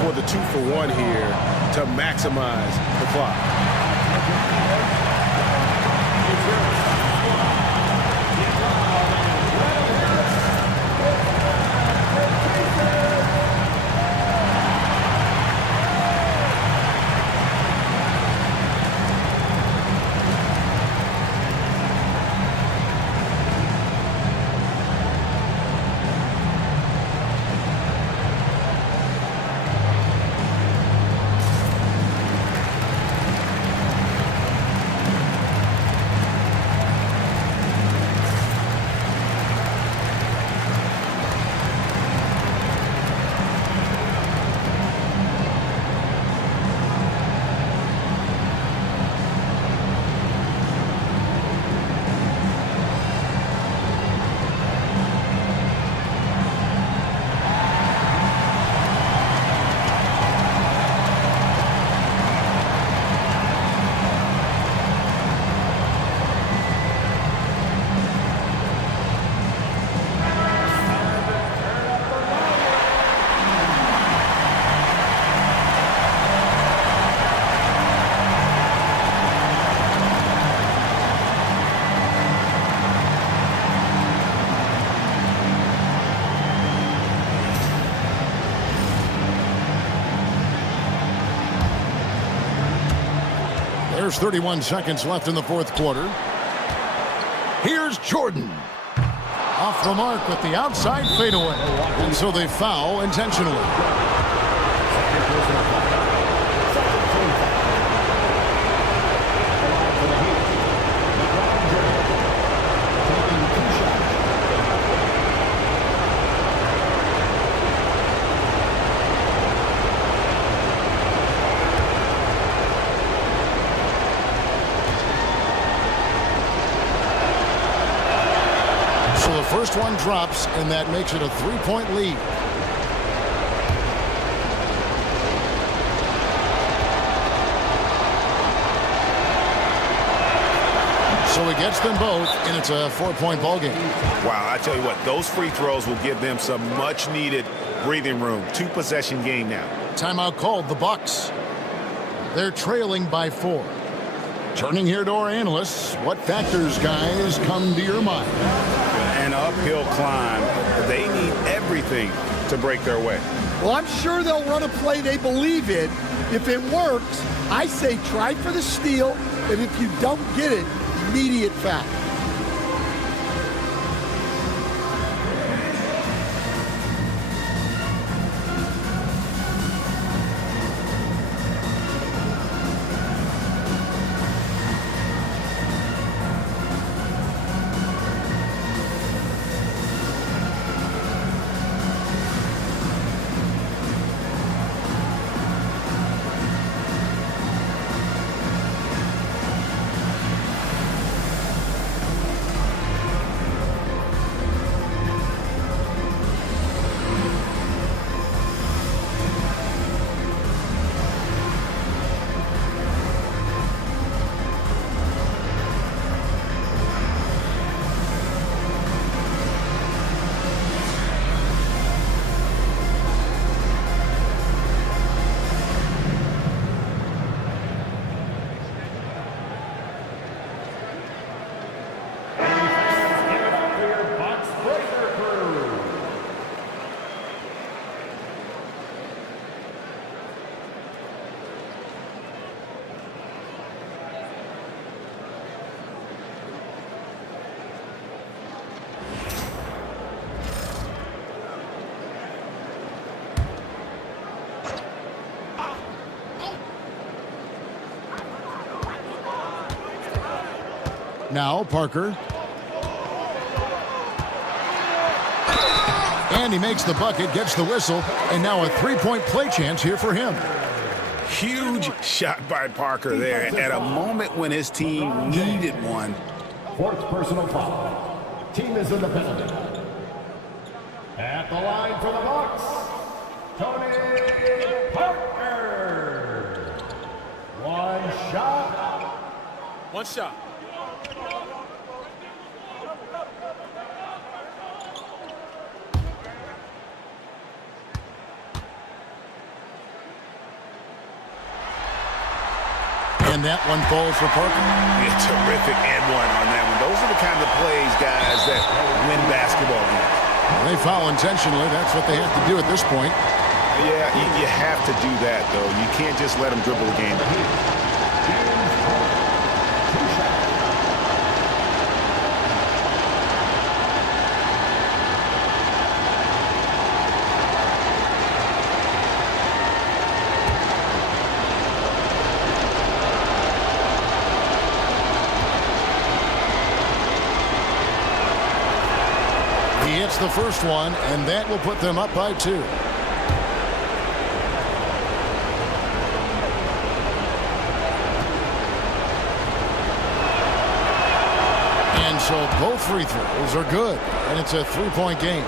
for the 2-for-1 here to maximize the clock. There's 31 seconds left in the fourth quarter. Here's Jordan. Off the mark with the outside fadeaway. And so they foul intentionally. First one drops, and that makes it a 3-point lead. So he gets them both, and it's a 4-point ball game. Wow, I tell you what, those free throws will give them some much-needed breathing room. 2-possession game now. Timeout called, the Bucks. They're trailing by 4. Turning here to our analysts, what factors, guys, come to your mind? An uphill climb. They need everything to break their way. Well, I'm sure they'll run a play they believe in. If it works, I say try for the steal, and if you don't get it, immediate foul. Now Parker. And he makes the bucket, gets the whistle, and now a three-point play chance here for him. Huge shot by Parker there at a moment when his team needed one. Fourth personal foul. Team is in the penalty. At the line for the Bucks, Tony Parker. One shot. One shot. And that one falls for Parker. Yeah, terrific and one on that one. Those are the kind of plays, guys, that win basketball games. They foul intentionally. That's what they have to do at this point. Yeah, you have to do that, though. You can't just let them dribble the game. He hits the first one, and that will put them up by 2. And so both free throws are good, and it's a three-point game.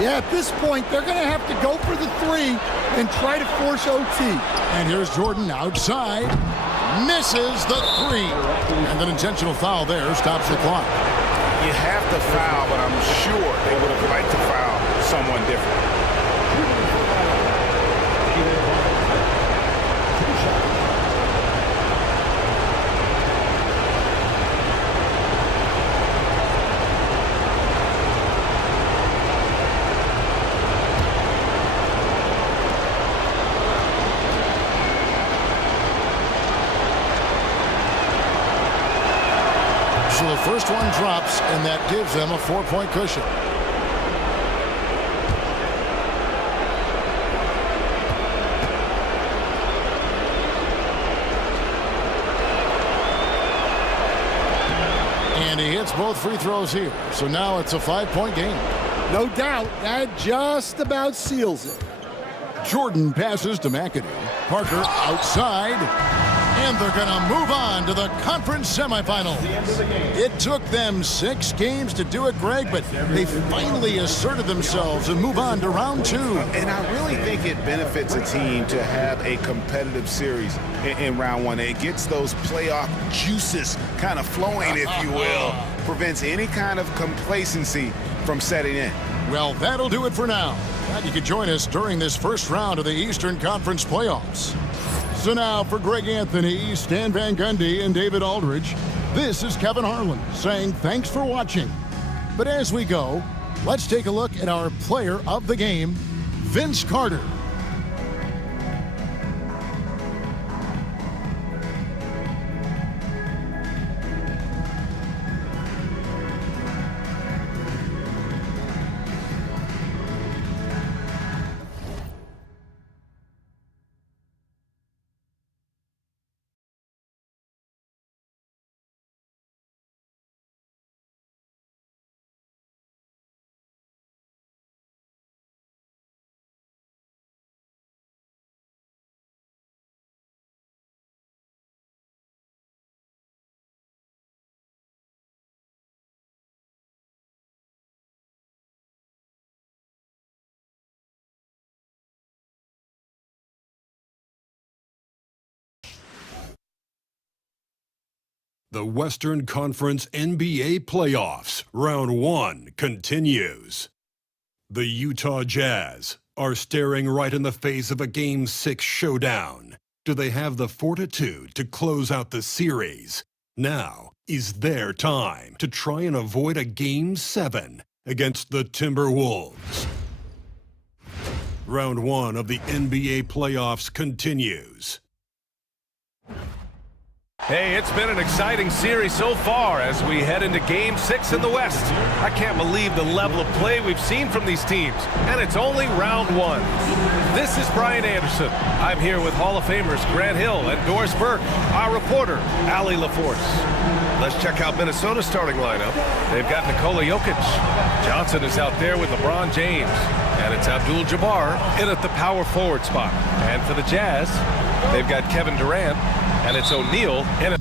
Yeah, at this point, they're going to have to go for the 3 and try to force OT. And here's Jordan outside. Misses the 3. And an intentional foul there stops the clock. You have to foul, but I'm sure they would have liked to foul someone different. So the first one drops, and that gives them a 4-point cushion. And he hits both free throws here. So now it's a 5-point game. No doubt, that just about seals it. Jordan passes to McAdoo. Parker outside. And they're going to move on to the conference semifinals. It took them 6 games to do it, Greg, but they finally asserted themselves and move on to round 2. And I really think it benefits a team to have a competitive series in round 1. It gets those playoff juices kind of flowing, if you will. Prevents any kind of complacency from setting in. Well, that'll do it for now. Glad you could join us during this first round of the Eastern Conference playoffs. So now for Greg Anthony, Stan Van Gundy, and David Aldridge, this is Kevin Harlan saying thanks for watching. But as we go, let's take a look at our player of the game, Vince Carter. The Western Conference NBA playoffs, round 1 continues. The Utah Jazz are staring right in the face of a Game 6 showdown. Do they have the fortitude to close out the series? Now is their time to try and avoid a Game 7 against the Timberwolves. Round 1 of the NBA playoffs continues. Hey, it's been an exciting series so far as we head into Game 6 in the West. I can't believe the level of play we've seen from these teams, and it's only round 1. This is Brian Anderson. I'm here with Hall of Famers Grant Hill and Doris Burke, our reporter, Allie LaForce. Let's check out Minnesota's starting lineup. They've got Nikola Jokic. Johnson is out there with LeBron James, and it's Abdul-Jabbar in at the power forward spot. And for the Jazz, they've got Kevin Durant, and it's O'Neal in at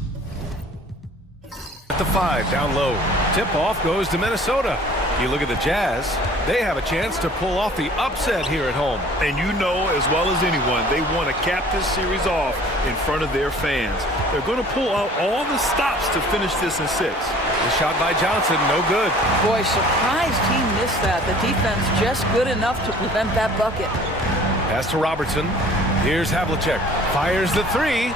the 5 down low. Tip-off goes to Minnesota. You look at the Jazz, they have a chance to pull off the upset here at home. And you know as well as anyone, they want to cap this series off in front of their fans. They're going to pull out all the stops to finish this in 6. The shot by Johnson, no good. Boy, surprised he missed that. The defense just good enough to prevent that bucket. Pass to Robertson. Here's Havlicek. Fires the 3.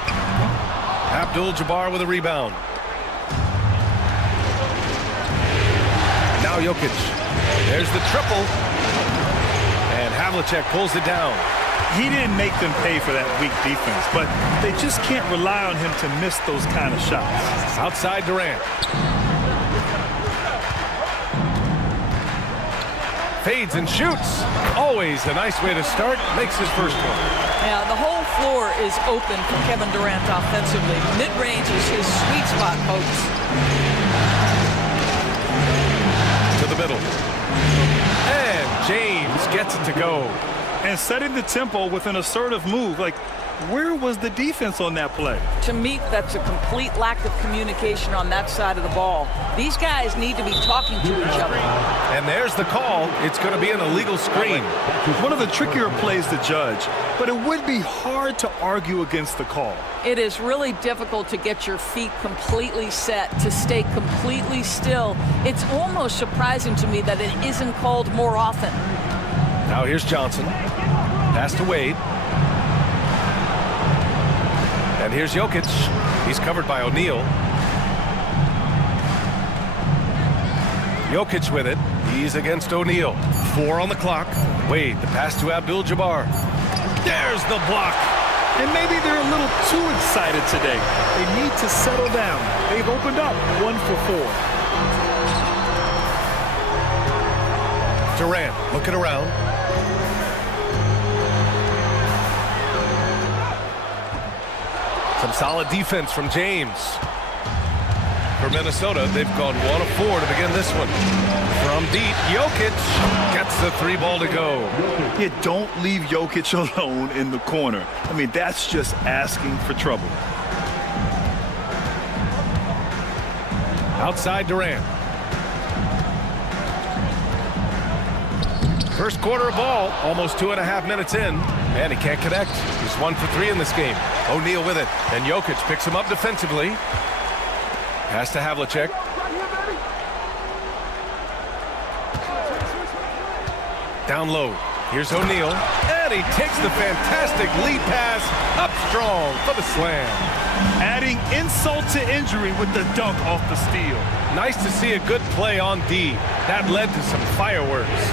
Abdul-Jabbar with a rebound. Now Jokic. There's the triple. And Havlicek pulls it down. He didn't make them pay for that weak defense, but they just can't rely on him to miss those kind of shots. Outside Durant. Fades and shoots. Always a nice way to start. Makes his first one. Yeah, the whole floor is open for Kevin Durant offensively. Mid-range is his sweet spot, folks. To the middle. And James gets it to go. And setting the tempo with an assertive move. Like, where was the defense on that play? To me, that's a complete lack of communication on that side of the ball. These guys need to be talking to each other. And there's the call. It's going to be an illegal screen. One of the trickier plays to judge, but it would be hard to argue against the call. It is really difficult to get your feet completely set, to stay completely still. It's almost surprising to me that it isn't called more often. Now here's Johnson. Pass to Wade. And here's Jokic. He's covered by O'Neal. Jokic with it. He's against O'Neal. 4 on the clock. Wade, the pass to Abdul-Jabbar. There's the block. And maybe they're a little too excited today. They need to settle down. They've opened up 1 for 4. Durant looking around. Some solid defense from James. For Minnesota, they've gone 1 of 4 to begin this one. From deep, Jokic gets the 3 ball to go. You don't leave Jokic alone in the corner. I mean, that's just asking for trouble. Outside Durant. First quarter of ball, almost 2.5 minutes in, and he can't connect. He's 1 for 3 in this game. O'Neal with it, and Jokic picks him up defensively. Pass to Havlicek. Down low. Here's O'Neal, and he takes the fantastic lead pass up strong for the slam. Adding insult to injury with the dunk off the steal. Nice to see a good play on D. That led to some fireworks.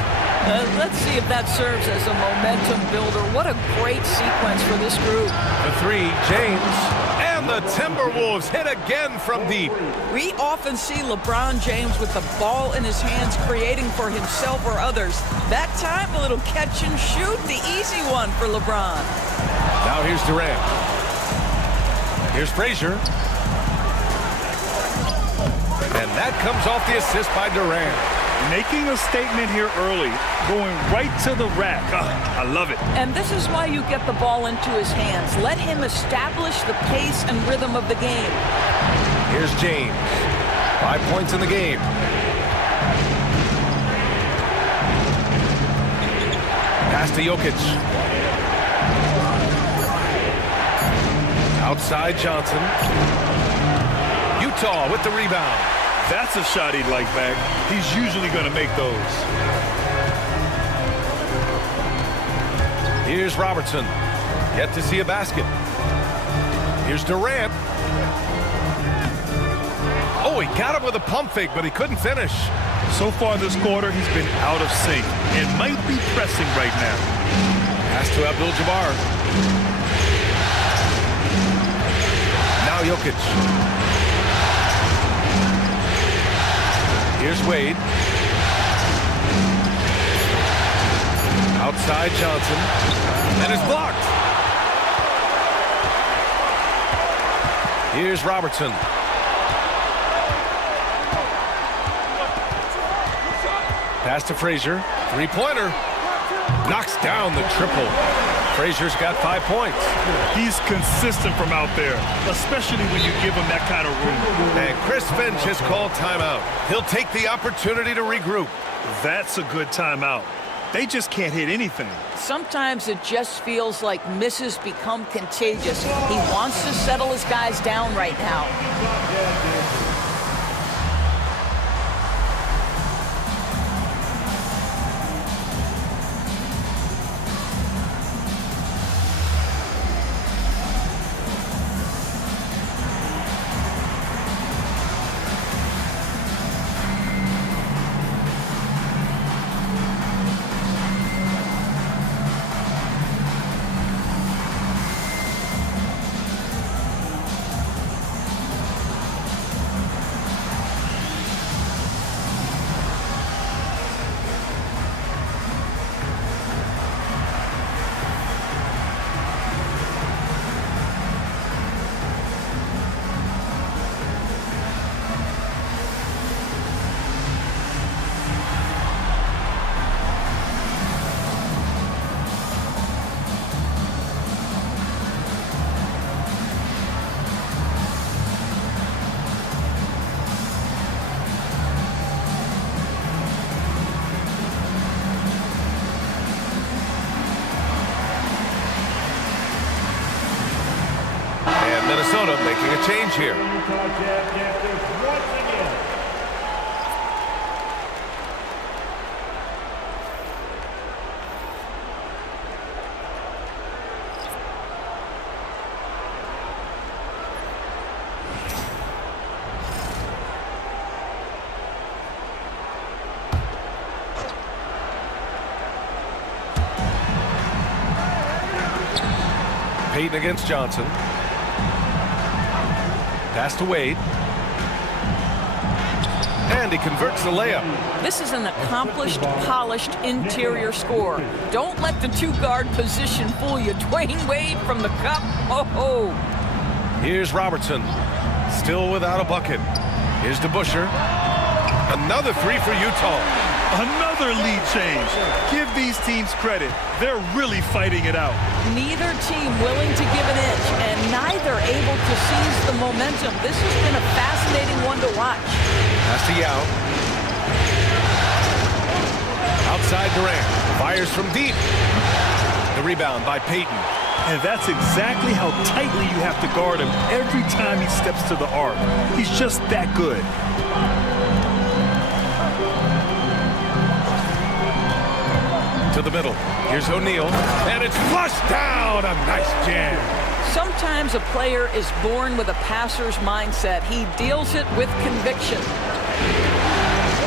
Let's see if that serves as a momentum builder. What a great sequence for this group. The 3, James, and the Timberwolves hit again from deep. We often see LeBron James with the ball in his hands creating for himself or others. That time, a little catch and shoot, the easy one for LeBron. Now here's Durant. Here's Frazier. And that comes off the assist by Durant. Making a statement here early, going right to the rack. I love it. And this is why you get the ball into his hands. Let him establish the pace and rhythm of the game. Here's James. 5 points in the game. Pass to Jokic. Outside Johnson. Utah with the rebound. That's a shot he'd like back. He's usually going to make those. Here's Robertson. Yet to see a basket. Here's Durant. Oh, he got him with a pump fake, but he couldn't finish. So far this quarter, he's been out of sync and might be pressing right now. Pass to Abdul-Jabbar. Now Jokic. Here's Wade. Outside Johnson. And it's blocked. Here's Robertson. Pass to Frazier. Three-pointer. Knocks down the triple. Frazier's got 5 points. He's consistent from out there, especially when you give him that kind of room. And Chris Finch has called timeout. He'll take the opportunity to regroup. That's a good timeout. They just can't hit anything. Sometimes it just feels like misses become contagious. He wants to settle his guys down right now. Minnesota making a change here. Payton against Johnson. Pass to Wade. And he converts the layup. This is an accomplished, polished interior scorer. Don't let the two-guard position fool you. Dwayne Wade from the cup. Oh. Here's Robertson. Still without a bucket. Here's DeBusschere. Another three for Utah. Another lead change. Give these teams credit. They're really fighting it out. Neither team willing to give an inch, and neither able to seize the momentum. This has been a fascinating one to watch. Pass to Yao. Outside Durant. Fires from deep. The rebound by Payton. And that's exactly how tightly you have to guard him every time he steps to the arc. He's just that good. To the middle. Here's O'Neal. And it's flushed down. A nice jam. Sometimes a player is born with a passer's mindset. He deals it with conviction.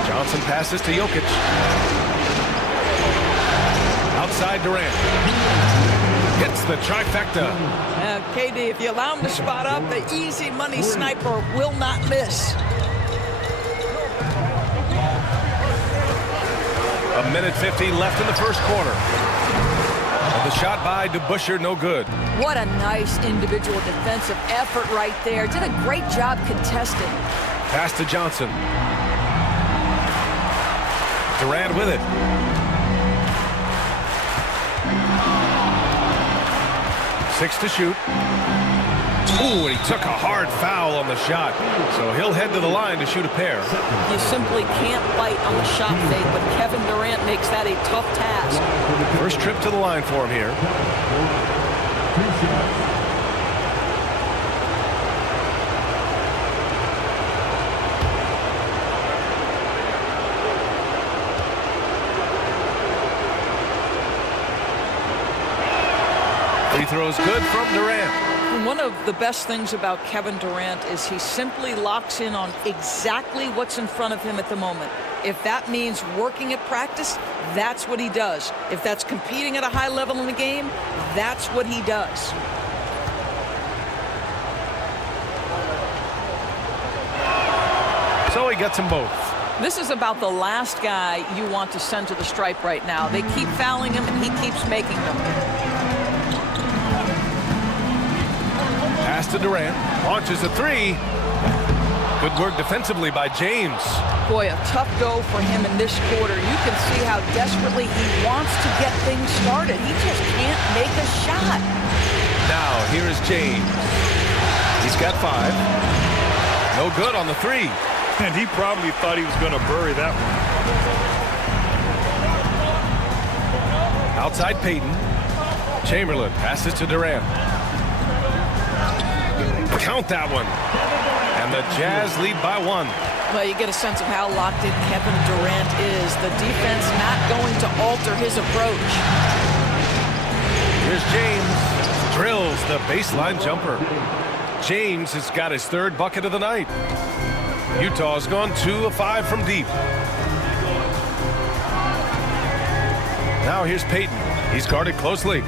Johnson passes to Jokic. Outside Durant. Hits the trifecta. KD, if you allow him to spot up, the easy money sniper will not miss. A minute 15 left in the first quarter. And the shot by DeBusschere, no good. What a nice individual defensive effort right there. Did a great job contesting. Pass to Johnson. Durant with it. Six to shoot. Ooh, and he took a hard foul on the shot. So he'll head to the line to shoot a pair. You simply can't bite on the shot fake, but Kevin Durant makes that a tough task. First trip to the line for him here. Free throws good from Durant. One of the best things about Kevin Durant is he simply locks in on exactly what's in front of him at the moment. If that means working at practice, that's what he does. If that's competing at a high level in the game, that's what he does. So he gets them both. This is about the last guy you want to send to the stripe right now. They keep fouling him, and he keeps making them. Pass to Durant. Launches a three. Good work defensively by James. Boy, a tough go for him in this quarter. You can see how desperately he wants to get things started. He just can't make a shot. Now, here is James. He's got 5. No good on the 3. And he probably thought he was going to bury that one. Outside Payton. Chamberlain passes to Durant. Count that one. And the Jazz lead by 1. Well, you get a sense of how locked in Kevin Durant is. The defense not going to alter his approach. Here's James. Drills the baseline jumper. James has got his 3rd bucket of the night. Utah's gone 2 of 5 from deep. Now here's Payton. He's guarded closely.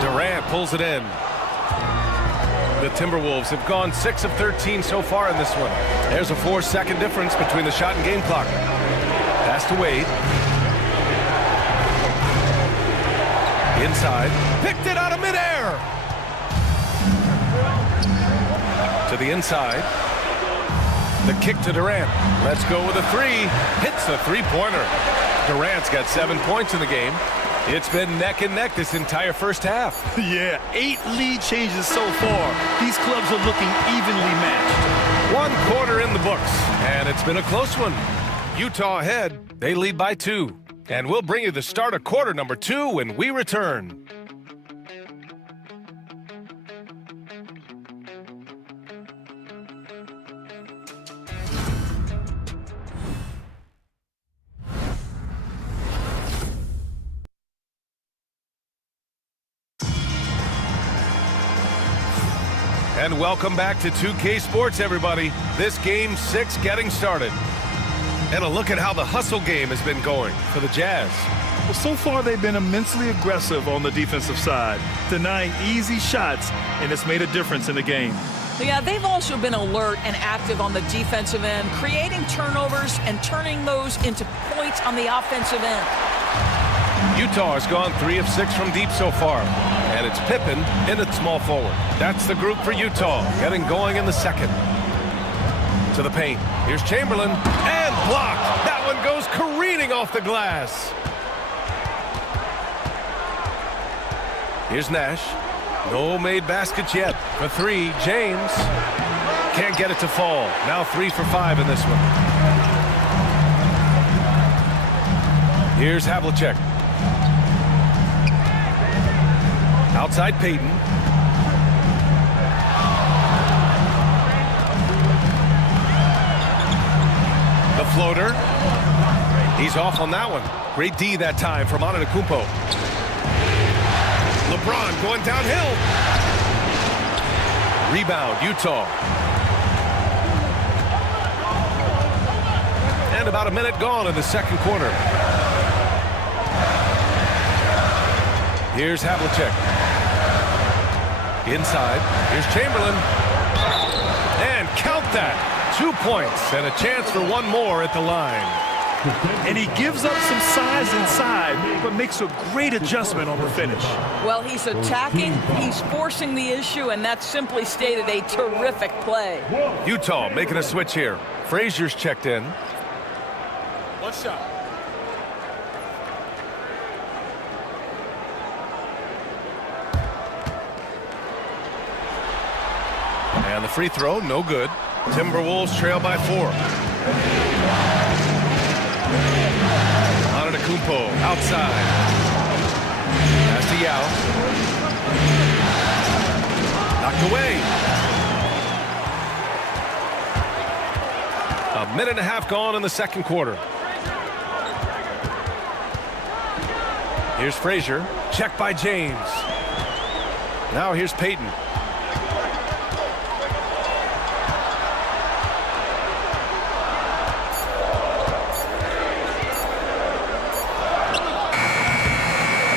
Durant pulls it in. The Timberwolves have gone 6 of 13 so far in this one. There's a 4-second difference between the shot and game clock. Pass to Wade. Inside. Picked it out of midair. To the inside. The kick to Durant. Let's go with a 3. Hits the 3-pointer. Durant's got 7 points in the game. It's been neck and neck this entire first half. Yeah, 8 lead changes so far. These clubs are looking evenly matched. 1 quarter in the books, and it's been a close one. Utah ahead. They lead by 2. And we'll bring you the start of quarter number 2 when we return. And welcome back to 2K Sports, everybody. This game 6 getting started. And a look at how the hustle game has been going for the Jazz. Well, so far they've been immensely aggressive on the defensive side, denying easy shots, and it's made a difference in the game. Yeah, they've also been alert and active on the defensive end, creating turnovers and turning those into points on the offensive end. Utah has gone 3 of 6 from deep so far. And it's Pippen in at small forward. That's the group for Utah, getting going in the second. To the paint. Here's Chamberlain, and blocked. That one goes careening off the glass. Here's Nash. No made baskets yet. For 3, James. Can't get it to fall. Now 3 for 5 in this one. Here's Havlicek. Outside Payton. The floater. He's off on that one. Great D that time from Antetokounmpo. LeBron going downhill. Rebound, Utah. And about a minute gone in the second quarter. Here's Havlicek. Inside. Here's Chamberlain. And count that. 2 points and a chance for 1 more at the line. And he gives up some size inside, but makes a great adjustment on the finish. Well, he's attacking, he's forcing the issue, and that simply stated a terrific play. Utah making a switch here. Frazier's checked in. 1 shot. And the free throw, no good. Timberwolves trail by 4. Antetokounmpo outside. Pass to Yao. Knocked away. A minute and a half gone in the second quarter. Here's Frazier. Checked by James. Now here's Payton.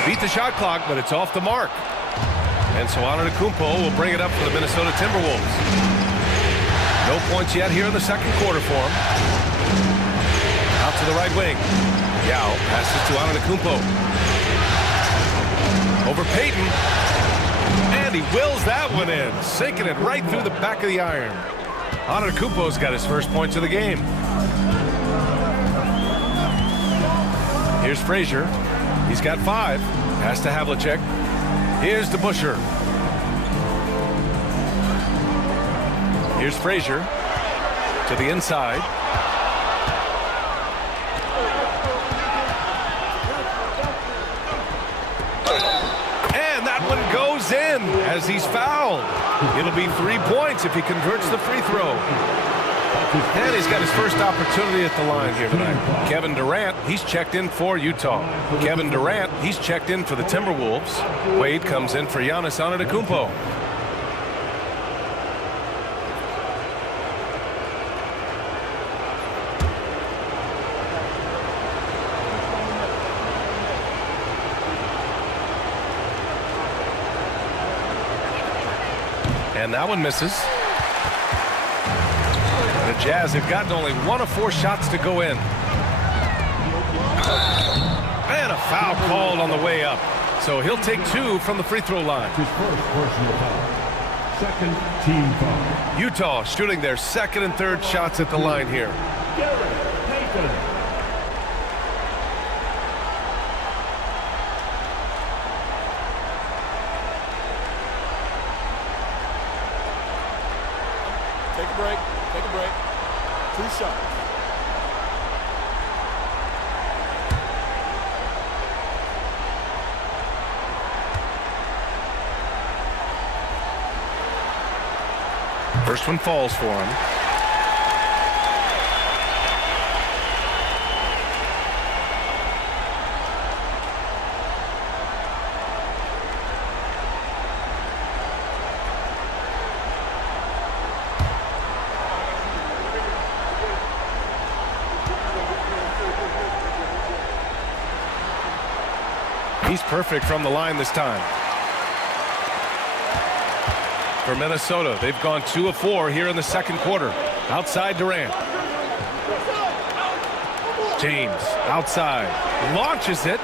Beat the shot clock, but it's off the mark. And so Antetokounmpo will bring it up for the Minnesota Timberwolves. No points yet here in the second quarter for him. Out to the right wing. Yao passes to Antetokounmpo. Over Payton. And he wills that one in. Sinking it right through the back of the iron. Antetokounmpo's got his first points of the game. Here's Frazier. He's got 5. Pass to Havlicek. Here's DeBusschere. Here's Frazier to the inside. And that one goes in as he's fouled. It'll be 3 points if he converts the free throw. And he's got his first opportunity at the line here tonight. Kevin Durant, he's checked in for Utah. Kevin Durant, he's checked in for the Timberwolves. Wade comes in for Giannis Antetokounmpo. And that one misses. The Jazz have gotten only 1 of 4 shots to go in. And a foul called on the way up. So he'll take 2 from the free throw line. His first personal foul. Second team foul. Utah shooting their second and third shots at the line here. Take a break. Take a break. 2 shots. First one falls for him. He's perfect from the line this time. For Minnesota, they've gone 2 of 4 here in the second quarter. Outside Durant. James outside. Launches it.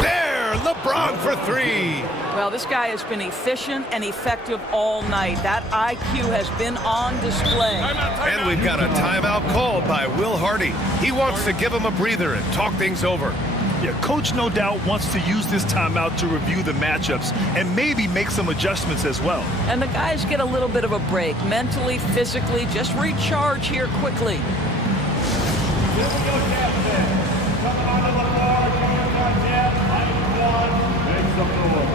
There! LeBron for 3. Well, this guy has been efficient and effective all night. That IQ has been on display. And we've got a timeout called by Will Hardy. He wants to give him a breather and talk things over. Yeah, coach no doubt wants to use this timeout to review the matchups and maybe make some adjustments as well. And the guys get a little bit of a break, mentally, physically, just recharge here quickly. Here we go, Captain. Coming onto the floor, junior contest, height 1, make some noise.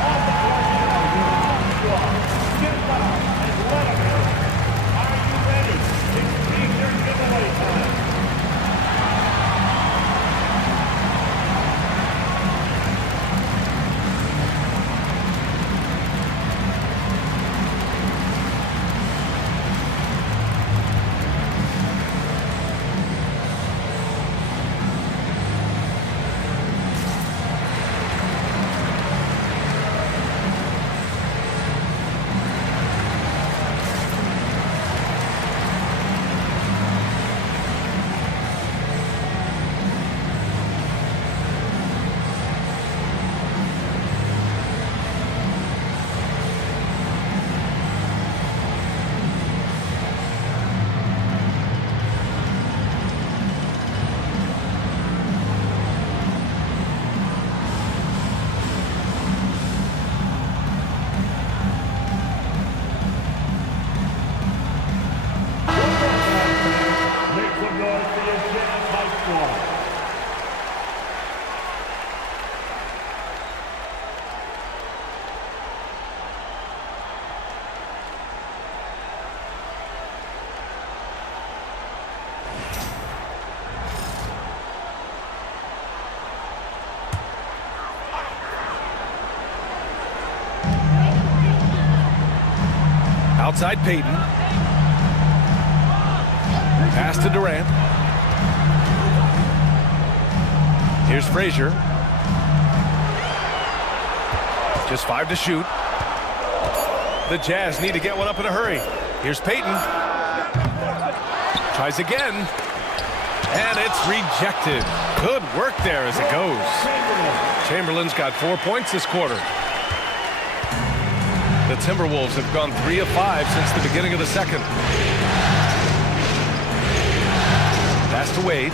On the floor, get down and let him go. Are you ready? It's senior giveaway time. Outside Payton. Pass to Durant. Here's Frazier. Just 5 to shoot. The Jazz need to get one up in a hurry. Here's Payton. Tries again. And it's rejected. Good work there as it goes. Chamberlain's got 4 points this quarter. The Timberwolves have gone 3 of 5 since the beginning of the second. Pass to Wade.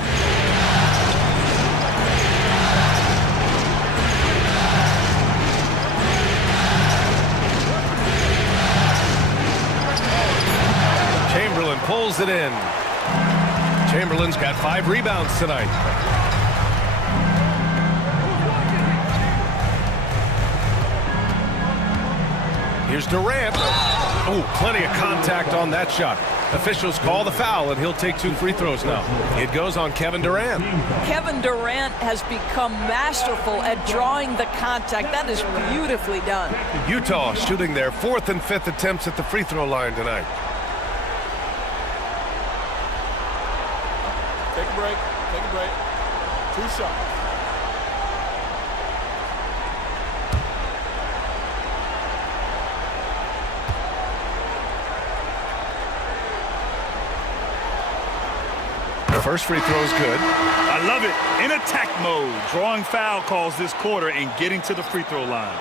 Chamberlain pulls it in. Chamberlain's got 5 rebounds tonight. Here's Durant. Oh, plenty of contact on that shot. Officials call the foul, and he'll take 2 free throws now. It goes on Kevin Durant. Kevin Durant has become masterful at drawing the contact. That is beautifully done. Utah shooting their 4th and 5th attempts at the free throw line tonight. Take a break. Take a break. 2 shots. The first free throw is good. I love it. In attack mode. Drawing foul calls this quarter and getting to the free throw line.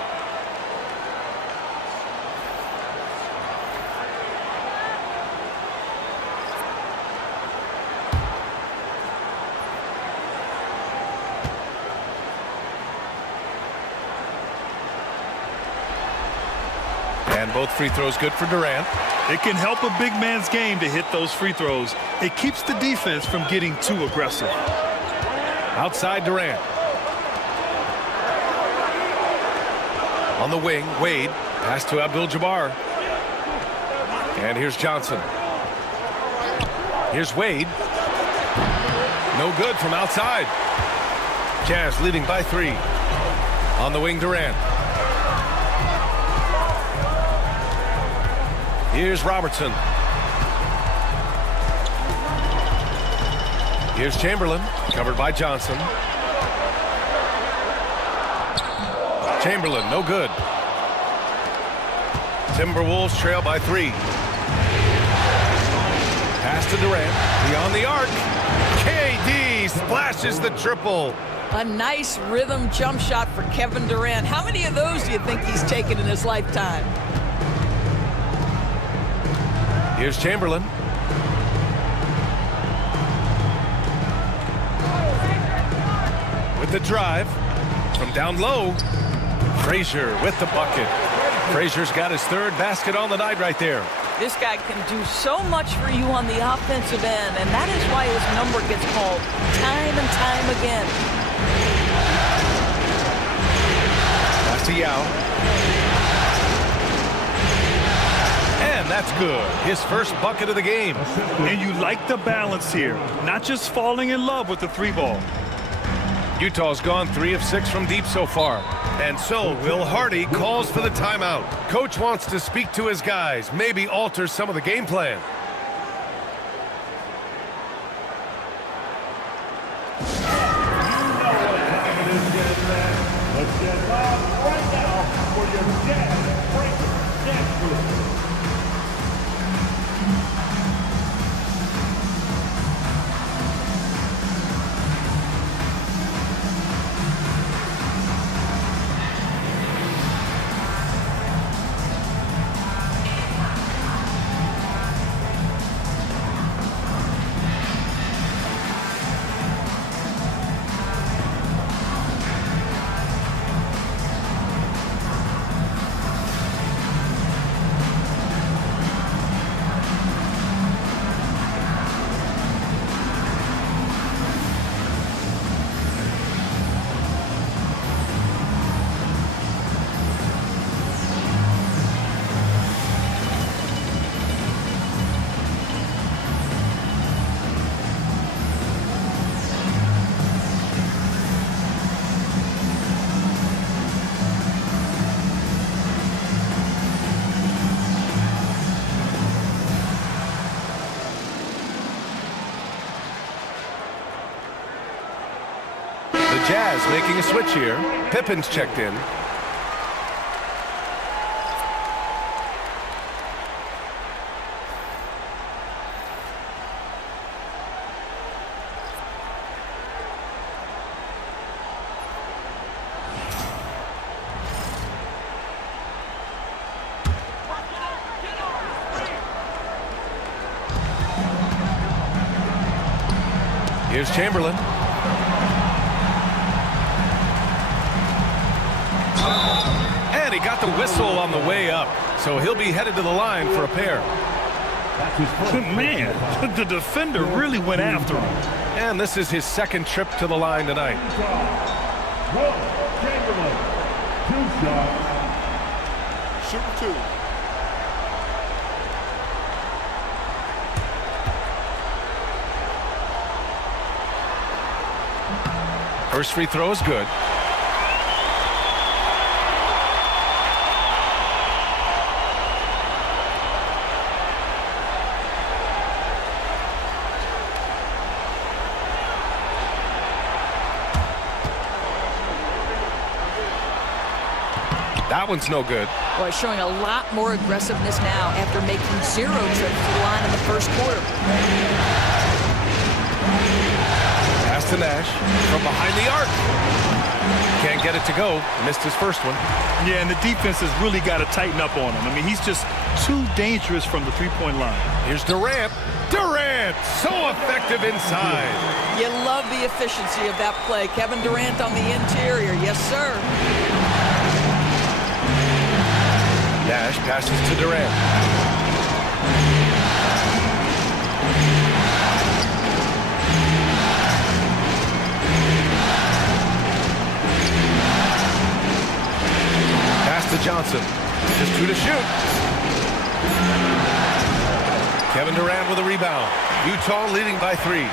And both free throws good for Durant. It can help a big man's game to hit those free throws. It keeps the defense from getting too aggressive. Outside Durant. On the wing, Wade. Pass to Abdul-Jabbar. And here's Johnson. Here's Wade. No good from outside. Jazz leading by 3. On the wing, Durant. Here's Robertson. Here's Chamberlain, covered by Johnson. Chamberlain, no good. Timberwolves trail by 3. Pass to Durant, beyond the arc. KD splashes the triple. A nice rhythm jump shot for Kevin Durant. How many of those do you think he's taken in his lifetime? Here's Chamberlain. With the drive from down low. Frazier with the bucket. Frazier's got his 3rd basket on the night right there. This guy can do so much for you on the offensive end, and that is why his number gets called time and time again. Pass to Yao. And that's good. His first bucket of the game. And you like the balance here. Not just falling in love with the 3 ball. Utah's gone 3 of 6 from deep so far. And so Will Hardy calls for the timeout. Coach wants to speak to his guys, maybe alter some of the game plan. Let's get live right now for your Jazz Breaker Dance Group. Jazz making a switch here. Pippen's checked in. Here's Chamberlain. And he got the whistle on the way up, so he'll be headed to the line for a pair. Man, the defender really went after him. And this is his second trip to the line tonight. Chamberlain, 2 shots. Shooting 2. First free throw is good. That one's no good. Boy, showing a lot more aggressiveness now after making 0 trips to the line in the first quarter. Pass to Nash from behind the arc. Can't get it to go. Missed his first one. Yeah, and the defense has really got to tighten up on him. I mean, he's just too dangerous from the three-point line. Here's Durant. Durant, so effective inside. You love the efficiency of that play. Kevin Durant on the interior. Yes, sir. Nash passes to Durant. Pass to Johnson. Just 2 to shoot. Kevin Durant with a rebound. Utah leading by 3.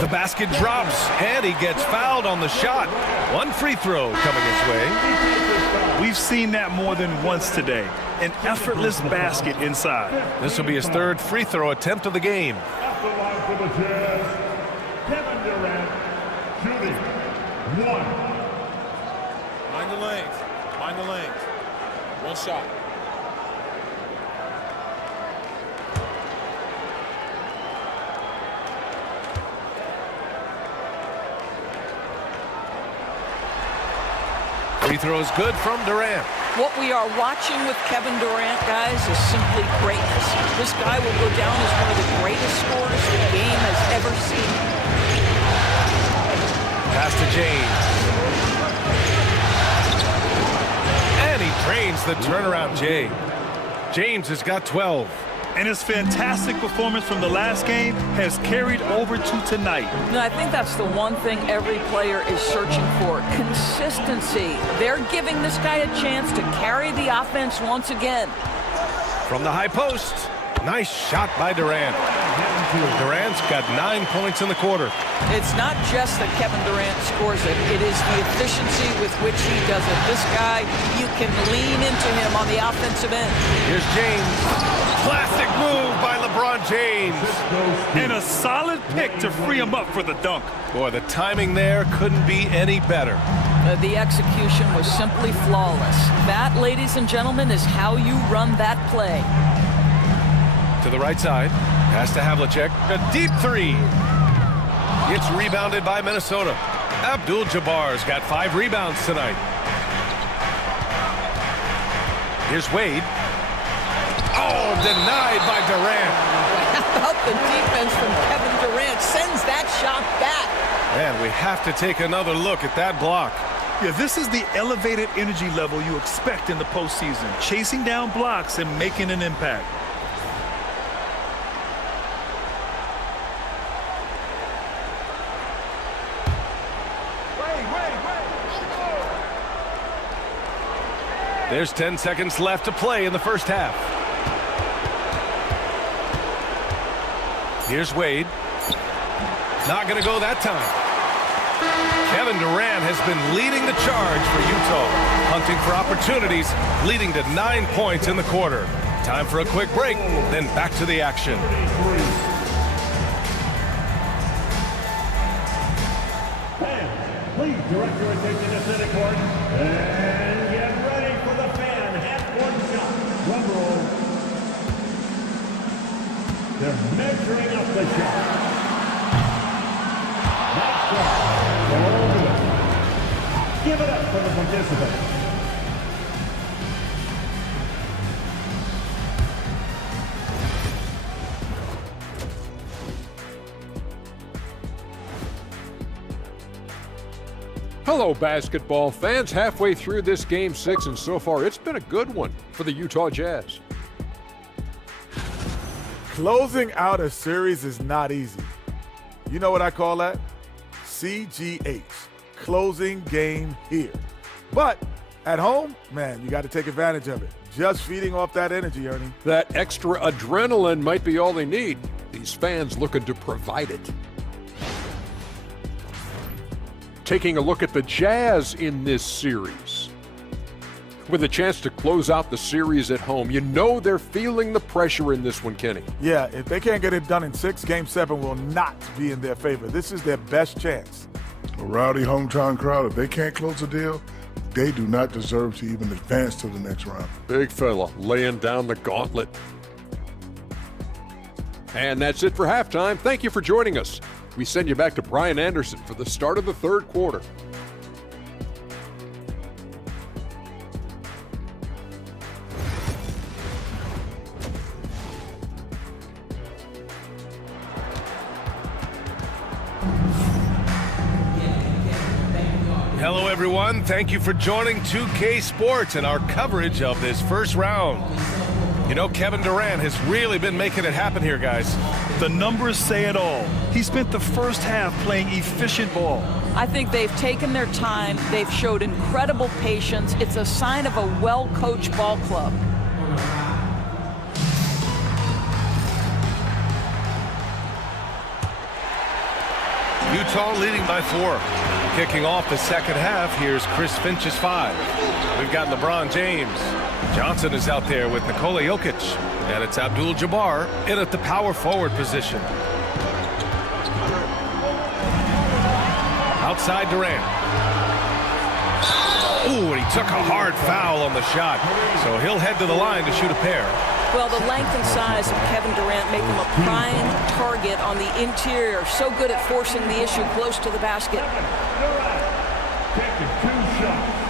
The basket drops, and he gets fouled on the shot. 1 free throw coming his way. We've seen that more than once today. An effortless basket inside. This will be his 3rd free throw attempt of the game. At the line for the Jazz, Kevin Durant, shooting 1. Mind the lanes. Mind the lanes. 1 shot. Free throw is good from Durant. What we are watching with Kevin Durant, guys, is simply greatness. This guy will go down as one of the greatest scorers the game has ever seen. Pass to James. And he drains the turnaround J. James has got 12. And his fantastic performance from the last game has carried over to tonight. And I think that's the one thing every player is searching for, consistency. They're giving this guy a chance to carry the offense once again. From the high post, nice shot by Durant. Durant's got 9 points in the quarter. It's not just that Kevin Durant scores it. It is the efficiency with which he does it. This guy, you can lean into him on the offensive end. Here's James. Classic move by LeBron James. And a solid pick to free him up for the dunk. Boy, the timing there couldn't be any better. The execution was simply flawless. That, ladies and gentlemen, is how you run that play. To the right side. Pass to Havlicek. A deep 3. It's rebounded by Minnesota. Abdul-Jabbar's got 5 rebounds tonight. Here's Wade. Oh, denied by Durant. How about the defense from Kevin Durant? Sends that shot back. Man, we have to take another look at that block. Yeah, this is the elevated energy level you expect in the postseason. Chasing down blocks and making an impact. There's 10 seconds left to play in the first half. Here's Wade. Not going to go that time. Kevin Durant has been leading the charge for Utah, hunting for opportunities, leading to 9 points in the quarter. Time for a quick break, then back to the action. Fans, please direct your attention to center court and get ready for the fan half-court shot. Drum roll. They're measuring up the shot. Nice shot. All good. Give it up for the participants. Hello, basketball fans. Halfway through this Game 6, and so far it's been a good one for the Utah Jazz. Closing out a series is not easy. You know what I call that? CGH, closing game here. But at home, man, you got to take advantage of it. Just feeding off that energy, Ernie. That extra adrenaline might be all they need. These fans looking to provide it. Taking a look at the Jazz in this series. With a chance to close out the series at home, you know they're feeling the pressure in this one, Kenny. Yeah, if they can't get it done in 6, Game 7 will not be in their favor. This is their best chance. A rowdy hometown crowd, if they can't close a deal, they do not deserve to even advance to the next round. Big fella laying down the gauntlet. And that's it for halftime. Thank you for joining us. We send you back to Brian Anderson for the start of the third quarter. Hello, everyone. Thank you for joining 2K Sports and our coverage of this first round. You know, Kevin Durant has really been making it happen here, guys. The numbers say it all. He spent the first half playing efficient ball. I think they've taken their time. They've showed incredible patience. It's a sign of a well-coached ball club. Utah leading by 4. Kicking off the second half, here's Chris Finch's 5. We've got LeBron James. Johnson is out there with Nikola Jokic. And it's Abdul-Jabbar in at the power forward position. Outside Durant. Ooh, and he took a hard foul on the shot. So he'll head to the line to shoot a pair. Well, the length and size of Kevin Durant make him a prime target on the interior. So good at forcing the issue close to the basket. Taking 2 shots.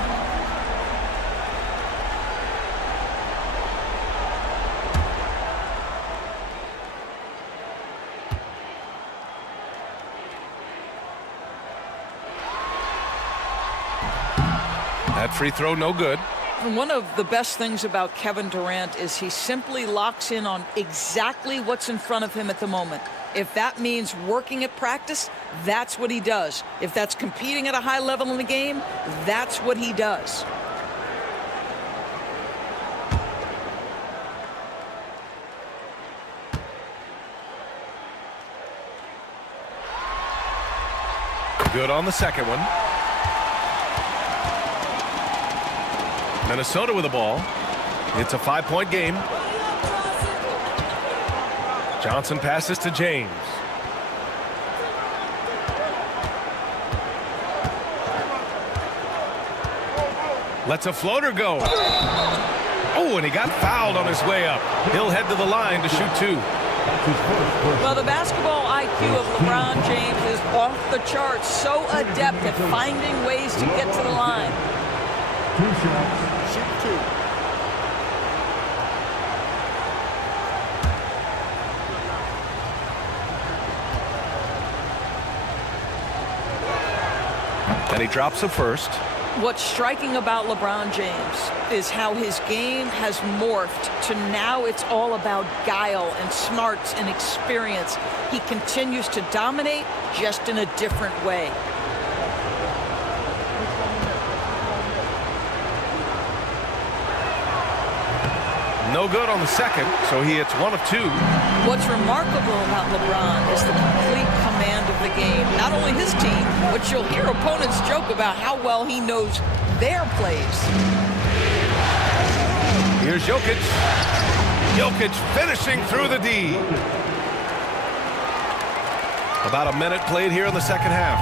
That free throw no good. And one of the best things about Kevin Durant is he simply locks in on exactly what's in front of him at the moment. If that means working at practice, that's what he does. If that's competing at a high level in the game, that's what he does. Good on the second one. Minnesota with the ball. It's a 5-point game. Johnson passes to James. Lets a floater go. Oh, and he got fouled on his way up. He'll head to the line to shoot 2. Well, the basketball IQ of LeBron James is off the charts. So adept at finding ways to get to the line. 2 shots. Shoot 2. And he drops the first. What's striking about LeBron James is how his game has morphed to now it's all about guile and smarts and experience. He continues to dominate, just in a different way. No good on the second, so he hits 1 of 2. What's remarkable about LeBron is the complete command of the game. Not only his team, but you'll hear opponents joke about how well he knows their plays. Here's Jokic. Jokic finishing through the D. About a minute played here in the second half.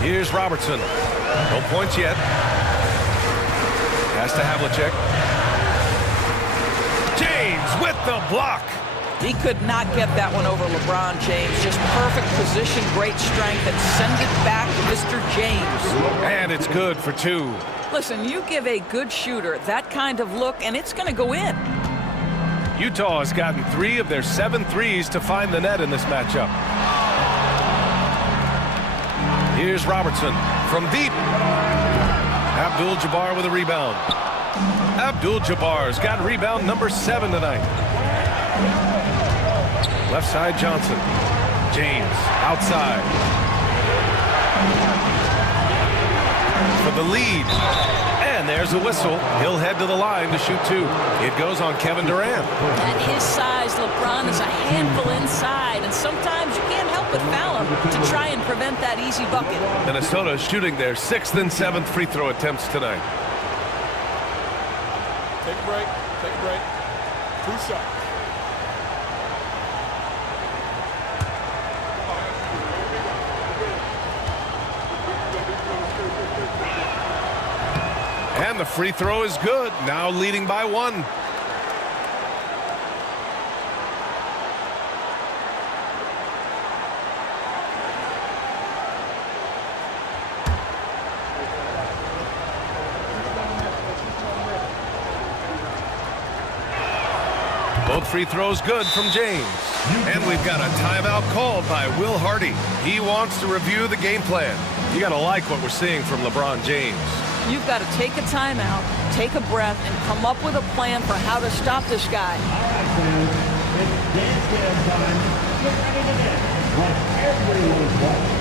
Here's Robertson. No points yet. Pass to Havlicek. James with the block. He could not get that one over LeBron James. Just perfect position, great strength, and send it back to Mr. James. And it's good for 2. Listen, you give a good shooter that kind of look, and it's going to go in. Utah has gotten 3 of their 7 threes to find the net in this matchup. Here's Robertson from deep. Abdul-Jabbar with a rebound. Abdul-Jabbar's got rebound number 7 tonight. Left side, Johnson. James outside. For the lead. And there's a whistle. He'll head to the line to shoot 2. It goes on Kevin Durant. At his size, LeBron is a handful inside, and sometimes you can't help but foul him to try and prevent that easy bucket. Minnesota shooting their 6th and 7th free throw attempts tonight. Take a break. Take a break. 2 shots. And the free throw is good. Now leading by 1. Both free throws good from James. And we've got a timeout called by Will Hardy. He wants to review the game plan. You got to like what we're seeing from LeBron James. You've got to take a timeout, take a breath, and come up with a plan for how to stop this guy. All right, fans. It's dance time. Get ready to dance like everyone's watching.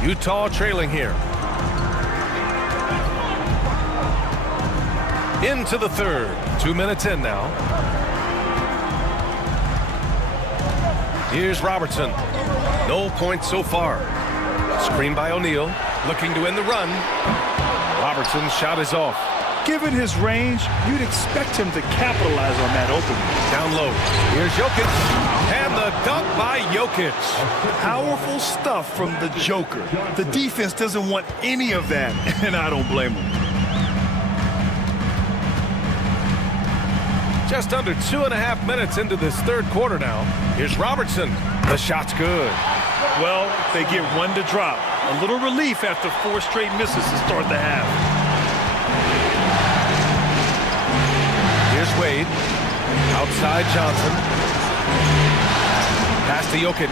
Utah trailing here. Into the third. 2 minutes in now. Here's Robertson. No points so far. Screen by O'Neal. Looking to end the run. Robertson's shot is off. Given his range, you'd expect him to capitalize on that opening. Down low. Here's Jokic. And the dunk by Jokic. Powerful stuff from the Joker. The defense doesn't want any of that, and I don't blame them. Just under 2.5 minutes into this third quarter now. Here's Robertson. The shot's good. Well, they get one to drop. A little relief after 4 straight misses to start the half. Here's Wade. Outside Johnson. Pass to Jokic.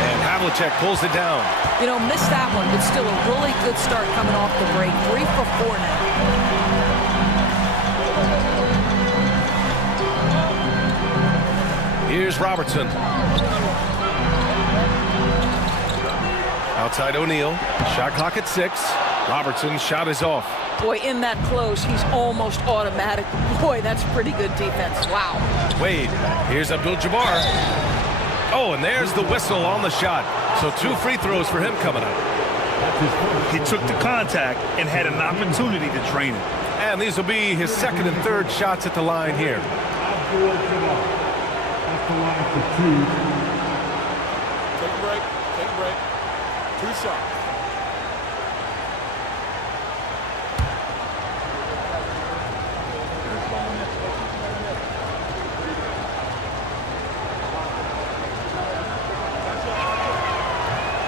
And Havlicek pulls it down. You know, missed that one, but still a really good start coming off the break. 3 for 4 now. Here's Robertson. Outside O'Neal. Shot clock at 6. Robertson's shot is off. Boy, in that close, he's almost automatic. Boy, that's pretty good defense. Wow. Wade. Here's Abdul-Jabbar. Oh, and there's the whistle on the shot. So 2 free throws for him coming up. He took the contact and had an opportunity to drain it. And these will be his 2nd and 3rd shots at the line here. Take a break. Take a break. 2 shots.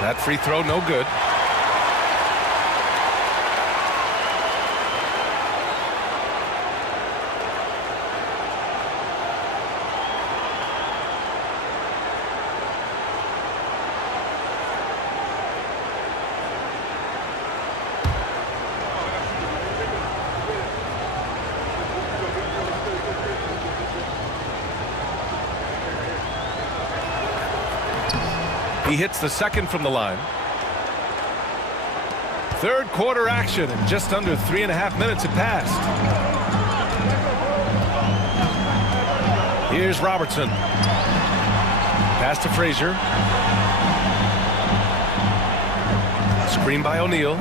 That free throw no good. He hits the second from the line. Third quarter action, and just under 3.5 minutes have passed. Here's Robertson. Pass to Frazier. Screen by O'Neal.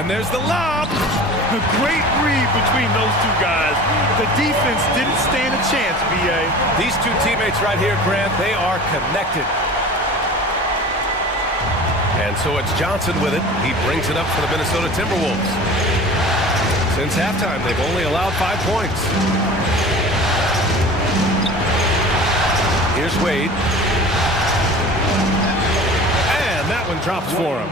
And there's the lob. A great read between those two guys. The defense didn't stand a chance, B.A. These two teammates right here, Grant, they are connected. And so it's Johnson with it. He brings it up for the Minnesota Timberwolves. Since halftime, they've only allowed 5 points. Here's Wade. And that one drops for him.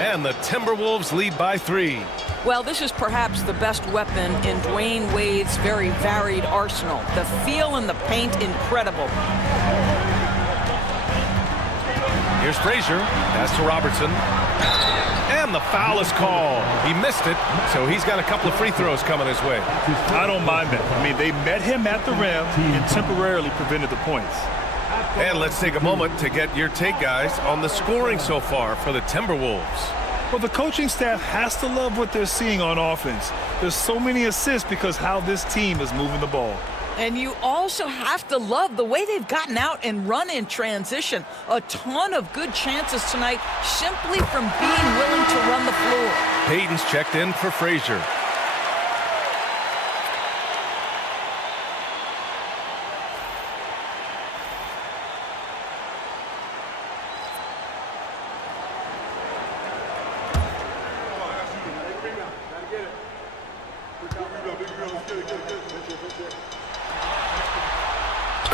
And the Timberwolves lead by 3. Well, this is perhaps the best weapon in Dwayne Wade's very varied arsenal. The feel in the paint, incredible. Here's Frazier. Pass to Robertson. And the foul is called. He missed it, so he's got a couple of free throws coming his way. I don't mind that. I mean, they met him at the rim and temporarily prevented the points. And let's take a moment to get your take, guys, on the scoring so far for the Timberwolves. Well, the coaching staff has to love what they're seeing on offense. There's so many assists because how this team is moving the ball. And you also have to love the way they've gotten out and run in transition. A ton of good chances tonight simply from being willing to run the floor. Payton's checked in for Frazier.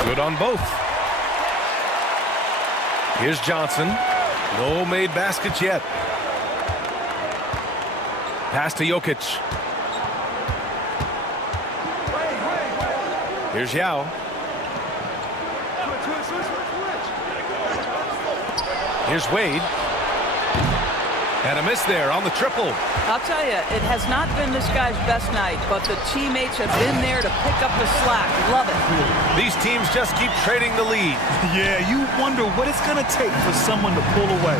Good on both. Here's Johnson. No made baskets yet. Pass to Jokic. Here's Yao. Here's Wade. And a miss there on the triple. I'll tell you, it has not been this guy's best night, but the teammates have been there to pick up the slack. Love it. These teams just keep trading the lead. Yeah, you wonder what it's going to take for someone to pull away.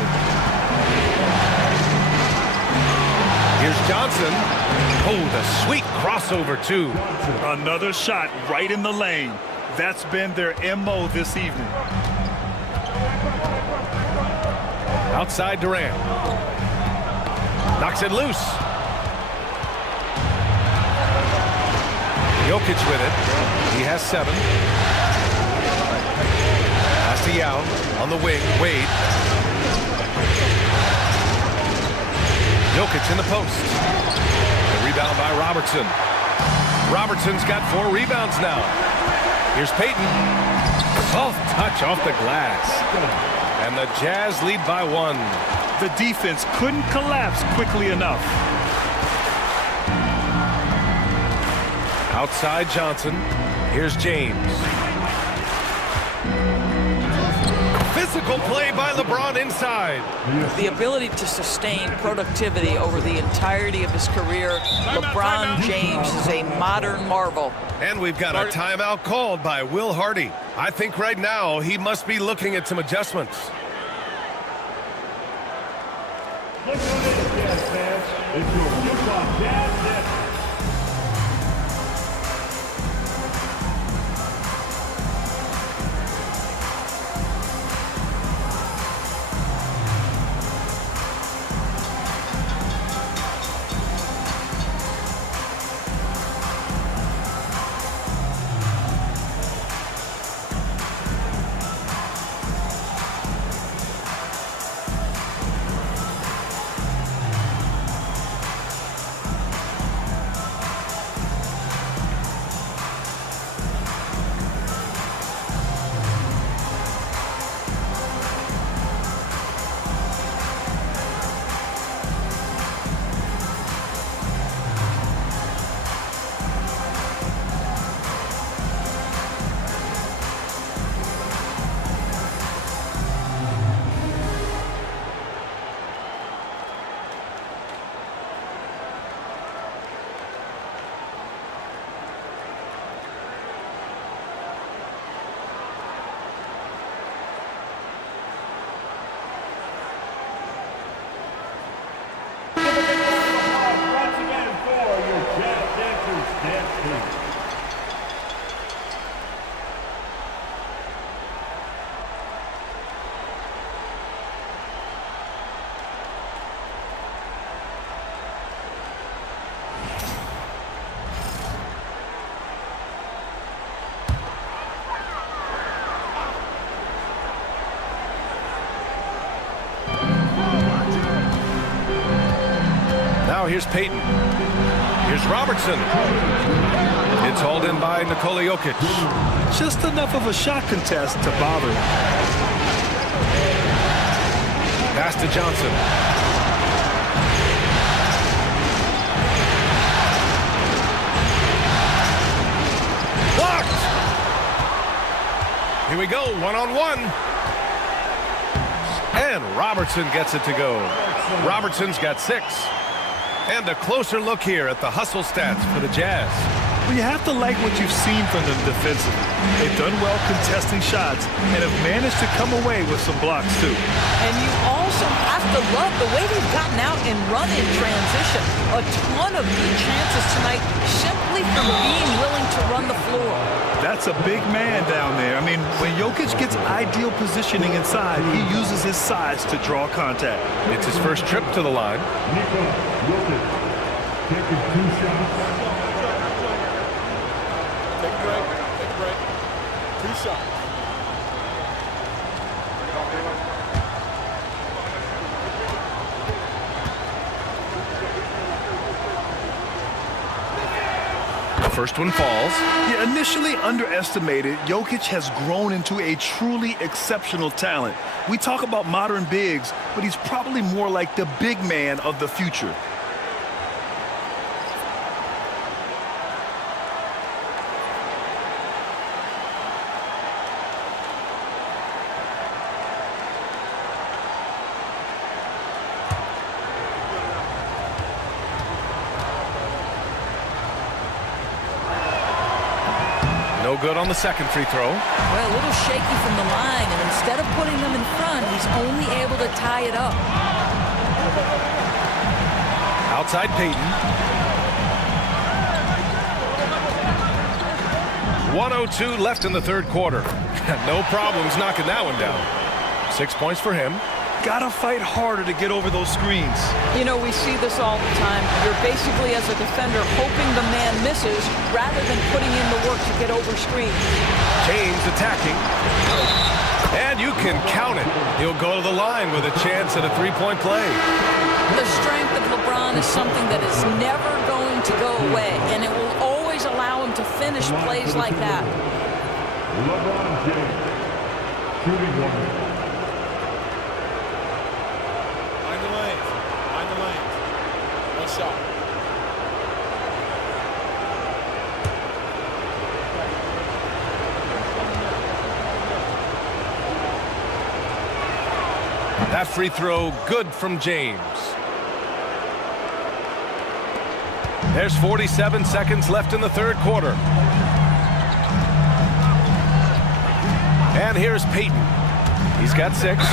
Here's Johnson. Oh, the sweet crossover, too. Another shot right in the lane. That's been their MO this evening. Outside Durant. Knocks it loose. Jokic with it. He has 7. Pass to Yao on the wing. Wade. Jokic in the post. The rebound by Robertson. Robertson's got 4 rebounds now. Here's Payton. Soft touch off the glass. And the Jazz lead by 1. The defense couldn't collapse quickly enough. Outside Johnson. Here's James. Physical play by LeBron inside. The ability to sustain productivity over the entirety of his career. LeBron James is a modern marvel. And we've got a timeout called by Will Hardy. I think right now he must be looking at some adjustments. Look at this, Jazz fans. It's your Utah Jazz Network. here's Payton. Here's Robertson. It's hauled in by Nikola Jokic. Just enough of a shot contest to bother him. Pass to Johnson. Blocked! Here we go, one-on-one. And Robertson gets it to go. Robertson's got 6. And a closer look here at the hustle stats for the Jazz. Well, you have to like what you've seen from them defensively. They've done well contesting shots and have managed to come away with some blocks, too. And you also have to love the way they've gotten out and run in transition. A ton of good chances tonight simply from being willing to run the floor. That's a big man down there. I mean, when Jokic gets ideal positioning inside, he uses his size to draw contact. It's his first trip to the line. Jokic taking 2 shots. Take a break. 2 shots. The first one falls. Yeah, initially underestimated, Jokic has grown into a truly exceptional talent. We talk about modern bigs, but he's probably more like the big man of the future. No good on the second free throw. Well, a little shaky from the line, and instead of putting them in front, he's only able to tie it up. Outside Payton. 1:02 left in the third quarter. No problems knocking that one down. 6 points for him. Gotta fight harder to get over those screens. You know, we see this all the time. You're basically, as a defender, hoping the man misses rather than putting in the work to get over screens. James attacking. And you can count it. He'll go to the line with a chance at a three-point play. The strength of LeBron is something that is never going to go away, and it will always allow him to finish plays like that. LeBron James, shooting 1. Mind the lanes. 1 shot. That free throw good from James. There's 47 seconds left in the third quarter. And here's Payton. He's got 6.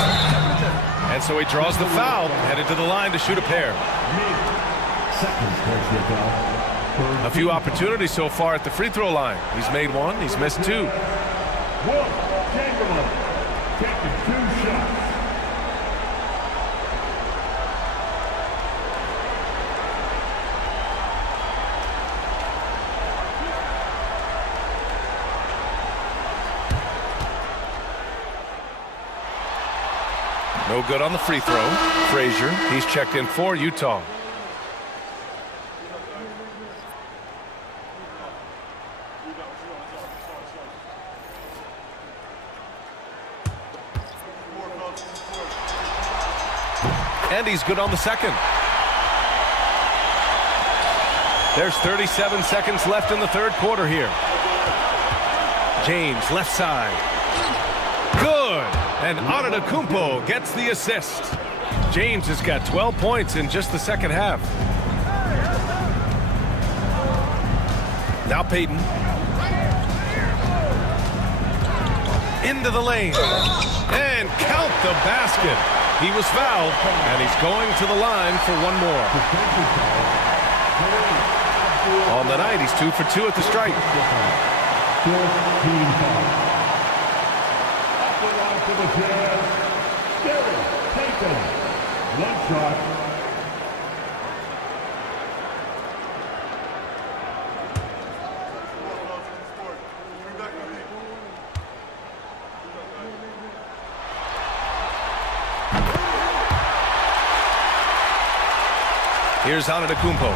And so he draws the foul, headed to the line to shoot a pair. A few opportunities so far at the free throw line. He's made 1, he's missed 2. Chamberlain taking 2 shots. No good on the free throw. Frazier, he's checked in for Utah. And he's good on the second. There's 37 seconds left in the third quarter here. James, left side. Good. And Antetokounmpo gets the assist. James has got 12 points in just the second half. Now Payton. Into the lane. And count the basket. He was fouled, and he's going to the line for one more. On the night, he's 2 for 2 at the stripe. For the Jazz, Gary Payton. 1 shot. Here's Antetokounmpo.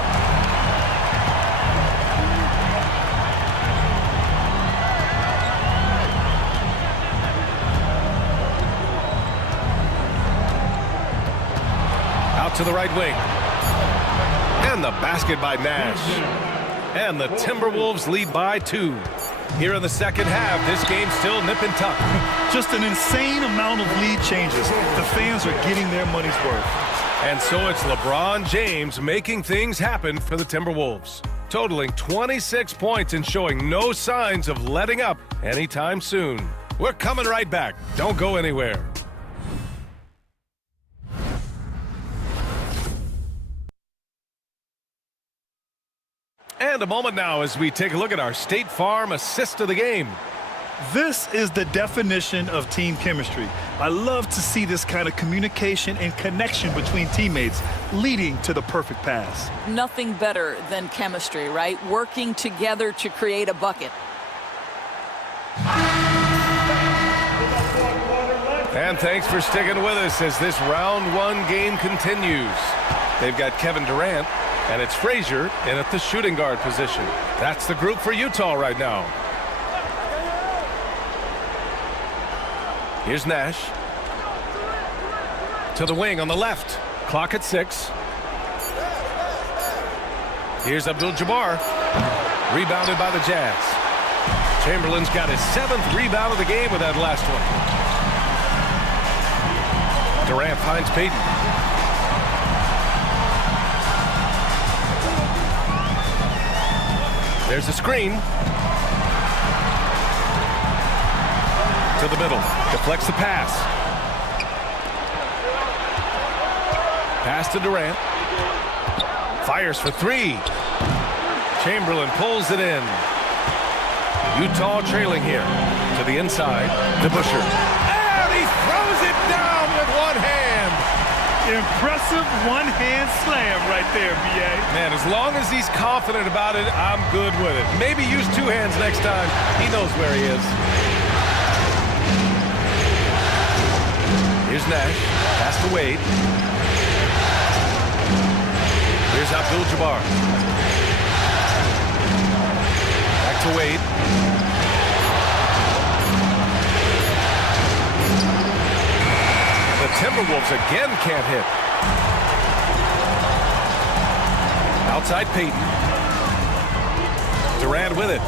Out to the right wing. And the basket by Nash. And the Timberwolves lead by 2. Here in the second half, this game's still nip and tuck. Just an insane amount of lead changes. The fans are getting their money's worth. And so it's LeBron James making things happen for the Timberwolves, totaling 26 points and showing no signs of letting up anytime soon. We're coming right back. Don't go anywhere. And a moment now as we take a look at our State Farm assist of the game. This is the definition of team chemistry. I love to see this kind of communication and connection between teammates leading to the perfect pass. Nothing better than chemistry, right? Working together to create a bucket. And thanks for sticking with us as this round 1 game continues. They've got Kevin Durant, and it's Frazier in at the shooting guard position. That's the group for Utah right now. Here's Nash. To the wing on the left. Clock at 6. Here's Abdul-Jabbar. Rebounded by the Jazz. Chamberlain's got his 7th rebound of the game with that last one. Durant finds Payton. There's a screen. To the middle. Deflects the pass. Pass to Durant. Fires for 3. Chamberlain pulls it in. Utah trailing here. To the inside. To Busher. And he throws it down with one hand. Impressive one-hand slam right there, B.A. Man, as long as he's confident about it, I'm good with it. Maybe use 2 hands next time. He knows where he is. Here's Nash. Pass to Wade. Here's Abdul-Jabbar. Back to Wade. The Timberwolves again can't hit. Outside Payton. Durant with it.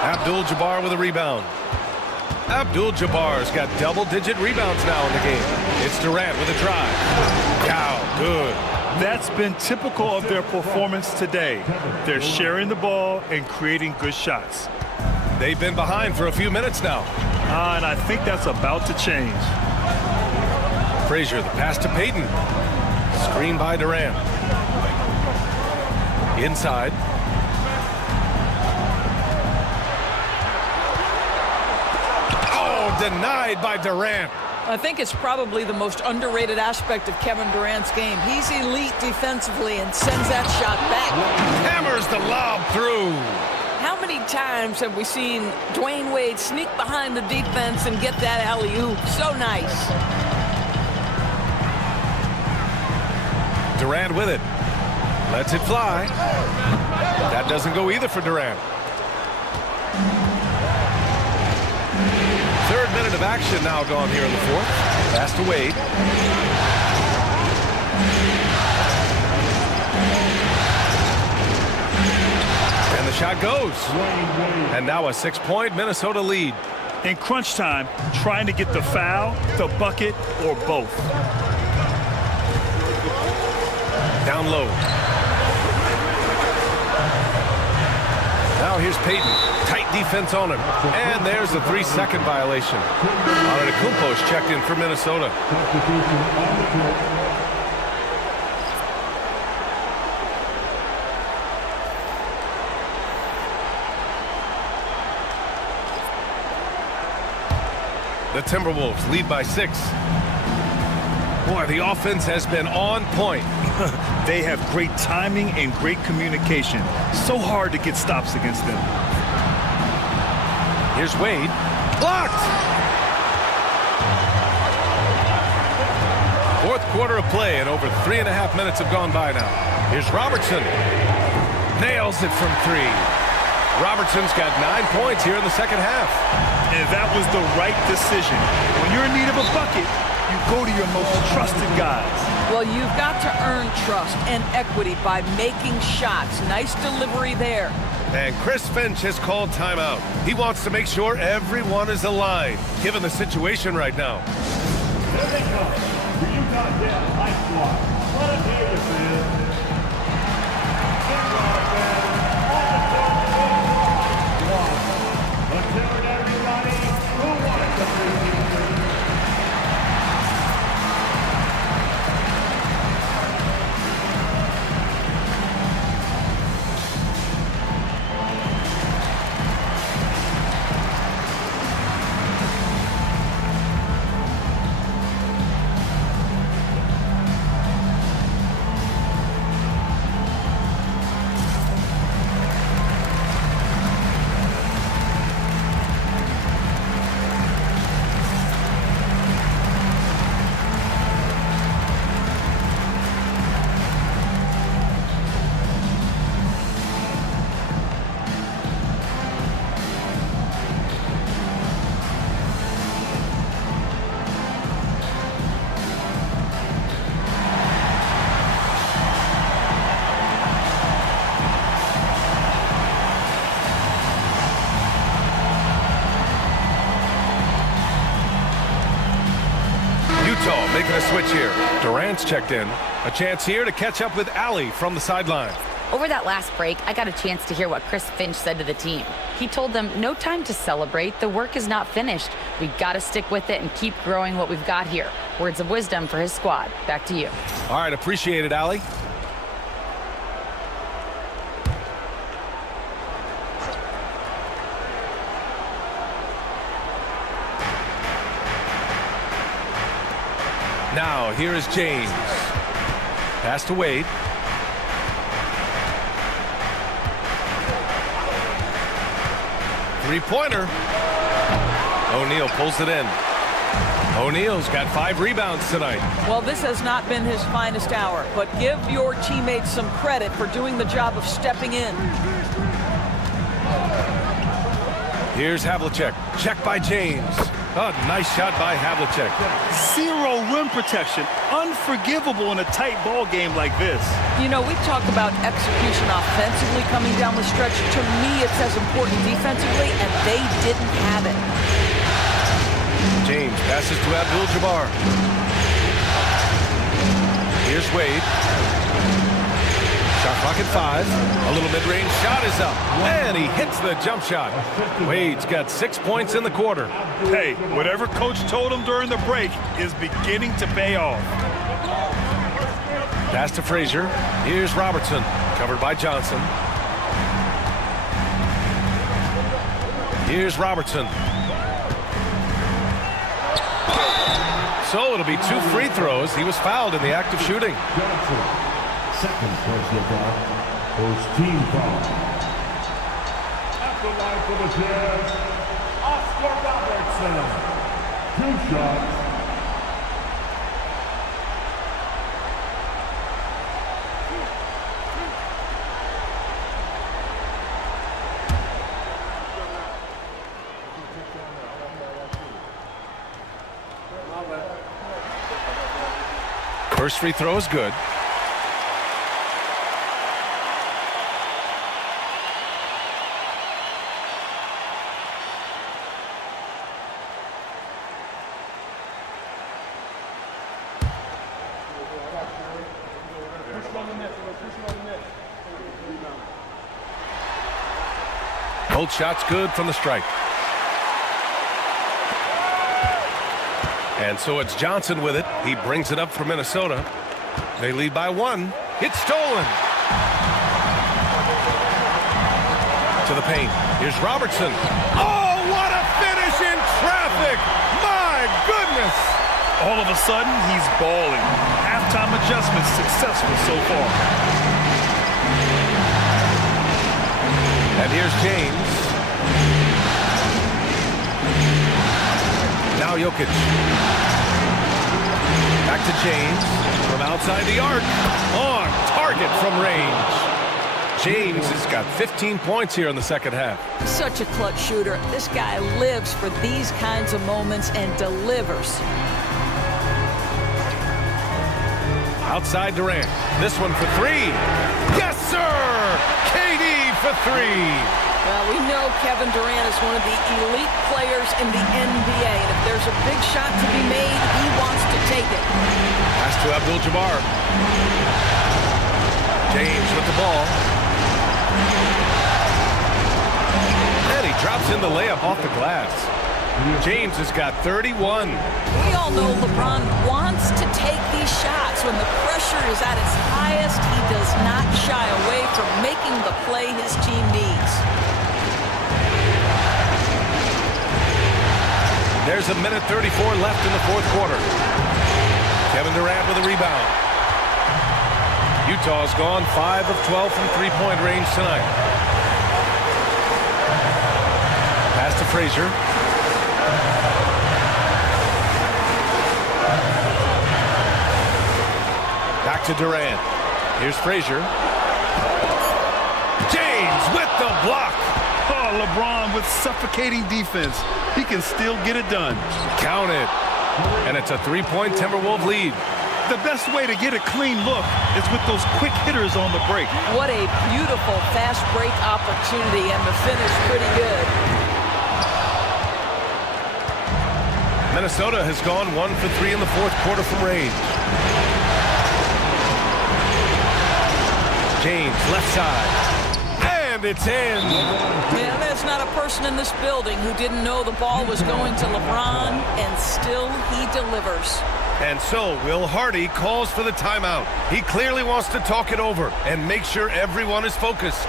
Abdul-Jabbar with a rebound. Abdul-Jabbar's got double-digit rebounds now in the game. It's Durant with a drive. Wow, good. That's been typical of their performance today. They're sharing the ball and creating good shots. They've been behind for a few minutes now. And I think that's about to change. Frazier, the pass to Payton. Screen by Durant. Inside. Denied by Durant. I think it's probably the most underrated aspect of Kevin Durant's game. He's elite defensively and sends that shot back. Hammers the lob through. How many times have we seen Dwayne Wade sneak behind the defense and get that alley-oop? So nice. Durant with it. Lets it fly. That doesn't go either for Durant. 3rd minute of action now gone here in the 4th. Pass to Wade. And the shot goes. And now a 6-point Minnesota lead. In crunch time, trying to get the foul, the bucket, or both. Down low. Now here's Payton. Tight defense on him. And there's a 3-second violation. Antetokounmpo's checked in for Minnesota. The Timberwolves lead by 6. Boy, the offense has been on point. They have great timing and great communication. So hard to get stops against them. Here's Wade. Blocked! Fourth quarter of play, and over 3.5 minutes have gone by now. Here's Robertson. Nails it from 3. Robertson's got 9 points here in the second half. And that was the right decision. When you're in need of a bucket, you go to your most trusted guys. Well, you've got to earn trust and equity by making shots. Nice delivery there. And Chris Finch has called timeout. He wants to make sure everyone is aligned, given the situation right now. Here they come. The Utah Jazz high squad. What a day this is. Let's hear it, everybody. Who wants the preseason? Making a switch here. Durant's checked in. A chance here to catch up with Allie from the sideline. Over that last break, I got a chance to hear what Chris Finch said to the team. He told them, no time to celebrate. The work is not finished. We got to stick with it and keep growing what we've got here. Words of wisdom for his squad. Back to you. All right, appreciate it, Allie. Now, here is James. Pass to Wade. Three-pointer. O'Neal pulls it in. O'Neal's got 5 rebounds tonight. Well, this has not been his finest hour, but give your teammates some credit for doing the job of stepping in. Here's Havlicek. Check by James. Oh, nice shot by Havlicek. 0 rim protection. Unforgivable in a tight ball game like this. You know, we talk about execution offensively coming down the stretch. To me, it's as important defensively, and they didn't have it. James passes to Abdul-Jabbar. Here's Wade. Shot clock at 5. A little mid-range shot is up. And he hits the jump shot. Wade's got 6 points in the quarter. Hey, whatever coach told him during the break is beginning to pay off. Pass to Frazier. Here's Robertson. Covered by Johnson. Here's Robertson. So it'll be 2 free throws. He was fouled in the act of shooting. Second personal foul. First team foul. At the line for the Jazz, Oscar Robertson. 2 shots. First free throw is good. Both shots good from the stripe. And so it's Johnson with it. He brings it up for Minnesota. They lead by 1. It's stolen. To the paint. Here's Robertson. Oh, what a finish in traffic. My goodness. All of a sudden, he's balling. Halftime adjustments successful so far. And here's James. Jokic. Back to James from outside the arc. On target from range. James has got 15 points here in the second half. Such a clutch shooter. This guy lives for these kinds of moments and delivers. Outside Durant. This one for three. Yes, sir! KD for three. Well, we know Kevin Durant is one of the elite players in the NBA. And if there's a big shot to be made, he wants to take it. Pass to Abdul-Jabbar. James with the ball. And he drops in the layup off the glass. James has got 31. We all know LeBron wants to take these shots. When the pressure is at its highest, he does not shy away from making the play his team needs. There's a minute 34 left in the fourth quarter. Kevin Durant with a rebound. Utah's gone 5 of 12 from three-point range tonight. Pass to Frazier. Back to Durant. Here's Frazier. James with the block. Oh, LeBron with suffocating defense. He can still get it done. Count it. And it's a three-point Timberwolves lead. The best way to get a clean look is with those quick hitters on the break. What a beautiful fast break opportunity, and the finish pretty good. Minnesota has gone 1 for 3 in the fourth quarter from range. James, left side. And it's in. Yeah, there's not a person in this building who didn't know the ball was going to LeBron, and still he delivers. And so Will Hardy calls for the timeout. He clearly wants to talk it over and make sure everyone is focused.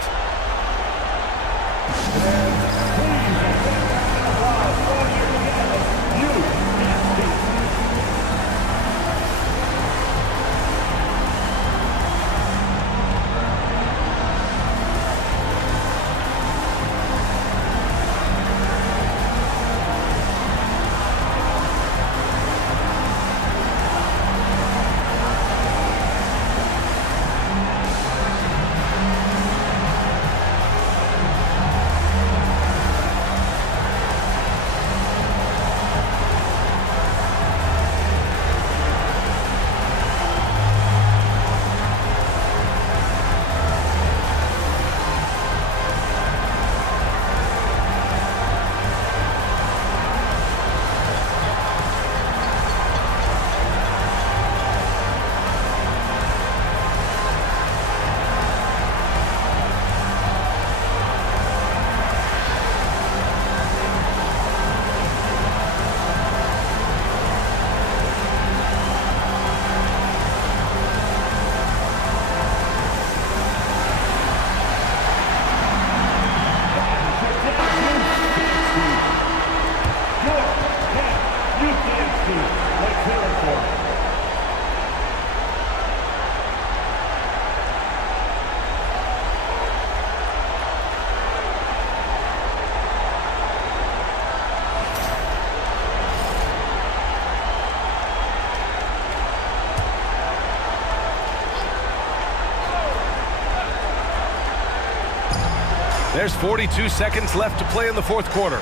There's 42 seconds left to play in the fourth quarter.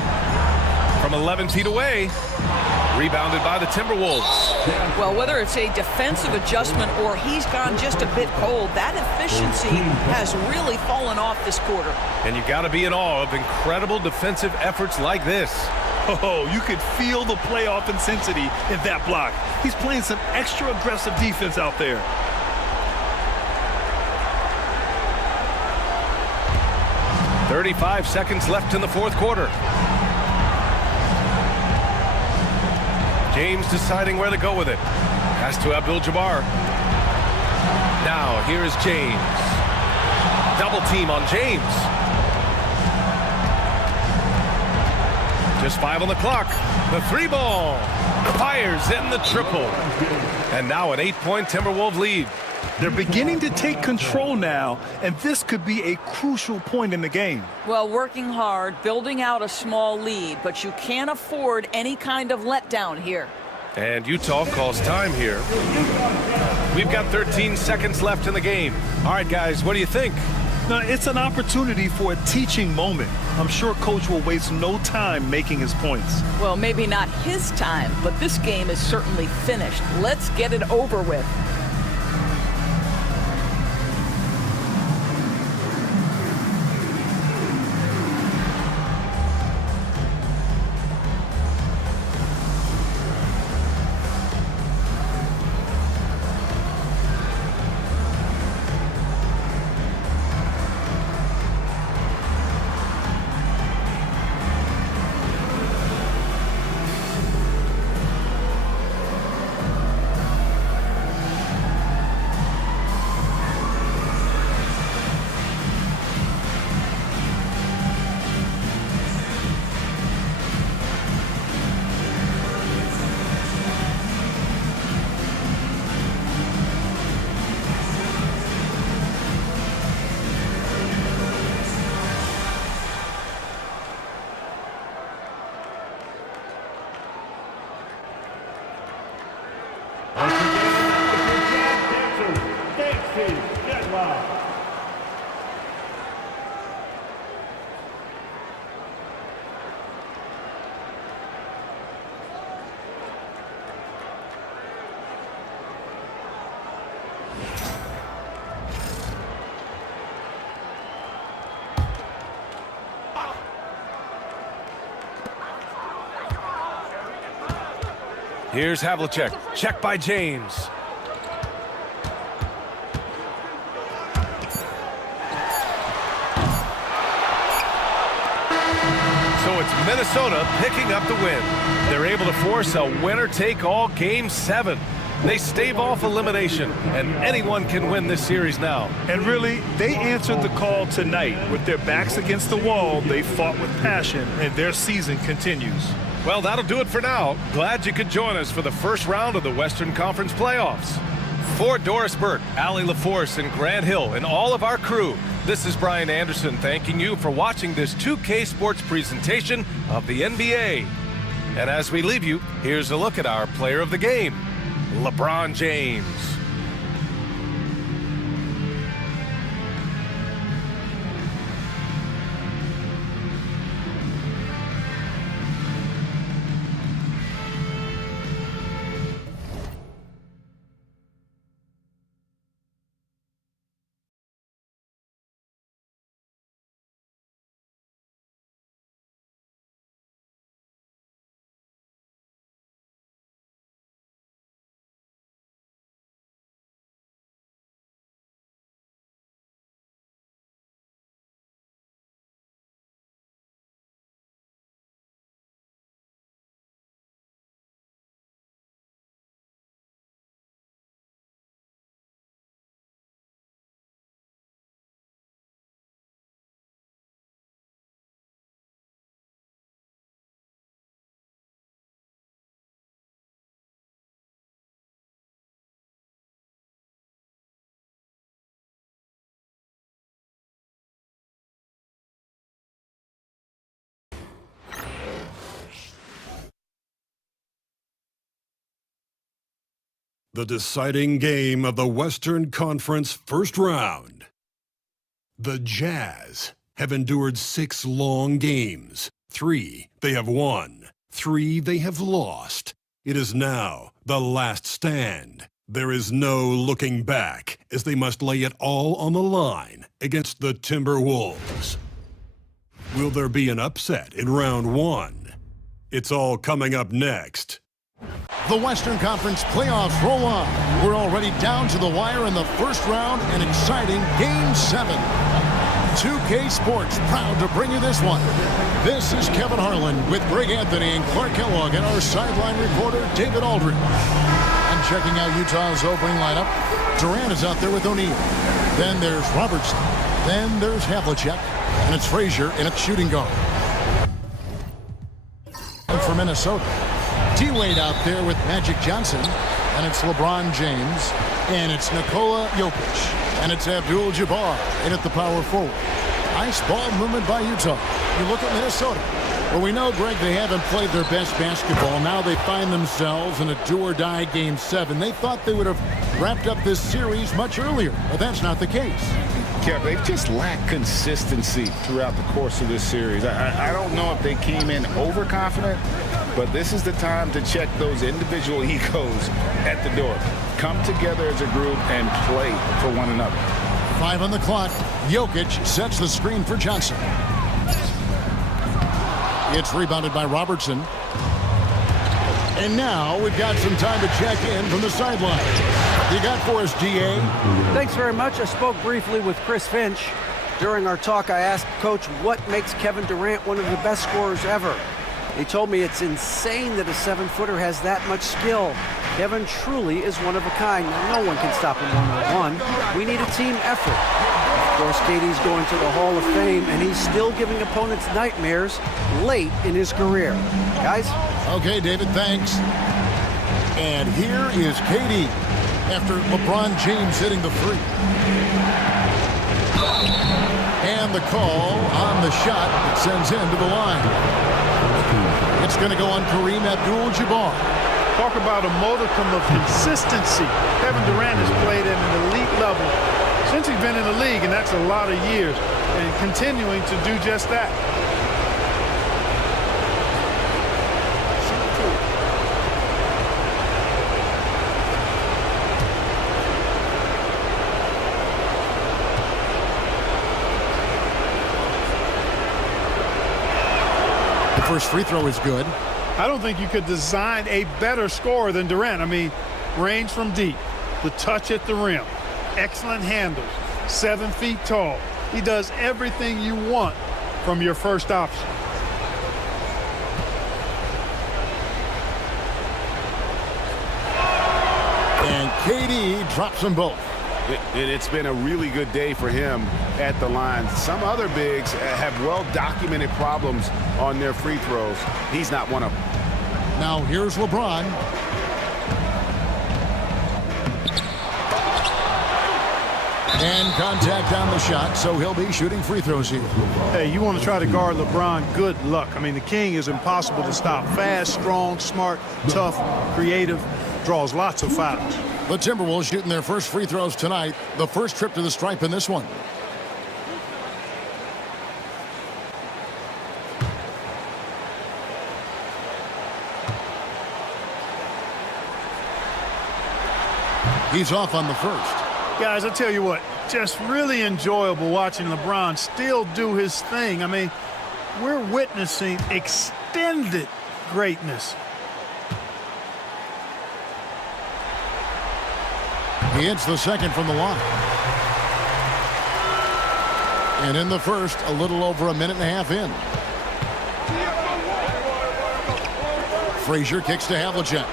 From 11 feet away, rebounded by the Timberwolves. Well, whether it's a defensive adjustment or he's gone just a bit cold, that efficiency has really fallen off this quarter. And you got to be in awe of incredible defensive efforts like this. Oh, you could feel the playoff intensity in that block. He's playing some extra aggressive defense out there. .35 seconds left in the fourth quarter. James deciding where to go with it. Pass to Abdul-Jabbar. Now, here is James. Double team on James. Just 5 on the clock. The three ball. Fires in the triple. And now an 8-point Timberwolves lead. They're beginning to take control now, and this could be a crucial point in the game. Well, working hard, building out a small lead, but you can't afford any kind of letdown here. And Utah calls time here. We've got 13 seconds left in the game. All right, guys, what do you think? Now, it's an opportunity for a teaching moment. I'm sure Coach will waste no time making his points. Well, maybe not his time, but this game is certainly finished. Let's get it over with. Here's Havlicek. Check by James. So it's Minnesota picking up the win. They're able to force a winner-take-all Game 7. They stave off elimination, and anyone can win this series now. And really, they answered the call tonight. With their backs against the wall, they fought with passion, and their season continues. Well, that'll do it for now. Glad you could join us for the first round of the Western Conference playoffs. For Doris Burke, Allie LaForce, and Grant Hill, and all of our crew, this is Brian Anderson thanking you for watching this 2K Sports presentation of the NBA. And as we leave you, here's a look at our player of the game, LeBron James. The deciding game of the Western Conference first round. The Jazz have endured 6 long games. 3 they have won. 3 they have lost. It is now the last stand. There is no looking back as they must lay it all on the line against the Timberwolves. Will there be an upset in round 1? It's all coming up next. The Western Conference playoffs roll on. We're already down to the wire in the first round, an exciting Game 7. 2K Sports proud to bring you this one. This is Kevin Harlan with Greg Anthony and Clark Kellogg and our sideline reporter David Aldridge. And checking out Utah's opening lineup, Durant is out there with O'Neal. Then there's Robertson. Then there's Havlicek. And it's Frazier in its shooting guard. And for Minnesota, D-Wade out there with Magic Johnson. And it's LeBron James. And it's Nikola Jokic. And it's Abdul-Jabbar in at the power forward. Nice ball movement by Utah. You look at Minnesota. Well, we know, Greg, they haven't played their best basketball. Now they find themselves in a do-or-die Game 7. They thought they would have wrapped up this series much earlier, but that's not the case. Kev, they've just lacked consistency throughout the course of this series. I don't know if they came in overconfident, but this is the time to check those individual egos at the door. Come together as a group and play for one another. 5 on the clock. Jokic sets the screen for Johnson. It's rebounded by Robertson. And now we've got some time to check in from the sideline. You got for us, GA? Thanks very much. I spoke briefly with Chris Finch. During our talk, I asked Coach what makes Kevin Durant one of the best scorers ever. He told me it's insane that a 7-footer has that much skill. Kevin truly is one of a kind. No one can stop him one-on-one. We need a team effort. Of course, KD's going to the Hall of Fame, and he's still giving opponents nightmares late in his career. Guys? Okay, David, thanks. And here is KD after LeBron James hitting the three. And the call on the shot that sends him to the line. It's going to go on Kareem Abdul-Jabbar. Talk about a modicum of consistency. Kevin Durant has played at an elite level since he's been in the league, and that's a lot of years, and continuing to do just that. The first free throw is good. I don't think you could design a better scorer than Durant. I mean, range from deep, the touch at the rim, excellent handles, 7 feet tall. He does everything you want from your first option. And KD drops them both. It's been a really good day for him at the line. Some other bigs have well-documented problems on their free throws. He's not one of them. Now here's LeBron. And contact on the shot, so he'll be shooting free throws here. Hey, you want to try to guard LeBron, good luck. I mean, the king is impossible to stop. Fast, strong, smart, tough, creative, draws lots of fouls. The Timberwolves shooting their first free throws tonight. The first trip to the stripe in this one. He's off on the first. Guys, I tell you what, just really enjoyable watching LeBron still do his thing. I mean, we're witnessing extended greatness. He hits the second from the line. And in the first, a little over a minute and a half in. Frazier kicks to Havlicek.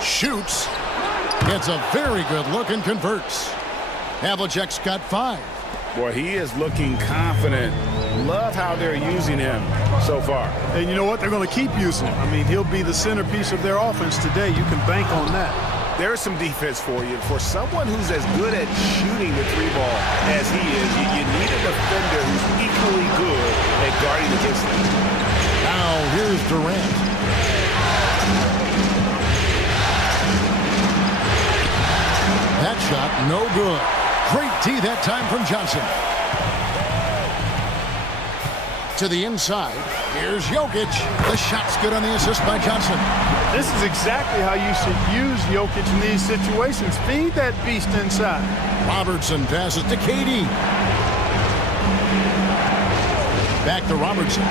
Shoots. Gets a very good look and converts. Havlicek's got 5. Boy, he is looking confident. Love how they're using him so far. And you know what? They're going to keep using him. I mean, he'll be the centerpiece of their offense today. You can bank on that. There's some defense for you. For someone who's as good at shooting the 3-ball as he is, you need a defender who's equally good at guarding against him. Now here's Durant. That shot, no good. Great tee that time from Johnson. To the inside. Here's Jokic. The shot's good on the assist by Johnson. This is exactly how you should use Jokic in these situations. Feed that beast inside. Robertson passes to KD. Back to Robertson.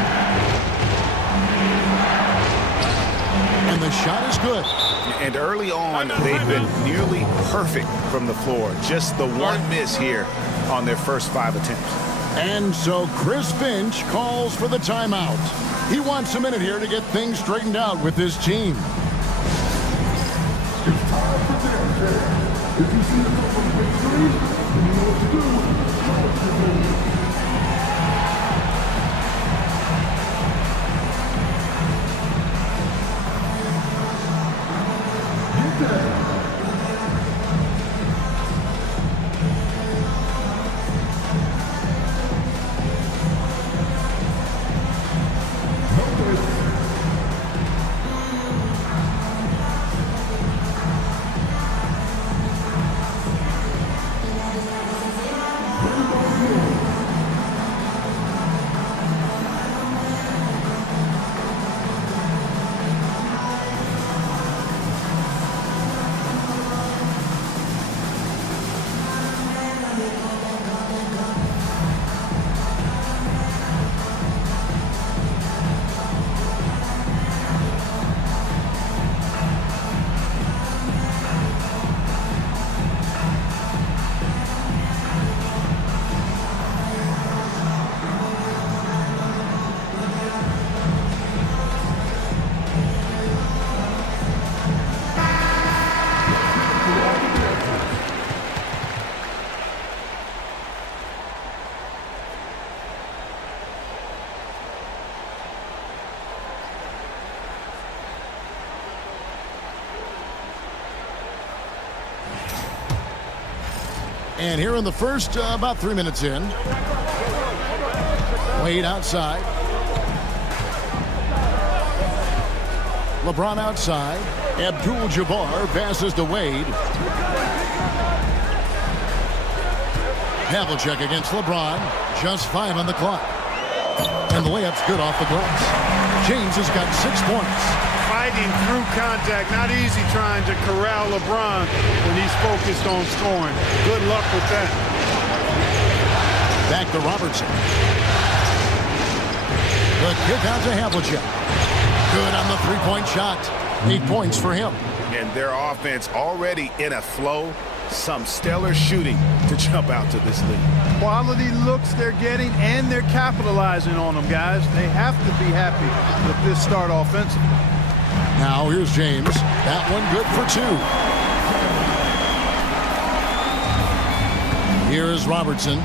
And the shot is good. And early on, they've been nearly perfect from the floor. Just the one miss here on their first 5 attempts. And so Chris Finch calls for the timeout. He wants a minute here to get things straightened out with his team. It's time for this. If you see the victory, you know what to do. And here in the first, about 3 minutes in. Wade outside. LeBron outside. Abdul-Jabbar passes to Wade. Havlicek against LeBron. Just 5 on the clock. And the layup's good off the glass. James has got 6 points. Fighting through contact. Not easy trying to corral LeBron when he's focused on scoring. Good luck with that. Back to Robertson. The kick out to Havlicek. Good on the three-point shot. 8 points for him. And their offense already in a flow. Some stellar shooting to jump out to this lead. Quality looks they're getting, and they're capitalizing on them, guys. They have to be happy with this start offensively. Now here's James. That one good for 2. Here is Robertson.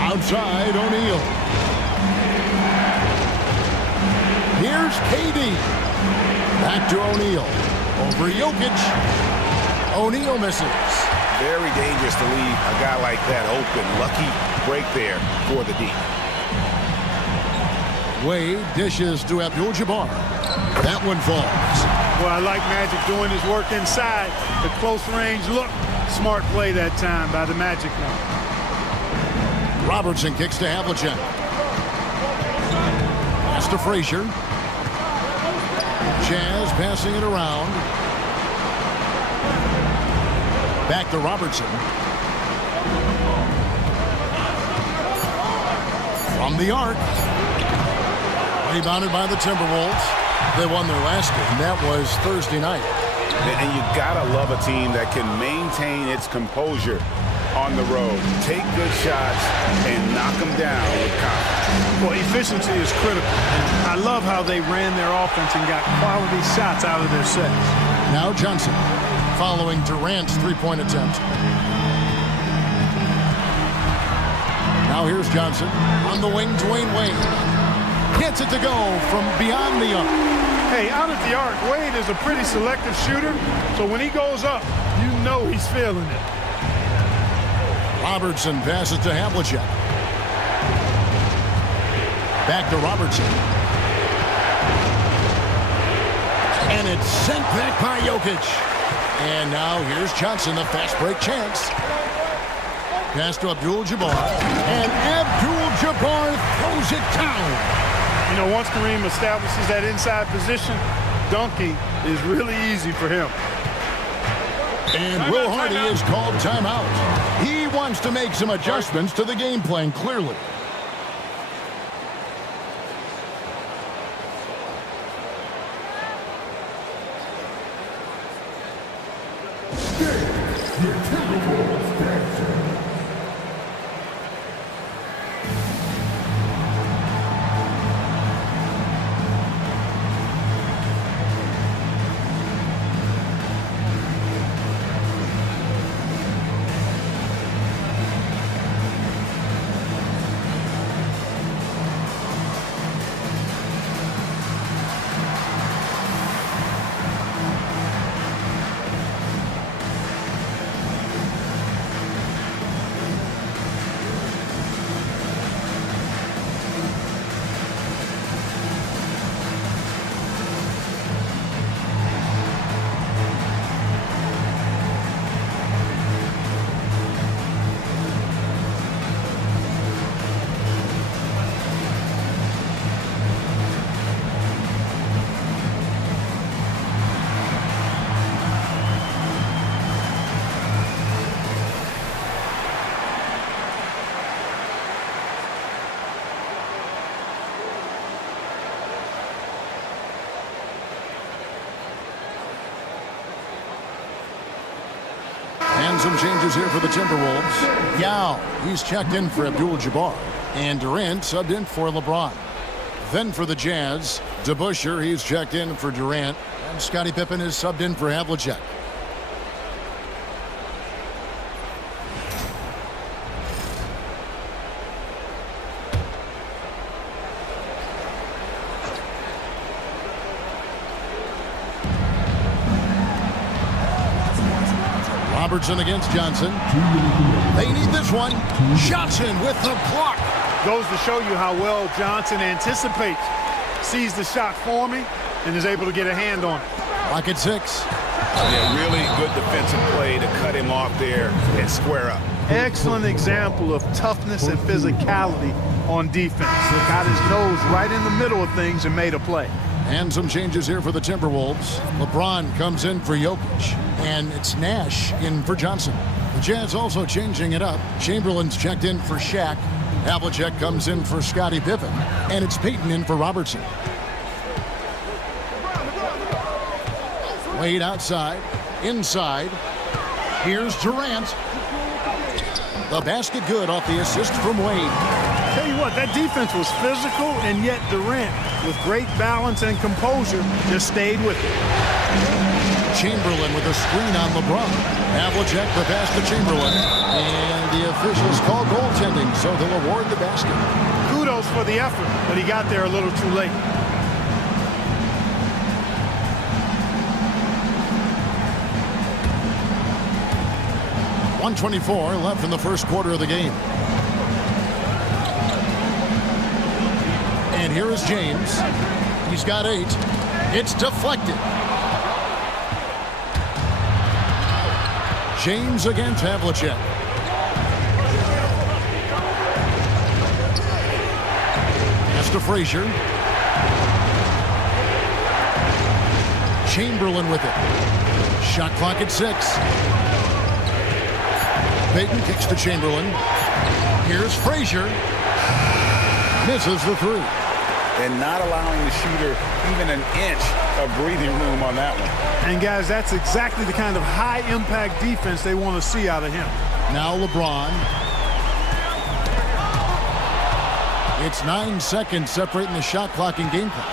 Outside, O'Neal. Here's KD. Back to O'Neal. Over Jokic. O'Neal misses. Very dangerous to leave a guy like that open. Lucky break there for the D. Wade dishes to Abdul-Jabbar. That one falls. Well, I like Magic doing his work inside. The close range look. Smart play that time by the Magic now. Robertson kicks to Havlicek. Pass to Frazier. Jazz passing it around. Back to Robertson. From the arc. Rebounded by the Timberwolves. They won their last game. That was Thursday night. And you gotta love a team that can maintain its composure on the road. Take good shots and knock them down with confidence. Well, efficiency is critical. And I love how they ran their offense and got quality shots out of their sets. Now Johnson following Durant's three-point attempt. Now here's Johnson on the wing. Dwayne Wade gets it to go from beyond the arc. Hey, out at the arc, Wade is a pretty selective shooter, so when he goes up, you know he's feeling it. Robertson passes to Havlicek. Back to Robertson. And it's sent back by Jokic. And now here's Johnson, the fast break chance. Pass to Abdul-Jabbar. And Abdul-Jabbar throws it down. You know, once Kareem establishes that inside position, dunking is really easy for him. And Will Hardy is called timeout. He wants to make some adjustments to the game plan, clearly. And some changes here for the Timberwolves. Yao, he's checked in for Abdul-Jabbar. And Durant subbed in for LeBron. Then for the Jazz, DeBusschere, he's checked in for Durant. And Scottie Pippen is subbed in for Havlicek. Robertson against Johnson. They need this one. Johnson with the block. Goes to show you how well Johnson anticipates, sees the shot forming, and is able to get a hand on it. Clock at 6. Yeah, really good defensive play to cut him off there and square up. Excellent example of toughness and physicality on defense. Got his nose right in the middle of things and made a play. And some changes here for the Timberwolves. LeBron comes in for Jokic, and it's Nash in for Johnson. The Jazz also changing it up. Chamberlain's checked in for Shaq. Havlicek comes in for Scottie Pippen, and it's Payton in for Robertson. Wade outside, inside. Here's Durant. The basket good off the assist from Wade. Tell you what, that defense was physical, and yet Durant, with great balance and composure, just stayed with it. Chamberlain with a screen on LeBron. Havlicek the pass to Chamberlain. And the officials call goaltending, so they'll award the basket. Kudos for the effort, but he got there a little too late. .124 left in the first quarter of the game. And here is James. He's got 8. It's deflected. James against Havlicek. Pass to Frazier. Chamberlain with it. Shot clock at 6. Payton kicks to Chamberlain. Here's Frazier. Misses the 3. And not allowing the shooter even an inch of breathing room on that one. And guys, that's exactly the kind of high-impact defense they want to see out of him. Now LeBron. It's 9 seconds separating the shot clock and game clock.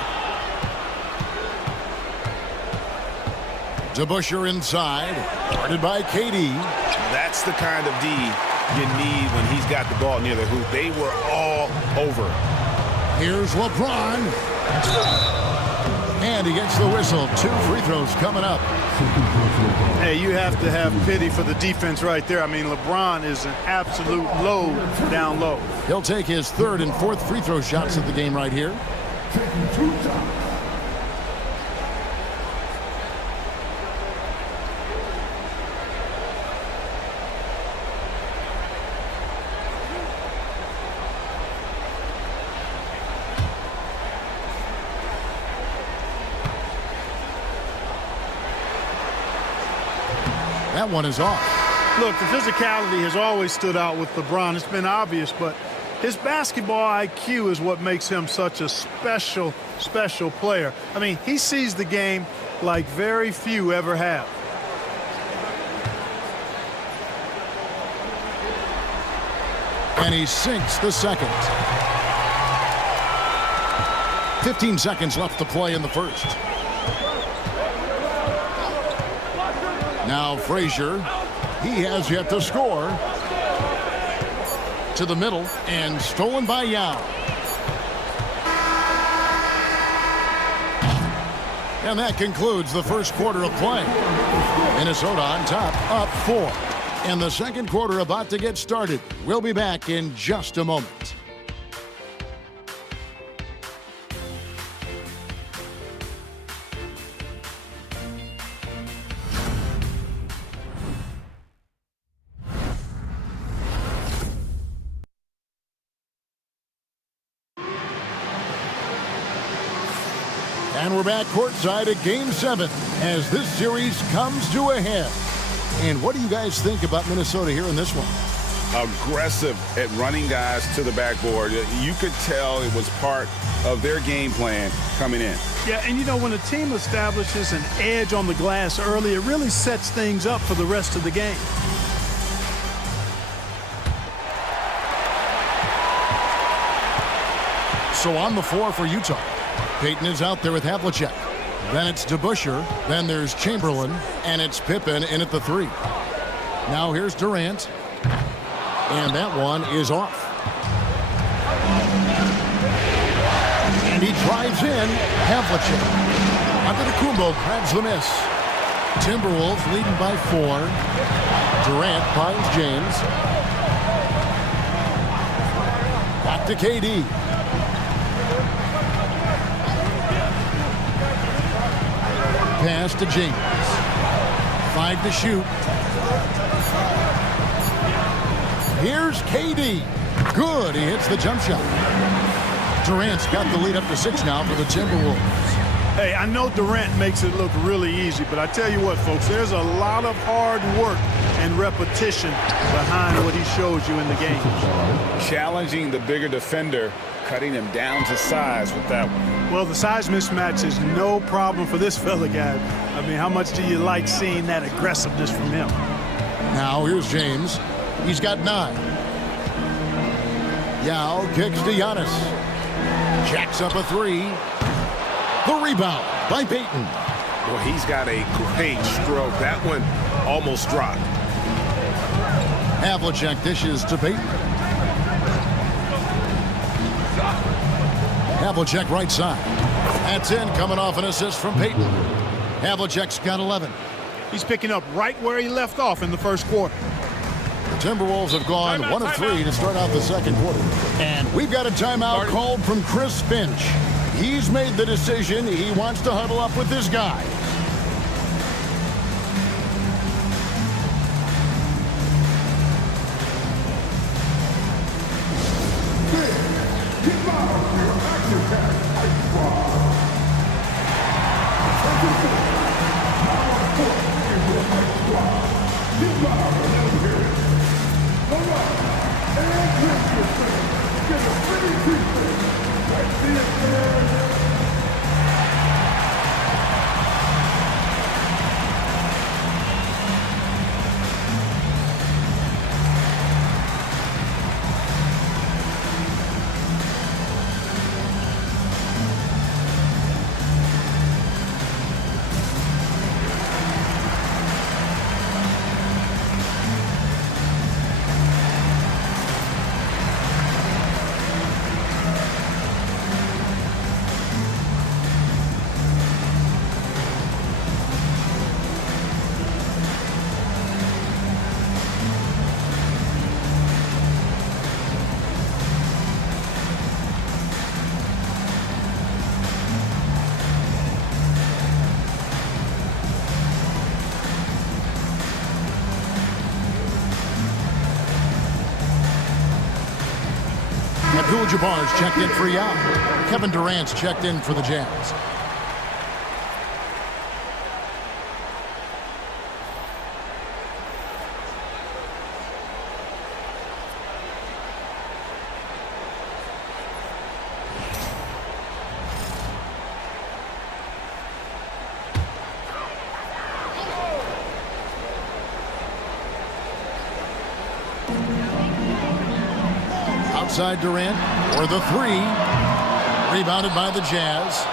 DeBusschere inside. Guarded by KD. That's the kind of D you need when he's got the ball near the hoop. They were all over. Here's LeBron. And he gets the whistle. 2 free throws coming up. Hey, you have to have pity for the defense right there. I mean, LeBron is an absolute load down low. He'll take his 3rd and 4th free throw shots of the game right here. That one is off. Look, the physicality has always stood out with LeBron. It's been obvious, but his basketball IQ is what makes him such a special player. I mean, he sees the game like very few ever have. And he sinks the second. 15 seconds left to play in the first. Now Frazier, he has yet to score. To the middle and stolen by Yao. And that concludes the first quarter of play. Minnesota on top, up 4. And the second quarter about to get started. We'll be back in just a moment. And we're back courtside at Game 7 as this series comes to a head. And what do you guys think about Minnesota here in this one? Aggressive at running guys to the backboard. You could tell it was part of their game plan coming in. Yeah, and you know, when a team establishes an edge on the glass early, it really sets things up for the rest of the game. So on the floor for Utah. Payton is out there with Havlicek. Then it's DeBusschere. Then there's Chamberlain. And it's Pippen in at the 3. Now here's Durant. And that one is off. And he drives in. Havlicek. Antetokounmpo grabs the miss. Timberwolves leading by 4. Durant finds James. Back to KD. Pass to James. 5 to shoot. Here's KD. Good. He hits the jump shot. Durant's got the lead up to 6 now for the Timberwolves. Hey, I know Durant makes it look really easy, but I tell you what, folks, there's a lot of hard work and repetition behind what he shows you in the game. Challenging the bigger defender, cutting him down to size with that one. Well, the size mismatch is no problem for this fella, guy. I mean, how much do you like seeing that aggressiveness from him? Now here's James. He's got 9. Yao kicks to Giannis. Jacks up a 3. The rebound by Payton. Well, he's got a great stroke. That one almost dropped. Havlicek dishes to Payton. Havlicek right side. That's in, coming off an assist from Payton. Havlicek's got 11. He's picking up right where he left off in the first quarter. The Timberwolves have gone 1 of 3 to start out the second quarter. And we've got a timeout called from Chris Finch. He's made the decision. He wants to huddle up with this guy. Abdul-Jabbar's checked in for Yao. Kevin Durant's checked in for the Jazz. Outside Durant for the 3. Rebounded by the Jazz.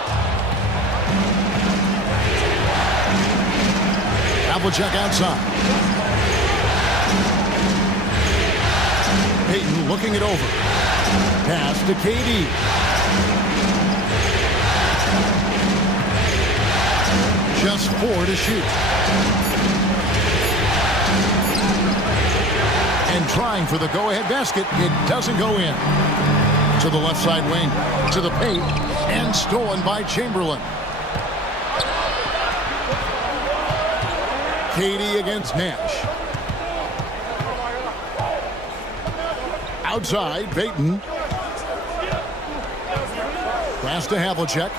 Havlicek outside. Payton looking it over. Pass to KD. Just 4 to shoot. And trying for the go-ahead basket. It doesn't go in. To the left side wing. To the paint. And stolen by Chamberlain. KD against Nash. Outside, Payton. Pass to Havlicek.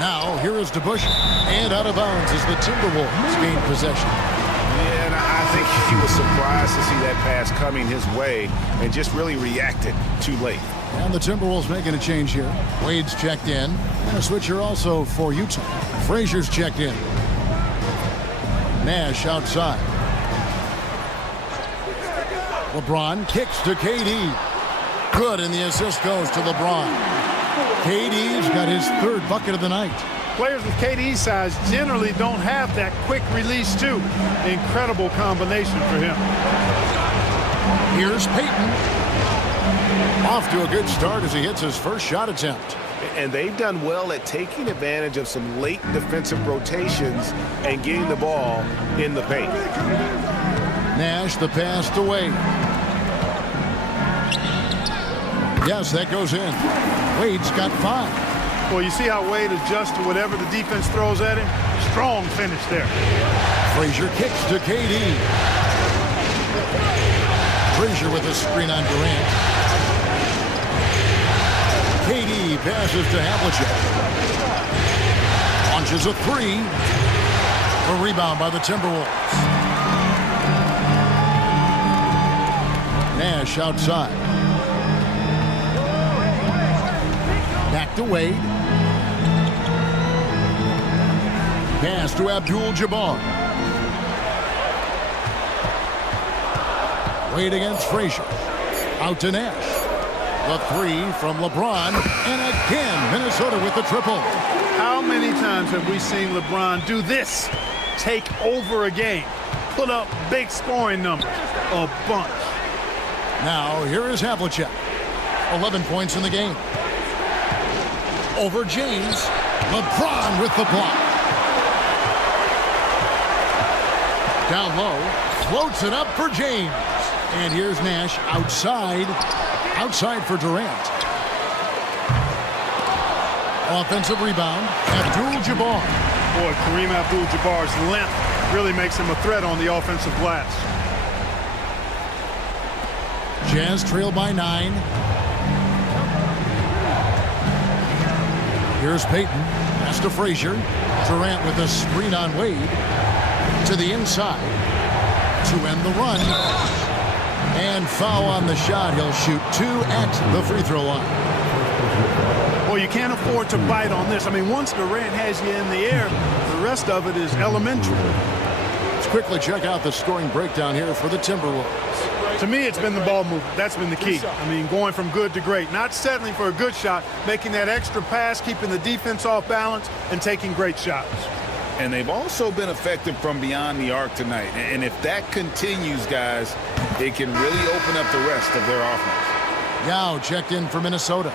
Now, here is DeBush. And out of bounds as the Timberwolves gain possession. Yeah, and I think he was surprised to see that pass coming his way and just really reacted too late. And the Timberwolves making a change here. Wade's checked in. And a switcher also for Utah. Frazier's checked in. Nash outside. LeBron kicks to KD. Good, and the assist goes to LeBron. KD's got his 3rd bucket of the night. Players with KD's size generally don't have that quick release, too. Incredible combination for him. Here's Payton. Off to a good start as he hits his first shot attempt. And they've done well at taking advantage of some late defensive rotations and getting the ball in the paint. Nash, the pass to Wade. Yes, that goes in. Wade's got 5. Well, you see how Wade adjusts to whatever the defense throws at him? Strong finish there. Frazier kicks to KD. Frazier with a screen on Durant. KD passes to Havlicek. Launches a 3. A rebound by the Timberwolves. Nash outside. Back to Wade. Pass to Abdul-Jabbar. Wade against Frazier. Out to Nash. The 3 from LeBron. And again, Minnesota with the triple. How many times have we seen LeBron do this? Take over a game. Put up big scoring numbers. A bunch. Now, here is Havlicek. 11 points in the game. Over James. LeBron with the block. Down low. Floats it up for James. And here's Nash outside. Outside for Durant. Offensive rebound. Abdul-Jabbar. Boy, Kareem Abdul-Jabbar's length really makes him a threat on the offensive glass. Jazz trail by 9. Here's Payton. Pass to Frazier. Durant with a screen on Wade. To the inside. To end the run. And foul on the shot. He'll shoot 2 at the free throw line. Well, you can't afford to bite on this. I mean, once Durant has you in the air, the rest of it is elementary. Let's quickly check out the scoring breakdown here for the Timberwolves. To me, it's been the ball movement. That's been the key. I mean, going from good to great. Not settling for a good shot, making that extra pass, keeping the defense off balance, and taking great shots. And they've also been effective from beyond the arc tonight. And if that continues, guys, it can really open up the rest of their offense. Yao checked in for Minnesota.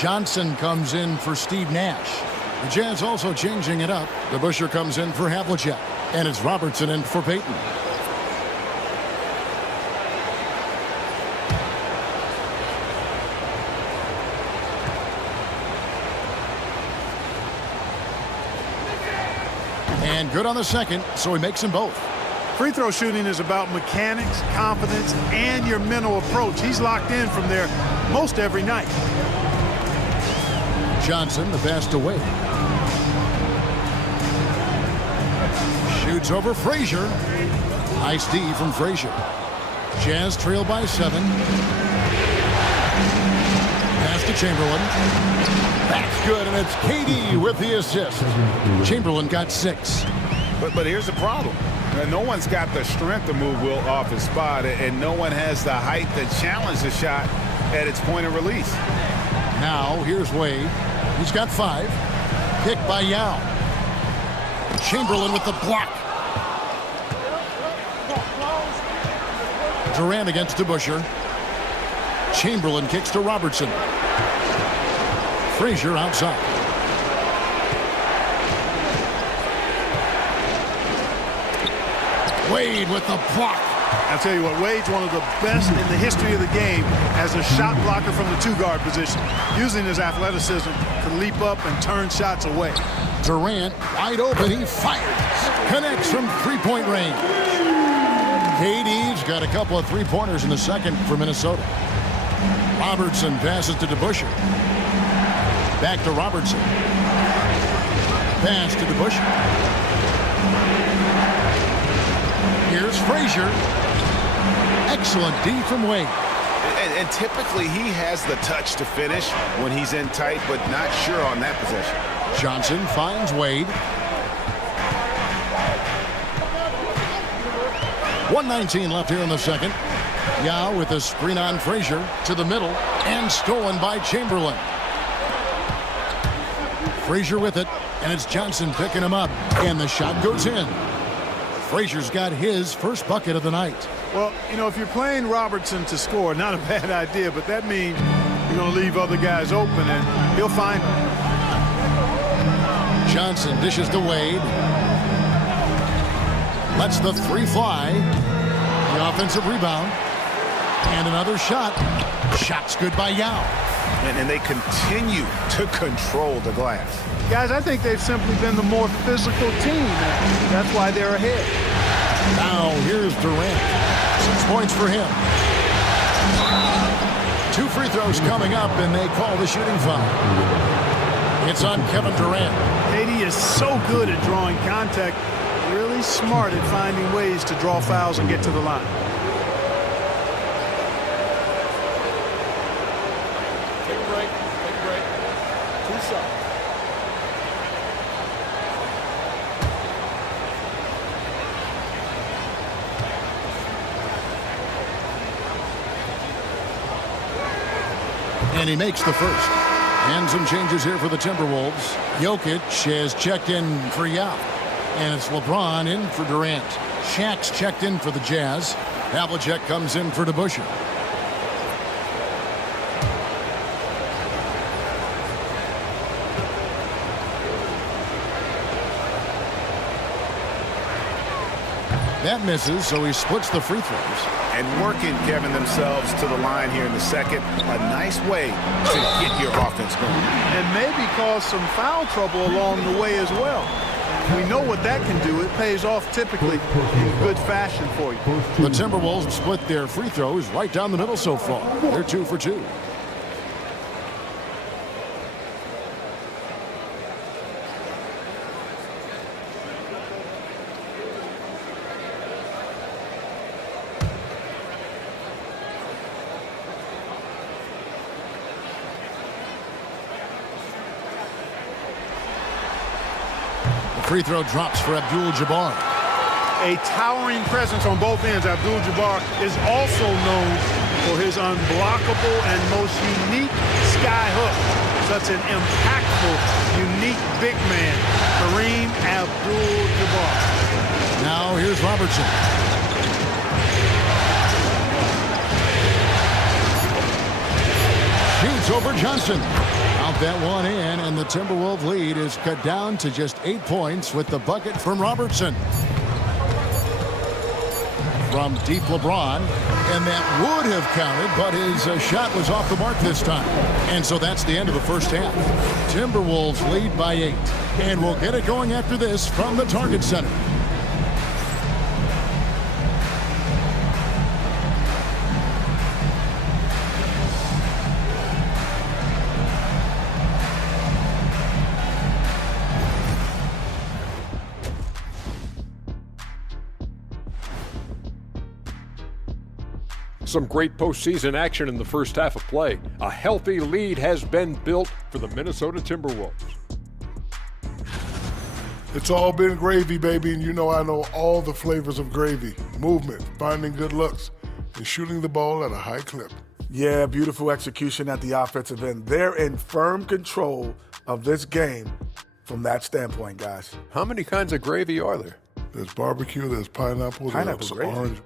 Johnson comes in for Steve Nash. The Jazz also changing it up. DeBusschere comes in for Havlicek. And it's Robertson in for Payton. And good on the second, so he makes them both. Free throw shooting is about mechanics, confidence, and your mental approach. He's locked in from there most every night. Johnson, the pass to Wade. Shoots over Frazier. Nice D from Frazier. Jazz trail by 7. Pass to Chamberlain. That's good, and it's KD with the assist. Chamberlain got 6. But here's the problem. No one's got the strength to move Wilt off his spot, and no one has the height to challenge the shot at its point of release. Now, here's Wade. He's got 5. Picked by Yao. Chamberlain with the block. Durant against DeBusschere. Chamberlain kicks to Robertson. Frazier outside. Wade with the block. I'll tell you what, Wade's one of the best in the history of the game as a shot blocker from the 2-guard position, using his athleticism to leap up and turn shots away. Durant wide open, he fires. Connects from 3-point range. KD's got a couple of 3-pointers in the second for Minnesota. Robertson passes to DeBusschere. Back to Robertson. Pass to DeBusschere. Here's Frazier. Excellent D from Wade. And typically he has the touch to finish when he's in tight, but not sure on that possession. Johnson finds Wade. 1:19 left here in the second. Yao with a screen on Frazier to the middle and stolen by Chamberlain. Frazier with it, and it's Johnson picking him up, and the shot goes in. Frazier's got his first bucket of the night. Well, you know, if you're playing Robertson to score, not a bad idea, but that means you're going to leave other guys open, and he'll find them. Johnson dishes to Wade. Lets the 3 fly. The offensive rebound. And another shot. Shot's good by Yao. And they continue to control the glass. Guys, I think they've simply been the more physical team. That's why they're ahead. Now here's Durant. 6 points for him. 2 free throws coming up, and they call the shooting foul. It's on Kevin Durant. KD is so good at drawing contact, really smart at finding ways to draw fouls and get to the line. Take a break. Take a break. 2 shots. And he makes the first. And some changes here for the Timberwolves. Jokic has checked in for Yao. And it's LeBron in for Durant. Shaq's checked in for the Jazz. Havlicek comes in for DeBusschere. That misses, so he splits the free throws. And working, Kevin, themselves to the line here in the second. A nice way to get your offense going. And maybe cause some foul trouble along the way as well. We know what that can do. It pays off typically in good fashion for you. The Timberwolves split their free throws right down the middle so far. They're 2 for 2. Free throw drops for Abdul-Jabbar. A towering presence on both ends. Abdul-Jabbar is also known for his unblockable and most unique sky hook. Such an impactful, unique big man, Kareem Abdul-Jabbar. Now here's Robertson. Shoots over Johnson. Out that one in, and the Timberwolves lead is cut down to just 8 points with the bucket from Robertson. From deep LeBron, and that would have counted, but his shot was off the mark this time. And so that's the end of the first half. Timberwolves lead by 8, and we'll get it going after this from the Target Center. Some great postseason action in the first half of play. A healthy lead has been built for the Minnesota Timberwolves. It's all been gravy, baby, and you know I know all the flavors of gravy. Movement, finding good looks, and shooting the ball at a high clip. Yeah, beautiful execution at the offensive end. They're in firm control of this game from that standpoint, guys. How many kinds of gravy are there? There's barbecue, there's pineapple, there's gravy. orange.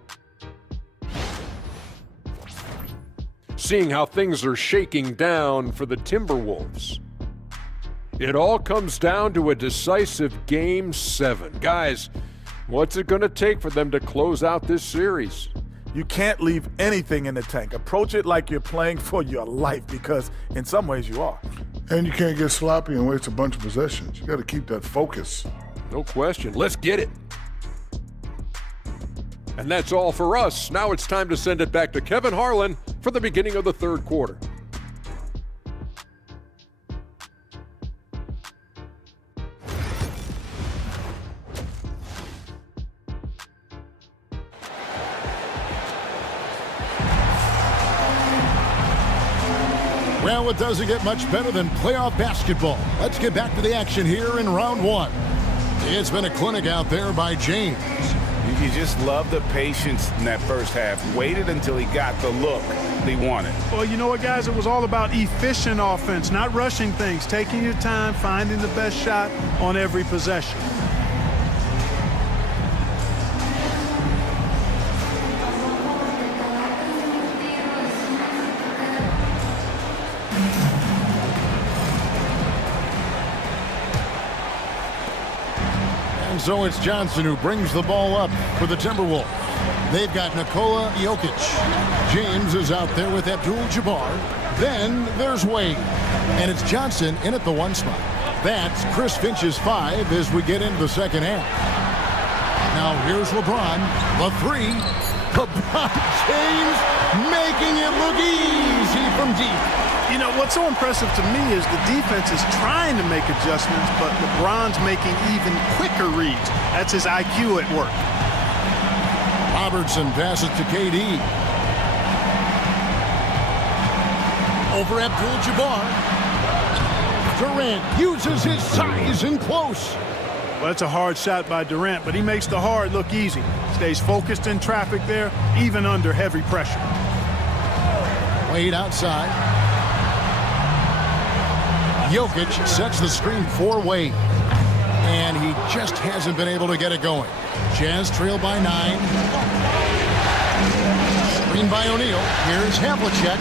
Seeing how things are shaking down for the Timberwolves. It all comes down to a decisive Game 7. Guys, what's it going to take for them to close out this series? You can't leave anything in the tank. Approach it like you're playing for your life, because in some ways you are. And you can't get sloppy and waste a bunch of possessions. You got to keep that focus. No question. Let's get it. And that's all for us. Now it's time to send it back to Kevin Harlan for the beginning of the third quarter. Well, it doesn't get much better than playoff basketball. Let's get back to the action here in round 1. It's been a clinic out there by James. You just love the patience in that first half. Waited until he got the look he wanted. Well, you know what, guys? It was all about efficient offense, not rushing things, taking your time, finding the best shot on every possession. So it's Johnson who brings the ball up for the Timberwolves. They've got Nikola Jokic. James is out there with Abdul-Jabbar. Then there's Wade. And it's Johnson in at the 1 spot. That's Chris Finch's 5 as we get into the second half. Now here's LeBron. The 3. LeBron James making it look easy from deep. You know, what's so impressive to me is the defense is trying to make adjustments, but LeBron's making even quicker reads. That's his IQ at work. Robertson passes to KD. Over Abdul-Jabbar. Durant uses his size in close. Well, that's a hard shot by Durant, but he makes the hard look easy. Stays focused in traffic there, even under heavy pressure. Wade outside. Jokic sets the screen for Wade. And he just hasn't been able to get it going. Jazz trail by 9. Screen by O'Neal. Here's Havlicek.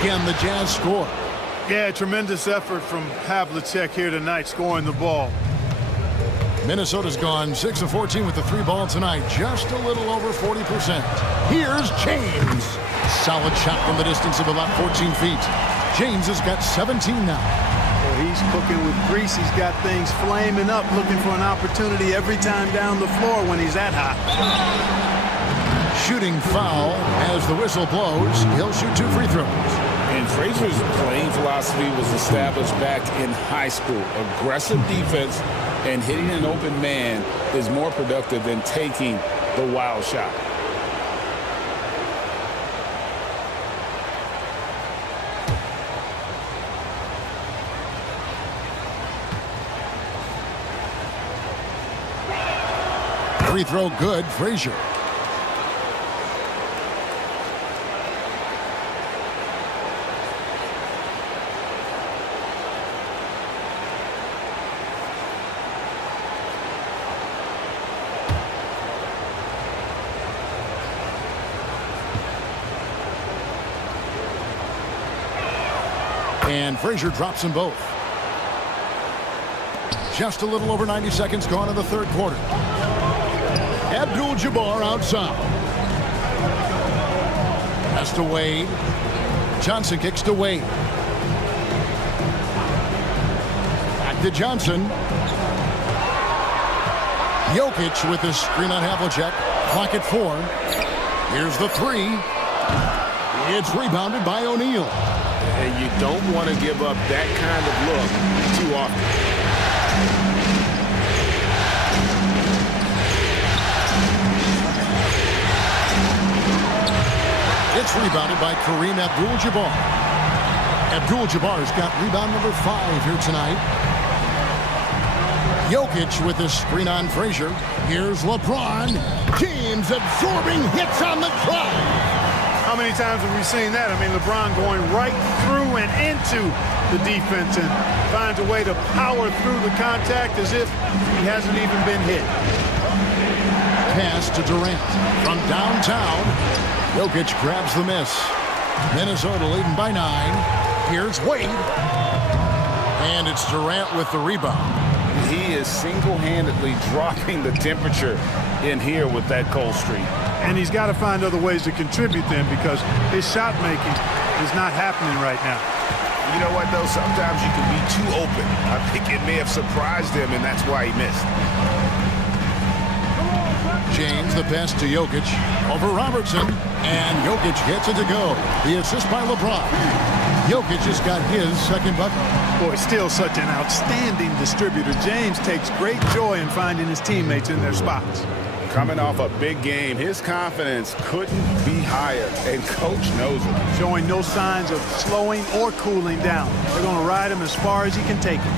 Again, the Jazz score. Yeah, tremendous effort from Havlicek here tonight, scoring the ball. Minnesota's gone 6 of 14 with the 3 ball tonight. Just a little over 40%. Here's James. Solid shot from the distance of about 14 feet. James has got 17 now. Well, he's cooking with grease. He's got things flaming up, looking for an opportunity every time down the floor when he's that hot. Shooting foul as the whistle blows. He'll shoot 2 free throws. And Frazier's playing philosophy was established back in high school. Aggressive defense and hitting an open man is more productive than taking the wild shot. Free throw good, Frazier. And Frazier drops them both. Just a little over 90 seconds gone in the third quarter. Abdul-Jabbar outside. Pass to Wade. Johnson kicks to Wade. Back to Johnson. Jokic with the screen on Havlicek. Clock at 4. Here's the 3. It's rebounded by O'Neal. And you don't want to give up that kind of look too often. It's rebounded by Kareem Abdul-Jabbar. Abdul-Jabbar's got rebound number 5 here tonight. Jokic with the screen on Frazier. Here's LeBron. James absorbing hits on the drive. How many times have we seen that? I mean, LeBron going right through and into the defense and finds a way to power through the contact as if he hasn't even been hit. Pass to Durant from downtown. Jokic grabs the miss. Minnesota leading by 9. Here's Wade. And it's Durant with the rebound. He is single-handedly dropping the temperature in here with that cold streak. And he's got to find other ways to contribute then because his shot making is not happening right now. You know what, though? Sometimes you can be too open. I think it may have surprised him, and that's why he missed. James, the pass to Jokic. Over Robertson. And Jokic gets it to go. The assist by LeBron. Jokic just got his second bucket. Boy, still such an outstanding distributor. James takes great joy in finding his teammates in their spots. Coming off a big game, his confidence couldn't be higher, and Coach knows it. Showing no signs of slowing or cooling down. They're going to ride him as far as he can take him.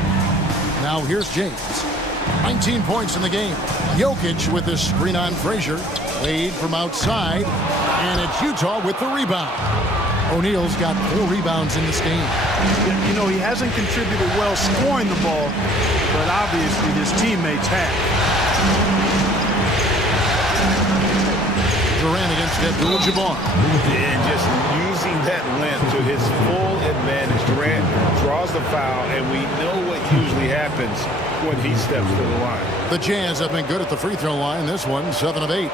Now here's James. 19 points in the game. Jokic with the screen on Frazier. Wade from outside. And it's Utah with the rebound. O'Neal's got 4 rebounds in this game. You know, he hasn't contributed well scoring the ball, but obviously his teammates have. Durant against Abdul-Jabbar. And just using that length to his full advantage. Durant draws the foul, and we know what usually happens when he steps to the line. The Jazz have been good at the free throw line. This one, 7 of 8.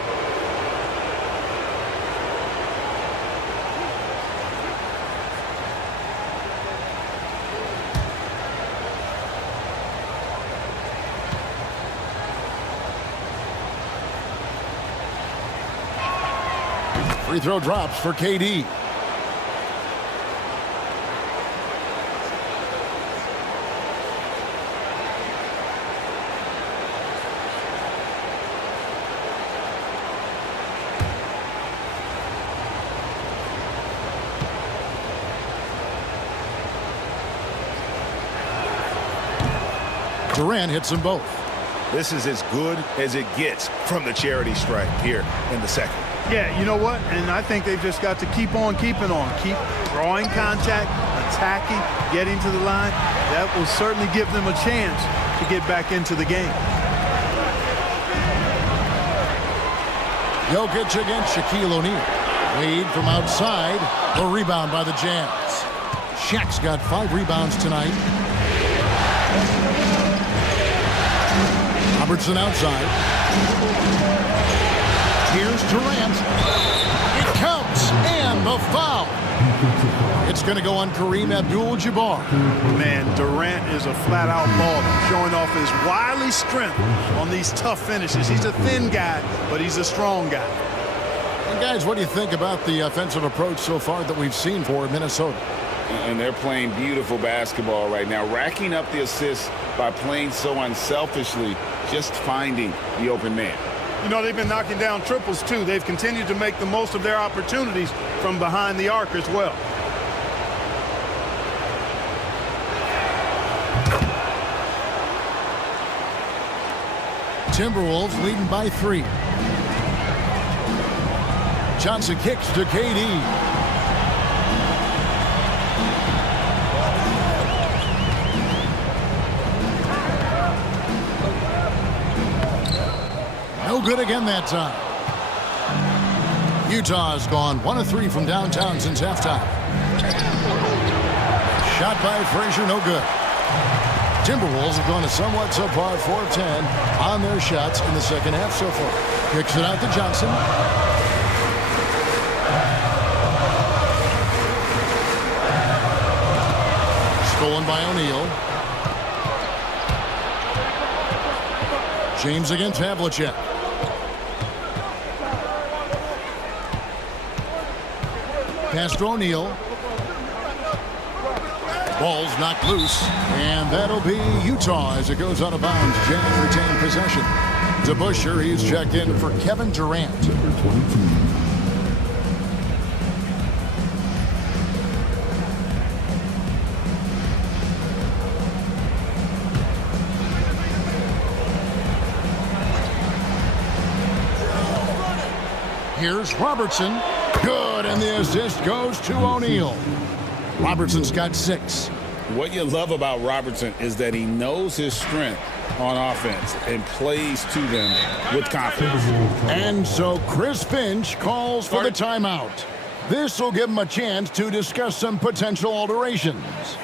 Free throw drops for KD. Durant hits them both. This is as good as it gets from the charity stripe here in the second. Yeah, you know what? And I think they've just got to keep on keeping on. Keep drawing contact, attacking, getting to the line. That will certainly give them a chance to get back into the game. Jokic against Shaquille O'Neal. Wade from outside. The rebound by the Jazz. Shaq's got 5 rebounds tonight. Robertson outside. Here's Durant. It counts, and the foul. It's going to go on Kareem Abdul-Jabbar. Man, Durant is a flat-out baller, showing off his wily strength on these tough finishes. He's a thin guy, but he's a strong guy. And guys, what do you think about the offensive approach so far that we've seen for Minnesota? And they're playing beautiful basketball right now, racking up the assists by playing so unselfishly, just finding the open man. You know, they've been knocking down triples, too. They've continued to make the most of their opportunities from behind the arc as well. Timberwolves leading by 3. Johnson kicks to KD. No good again that time. Utah's gone 1 of 3 from downtown since halftime. Shot by Frazier, no good. Timberwolves have gone a somewhat subpar 4 of 10 on their shots in the second half so far. Kicks it out to Johnson. Stolen by O'Neal. James against Havlicek. Pass to O'Neal. Ball's knocked loose, and that'll be Utah as it goes out of bounds. Jazz retain possession. To Busher, he's checked in for Kevin Durant. Here's Robertson. Good, and the assist goes to O'Neal. Robertson's got 6. What you love about Robertson is that he knows his strength on offense and plays to them with confidence. And so Chris Finch calls for the timeout. This will give him a chance to discuss some potential alterations.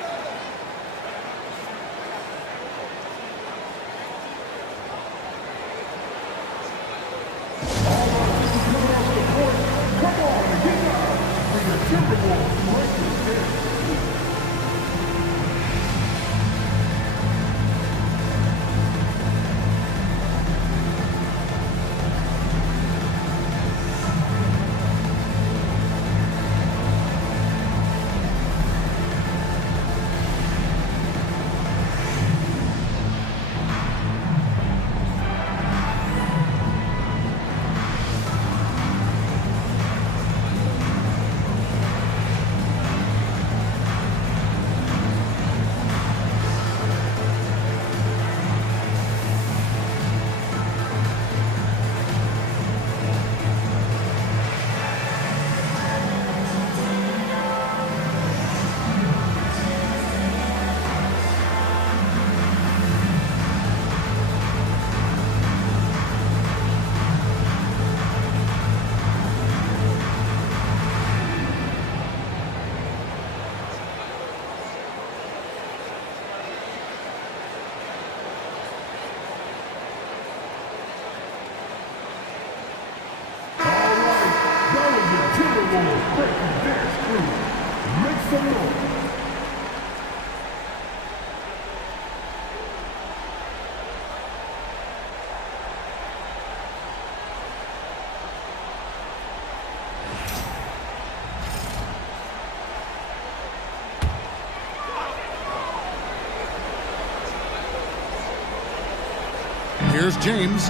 Here's James.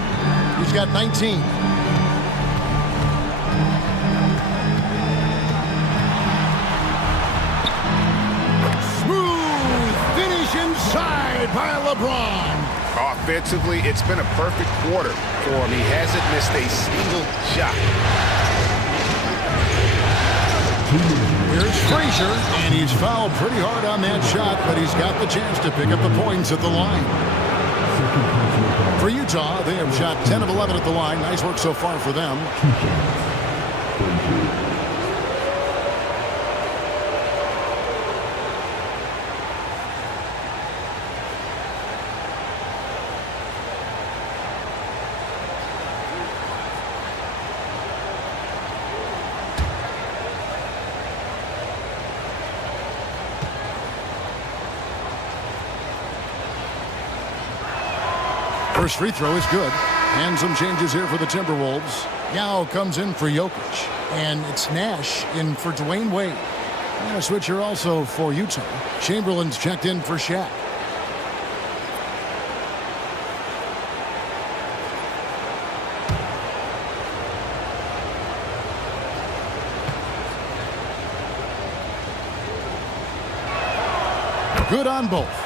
He's got 19. Smooth finish inside by LeBron. Offensively, it's been a perfect quarter for him. He hasn't missed a single shot. Here's Frazier, and he's fouled pretty hard on that shot, but he's got the chance to pick up the points at the line. For Utah, they have shot 10 of 11 at the line. Nice work so far for them. First free throw is good. And some changes here for the Timberwolves. Yao comes in for Jokic. And it's Nash in for Dwayne Wade. And a switcher also for Utah. Chamberlain's checked in for Shaq. Good on both.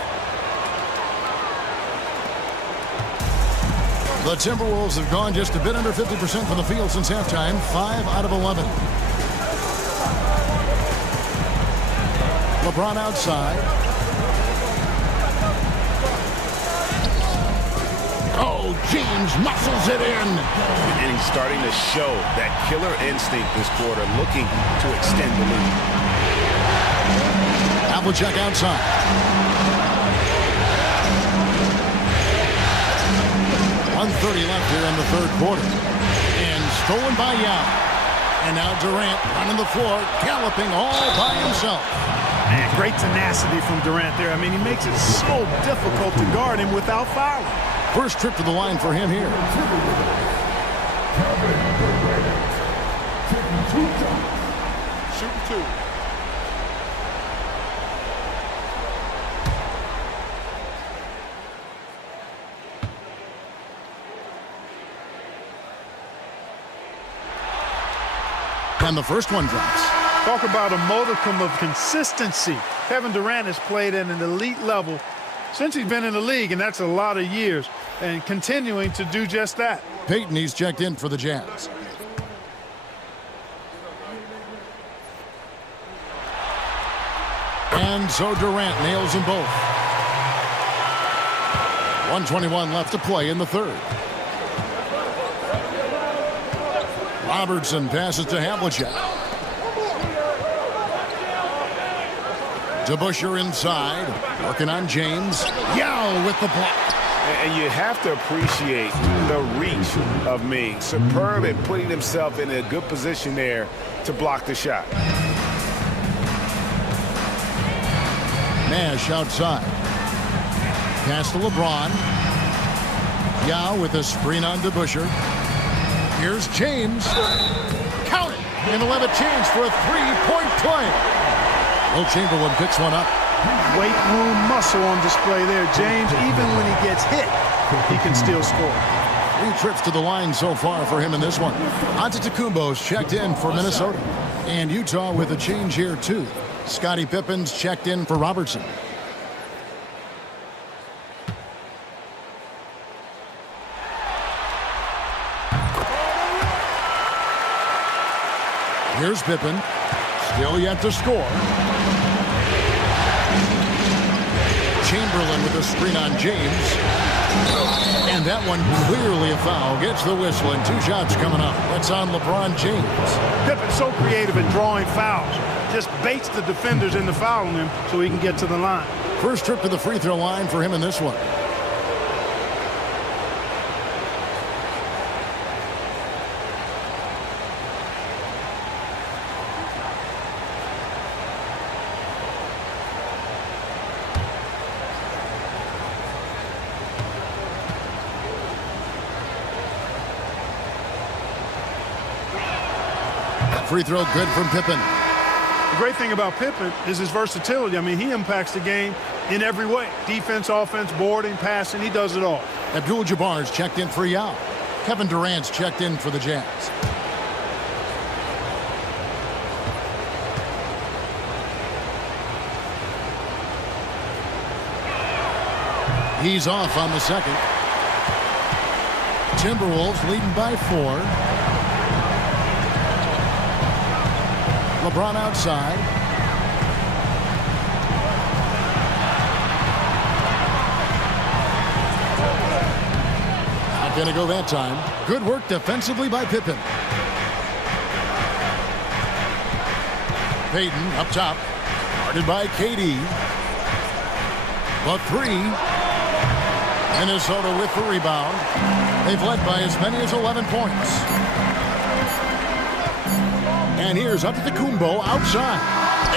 The Timberwolves have gone just a bit under 50% from the field since halftime, 5 out of 11. LeBron outside. Oh, James muscles it in. And he's starting to show that killer instinct this quarter, looking to extend the lead. Havlicek outside. 1:30 left here in the third quarter. And stolen by Yao. And now Durant running the floor, galloping all by himself. Man, great tenacity from Durant there. I mean, he makes it so difficult to guard him without fouling. First trip to the line for him here. Shooting two. And the first one drops. Talk about a modicum of consistency. Kevin Durant has played at an elite level since he's been in the league, and that's a lot of years, and continuing to do just that. Peyton, he's checked in for the Jazz. And so Durant nails them both. 1:21 left to play in the third. Robertson passes to Havlicek. DeBusschere inside, working on James. Yao with the block. And you have to appreciate the reach of Ming. Superb at putting himself in a good position there to block the shot. Nash outside. Pass to LeBron. Yao with a screen on DeBusschere. Here's James. Count it. And they'll have a chance for a three-point play. Will Chamberlain picks one up. Weight room muscle on display there, James. Even when he gets hit, he can still score. 3 trips to the line so far for him in this one. Antetokounmpo's checked in for Minnesota. And Utah with a change here, too. Scottie Pippen's checked in for Robertson. Here's Pippen. Still yet to score. Chamberlain with a screen on James. And that one clearly a foul. Gets the whistle and 2 shots coming up. That's on LeBron James. Pippen's so creative in drawing fouls. Just baits the defenders into fouling him so he can get to the line. First trip to the free throw line for him in this one. Free throw good from Pippen. The great thing about Pippen is his versatility. I mean, he impacts the game in every way. Defense, offense, boarding, passing, he does it all. Abdul-Jabbar's checked in for Yao. Kevin Durant's checked in for the Jazz. He's off on the second. Timberwolves leading by 4. LeBron outside. Not going to go that time. Good work defensively by Pippen. Payton up top. Guarded by KD. The 3. Minnesota with the rebound. They've led by as many as 11 points. And here's Antetokounmpo outside.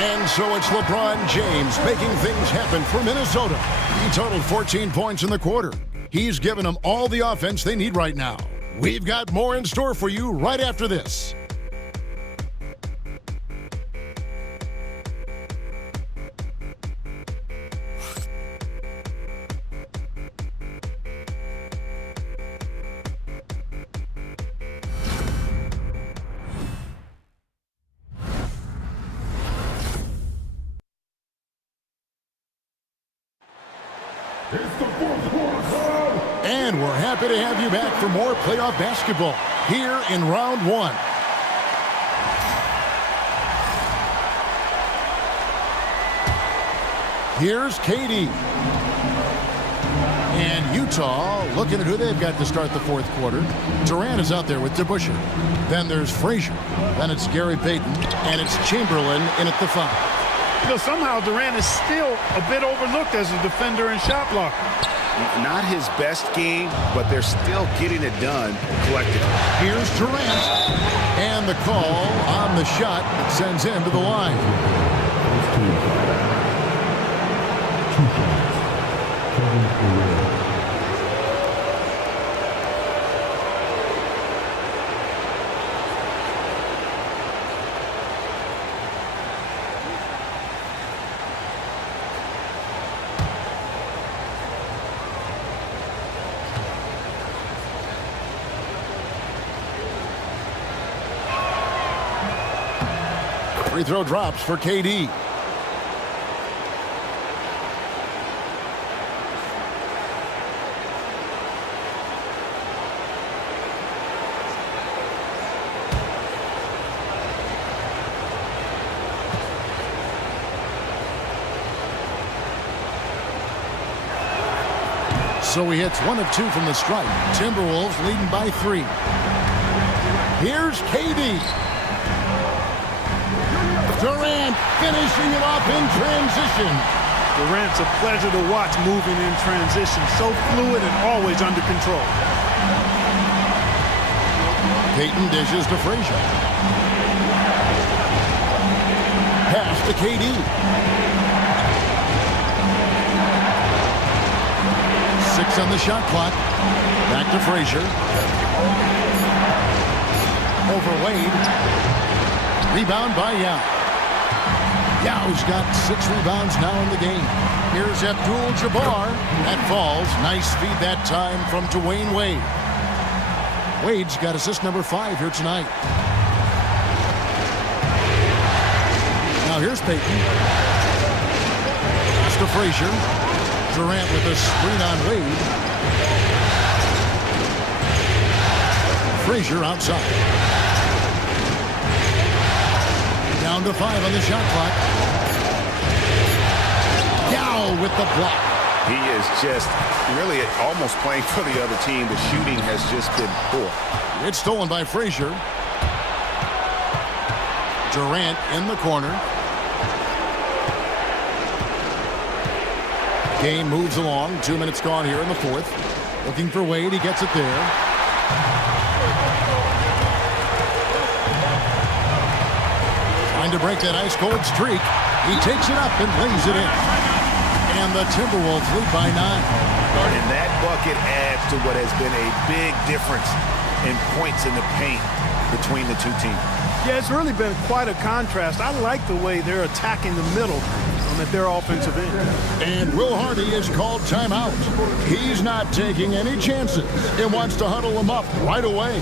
And so it's LeBron James making things happen for Minnesota. He totaled 14 points in the quarter. He's given them all the offense they need right now. We've got more in store for you right after this. And we're happy to have you back for more playoff basketball here in round 1. Here's KD. And Utah looking at who they've got to start the fourth quarter. Durant is out there with DeBusschere. Then there's Frazier. Then it's Gary Payton. And it's Chamberlain in at the 5. You know, somehow Durant is still a bit overlooked as a defender and shot blocker. Not his best game, but they're still getting it done collectively. Here's Durant. And the call on the shot that sends him to the line. 2 shots. Kevin Durant. Free throw drops for KD. So he hits 1 of 2 from the stripe. Timberwolves leading by 3. Here's KD. Durant finishing it off in transition. Durant's a pleasure to watch moving in transition. So fluid and always under control. Payton dishes to Frazier. Pass to KD. 6 on the shot clock. Back to Frazier. Over Wade. Rebound by Yao. Yao's got 6 rebounds now in the game. Here's Abdul-Jabbar. That falls. Nice feed that time from Dwayne Wade. Wade's got assist number 5 here tonight. Now here's Payton. Pass to Frazier. Durant with a screen on Wade. Frazier outside. Down to 5 on the shot clock. Yao with the block. He is just really almost playing for the other team. The shooting has just been poor. It's stolen by Frazier. Durant in the corner. Game moves along. 2 minutes gone here in the fourth. Looking for Wade. He gets it there. Trying to break that ice-cold streak. He takes it up and lays it in. And the Timberwolves lead by 9. And that bucket adds to what has been a big difference in points in the paint between the two teams. Yeah, it's really been quite a contrast. I like the way they're attacking the middle. at their offensive end. And Will Hardy is called timeout. He's not taking any chances and wants to huddle them up right away.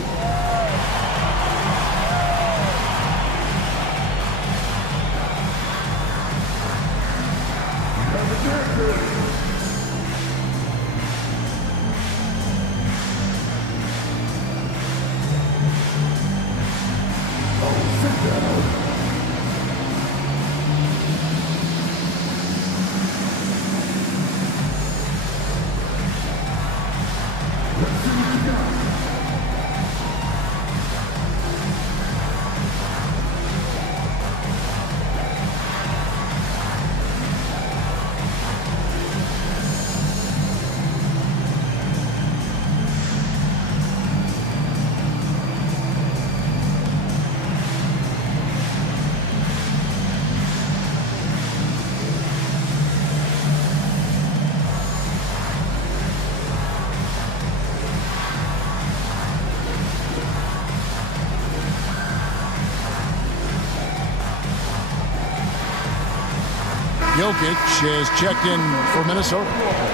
Jokic is checked in for Minnesota.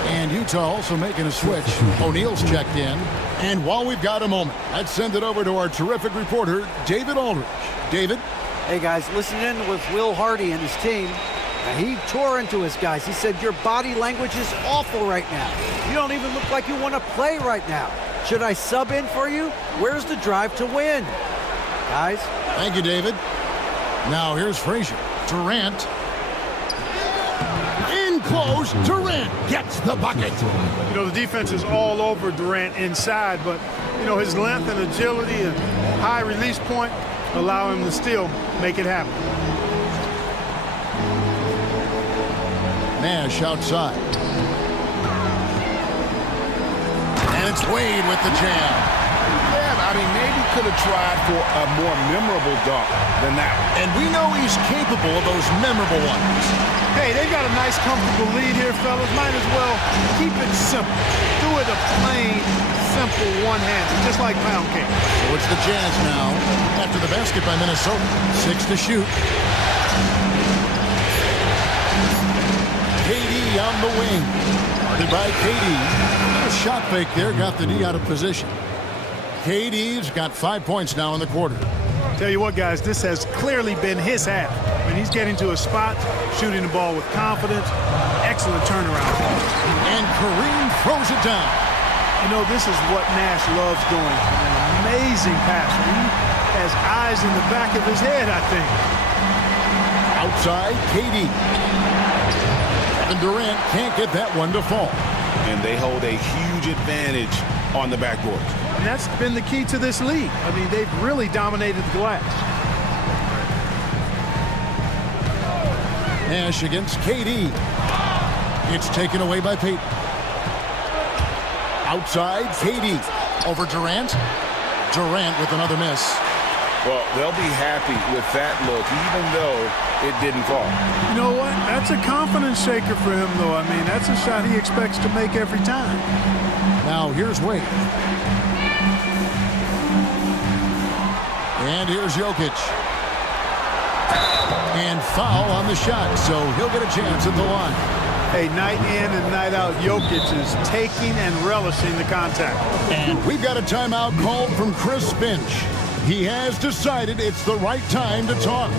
And Utah also making a switch. O'Neal's checked in. And while we've got a moment, let's send it over to our terrific reporter, David Aldridge. David? Hey, guys, listen in with Will Hardy and his team. He tore into his guys. He said, your body language is awful right now. You don't even look like you want to play right now. Should I sub in for you? Where's the drive to win? Guys? Thank you, David. Now here's Frazier. Durant. In close. Durant gets the bucket. You know, the defense is all over Durant inside, but, you know, his length and agility and high release point allow him to still make it happen. Nash outside. And it's Wade with the jam. Yeah, I mean, maybe could have tried for a more memorable dunk than that one. And we know he's capable of those memorable ones. Hey, they've got a nice, comfortable lead here, fellas. Might as well keep it simple. Do it a plain, simple one-hander, just like pound cake. So it's the Jazz now. After the basket by Minnesota. 6 to shoot. KD on the wing. Guarded by KD. A shot fake there, got the D out of position. KD's got 5 points now in the quarter. Tell you what, guys, this has clearly been his half. I mean, he's getting to a spot, shooting the ball with confidence. Excellent turnaround. And Kareem throws it down. You know, this is what Nash loves doing. An amazing passer. He has eyes in the back of his head, I think. Outside, KD. And Durant can't get that one to fall. And they hold a huge advantage on the backboard. And that's been the key to this league. I mean, they've really dominated the glass. Nash against KD. It's taken away by Payton. Outside, KD. Over Durant. Durant with another miss. Well, they'll be happy with that look, even though it didn't fall. You know what? That's a confidence shaker for him, though. I mean, that's a shot he expects to make every time. Now, here's Wade. And here's Jokic. And foul on the shot, so he'll get a chance at the line. Hey, night in and night out, Jokic is taking and relishing the contact. And we've got a timeout called from Chris Finch. He has decided it's the right time to talk.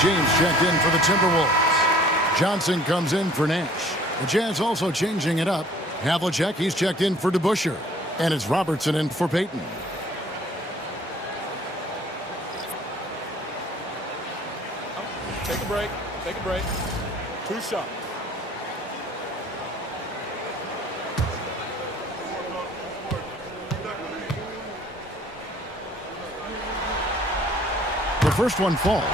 James checked in for the Timberwolves. Johnson comes in for Nash. The Jazz also changing it up. Havlicek, he's checked in for DeBusschere. And it's Robertson in for Payton. Take a break. Take a break. 2 shots. The first one falls.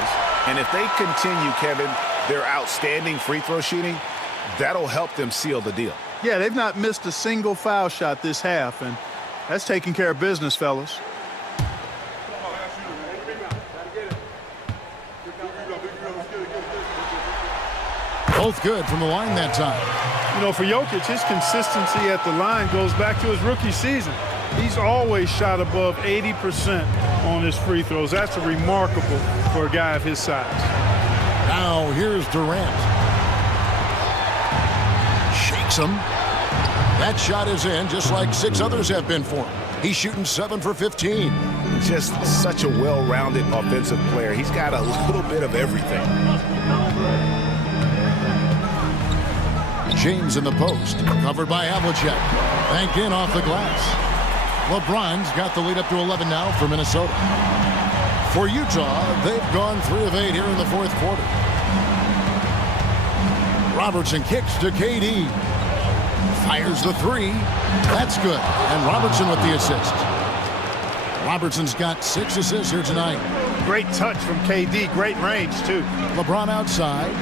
And if they continue, Kevin, their outstanding free throw shooting, that'll help them seal the deal. Yeah, they've not missed a single foul shot this half, and that's taking care of business, fellas. Both good from the line that time. You know, for Jokic, his consistency at the line goes back to his rookie season. He's always shot above 80% on his free throws. That's remarkable for a guy of his size. Now here's Durant. Shakes him. That shot is in, just like 6 others have been for him. He's shooting 7 for 15. Just such a well-rounded offensive player. He's got a little bit of everything. James in the post, covered by Havlicek. Banked in off the glass. LeBron's got the lead up to 11 now for Minnesota. For Utah, they've gone 3 of 8 here in the fourth quarter. Robertson kicks to KD. Fires the 3. That's good. And Robertson with the assist. Robertson's got 6 assists here tonight. Great touch from KD. Great range, too. LeBron outside.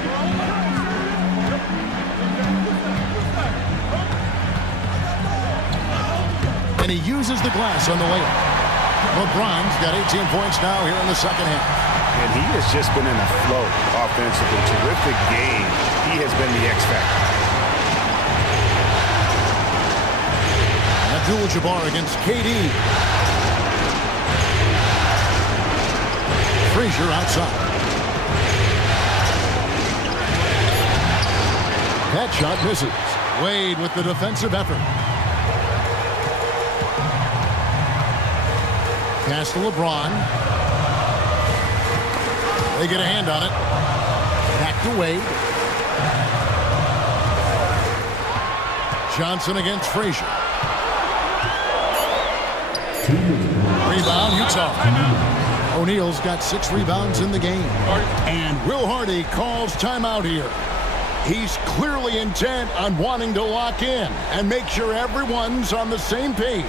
And he uses the glass on the layup. LeBron's got 18 points now here in the second half. And he has just been in a flow offensively. Terrific game. He has been the X factor. Abdul-Jabbar against KD. Frazier outside. That shot misses. Wade with the defensive effort. Pass to LeBron. They get a hand on it. Back to Wade. Johnson against Frazier. Rebound, Utah. O'Neal's got 6 rebounds in the game. And Will Hardy calls timeout here. He's clearly intent on wanting to lock in and make sure everyone's on the same page.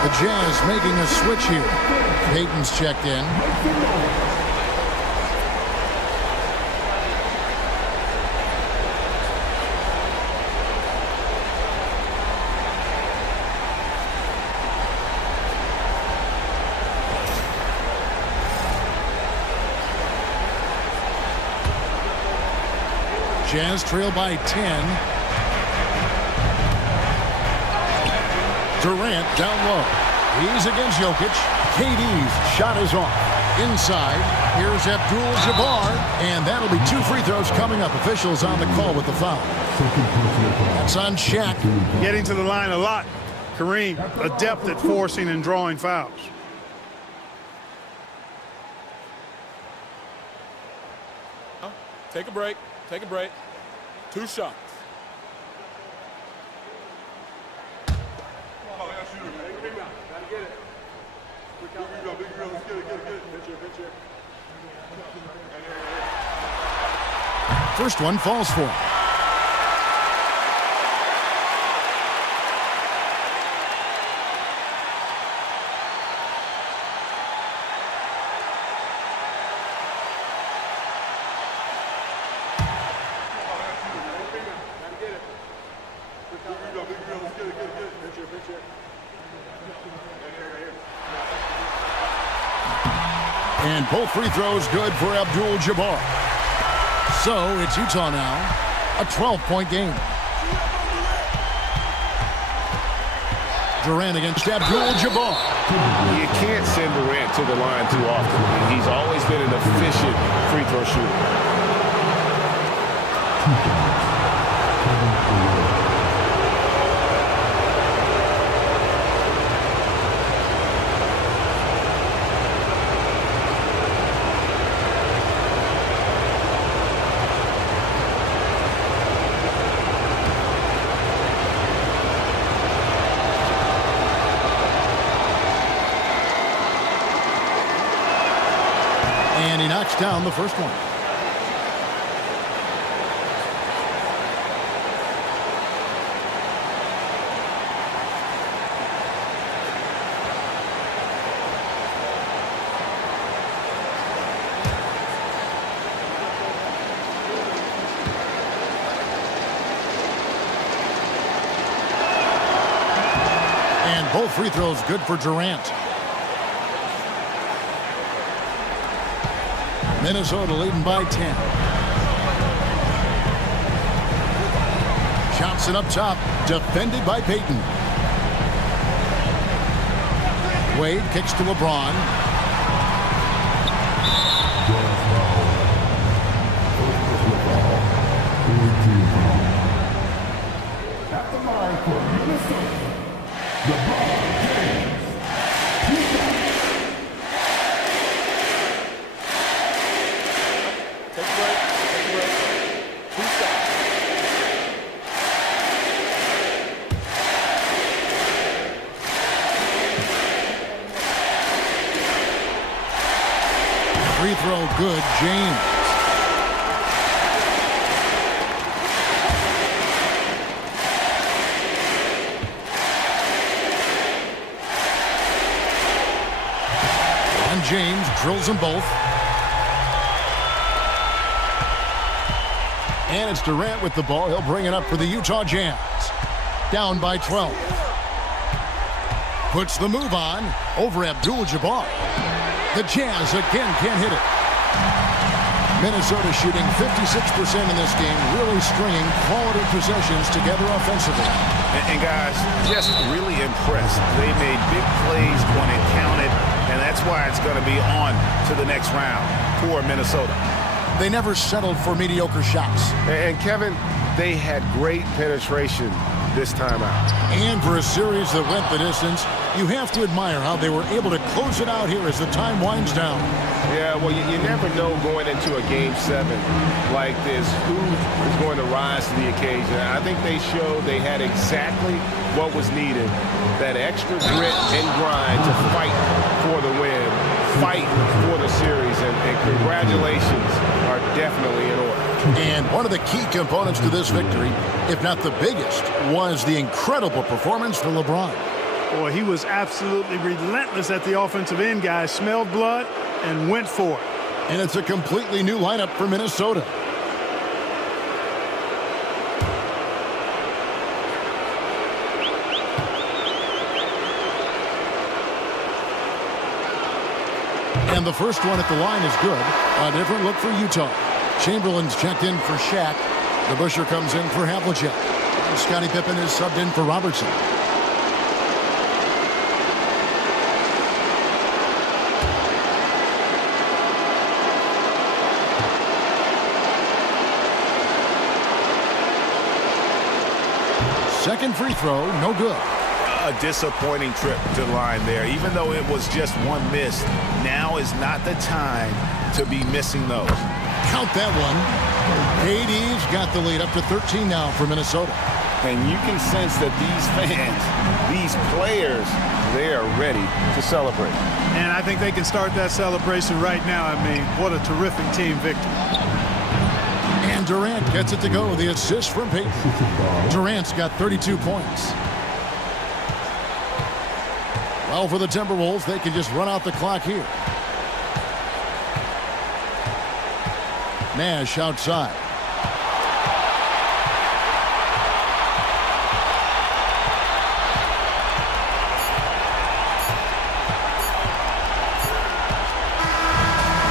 The Jazz making a switch here. Payton's checked in. Jazz trail by 10. Durant down low. He's against Jokic. KD's shot is off. inside. Here's Abdul-Jabbar, and that'll be 2 free throws coming up. Officials on the call with the foul. That's on Shaq. Getting to the line a lot. Kareem, adept at forcing and drawing fouls. Take a break. Take a break. 2 shots. First one falls for him. And both free throws good for Abdul-Jabbar. So it's Utah now, a 12-point game. Durant against Abdul-Jabbar. You can't send Durant to the line too often. He's always been an efficient free throw shooter. And he knocks down the first one. And both free throws good for Durant. Minnesota leading by 10. Johnson up top, defended by Payton. Wade kicks to LeBron. At the line for Minnesota, LeBron James. Free throw good, James. And James drills them both. And it's Durant with the ball. He'll bring it up for the Utah Jazz. Down by 12. Puts the move on over Abdul-Jabbar. The Jazz again can't hit it. Minnesota shooting 56% in this game, really stringing quality possessions together offensively. And guys, just really impressed. They made big plays when it counted, and that's why it's going to be on to the next round for Minnesota. They never settled for mediocre shots. And Kevin, they had great penetration this time out. And for a series that went the distance, you have to admire how they were able to close it out here as the time winds down. Yeah, well, you never know going into a Game 7 like this who is going to rise to the occasion. I think they showed they had exactly what was needed, that extra grit and grind to fight for the win, fight for the series, and congratulations are definitely in order. And one of the key components to this victory, if not the biggest, was the incredible performance for LeBron. Boy, he was absolutely relentless at the offensive end, guys. Smelled blood and went for it. And it's a completely new lineup for Minnesota. And the first one at the line is good. A different look for Utah. Chamberlain's checked in for Shaq. The Busher comes in for Havlicek. Scottie Pippen is subbed in for Robertson. Second free throw, no good. A disappointing trip to the line there. Even though it was just one miss, now is not the time to be missing those. Count that one. KD's got the lead up to 13 now for Minnesota. And you can sense that these fans, these players, they are ready to celebrate. And I think they can start that celebration right now. I mean, what a terrific team victory. And Durant gets it to go. The assist from Payton. Durant's got 32 points. Well, for the Timberwolves, they can just run out the clock here. Nash outside.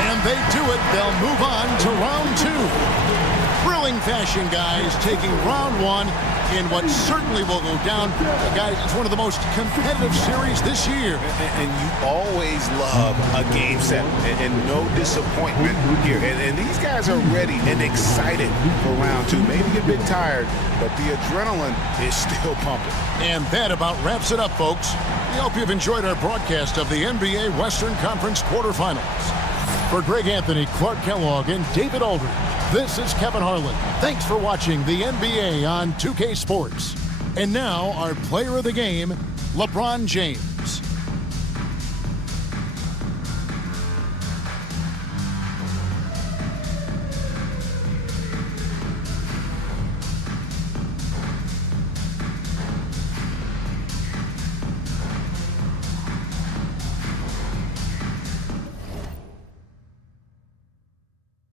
And they do it. They'll move on to round two. Thrilling fashion, guys, taking round one in what certainly will go down. Guys, it's one of the most competitive series this year. And you always love a game set and no disappointment here. And these guys are ready and excited for round two. Maybe a bit tired, but the adrenaline is still pumping. And that about wraps it up, folks. We hope you've enjoyed our broadcast of the NBA Western Conference quarterfinals. For Greg Anthony, Clark Kellogg, and David Aldridge, this is Kevin Harlan. Thanks for watching the NBA on 2K Sports. And now, our player of the game, LeBron James.